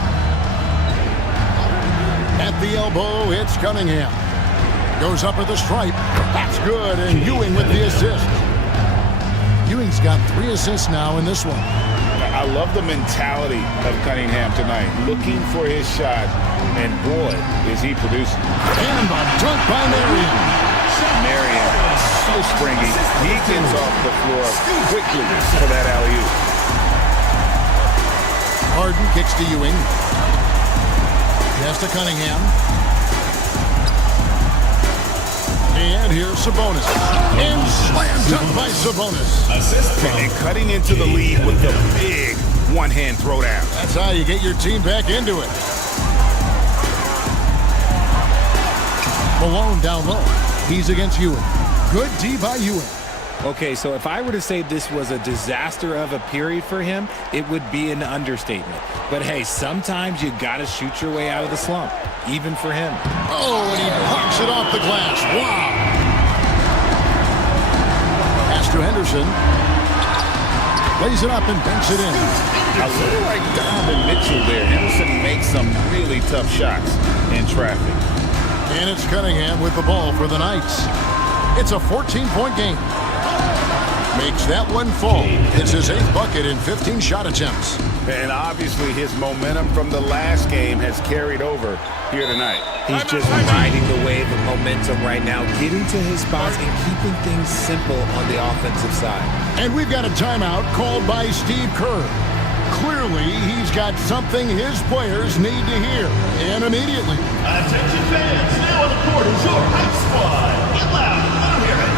At the elbow, it's Cunningham. Goes up at the stripe. That's good, and Ewing with the assist. Ewing's got 3 assists now in this one. I love the mentality of Cunningham tonight, looking for his shot, and boy, is he producing. And a dunk by Marion. Marion, so springy. He gets off the floor quickly for that alley-oop. Harden kicks to Ewing. Pass to Cunningham. And here's Sabonis. And slam dunk by Sabonis. And cutting into the lead with the big one-hand throwdown. That's how you get your team back into it. Malone down low. He's against Ewing. Good D by Ewing. Okay, so if I were to say this was a disaster of a period for him, it would be an understatement. But hey, sometimes you got to shoot your way out of the slump, even for him. Oh, and he knocks it off the glass. Wow. Pass to Henderson. Lays it up and banks it in. A little like Donovan Mitchell there. Henderson makes some really tough shots in traffic. And it's Cunningham with the ball for the Knights. It's a 14-point game. Makes that one fall. It's his 8th bucket in 15 shot attempts. And obviously his momentum from the last game has carried over here tonight. He's just riding the wave of momentum right now, getting to his spots and keeping things simple on the offensive side. And we've got a timeout called by Steve Kerr. Clearly, he's got something his players need to hear, and immediately. Attention fans, now on the court is your hype squad. Get loud, let them hear it.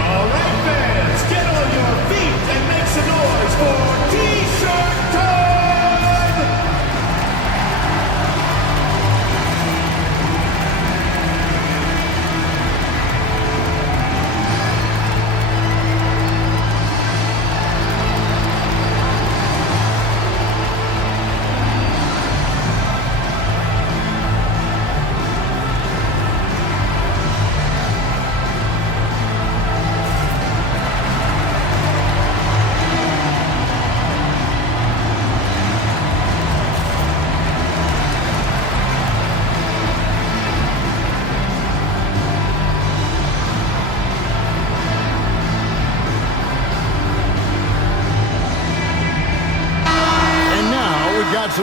All right, fans, get on your feet and make some noise for T-shirt time.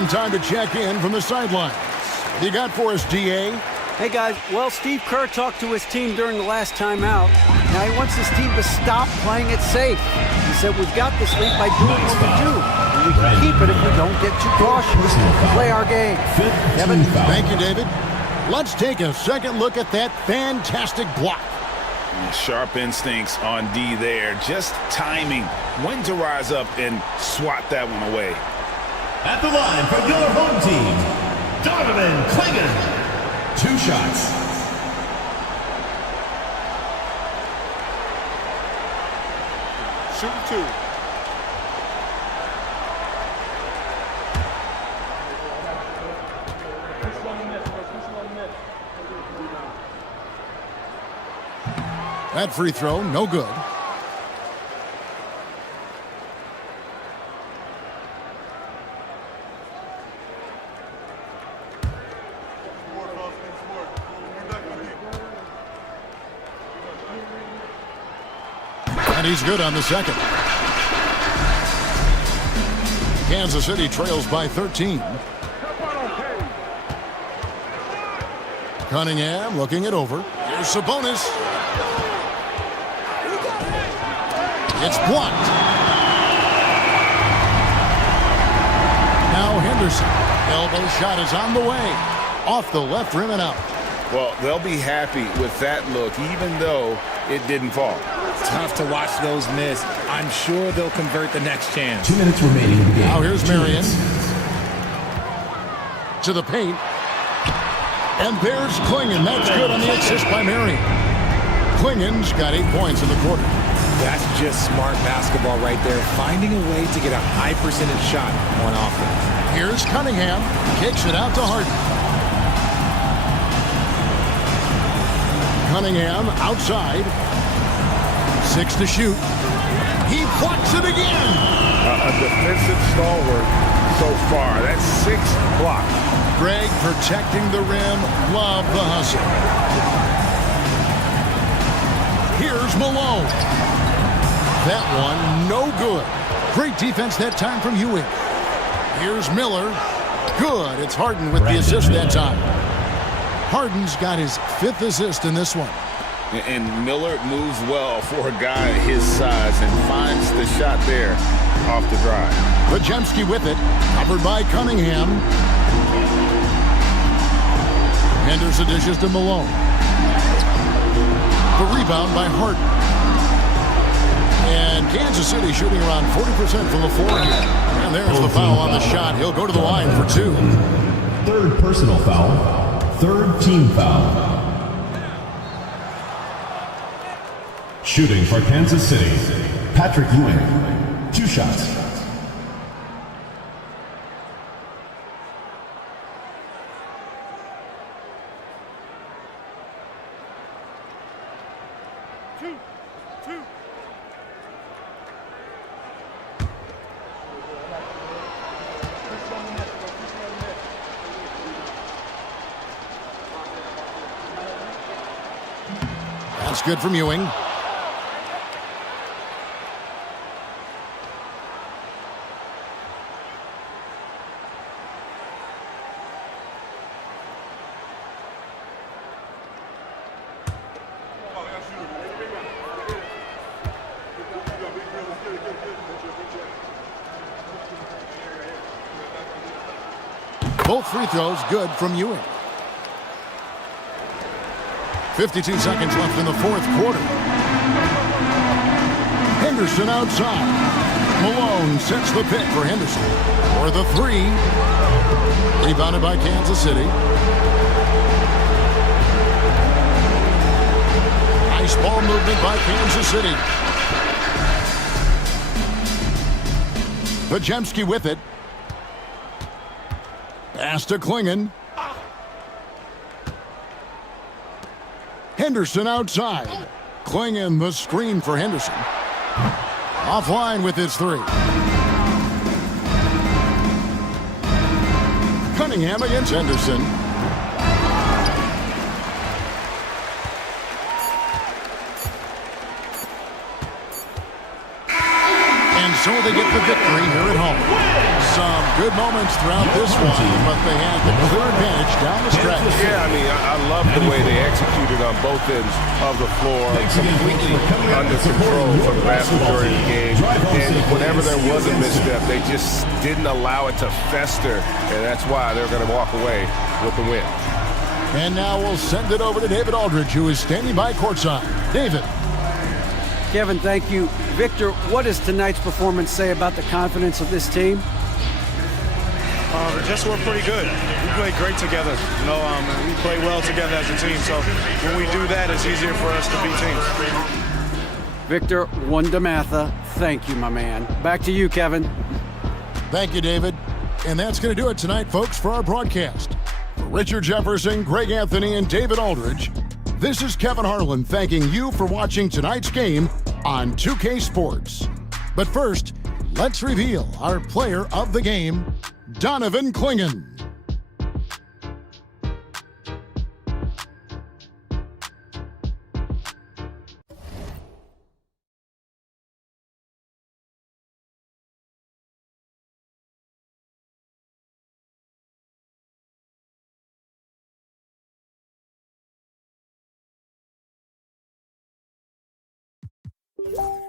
And time to check in from the sidelines. You got for us, DA? Hey, guys. Well, Steve Kerr talked to his team during the last timeout. Now he wants his team to stop playing it safe. He said, we've got this lead by doing what we do. And we can keep it if we don't get too cautious. Play our game. Kevin? Thank you, David. Let's take a second look at that fantastic block. Sharp instincts on D there. Just timing when to rise up and swat that one away. At the line for your home team, Donovan Clingan. 2 shots. Shoot 2. That free throw, no good. And he's good on the second. Kansas City trails by 13. Cunningham looking it over. Here's Sabonis. It's blocked. Now Henderson. Elbow shot is on the way. Off the left rim and out. Well, they'll be happy with that look, even though it didn't fall. Tough to watch those miss. I'm sure they'll convert the next chance. 2 minutes remaining in the game. Now here's Marion. To the paint. And there's Clingan. That's good on the assist by Marion. Clingan's got 8 points in the quarter. That's just smart basketball right there. Finding a way to get a high percentage shot on offense. Here's Cunningham. Kicks it out to Harden. Cunningham outside. 6 to shoot. He blocks it again. A defensive stalwart so far. That's 6 blocks. Greg protecting the rim. Love the hustle. Here's Malone. That one, no good. Great defense that time from Ewing. Here's Miller. Good. It's Harden with the assist that time. Harden's got his 5th assist in this one. And Miller moves well for a guy his size and finds the shot there off the drive. Podziemski with it. Covered by Cunningham. Henderson dishes to Malone. The rebound by Harden. And Kansas City shooting around 40% from the floor here. And there's the foul on the shot. He'll go to the line for 2. 3rd personal foul. 3rd team foul. Shooting for Kansas City, Patrick Ewing. 2 shots. That's good from Ewing. Both free throws good from Ewing. 52 seconds left in the 4th quarter. Henderson outside. Malone sets the pick for Henderson. For the 3. Rebounded by Kansas City. Nice ball movement by Kansas City. Podziemski with it. Pass to Clingan. Henderson outside. Clingan the screen for Henderson. Offline with his 3. Cunningham against Henderson. so they get the victory here at home. Some good moments throughout this one, but they had the clear advantage down the stretch. Yeah, I mean, I love the way they executed on both ends of the floor, completely under control for the vast majority of the game. And whenever there was a misstep, they just didn't allow it to fester, and that's why they're going to walk away with the win. And now we'll send it over to David Aldridge, who is standing by courtside. David. Kevin, thank you. Victor, what does tonight's performance say about the confidence of this team? Just we're pretty good. We play great together. We play well together as a team. So when we do that, it's easier for us to beat teams. Victor Wondermatha, thank you, my man. Back to you, Kevin. Thank you, David. And that's going to do it tonight, folks, for our broadcast. For Richard Jefferson, Greg Anthony, and David Aldridge, this is Kevin Harlan thanking you for watching tonight's game on 2K Sports. But first, let's reveal our player of the game, Donovan Clingan. You